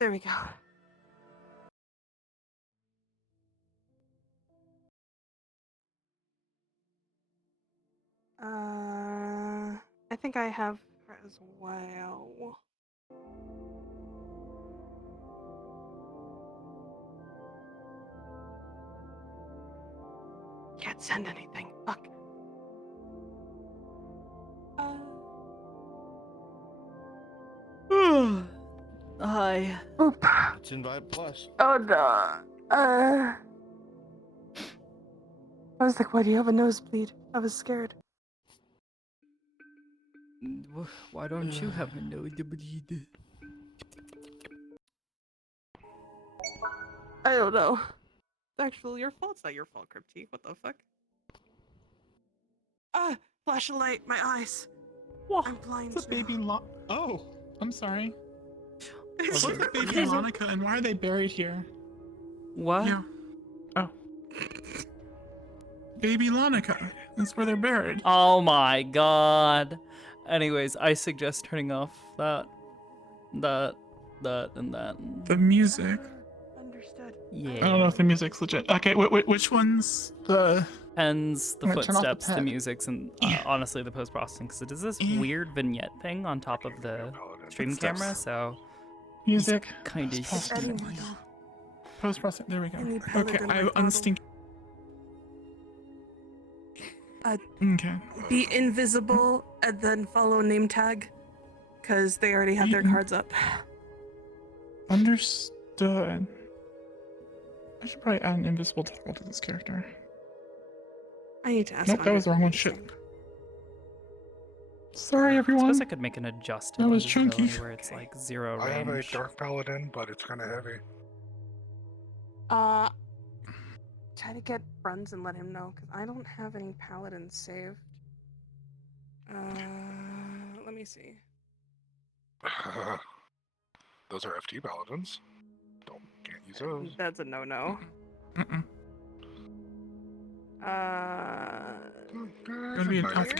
There we go. I think I have her as well. Can't send anything. Fuck. Hi. It's invite plus. Oh no. I was like, why do you have a nosebleed? I was scared. Why don't you have a nosebleed? I don't know. It's actually your fault. It's not your fault, Crypty. What the fuck? Flash a light. My eyes. What? I'm blind. It's a baby Oh, I'm sorry. It's What's a baby Monica and why are they buried here? What? Yeah. Oh. Baby Lonica. That's where they're buried. Oh my god. Anyways, I suggest turning off that, and that. The music. Understood. Yeah. I don't know if the music's legit. Okay, which one's the... Pens, the I'm gonna turn off the footsteps, the pen. musics, and honestly the post-processing, because it does this weird vignette thing on top of the stream Footsteps. camera, so... Music. Kind of... Post-processing. There we go. Any Okay, paladin I have like model. unstink... Okay. Be invisible and then follow name tag, because they already have their cards up. Understood. I should probably add an invisible toggle to this character. I need to ask. Nope, that was the wrong one. Shit. Sorry, I everyone. suppose I could make an adjusted That was invisibility chunky. where it's like 0 I have a range. dark paladin, but it's kind of heavy. Try to get friends and let him know, because I don't have any paladins saved. Let me see. Those are FT paladins. Can't use those. That's a no-no. Gonna be an elf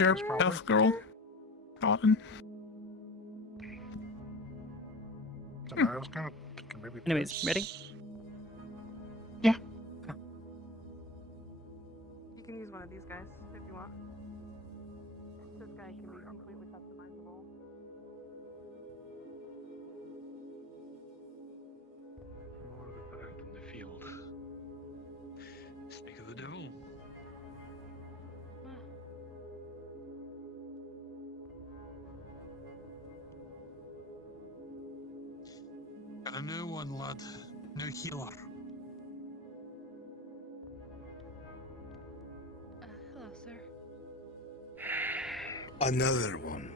girl. Paladin. I was kind of thinking maybe. Anyways, ready? Yeah. You can use one of these guys if you want. This guy can be completely customizable. More of the back than the field. Speak of the devil. Got a new one, lad. New healer. Hello, sir. Another one.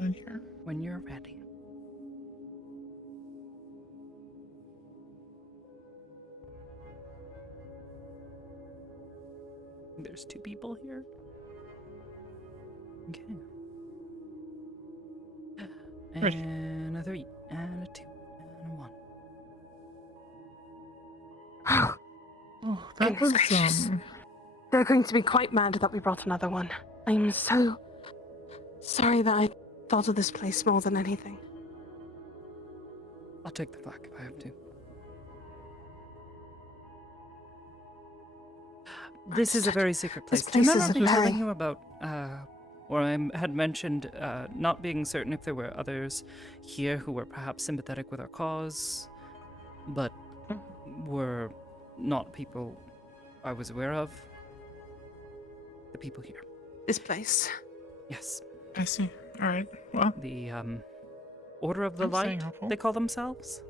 In here. When you're ready. There's 2 people here. Okay. Ready. And a 3, and a 2, and a 1. Oh, that was They're going to be quite mad that we brought another one. I'm so sorry that I thought of this place more than anything. I'll take the flak if I have to. This is a very secret place. This Do you place remember is me very- telling you about, or I had mentioned not being certain if there were others here who were perhaps sympathetic with our cause, but were not people I was aware of? The people here. This place. Yes. I see. Alright, well. The, Order of the I'm staying Light, hopeful. they call themselves?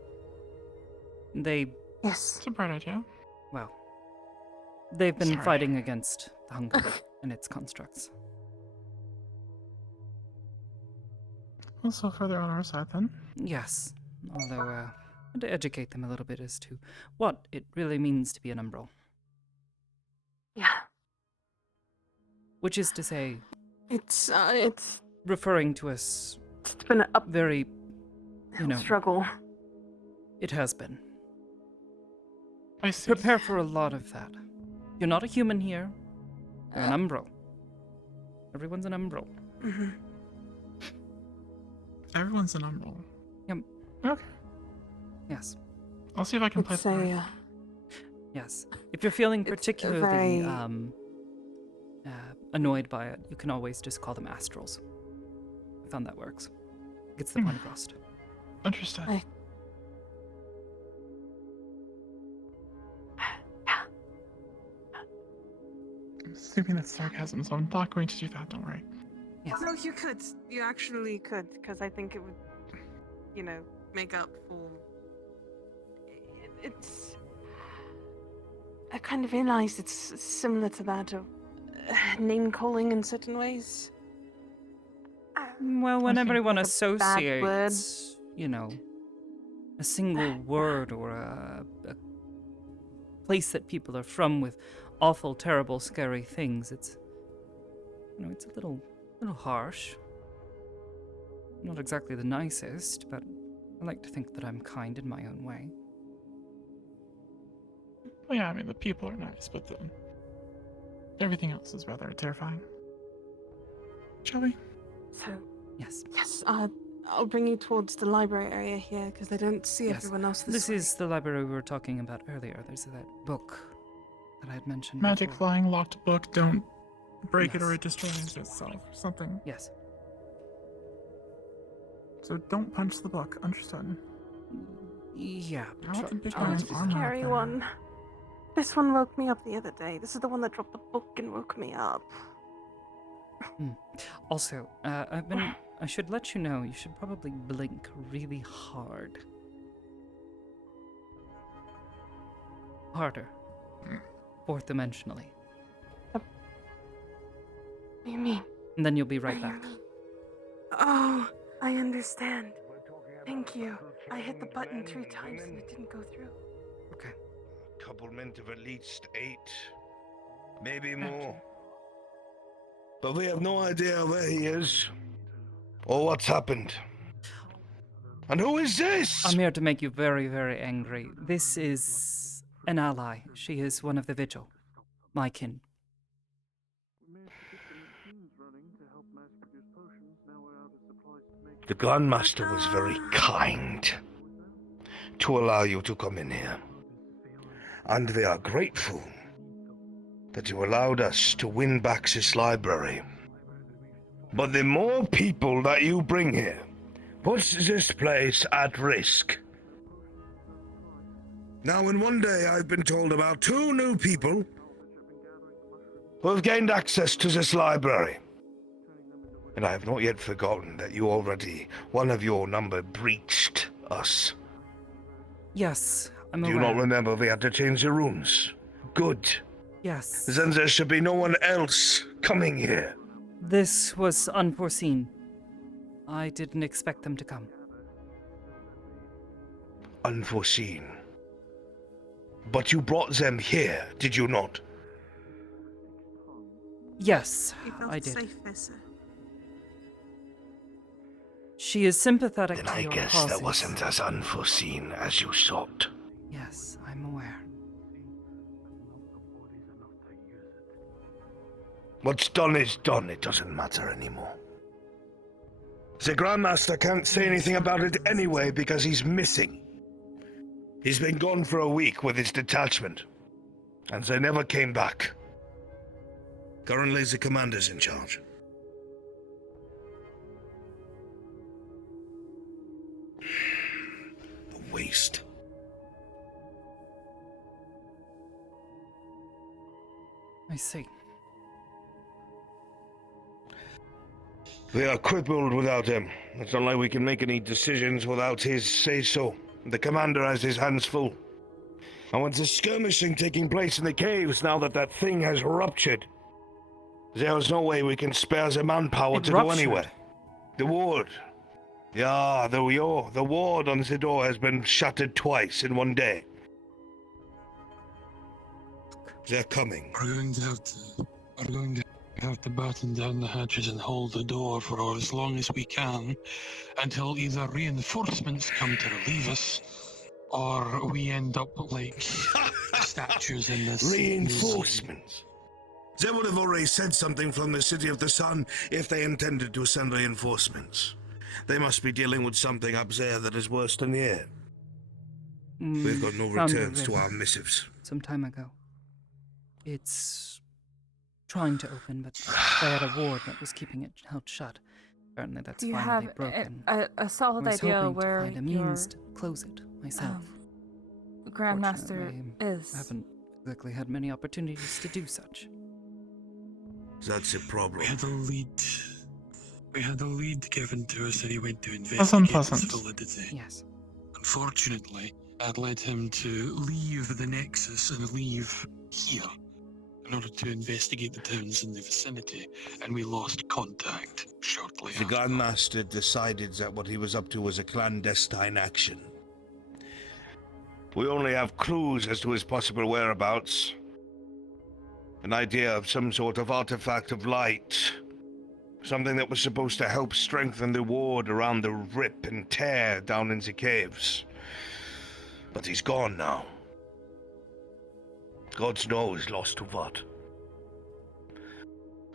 They... Yes. It's a bright idea. Well, they've been Sorry. fighting against the hunger and its constructs. Also further on our side then. Yes, although I had to educate them a little bit as to what it really means to be an umbral. Yeah. Which is to say, it's referring to us. It's been a very, struggle. It has been. I see. Prepare for a lot of that. You're not a human here. You're an umbral. Everyone's an umbral. Mm-hmm. Everyone's an umbral. Yep. Okay. Yes. I'll see if I can It's play. Yes. If you're feeling particularly very- annoyed by it, you can always just call them astrals. I found that works. Gets the point across. Understood. I'm assuming that's sarcasm, so I'm not going to do that. Don't worry. Yes. No, you could. You actually could, because I think it would, make up for. It's. I kind of realized it's similar to that of name calling in certain ways. Well, when everyone like a bad word. associates, a single word or a place that people are from with awful, terrible, scary things, it's a little harsh. Not exactly the nicest, but I like to think that I'm kind in my own way. Well, yeah, I mean, the people are nice, but everything else is rather terrifying. Shall we? So. Yes. Yes, I'll bring you towards the library area here, because I don't see Yes. everyone else This way. is the library we were talking about earlier. There's that book that I had mentioned Magic before. flying locked book. Don't break it or Yes. it destroys itself. Something. Yes. So don't punch the book. Understood. Yeah. How the big Oh, iron it's a armor scary there? one. This one woke me up the other day. This is the one that dropped the book and woke me up. Also, I should let you know, you should probably blink really hard. Harder. Fourth dimensionally. What do you mean? And then you'll be right back. Oh, I understand. Thank you. I hit the button 3 times and it didn't go through. Okay. Couplement of at least 8, maybe more. But we have no idea where he is, or what's happened. And who is this? I'm here to make you very, very angry. This is an ally. She is one of the Vigil. My kin. The Grandmaster was very kind to allow you to come in here. And we are grateful that you allowed us to win back this library. But the more people that you bring here puts this place at risk. Now, in one day, I've been told about 2 new people who have gained access to this library. And I have not yet forgotten that one of your number breached us. Yes, I'm Do aware. you not remember we had to change the rooms? Good. Yes. Then there should be no one else coming here. This was unforeseen. I didn't expect them to come. Unforeseen. But you brought them here, did you not? Yes, You felt I did. safe there, sir. She is sympathetic Then to I your guess causes. that wasn't as unforeseen as you thought. Yes, I'm aware. What's done is done, it doesn't matter anymore. The Grandmaster can't say anything about it anyway because he's missing. He's been gone for a week with his detachment, and they never came back. Currently, the commander's in charge. A waste. I see. We are crippled without him. It's not like we can make any decisions without his say-so. The commander has his hands full. And with the skirmishing taking place in the caves now that thing has ruptured, There's no way we can spare the manpower to go anywhere. The ward. Yeah, the ward on the door has been shattered twice in one day. They're coming. We're going to have to batten down the hatches and hold the door for as long as we can until either reinforcements come to relieve us or we end up like statues in this Reinforcements? They would have already said something from the City of the Sun if they intended to send reinforcements. They must be dealing with something up there that is worse than here. We've got no Found a returns to rift our missives. some time ago. It's trying to open, but they had a ward that was keeping it held shut. Apparently that's Do you finally have broken. a solid I was idea hoping where to find a means to close it myself. Grandmaster Fortunately, is? I haven't exactly had many opportunities to do such. That's a problem. We had a lead given to us that he went to That's investigate its unpleasant. validity. Yes. Unfortunately, that led him to leave the Nexus and leave here in order to investigate the towns in the vicinity, and we lost contact shortly The Grandmaster decided that what he was up to was a clandestine action. We only have clues as to his possible whereabouts. An idea of some sort of artifact of light. Something that was supposed to help strengthen the ward around the rip and tear down in the caves. But he's gone now. God knows lost to what.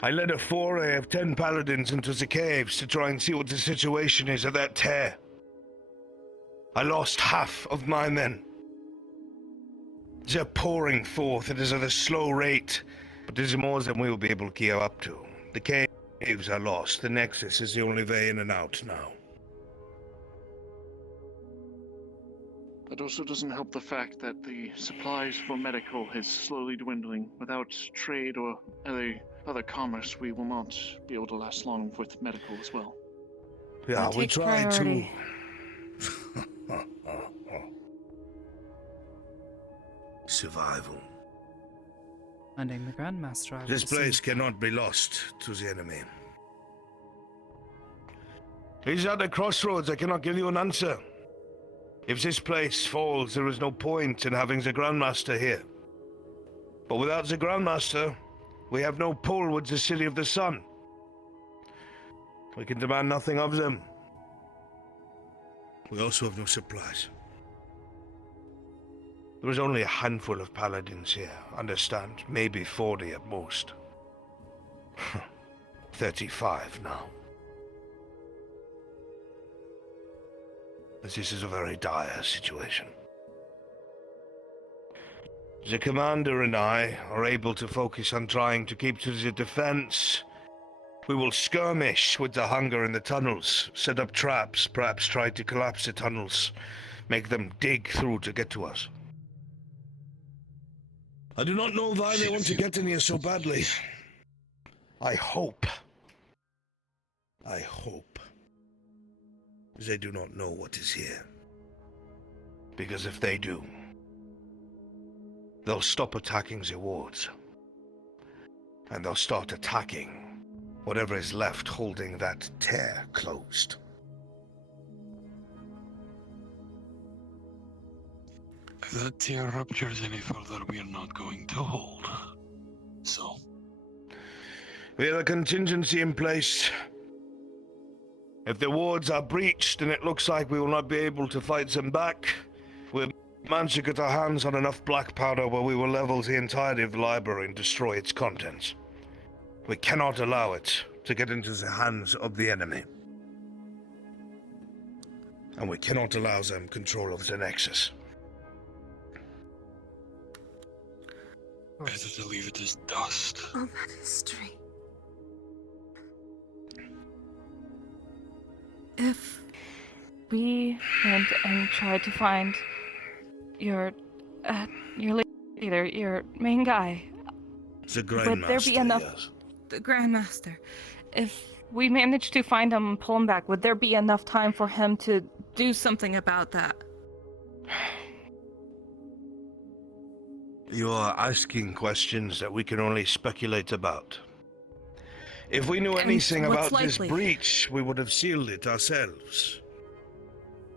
I led a foray of 10 paladins into the caves to try and see what the situation is at that tear. I lost half of my men. They're pouring forth. It is at a slow rate, but it is more than we will be able to keep up to. The caves are lost. The Nexus is the only way in and out now. That also doesn't help the fact that the supplies for medical is slowly dwindling. Without trade or other commerce, we will not be able to last long with medical as well. Yeah, we try to... Survival. Finding the Grandmaster, I This would place assume. cannot be lost to the enemy. He's at the crossroads. I cannot give you an answer. If this place falls, there is no point in having the Grandmaster here. But without the Grandmaster, we have no pull with the City of the Sun. We can demand nothing of them. We also have no supplies. There is only a handful of paladins here, understand? Maybe 40 at most. 35 now. This is a very dire situation. The commander and I are able to focus on trying to keep to the defense. We will skirmish with the hunger in the tunnels, set up traps, perhaps try to collapse the tunnels, make them dig through to get to us. I do not know why they want to get in here so badly. I hope they do not know what is here. Because if they do, they'll stop attacking the wards. And they'll start attacking whatever is left holding that tear closed. If that tear ruptures any further, we are not going to hold. So, we have a contingency in place. If the wards are breached and it looks like we will not be able to fight them back, we'll manage to get our hands on enough black powder where we will level the entirety of the library and destroy its contents. We cannot allow it to get into the hands of the enemy. And we cannot allow them control of the Nexus. better to leave it as dust. All that history. If we went and tried to find your leader, your main guy, The would there be enough? yes. The Grandmaster. If we managed to find him and pull him back, would there be enough time for him to do something about that? You are asking questions that we can only speculate about. If we knew And anything what's about this likely? breach, we would have sealed it ourselves.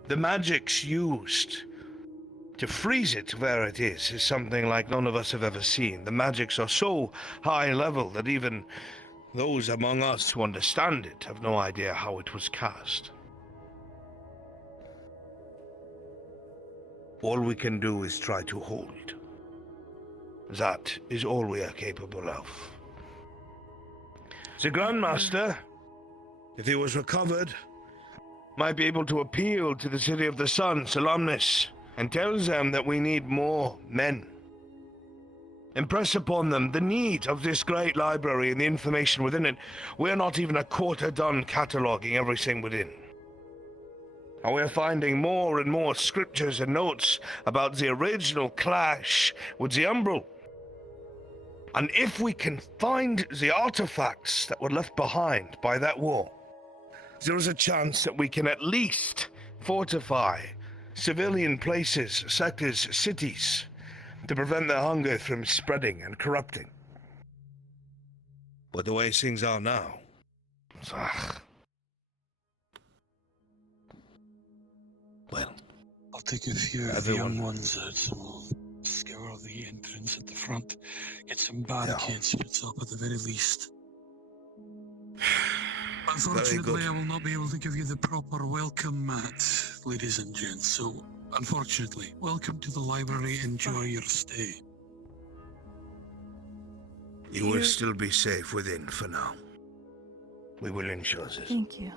The magics used to freeze it where it is something like none of us have ever seen. The magics are so high level that even those among us who understand it have no idea how it was cast. All we can do is try to hold. That is all we are capable of. The Grandmaster, if he was recovered, might be able to appeal to the City of the Sun, Solemnis, and tell them that we need more men. Impress upon them the need of this great library and the information within it. We're not even a quarter done cataloguing everything within. And we're finding more and more scriptures and notes about the original clash with the Umbral. And if we can find the artifacts that were left behind by that war, there is a chance that we can at least fortify civilian places, sectors, cities, to prevent the hunger from spreading and corrupting. But the way things are now, well, I'll take a few of the young ones out and we'll scour the entrance at the front. Get some barricades put up at the very least. Unfortunately, I will not be able to give you the proper welcome mat, ladies and gents. So, unfortunately, welcome to the library. Enjoy your stay. You will still be safe within for now. We will ensure this. Thank you.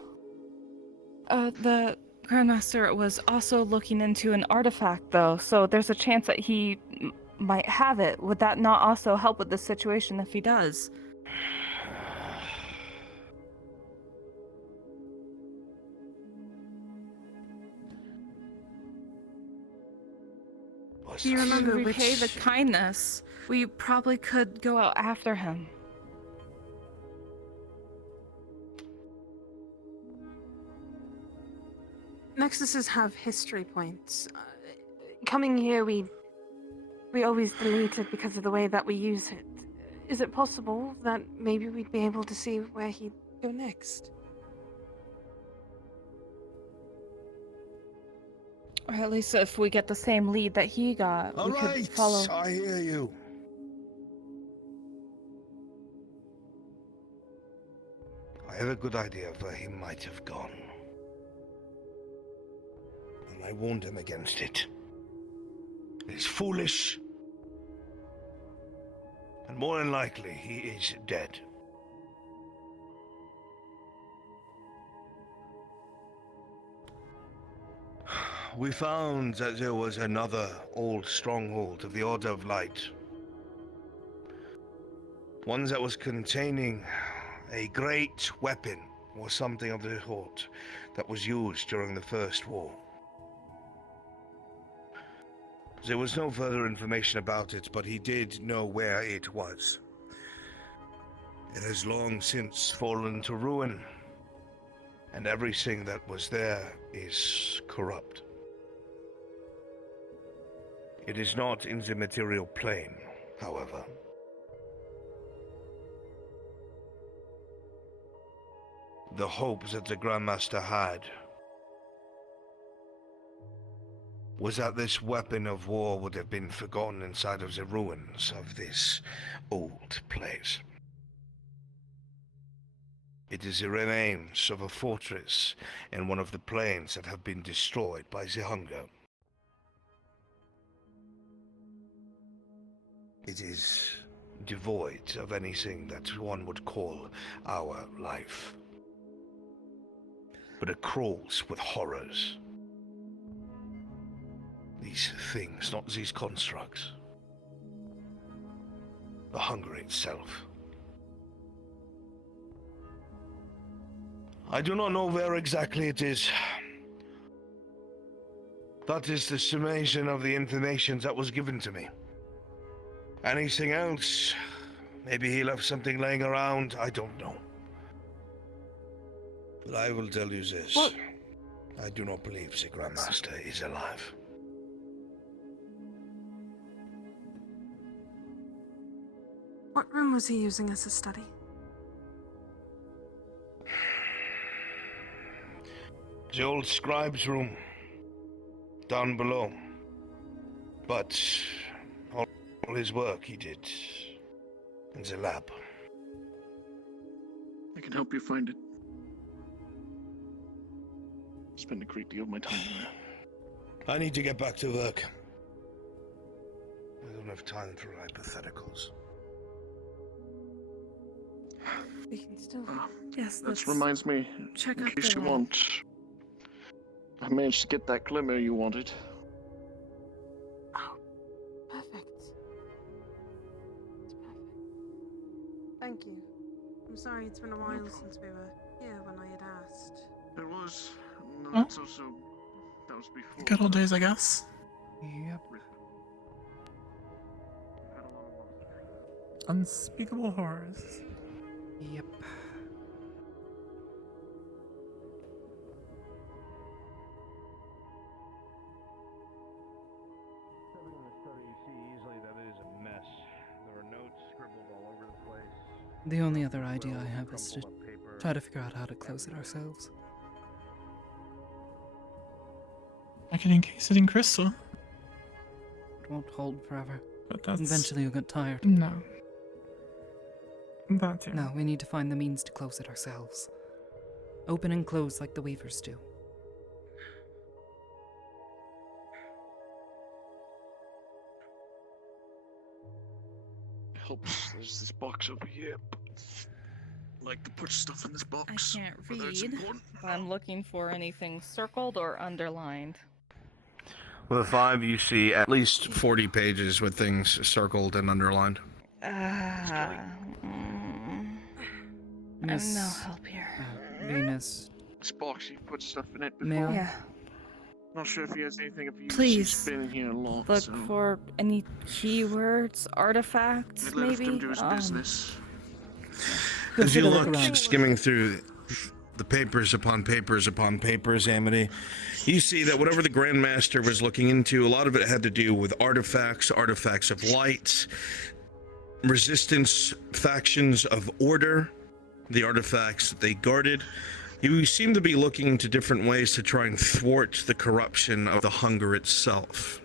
The Grandmaster was also looking into an artifact, though, so there's a chance that he might have it. Would that not also help with the situation if he does? Do you remember to repay the kindness? We probably could go out after him. Nexuses have history points. Coming here, we always delete it because of the way that we use it. Is it possible that maybe we'd be able to see where he'd go next? Or at least if we get the same lead that he got, we could follow. I hear you. I have a good idea of where he might have gone. And I warned him against it. It is foolish. And more than likely, he is dead. We found that there was another old stronghold of the Order of Light. One that was containing a great weapon, or something of the sort, that was used during the First War. There was no further information about it, but he did know where it was. It has long since fallen to ruin, and everything that was there is corrupt. It is not in the material plane, however. The hope that the Grandmaster had was that this weapon of war would have been forgotten inside of the ruins of this old place. It is the remains of a fortress in one of the plains that have been destroyed by the hunger. It is devoid of anything that one would call our life. But it crawls with horrors. These things, not these constructs. The hunger itself. I do not know where exactly it is. That is the summation of the information that was given to me. Anything else? Maybe he left something laying around, I don't know. But I will tell you this. What? I do not believe the Grandmaster is alive. What room was he using as a study? The old scribe's room. Down below. But all his work he did in the lab. I can help you find it. Spend a great deal of my time there. I need to get back to work. I don't have time for hypotheticals. We can still. Yes, That reminds me, check in out case you the- want, I managed to get that glimmer you wanted. Perfect. It's perfect. Thank you. I'm sorry it's been a while since we were here when I had asked. It was. No, Oh. that's also. That was before. Good old days, I guess. Yep. Unspeakable horrors. Yep. Everything in the study you see easily that it is a mess. There are notes scribbled all over the place. The only other idea I have is to try to figure out how to close it ourselves. I can encase it in crystal. It won't hold forever. But that's... Eventually you'll get tired. No. That too. No, we need to find the means to close it ourselves. Open and close like the weavers do. Helps. There's this box over here. Like to put stuff in this I box. can't whether it's read, important. but I'm looking for anything circled or underlined. With a 5, you see at least 40 pages with things circled and underlined. I'm Miss- no help here. Venus. This box, you put stuff in it May before. I? Yeah. Not sure if he has anything of use. Please He's been in here a lot. look so for any keywords, artifacts, he left him maybe. to his business. As you take a look look, around. skimming through the papers upon papers upon papers, Amity, you see that whatever the Grandmaster was looking into, a lot of it had to do with artifacts, artifacts of light, resistance factions of order, the artifacts that they guarded. You seem to be looking into different ways to try and thwart the corruption of the hunger itself.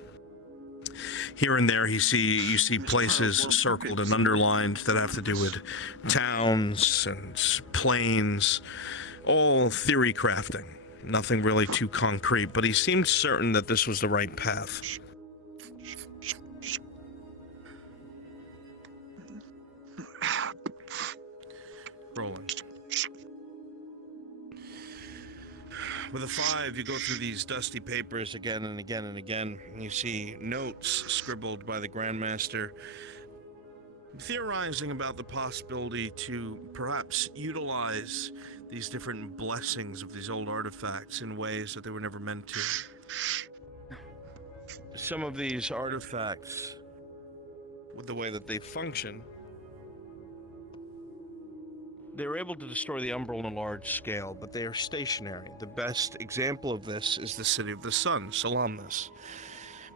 Here and there you see places circled and underlined that have to do with towns and planes, all theory crafting. Nothing really too concrete, but he seemed certain that this was the right path. Rolling. With a 5, you go through these dusty papers again and again and again, and you see notes scribbled by the Grandmaster, theorizing about the possibility to perhaps utilize these different blessings of these old artifacts in ways that they were never meant to. Some of these artifacts, with the way that they function, they were able to destroy the Umbral on a large scale, but they are stationary. The best example of this is the City of the Sun, Salamis.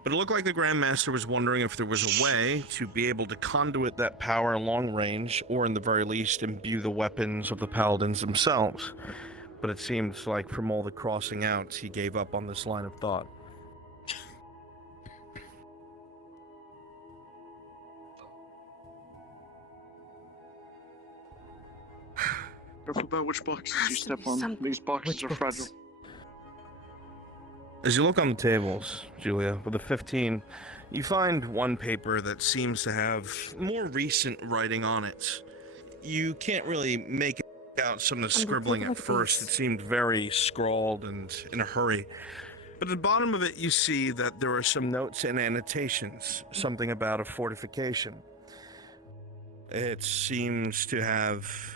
But it looked like the Grandmaster was wondering if there was a way to be able to conduit that power long range, or in the very least, imbue the weapons of the Paladins themselves. But it seems like from all the crossing outs, he gave up on this line of thought. Careful about which boxes you step on. These boxes are fragile. As you look on the tables, Julia, with a 15, you find one paper that seems to have more recent writing on it. You can't really make out some of the scribbling at first. It seemed very scrawled and in a hurry. But at the bottom of it, you see that there are some notes and annotations, something about a fortification. It seems to have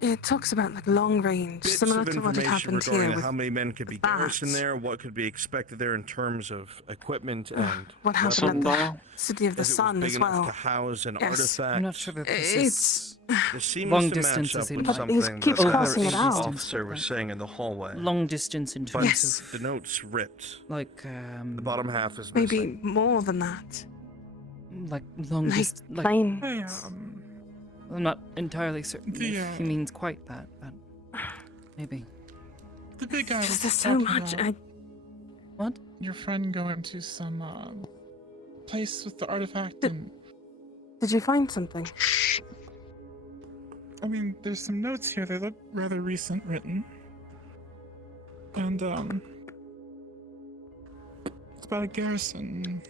It talks about like long range, bits similar of to what had information happened here regarding with how many men could be bats. garrisoned there, what could be expected there in terms of equipment and what happened at weapons. the City of the If it was Sun big as enough well. to house an Yes. artifact. I'm not sure that this It's is There seems long to match distance up as in with like something that keeps the crossing it out. officer was saying in the hallway. long distance in terms Yes. of The note's ripped. like The bottom half is Maybe missing. more than that. like long Like distance. Like plain. Hey, I'm not entirely certain The, if he means quite that. But Maybe. The big guy was There's so much. What? Your friend going to some place with the artifact and. Did you find something? I mean, there's some notes here. They look rather recent written. And it's about a garrison,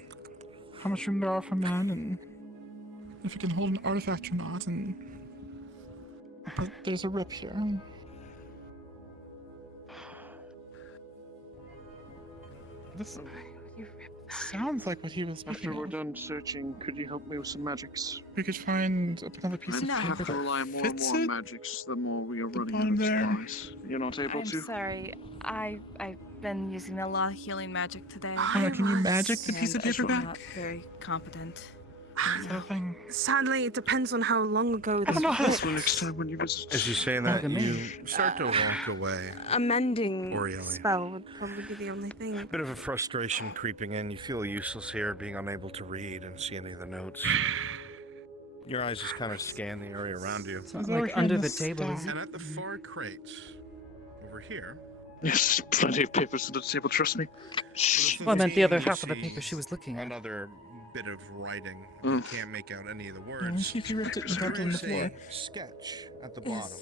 how much room there are for men, and if it can hold an artifact or not. And but there's a rip here. This sounds like what he was looking After we're at. done searching, could you help me with some magics? We could find another piece I of have paper to rely that more and fits more on it. magics the more we are running bottom out of there. supplies. You're not able I'm to? sorry. I've been using a lot of healing magic today. Can you magic the piece of and paper I'm back? not very competent. Sadly, it depends on how long ago I this don't know how- was. Well, next time when you visit. As you say that, you start to walk away. A mending Orieli. spell would probably be the only thing. Bit of a frustration creeping in. You feel useless here, being unable to read and see any of the notes. Your eyes just kind of scan the area around you. It's not like under the table, is it? And at the far crate, over here. Yes, plenty of papers under the table, trust me. Well, then the other You half of the see paper she was looking at. Another bit of writing. You can't make out any of the words. If you ripped it and dropped it on the There's floor. a sketch at the bottom.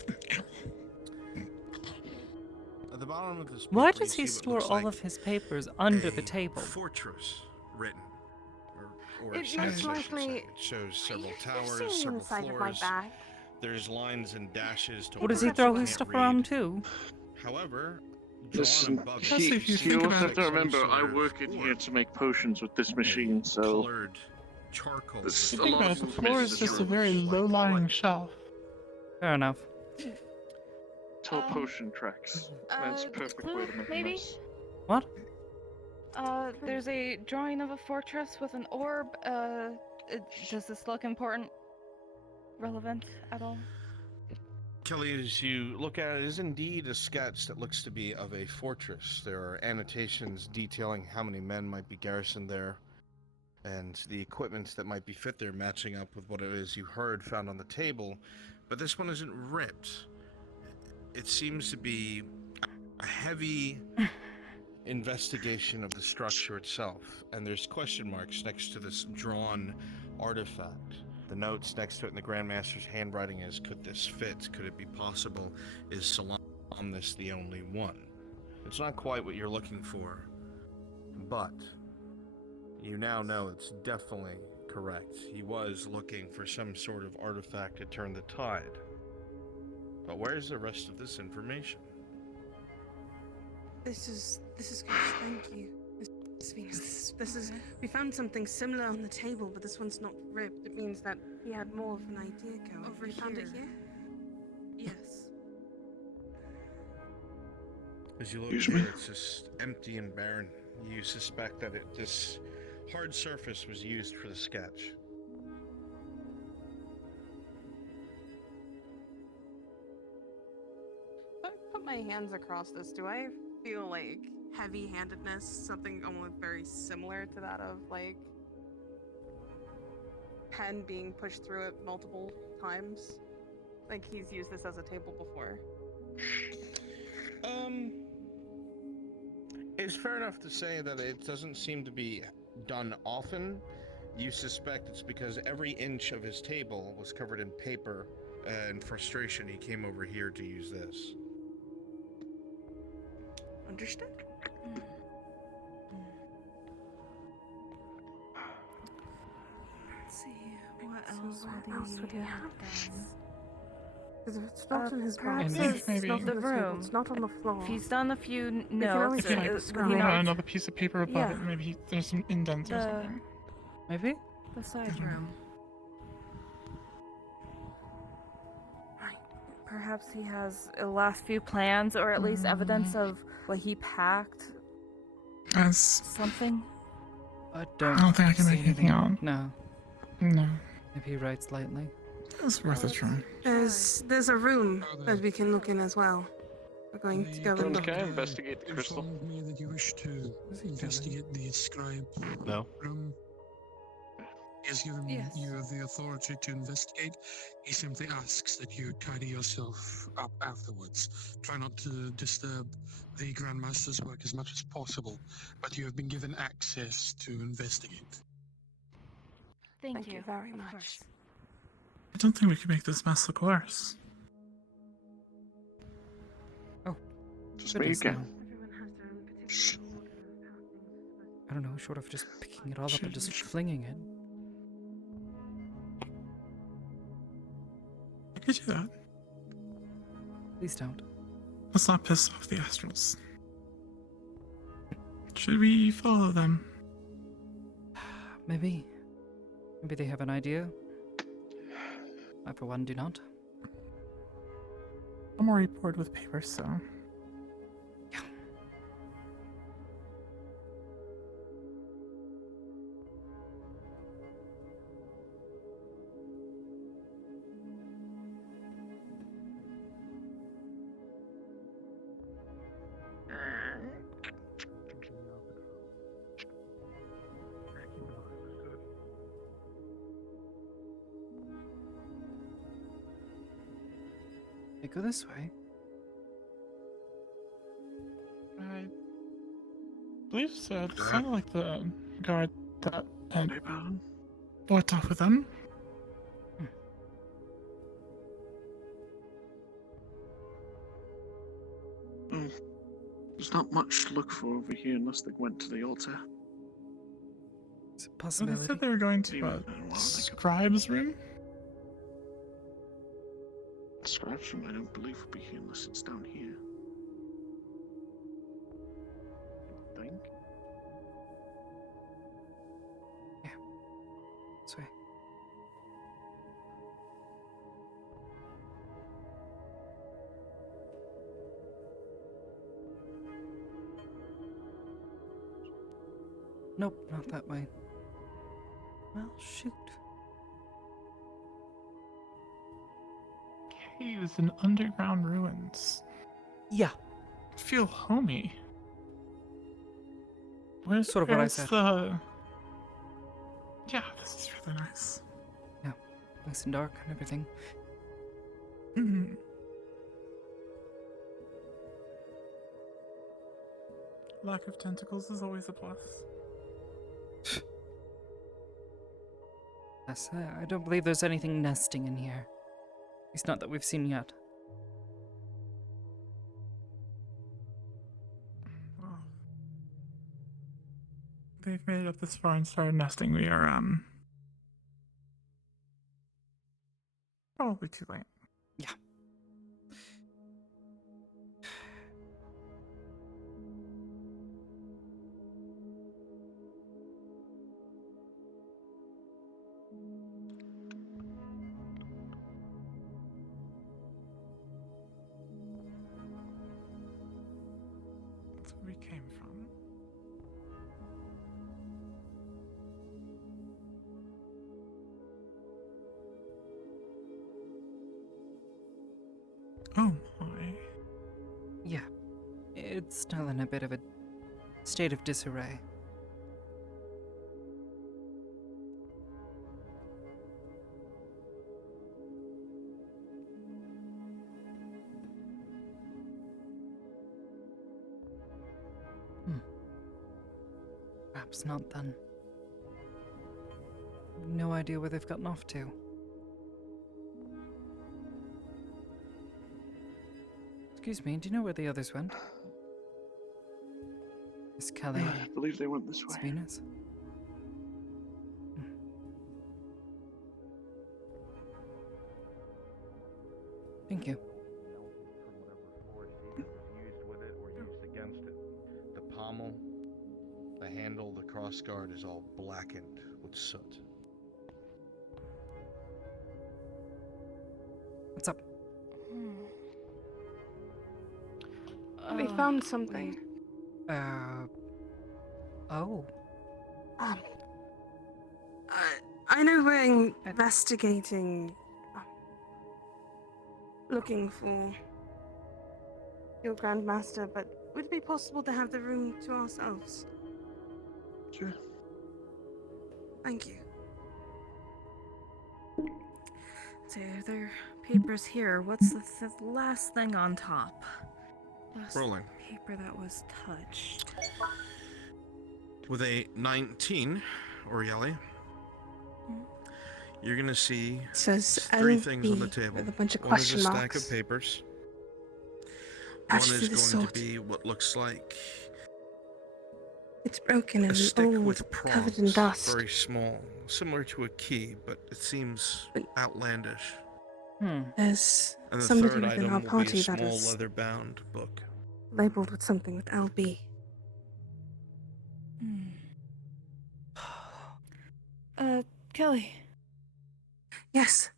At the bottom of this Why paper, does you he see what store looks all like of his papers under the a table? fortress written. Or It sketched, most I should likely- say. It shows several You've towers, seen the several inside of my floors. bag. There's lines and dashes to What does he words throw you his can't stuff read. around too? However, Listen, drawn above he, it, you also have to remember, I work in here to make potions with this machine, so colored charcoal. there's a Think lot about of it, the information floor in is this just a room. very low-lying shelf. Fair enough. Tell potion tracks. That's a perfect way to make a maybe? mess. What? There's a drawing of a fortress with an orb. Does this look important? Relevant at all? Kelly, as you look at it, is indeed a sketch that looks to be of a fortress. There are annotations detailing how many men might be garrisoned there, and the equipment that might be fit there matching up with what it is you heard found on the table. But this one isn't ripped. It seems to be a heavy investigation of the structure itself, and there's question marks next to this drawn artifact. The notes next to it in the Grandmaster's handwriting is, could this fit? Could it be possible? Is Salamis the only one? It's not quite what you're looking for, but you now know it's definitely correct. He was looking for some sort of artifact to turn the tide. But where's the rest of this information? This is good. Thank you. This is. We found something similar on the table, but this one's not ripped. It means that he had more of an idea going. Over We found it here. here. Yes. As you look Excuse here, me? it's just empty and barren. You suspect that this hard surface was used for the sketch. If I put my hands across this, do I feel like heavy-handedness? Something almost very similar to that of like pen being pushed through it multiple times. Like he's used this as a table before. It's fair enough to say that it doesn't seem to be done often. You suspect it's because every inch of his table was covered in paper. In frustration, he came over here to use this. Understood? Let's see. What else would he have done? Because if it's not in his bag, Perhaps it's maybe- not on the the table, room. it's not on the floor. If he's done a few only notes, see like the If scroll. you Yeah. had another piece of paper above Yeah. it, maybe there's some indents or The- something. Maybe? the side room. Perhaps he has the last few plans, or at least evidence of what he packed. As Something. I I don't don't think I can see make anything out. No. No, Maybe he writes lightly. it's worth a try. There's a room that we can look in as well. We're going to go and look. Can I investigate the crystal? Informed me that you wish to investigate the scribe No. room. He has given you the authority to investigate. He simply asks that you tidy yourself up afterwards. Try not to disturb the Grandmaster's work as much as possible, but you have been given access to investigate. Thank you very much. I don't think we can make this mess look worse. Just me again. I don't know, short of just picking it all up and just flinging it. I could do that. Please don't. Let's not piss off the Astrals. Should we follow them? Maybe. Maybe they have an idea. I, for one, do not. I'm already bored with paper, so... They go this way. I believe so. It sounded like the guard that had walked off with them. There's not much to look for over here unless they went to the altar. It's a Well, possibility. they said they were going to scribe's room. Scribe's room, I don't believe will be here unless it's down here. I think. Yeah. This way. Nope, not that way. Well, shoot. Caves and underground ruins. Yeah. Feel homey. Where's Sort of what I where's said. Yeah, this is really nice. Yeah, nice and dark and everything. Mm-hmm. Lack of tentacles is always a plus. Yes, I don't believe there's anything nesting in here. At least not that we've seen yet. Well, they've made it up this far and started nesting. We are probably too late. Yeah. That's where we came from. Oh my. Yeah. It's still in a bit of a state of disarray. Perhaps not then. No idea where they've gotten off to. Excuse me, do you know where the others went? Miss Kelly. I believe they went this way. Venus. Thank you. Used with it or used against it. The pommel, the handle, the crossguard is all blackened with soot. What's up? We found something. Oh. I know we're investigating, looking for your Grandmaster, but would it be possible to have the room to ourselves? Sure. Thank you. So there are papers here. What's the last thing on top? Last Rolling. paper that was touched. With a 19, Orieli, you're gonna see says three LB things on the table. with a bunch of One is a question stack marks. of papers. Patched One through is the going sword. to be what looks like It's broken a and stick old, with covered in prongs, dust. very small, similar to a key, but it seems outlandish. There's And the somebody third within item our will be a party that small is leather-bound book. labeled with something with LB. Kelly. Yes.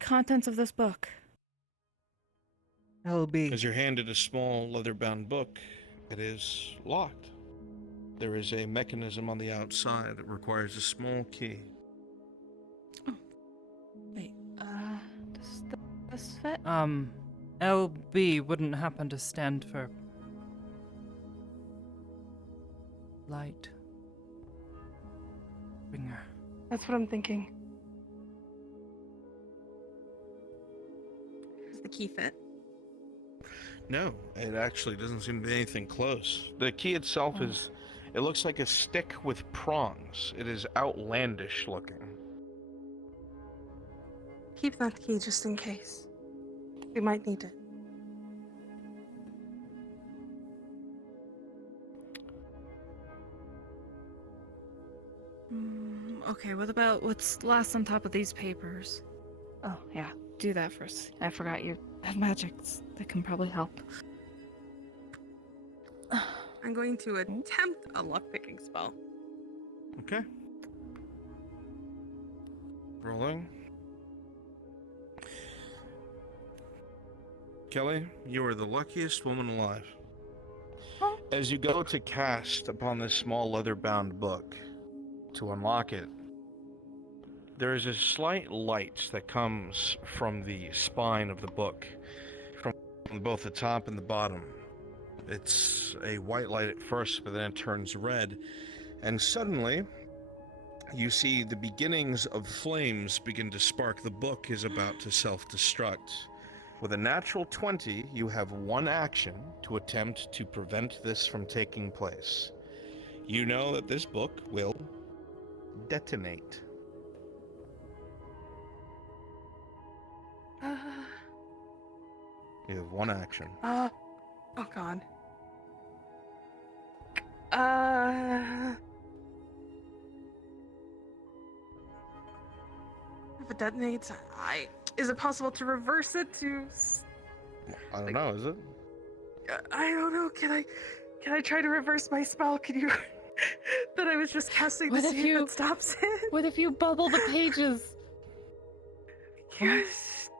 Contents of this book. LB. As you're handed a small leather-bound book, it is locked. There is a mechanism on the outside that requires a small key. Wait, does this fit? LB wouldn't happen to stand for light bringer. That's what I'm thinking. Does the key fit? No, it actually doesn't seem to be anything close. The key itself it looks like a stick with prongs. It is outlandish looking. Keep that key just in case. We might need it. Okay, what about what's last on top of these papers? Oh, yeah, do that first. I forgot you have magics that can probably help. I'm going to attempt a luck-picking spell. Okay. Rolling. Kelly, you are the luckiest woman alive. As you go to cast upon this small leather-bound book, to unlock it, there is a slight light that comes from the spine of the book, from both the top and the bottom. It's a white light at first, but then it turns red, and suddenly you see the beginnings of flames begin to spark. The book is about to self-destruct. With a natural 20, you have one action to attempt to prevent this from taking place. You know that this book will detonate. You have one action. Oh god. If it detonates, is it possible to reverse it to? I don't know, is it? I don't know. Can I try to reverse my spell? Can you? That I was just casting to see if it stops it. What if you bubble the pages? Yes.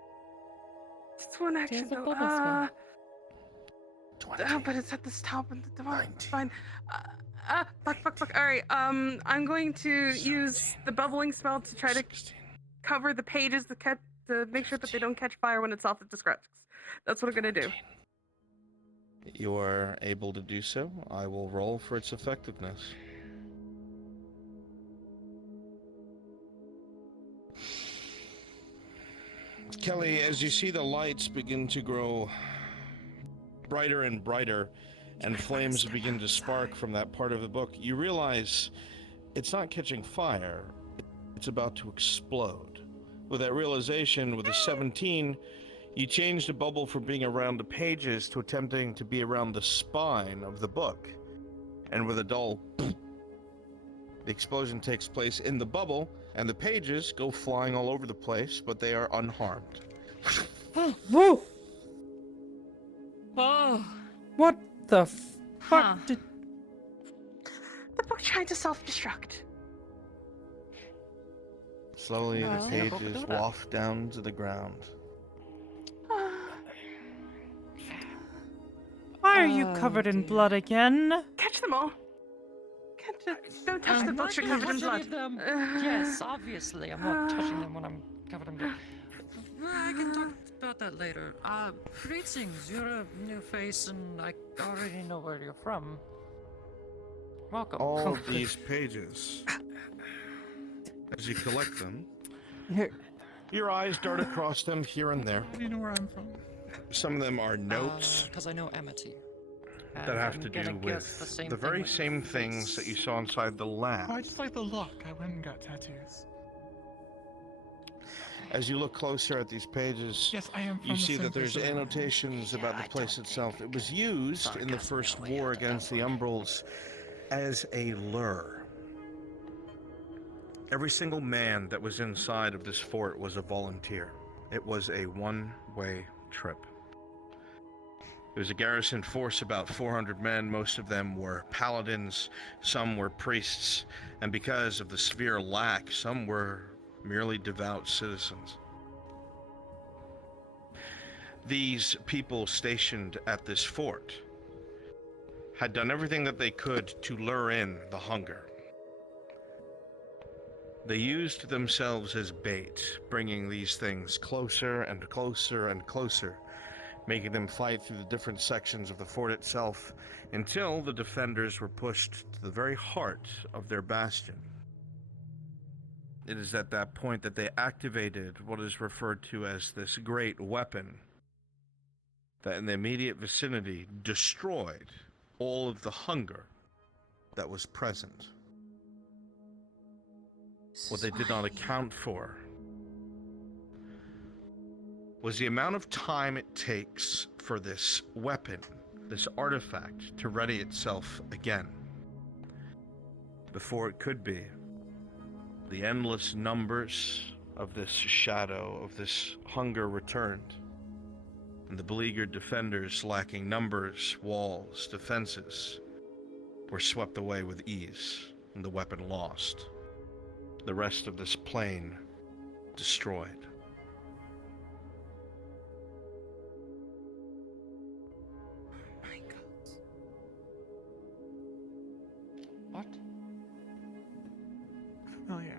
It's one action There's a though. bubble spell. But it's at the top and the bottom. It's fine. Fuck. All right. I'm going to use the bubbling spell to try to cover the pages to make sure that they don't catch fire when it's off the scratches. That's what I'm gonna do. You are able to do so. I will roll for its effectiveness. Kelly, as you see the lights begin to grow brighter and brighter, and flames begin to spark from that part of the book, you realize it's not catching fire, it's about to explode. With that realization, with a 17, you change the bubble from being around the pages to attempting to be around the spine of the book. And with a dull the explosion takes place in the bubble, and the pages go flying all over the place, but they are unharmed. Whoa! Oh. What the fuck did... The book tried to self-destruct. Slowly, No. the pages waft down to the ground. Why are you covered in blood again? Catch them all. Don't touch the books. You're covered in blood. Yes, obviously. I'm not touching them when I'm covered in blood. I can talk about that later. Greetings. You're a new face, and I already know where you're from. Welcome. All of these pages, as you collect them, Your eyes dart across them here and there. How do you know where I'm from? Some of them are notes Because I know Amity. that And have I'm to gonna do guess with the the very with same your things that you face. saw inside the lab. Oh, I just like the look. I went and got tattoos. As you look closer at these pages, Yes, I am from you the see same that there's place that I am. annotations about the place itself. It was used in the first war against the Umbrals as a lure. Every single man that was inside of this fort was a volunteer. It was a one-way trip. It was a garrison force, about 400 men. Most of them were paladins, some were priests, and because of the severe lack, some were merely devout citizens. These people stationed at this fort had done everything that they could to lure in the hunger. They used themselves as bait, bringing these things closer and closer and closer, making them fight through the different sections of the fort itself until the defenders were pushed to the very heart of their bastion. It is at that point that they activated what is referred to as this great weapon that in the immediate vicinity destroyed all of the hunger that was present. What they did not account for was the amount of time it takes for this weapon, this artifact, to ready itself again. Before it could be, the endless numbers of this shadow, of this hunger returned, and the beleaguered defenders, lacking numbers, walls, defenses, were swept away with ease, and the weapon lost. The rest of this plane destroyed. My God. What? Familiar.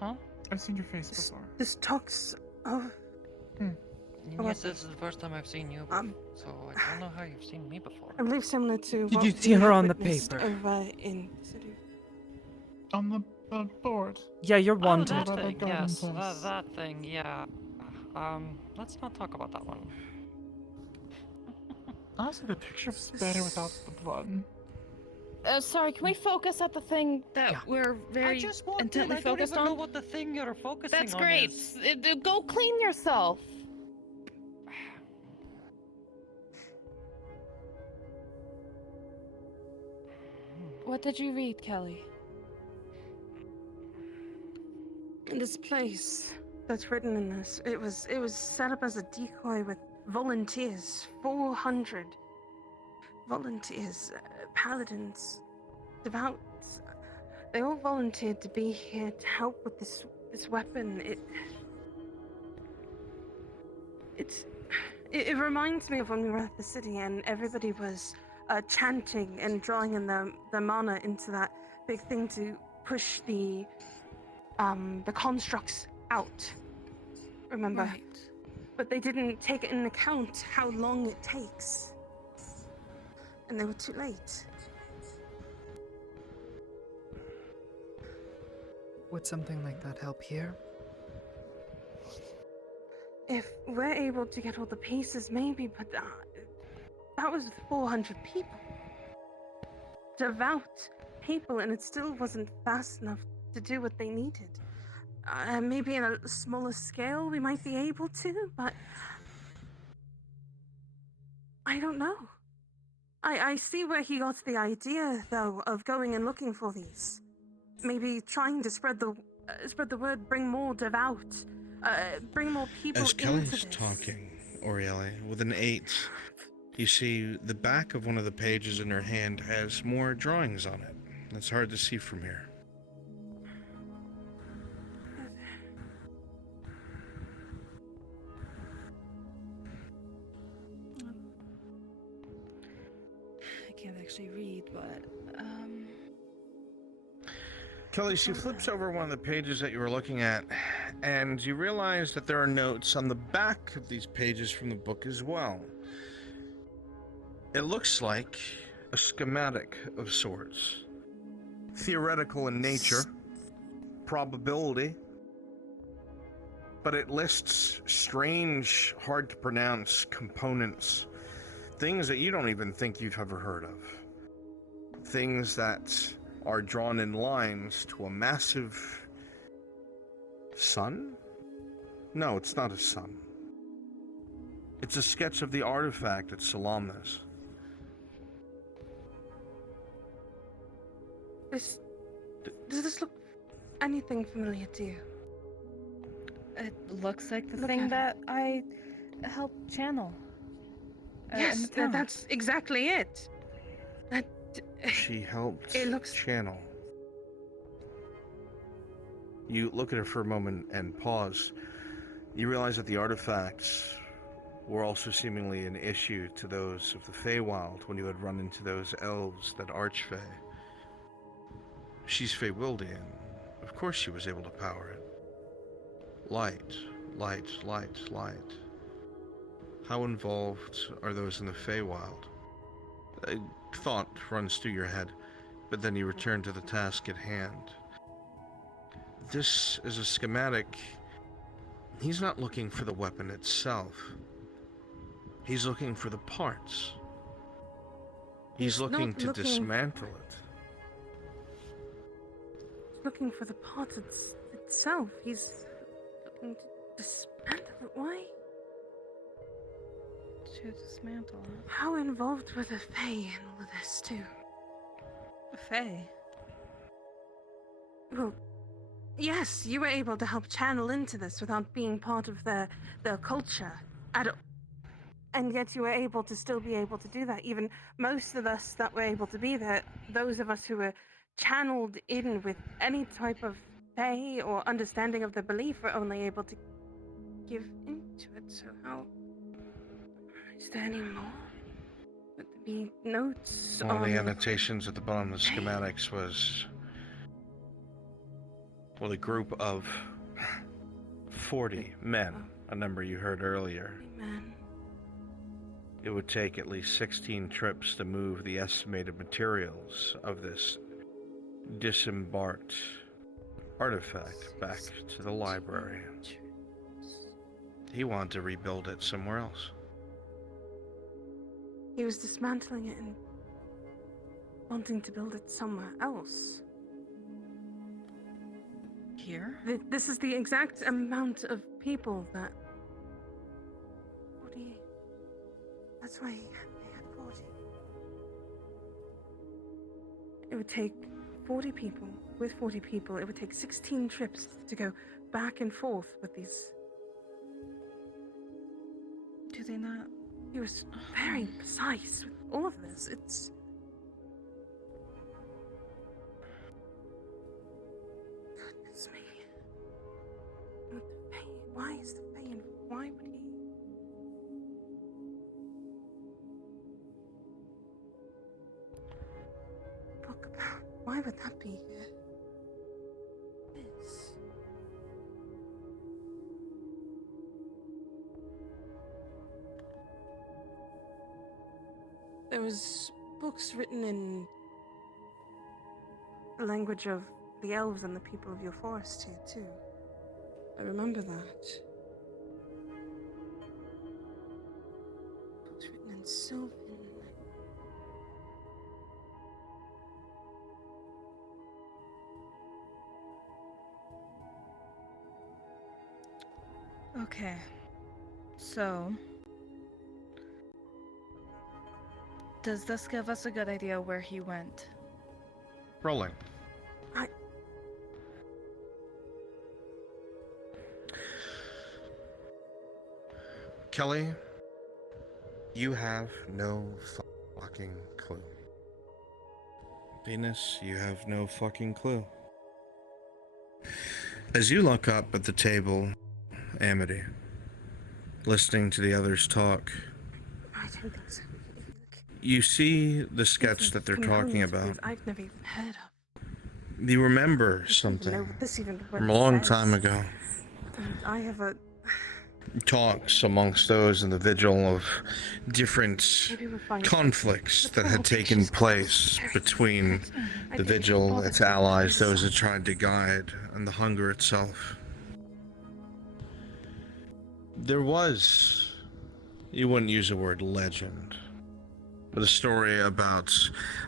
Huh? I've seen your face before. This talks of... Yes, this is the first time I've seen you, so I don't know how you've seen me before. I believe similar to Did what you see we her had on the witnessed paper? over in the city. On the board. Yeah, you're Oh, wanted. that thing, garden yes, place. that thing, yeah. Let's not talk about that one. Honestly, the picture was better without the blood. Sorry, can we focus at the thing that we're very intently focused I don't even know on? what the thing you're focusing That's on great. is. Go clean yourself. What did you read, Kelly? This place that's written in this, it was set up as a decoy with volunteers, 400 volunteers, paladins, devouts. They all volunteered to be here to help with this weapon. It reminds me of when we were at the city and everybody was chanting and drawing in their mana into that big thing to push the constructs out. Remember? Right. But they didn't take into account how long it takes. And they were too late. Would something like that help here? If we're able to get all the pieces, maybe, but that was 400 people. Devout people, and it still wasn't fast enough to do what they needed. Maybe in a smaller scale we might be able to, but I don't know. I see where he got the idea, though, of going and looking for these. Maybe trying to spread the word, bring more devout, bring more people As into Kelly's this. talking, Oriele, with an 8, you see the back of one of the pages in her hand has more drawings on it. It's hard to see from here. I can't actually read, but Kelly, she flips over one of the pages that you were looking at, and you realize that there are notes on the back of these pages from the book as well. It looks like a schematic of sorts. Theoretical in nature, probability, but it lists strange, hard to pronounce components, things that you don't even think you've ever heard of. Things that are drawn in lines to a massive sun? No, it's not a sun. It's a sketch of the artifact at Salamnes. Does this look anything familiar to you? It looks like the thing that I helped channel. Yes, that's exactly it. She helped It looks channel. You look at her for a moment and pause. You realize that the artifacts were also seemingly an issue to those of the Feywild when you had run into those elves, that Archfey. She's Feywildian. Of course she was able to power it. Light, light, light, light. How involved are those in the Feywild? A thought runs through your head, but then you return to the task at hand. This is a schematic. He's not looking for the weapon itself. He's looking for the parts. He's looking to dismantle it. Looking for the part itself. He's looking to dismantle it. Why? To dismantle it. How involved were the Fae in all of this, too? The Fae? Well, yes, you were able to help channel into this without being part of their culture at all. And yet you were able to still be able to do that. Even most of us that were able to be there, those of us who were channeled in with any type of Fae or understanding of the belief, were only able to give into it. So how... Is there any more? Would there be notes One of the annotations at the bottom of the schematics was, well, a group of 40 men, a number you heard earlier. Men. It would take at least 16 trips to move the estimated materials of this disembarked artifact back to the library. He wanted to rebuild it somewhere else. He was dismantling it and wanting to build it somewhere else. Here? This is the exact amount of people that... 40... That's why they had 40. It would take 40 people. With 40 people, it would take 16 trips to go back and forth with these... Do they not... He was very precise with all of this. It's... Goodness me. With the Fae, why is the Fae involved? Why would he... Book about... Why would that be here? This... There was books written in the language of the elves and the people of your forest here, too. I remember that. Books written in Sylvan. Okay. So... does this give us a good idea where he went? Rolling. Kelly, you have no fucking clue. Venus, you have no fucking clue. As you look up at the table, Amity, listening to the others talk, I don't think so. you see the sketch that they're talking about. I've never even heard of. You remember something from a long time ago. I have a... Talks amongst those in the vigil of different conflicts that had taken place between the vigil, its allies, those it tried to guide, and the hunger itself. There was, you wouldn't use the word legend, but a story about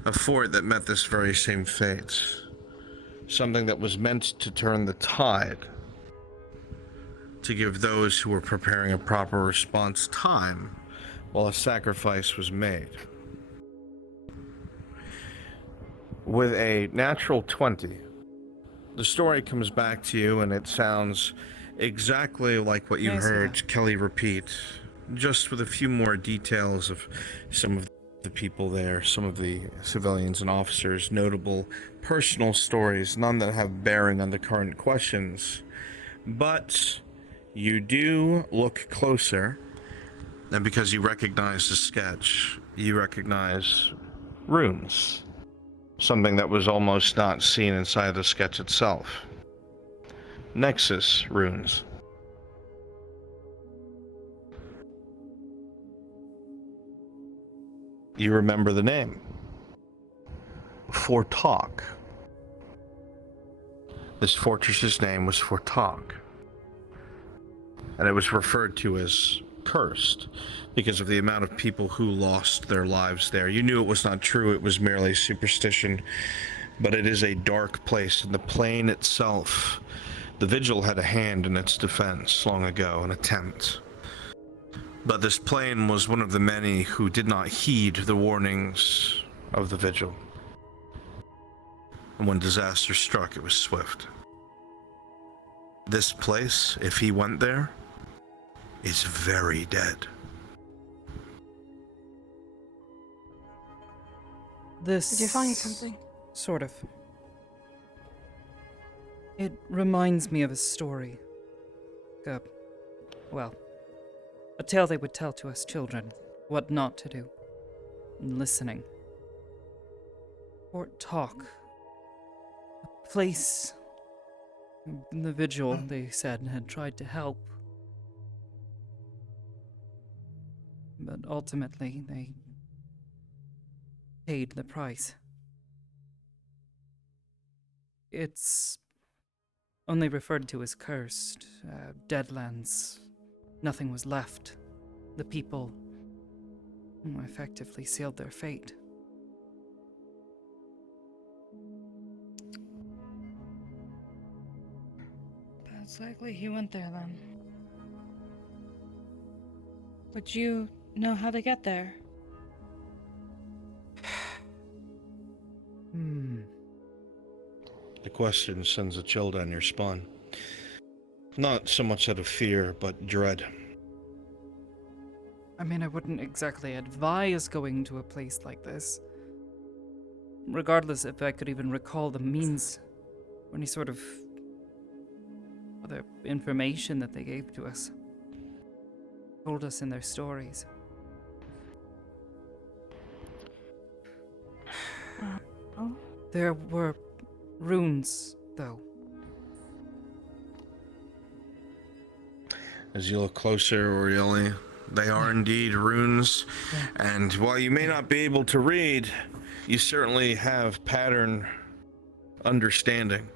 a fort that met this very same fate. Something that was meant to turn the tide, to give those who were preparing a proper response time while a sacrifice was made. With a natural 20, the story comes back to you and it sounds exactly like what you heard Kelly repeat, just with a few more details of some of the people there, some of the civilians and officers, notable personal stories, none that have bearing on the current questions. But you do look closer, and because you recognize the sketch, you recognize runes. Something that was almost not seen inside the sketch itself. Nexus runes. You remember the name. Fortalk. This fortress's name was Fortalk. And it was referred to as cursed because of the amount of people who lost their lives there. You knew it was not true, it was merely superstition, but it is a dark place. In the plane itself, the Vigil had a hand in its defense long ago, an attempt. But this plane was one of the many who did not heed the warnings of the Vigil. And when disaster struck, it was swift. This place, if he went there, is very dead. This... Did you find something? Sort of. It reminds me of a story. Well, a tale they would tell to us children, what not to do. And listening. Fort Talk. A place... The Vigil, they said, had tried to help. But ultimately, they paid the price. It's only referred to as cursed, deadlands. Nothing was left. The people effectively sealed their fate. That's likely he went there then. Would you know how to get there? The question sends a chill down your spine. Not so much out of fear, but dread. I mean, I wouldn't exactly advise going to a place like this. Regardless if I could even recall the means or any sort of other information that they gave to us. Told us in their stories. There were runes, though. As you look closer, Orieli, they are indeed runes. And while you may not be able to read, you certainly have pattern understanding.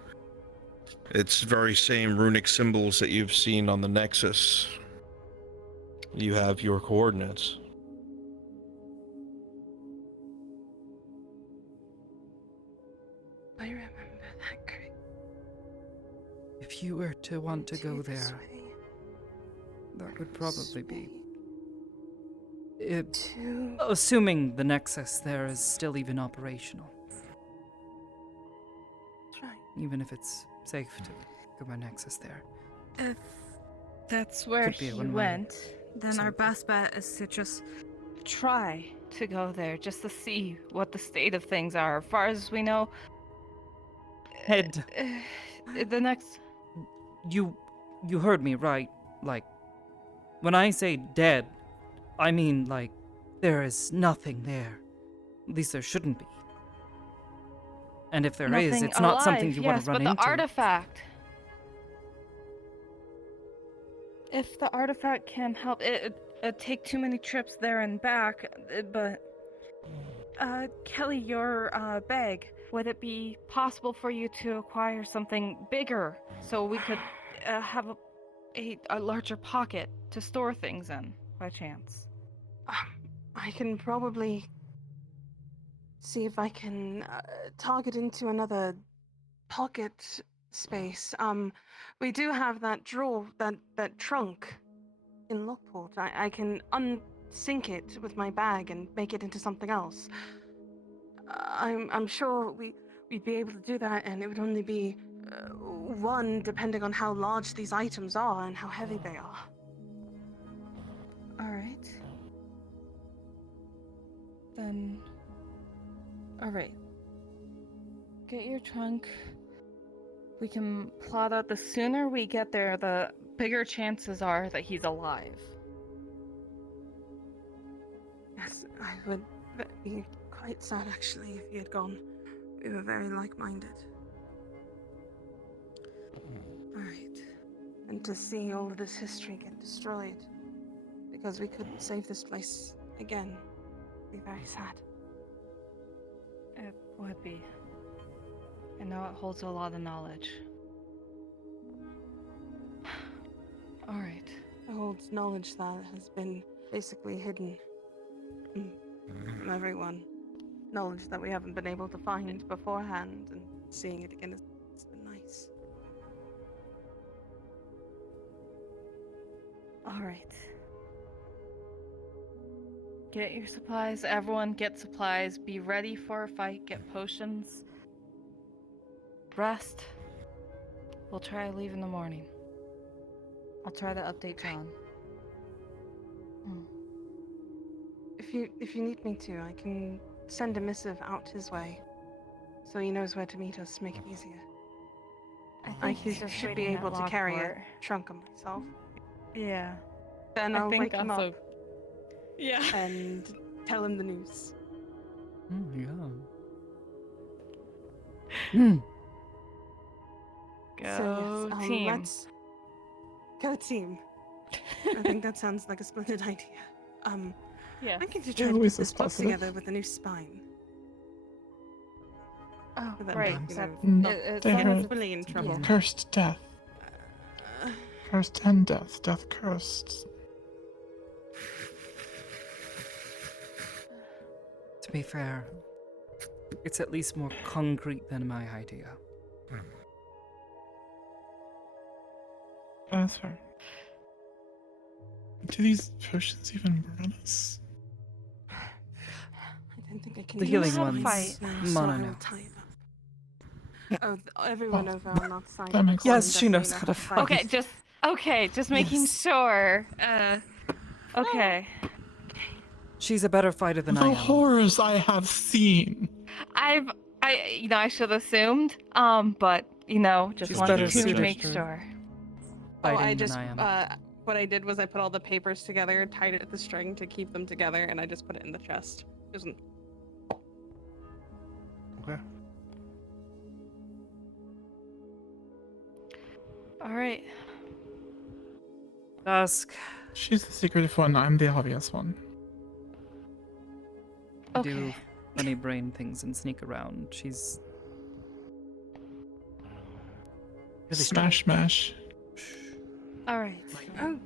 It's very same runic symbols that you've seen on the Nexus. You have your coordinates. I remember that creek. If you were to want to go there, that would probably be... assuming the Nexus there is still even operational. That's right. Even if it's safe to go by Nexus there. If that's where Could be a he one-way went, then our best bet is to just try to go there, just to see what the state of things are. As far as we know, Head. The next... You heard me right. Like, when I say dead, I mean, like, there is nothing there. At least there shouldn't be. And if there is, it's not something you want to run into. Yes, but the artifact... If the artifact can help, it'd take too many trips there and back, but... Kelly, your bag, would it be possible for you to acquire something bigger so we could have a larger pocket to store things in, by chance? I can probably see if I can target into another pocket space. We do have that drawer, that trunk in Lockport. I can unsync it with my bag and make it into something else. I'm sure we'd be able to do that, and it would only be one, depending on how large these items are and how heavy they are. Alright. Then... Alright. Get your trunk. We can plot out. The sooner we get there, the bigger chances are that he's alive. Yes, I would be quite sad, actually, if he had gone. We were very like-minded. Alright. And to see all of this history get destroyed because we couldn't save this place again would be very sad. It would be. I know it holds a lot of knowledge. Alright. It holds knowledge that has been basically hidden from everyone. Knowledge that we haven't been able to find beforehand, and seeing it again has been nice. Alright. Get your supplies. Everyone get supplies. Be ready for a fight. Get potions. Rest. We'll try to leave in the morning. I'll try to update John. If you need me to, I can send a missive out his way, so he knows where to meet us. Make it easier. I should be able to carry a trunk on myself. Yeah. Then I'll wake him also... up. Yeah. And tell him the news. Go yes, team. Let's go team. I think that sounds like a splendid idea. Yeah. I think to try to always put is this book positive. together with a new spine. Oh, So that, right. you So know, it's not They're fully in trouble. cursed death. Cursed and death. Death cursed. To be fair, it's at least more concrete than my idea. That's fair. Do these potions even burn us? I don't think I can The do healing this ones, now, mono so I now. will tie it up. Oh, everyone over on that side. that makes Yes, sense. she knows how to fight. Okay, just making Yes. sure. Okay. She's a better fighter than I The am. horrors I have seen. I should have assumed. But just She's wanted better to suited make for sure. Fighting just than I am. what I did was I put all the papers together, tied it at the string to keep them together, and I just put it in the chest. Okay. All right. Dusk. She's the secretive one, I'm the obvious one. Do funny brain things and sneak around. She's really Smash. All right. Oh,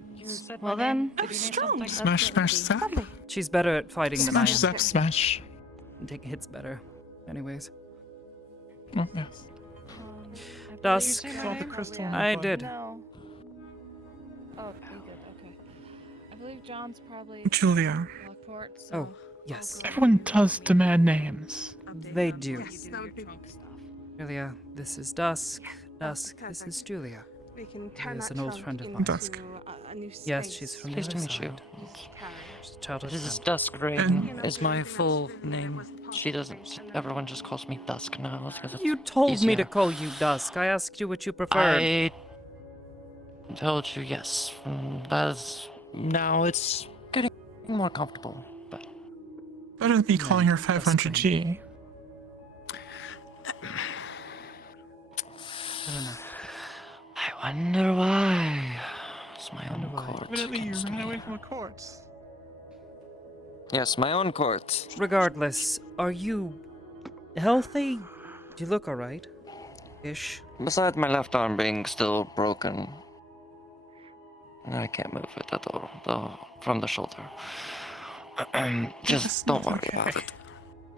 Well then. I'm strong. Smash, zap. She's better at fighting than I am. Smash, zap, smash. And take hits better. Anyways. Oh, yes. Dusk. Saw the crystal. I did. No. Oh, you did. Okay. I believe John's probably Julia. Lockport, so Oh, yes. Everyone does demand names. They do. Yes, that would be. Julia, this is Dusk. Dusk, this is Julia. We can turn Is that an old trunk friend of into mine. Dusk. a new space. Yes, she's from the Pleased other to meet you. side. She's a childhood This is friend. Dusk Raven. Is my full name. She doesn't. Everyone just calls me Dusk now. Because it's You told me easier. to call you Dusk. I asked you what you preferred. I told you yes. That's now it's getting more comfortable. But Better than me calling her 500G. I don't know. I wonder why. It's my own court. Evidently, you against ran me. away from a court. Yes, my own court. Regardless, are you healthy? Do you look alright? Ish. Besides my left arm being still broken, I can't move it at all, though, from the shoulder. Just don't worry about it.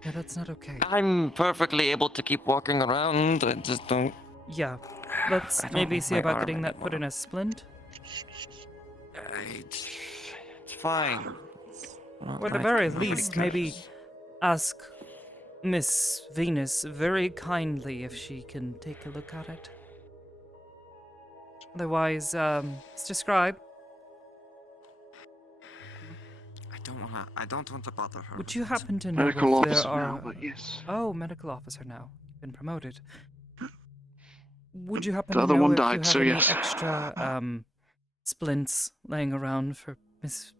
Yeah, that's not okay. I'm perfectly able to keep walking around. I just don't. Yeah. Let's I don't maybe need see my about arm getting that put anymore. in a splint. It's fine. Or at the very least, maybe ask Miss Venus very kindly if she can take a look at it. Otherwise, Mr. Scribe, I don't want to bother her. would you happen to know Medical if there officer are... now, but yes. Oh, medical officer now. You've been promoted. Would you happen The to other know one if died, you have so any yes. extra, splints laying around for Miss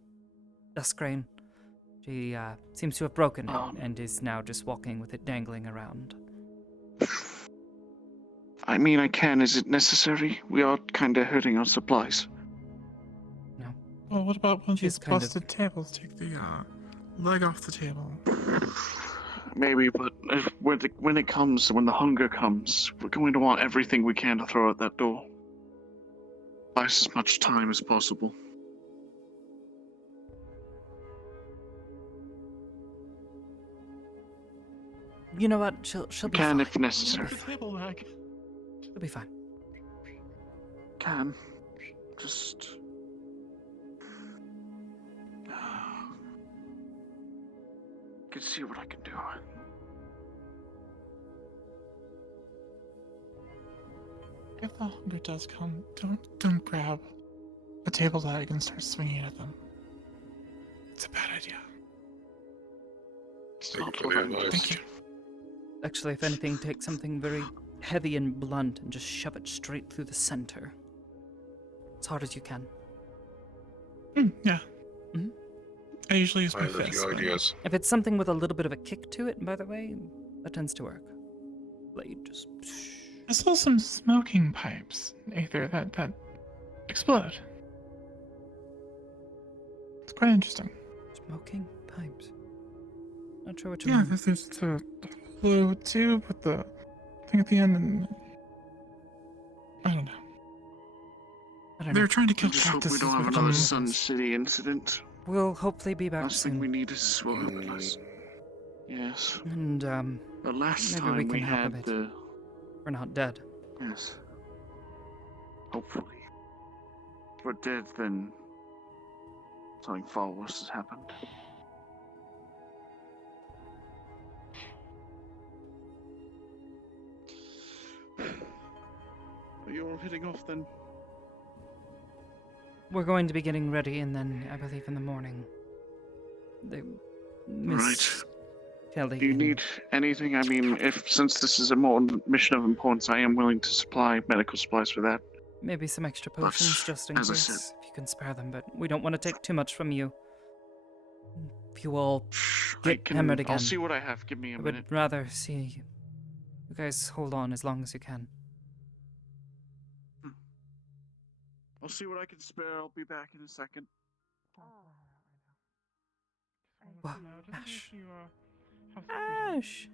Duskrain? She, seems to have broken it and is now just walking with it dangling around. I mean, I can. Is it necessary? We are kinda hurting on supplies. No. Well, what about one of She's these kind of- busted tables? Take the leg off the table. Maybe, but when the hunger comes, we're going to want everything we can to throw out that door. Buys as much time as possible. You know what? She'll be Can fine. if necessary. Table leg. She'll be fine. Can. Just... can see what I can do. If the hunger does come, don't grab a table leg and start swinging at them. It's a bad idea. Thank you. Actually, if anything, take something very heavy and blunt and just shove it straight through the center. As hard as you can. Yeah. Mm-hmm. I usually use my fist. ideas. If it's something with a little bit of a kick to it, by the way, that tends to work. Blade just... I saw some smoking pipes, Aether, that explode. It's quite interesting. Smoking pipes? Not sure what you Yeah, mean. there's the blue tube with the thing at the end, and I don't know. They're trying to kill Just hope we cactuses don't have with another them. Sun City incident. We'll hopefully be back Last soon. thing we need is sword us. Yes. And, the last maybe time we can we help a had bit. the... We're not dead. Yes. Hopefully. If we're dead, then something far worse has happened. Are you all heading off then? We're going to be getting ready, and then I believe in the morning. Miss Kelly. Do you need anything? I mean, since this is a mission of importance, I am willing to supply medical supplies for that. Maybe some extra potions, just in as I case, said- if you can spare them, but we don't want to take too much from you. If you all get hammered again. I'll see what I have. Give me a I would minute. rather see you guys hold on as long as you can. I'll see what I can spare. I'll be back in a second. Wow, Ash. Ash!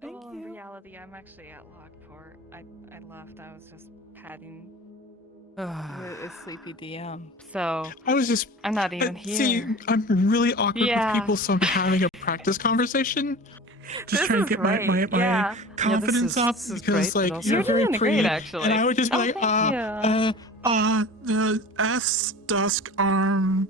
Thank you. In reality, I'm actually at Lockport. I left. I was just patting a sleepy DM. So I'm not even here. See, I'm really awkward Yeah. with people, so I'm having a practice conversation. Just This trying is to get my great, yeah. confidence Yeah, up this is because great, but like also- you're You're very doing pretty, great, actually. and I would just be Oh, like, thank the S dusk arm.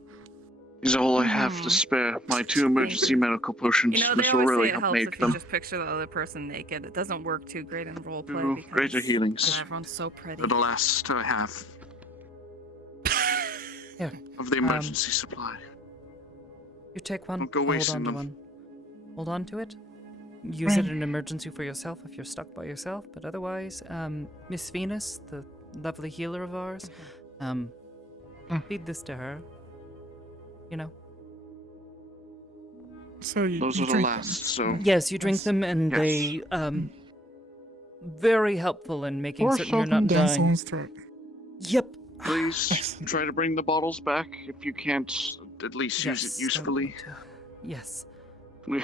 Is all I have to spare. My 2 emergency medical potions. You know, they This will always really say it help helps make if them. you just picture the other person naked. It doesn't work too great in roleplay Ooh, because greater healings. everyone's so pretty. For the last I have Here. of the emergency supply. You take one, Don't go hold wasting on to them. one. Hold on to it. Use it in an emergency for yourself if you're stuck by yourself, but otherwise, Miss Venus, the lovely healer of ours, feed this to her. You know? So Those you are the drink last, them. so... Yes, you drink Yes. them, and Yes. they, very helpful in making Or certain shove you're them not down dying. someone's throat. Yep. Please try to bring the bottles back if you can't at least use Yes, it usefully. Yes. We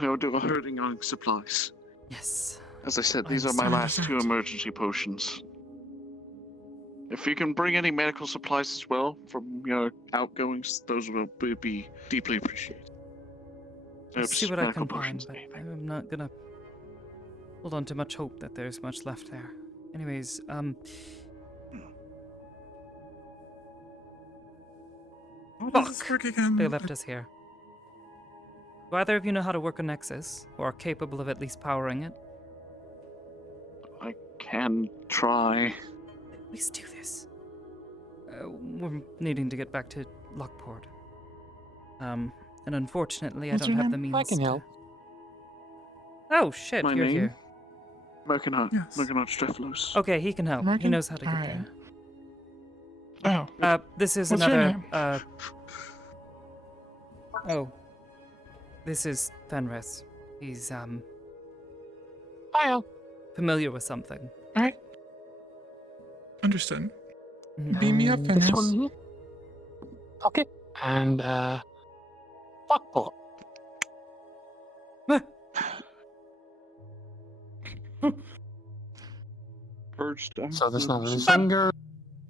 are doing hurting on supplies. Yes. As I said, I these are my understand. last 2 emergency potions. If you can bring any medical supplies as well from your outgoings, those will be deeply appreciated. I'll see what I medical can find, potions, but anything. I'm not gonna hold on to much hope that there's much left there. Anyways, How does this work again? they left us here. Do either of you know how to work a Nexus, or are capable of at least powering it? I can try. At least do this. We're needing to get back to Lockport. And unfortunately, I What's don't your have the name? means I can to... help. Oh, shit, My you're name? here. Merkenhart. Yes. Merkenhart Streflos. Okay, he can help. He Merkin? knows how to get Alright. there. Oh. This is What's your another, name? Oh. This is Fenris. He's, Hiya. familiar with something. Alright. Understood. Mhm. Beam me up, This Fenris. one here. Okay. And, Lockport. Purge them. So there's another finger.